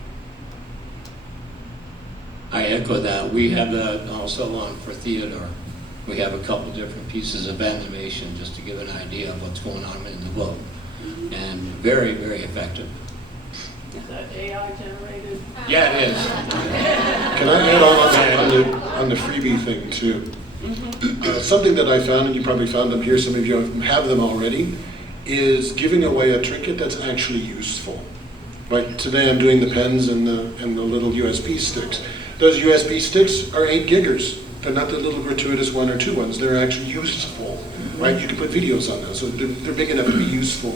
I echo that. We have that also on for Theodore. We have a couple different pieces of animation just to give an idea of what's going on in the book. And very, very effective. Is that AI generated? Yeah, it is. Can I add on the freebie thing too? Something that I found, and you probably found them here, some of you have them already, is giving away a trinket that's actually useful. Right, today I'm doing the pens and the little USB sticks. Those USB sticks are 8 giggers. They're not the little gratuitous 1 or 2 ones. They're actually useful, right? You can put videos on those, so they're big enough to be useful.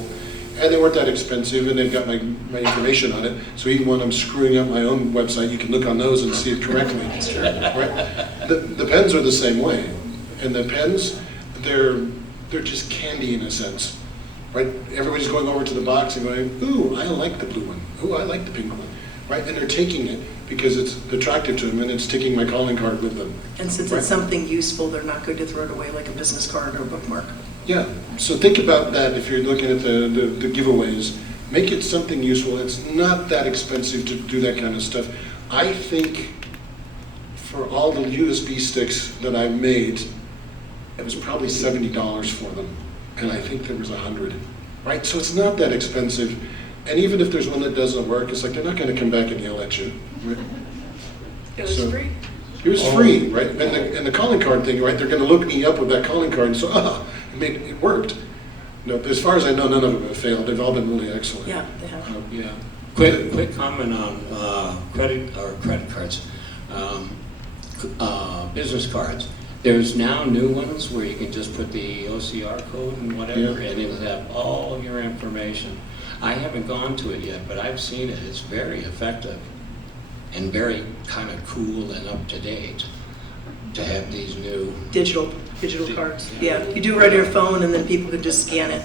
And they weren't that expensive, and they've got my information on it. So even when I'm screwing up my own website, you can look on those and see it correctly. Right? The pens are the same way. And the pens, they're just candy in a sense. Right? Everybody's going over to the box and going, ooh, I like the blue one. Ooh, I like the pink one. Right? And they're taking it because it's attractive to them, and it's taking my calling card with them. And since right? it's something useful, they're not going to throw it away like a business card or a bookmark. Yeah, so think about that if you're looking at the giveaways. Make it something useful. It's not that expensive to do that kind of stuff. I think for all the USB sticks that I made, it was probably $70 for them. And I think there was 100, right? So it's not that expensive. And even if there's one that doesn't work, it's like they're not going to come back and yell at you. Right? It was free. It was free, right? And the calling card thing, right? They're going to look me up with that calling card and so, it worked. No, as far as I know, none of them have failed. They've all been really excellent. Yeah, they have. Yeah. Quick comment on credit cards, business cards. There's now new ones where you can just put the OCR code and whatever, and it'll have all of your information. I haven't gone to it yet, but I've seen it. It's very effective and very kind of cool and up to date to have these new Digital cards. Yeah, you do it right on your phone, and then people can just scan it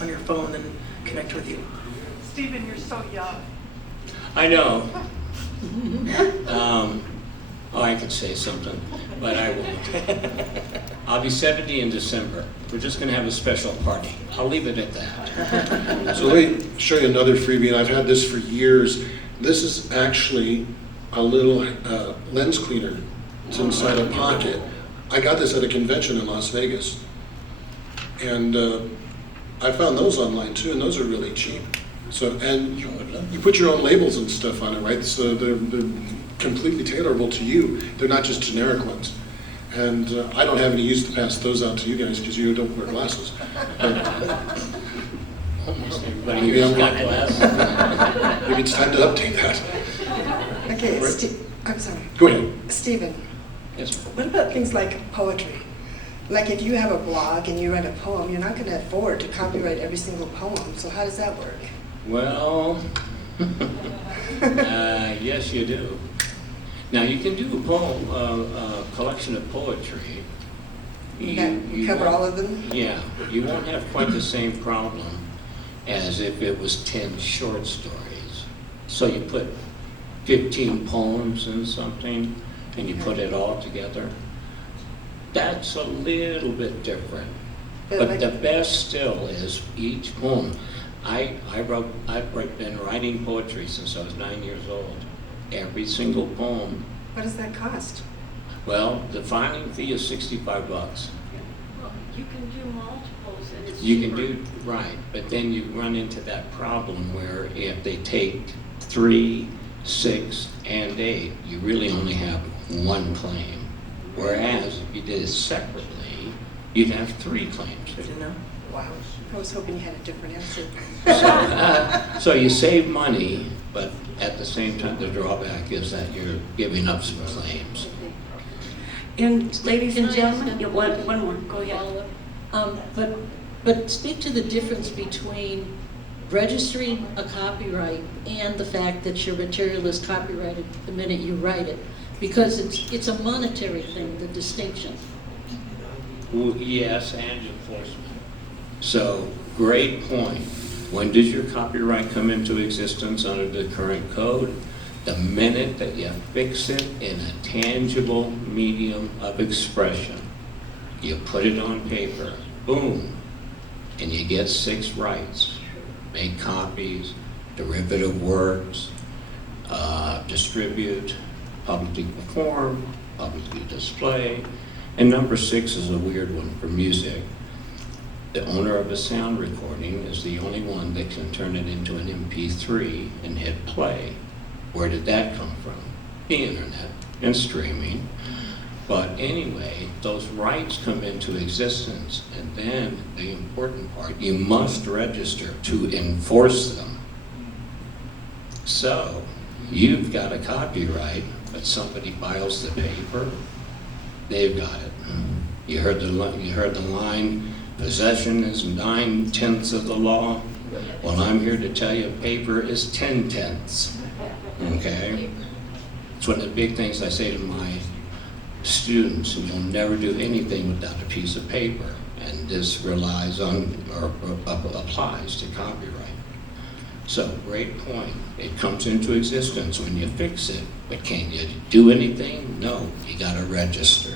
on your phone and connect with you. Stephen, you're so young. I know. I could say something, but I won't. I'll be 70 in December. We're just going to have a special party. I'll leave it at that. So let me show you another freebie, and I've had this for years. This is actually a little lens cleaner. It's inside a pocket. I got this at a convention in Las Vegas. And I found those online too, and those are really cheap. So, and you put your own labels and stuff on it, right? So they're completely tailorable to you. They're not just generic ones. And I don't have any use to pass those out to you guys because you don't wear glasses. Almost everybody here's got glasses. Maybe it's time to update that. Okay, Right. I'm sorry. Go ahead. Stephen, Yes. what about things like poetry? Like if you have a blog and you write a poem, you're not going to afford to copyright every single poem. So how does that work? Well, yes, you do. Now, you can do a poem, a collection of poetry. That cover won't- all of them? Yeah, you won't have quite the same problem as if it was 10 short stories. So you put 15 poems in something, and you put it all together. That's a little bit different. But the best still is each poem. I've been writing poetry since I was 9 years old. Every single poem. What does that cost? Well, the filing fee is $65. Well, you can do multiples and it's You can cheaper. do, right, but then you run into that problem where if they take 3, 6, and 8, you really only have one claim. Whereas if you did it separately, you'd have 3 claims. Good to know. Wow. I was hoping you had a different answer. So you save money, but at the same time, the drawback is that you're giving up some claims. And ladies and Can I ask gentlemen, a- yeah, one more, go ahead. But speak to the difference between registering a copyright and the fact that your material is copyrighted the minute you write it. Because it's a monetary thing, the distinction. Well, yes, and enforcement. So, great point. When does your copyright come into existence under the current code? The minute that you fix it in a tangible medium of expression. You put it on paper, boom, and you get 6 rights. Make copies, derivative works, distribute, publicly perform, publicly display, and number 6 is a weird one for music. The owner of a sound recording is the only one that can turn it into an MP3 and hit play. Where did that come from? The internet and streaming. But anyway, those rights come into existence, and then the important part, you must register to enforce them. So, you've got a copyright, but somebody files the paper, they've got it. You heard the line, possession is 9/10 of the law. Well, I'm here to tell you, paper is 10/10. Okay? It's one of the big things I say to my students, you'll never do anything without a piece of paper. And this relies on, or applies to copyright. So, great point. It comes into existence when you fix it, but can you do anything? No, you gotta register.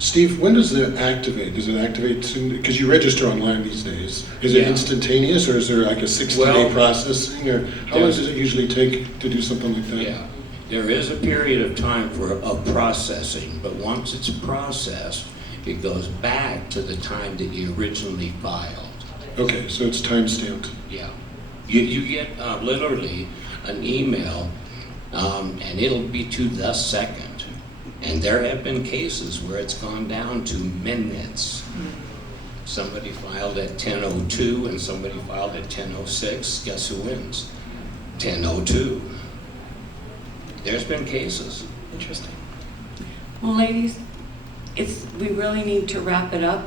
Steve, when does it activate? Does it activate soon? Because you register online these days. Is it Yeah. instantaneous, or is there like a 60-day Well, processing? Or how long does it usually take to do something like that? Yeah, there is a period of time of processing, but once it's processed, it goes back to the time that you originally filed. Okay, so it's time stamped. Yeah. You get literally an email, and it'll be to the second. And there have been cases where it's gone down to minutes. Somebody filed at 10:02 and somebody filed at 10:06. Guess who wins? 10:02. There's been cases. Interesting. Well, ladies, we really need to wrap it up.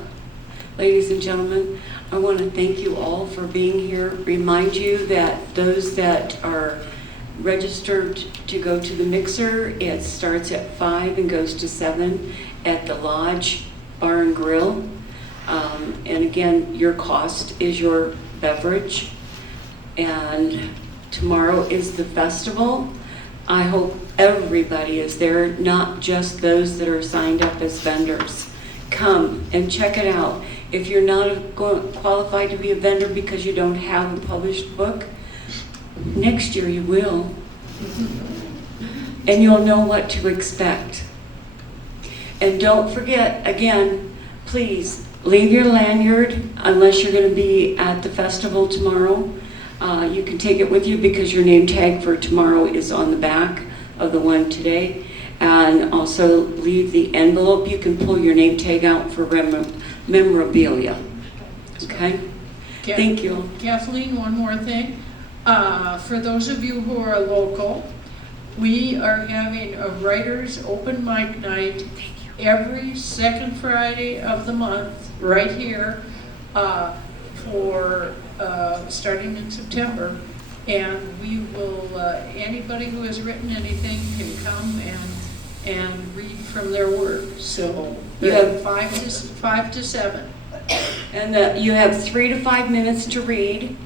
Ladies and gentlemen, I want to thank you all for being here. Remind you that those that are registered to go to the mixer, it starts at 5 and goes to 7 at the Lodge Bar and Grill. And again, your cost is your beverage. And tomorrow is the festival. I hope everybody is there, not just those that are signed up as vendors. Come and check it out. If you're not qualified to be a vendor because you don't have a published book, next year you will. And you'll know what to expect. And don't forget, again, please leave your lanyard unless you're going to be at the festival tomorrow. You can take it with you because your name tag for tomorrow is on the back of the one today. And also leave the envelope. You can pull your name tag out for memorabilia. Okay? Thank you. Kathleen, one more thing. For those of you who are local, we are having a writers open mic night every second Friday of the month, right here, for starting in September. And we will, anybody who has written anything can come and and read from their work. So You have 5 to 7. And you have 3 to 5 minutes to read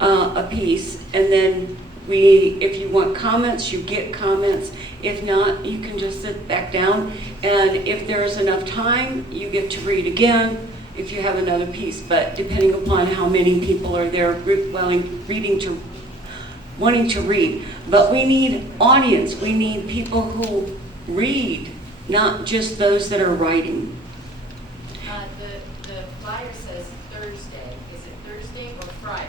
a piece, and then if you want comments, you get comments. If not, you can just sit back down, and if there's enough time, you get to read again if you have another piece. But depending upon how many people are there wanting to read. But we need audience. We need people who read, not just those that are writing. The flyer says Thursday. Is it Thursday or Fridays?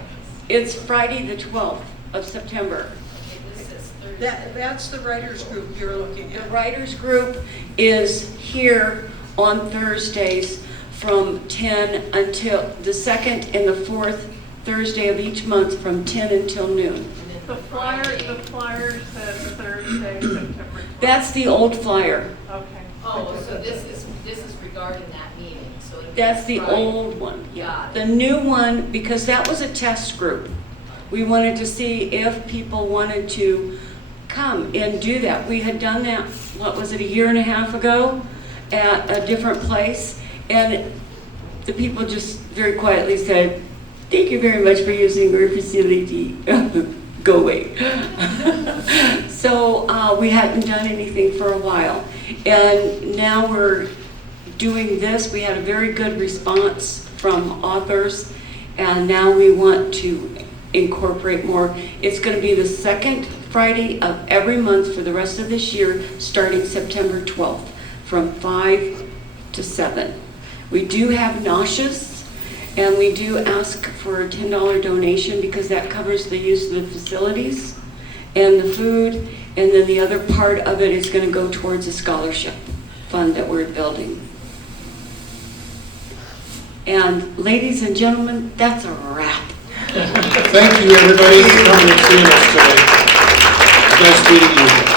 It's Friday the 12th of September. Okay, this says Thursday. That's the writers group you're looking The at. writers group is here on Thursdays from 10 until the second and the fourth Thursday of each month from 10 until noon. The flyer says Thursday, September 12th. That's the old flyer. Okay. Oh, so this is regarding that meeting, so it'll be That's the Friday. old one. Yeah. Got The it. new one, because that was a test group. We wanted to see if people wanted to come and do that. We had done that, what was it, a year and a half ago at a different place, and the people just very quietly said, "Thank you very much for using our facility." Go away. So we hadn't done anything for a while, and now we're doing this. We had a very good response from authors, and now we want to incorporate more. It's going to be the second Friday of every month for the rest of this year, starting September 12th, from 5 to 7. We do have nauseous, and we do ask for a $10 donation because that covers the use of the facilities and the food, and then the other part of it is going to go towards a scholarship fund that we're building. And ladies and gentlemen, that's a wrap. Thank you, everybody, for coming and seeing us today. It's nice meeting you.